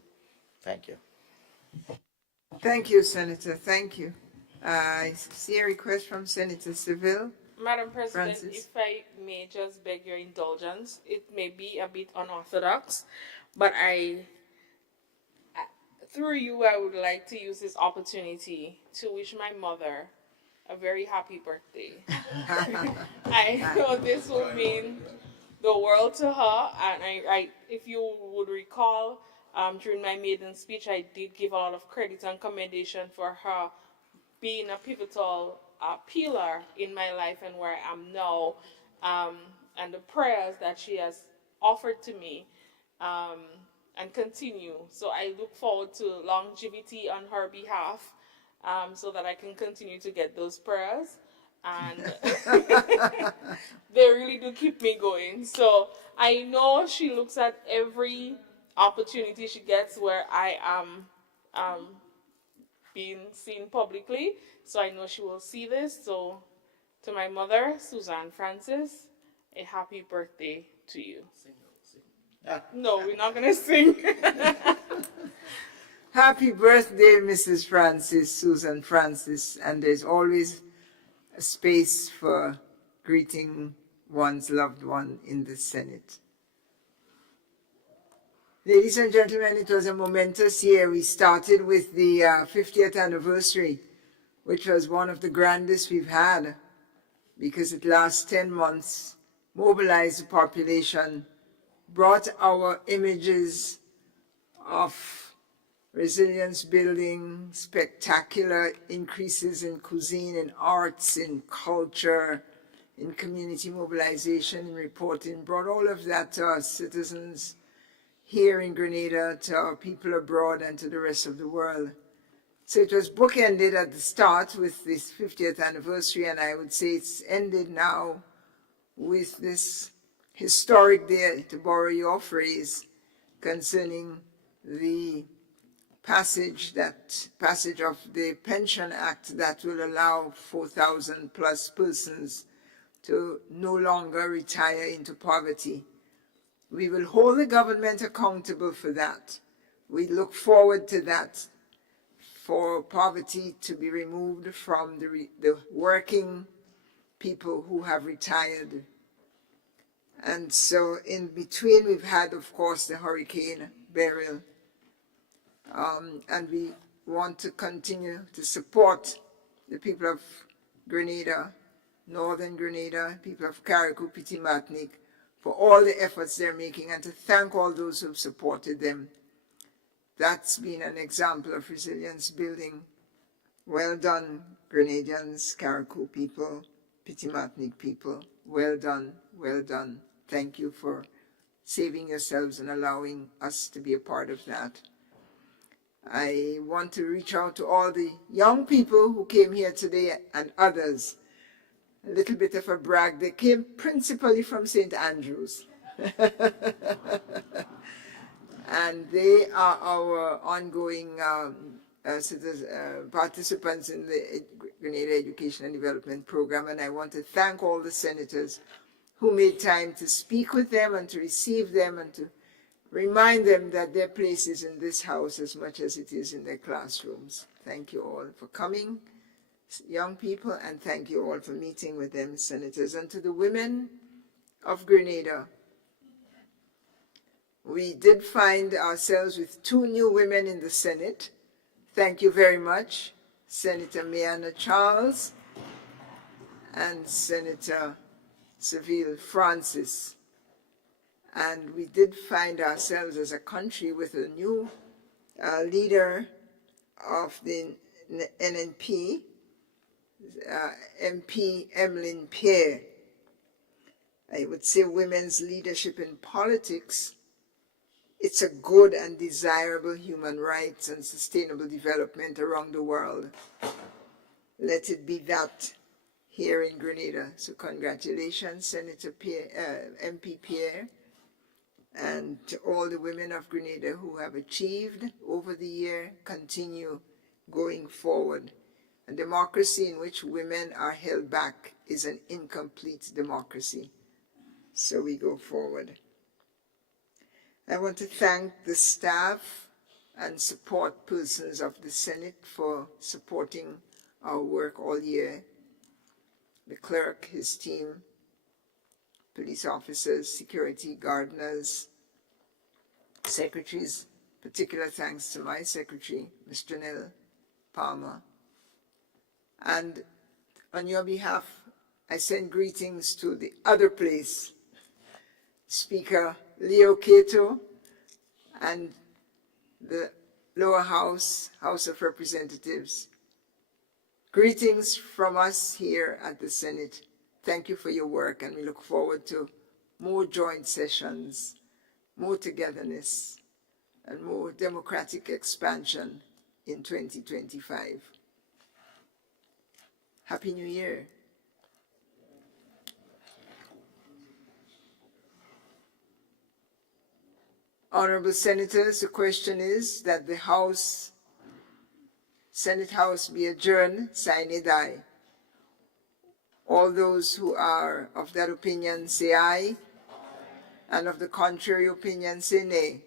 Thank you. Thank you, Senator. Thank you. I see a request from Senator Seville. Madam President, Francis. if I may just beg your indulgence, it may be a bit unorthodox, but through you, I would like to use this opportunity to wish my mother a very happy birthday. I know this will mean the world to her, and I if you would recall, during my maiden speech, I did give a lot of credit and commendation for her being a pivotal pillar in my life and where I am now, and the prayers that she has offered to me, and continue. So I look forward to longevity on her behalf, so that I can continue to get those prayers. and they really do keep me going. So I know she looks at every opportunity she gets where I am being seen publicly. So I know she will see this. So to my mother, Suzanne Francis, a happy birthday to you. No, we're not going to sing. Happy birthday, Mrs. Francis, Susan Francis, and there's always a space for greeting one's loved one in the Senate. Ladies and gentlemen, it was a momentous year. We started with the 50th anniversary, which was one of the grandest we've had because it lasts 10 months, mobilized the population, brought our images of resilience building, spectacular increases in cuisine, in arts, in culture, in community mobilization, in reporting, brought all of that to our citizens here in Grenada, to our people abroad, and to the rest of the world. So it was bookended at the start with this 50th anniversary, and I would say it's ended now with this historic day, to borrow your phrase, concerning the passage of the Pension Act that will allow 4,000 plus persons to no longer retire into poverty. We will hold the government accountable for that. We look forward to that, for poverty to be removed from the working people who have retired. And so in between, we've had, of course, the Hurricane Beryl. And we want to continue to support the people of Grenada, Northern Grenada, people of Carriacou, Petit Martinique, for all the efforts they're making, and to thank all those who've supported them. That's been an example of resilience building. Well done, Grenadians, Carriacou people, Petit Martinique people. Well done, well done. Thank you for saving yourselves and allowing us to be a part of that. I want to reach out to all the young people who came here today and others. A little bit of a brag. They came principally from St. Andrews. And they are our ongoing participants in the Grenada Education and Development Program. And I want to thank all the senators who made time to speak with them and to receive them and to remind them that their place is in this house as much as it is in their classrooms. Thank you all for coming, young people, and thank you all for meeting with them, senators. And to the women of Grenada, we did find ourselves with 2 new women in the Senate. Thank you very much, Senator Mayanna Charles and Senator Seville Francis. And we did find ourselves as a country with a new leader of the NNP, MP Emmeline Pierre. I would say women's leadership in politics, it's a good and desirable human rights and sustainable development around the world. Let it be that here in Grenada. So congratulations, Senator Pierre, MP Pierre, and to all the women of Grenada who have achieved over the year, continue going forward. A democracy in which women are held back is an incomplete democracy. So we go forward. I want to thank the staff and support persons of the Senate for supporting our work all year. The clerk, his team, police officers, security gardeners, secretaries. Particular thanks to my secretary, Ms. Janelle Palmer. And on your behalf, I send greetings to the other place, Speaker Leo Cato, and the lower house, House of Representatives. Greetings from us here at the Senate. Thank you for your work, and we look forward to more joint sessions, more togetherness, and more democratic expansion in 2025. Happy New Year. Honorable Senators, the question is that the House, Senate House be adjourned, sine die. All those who are of that opinion say aye, and of the contrary opinion say nay.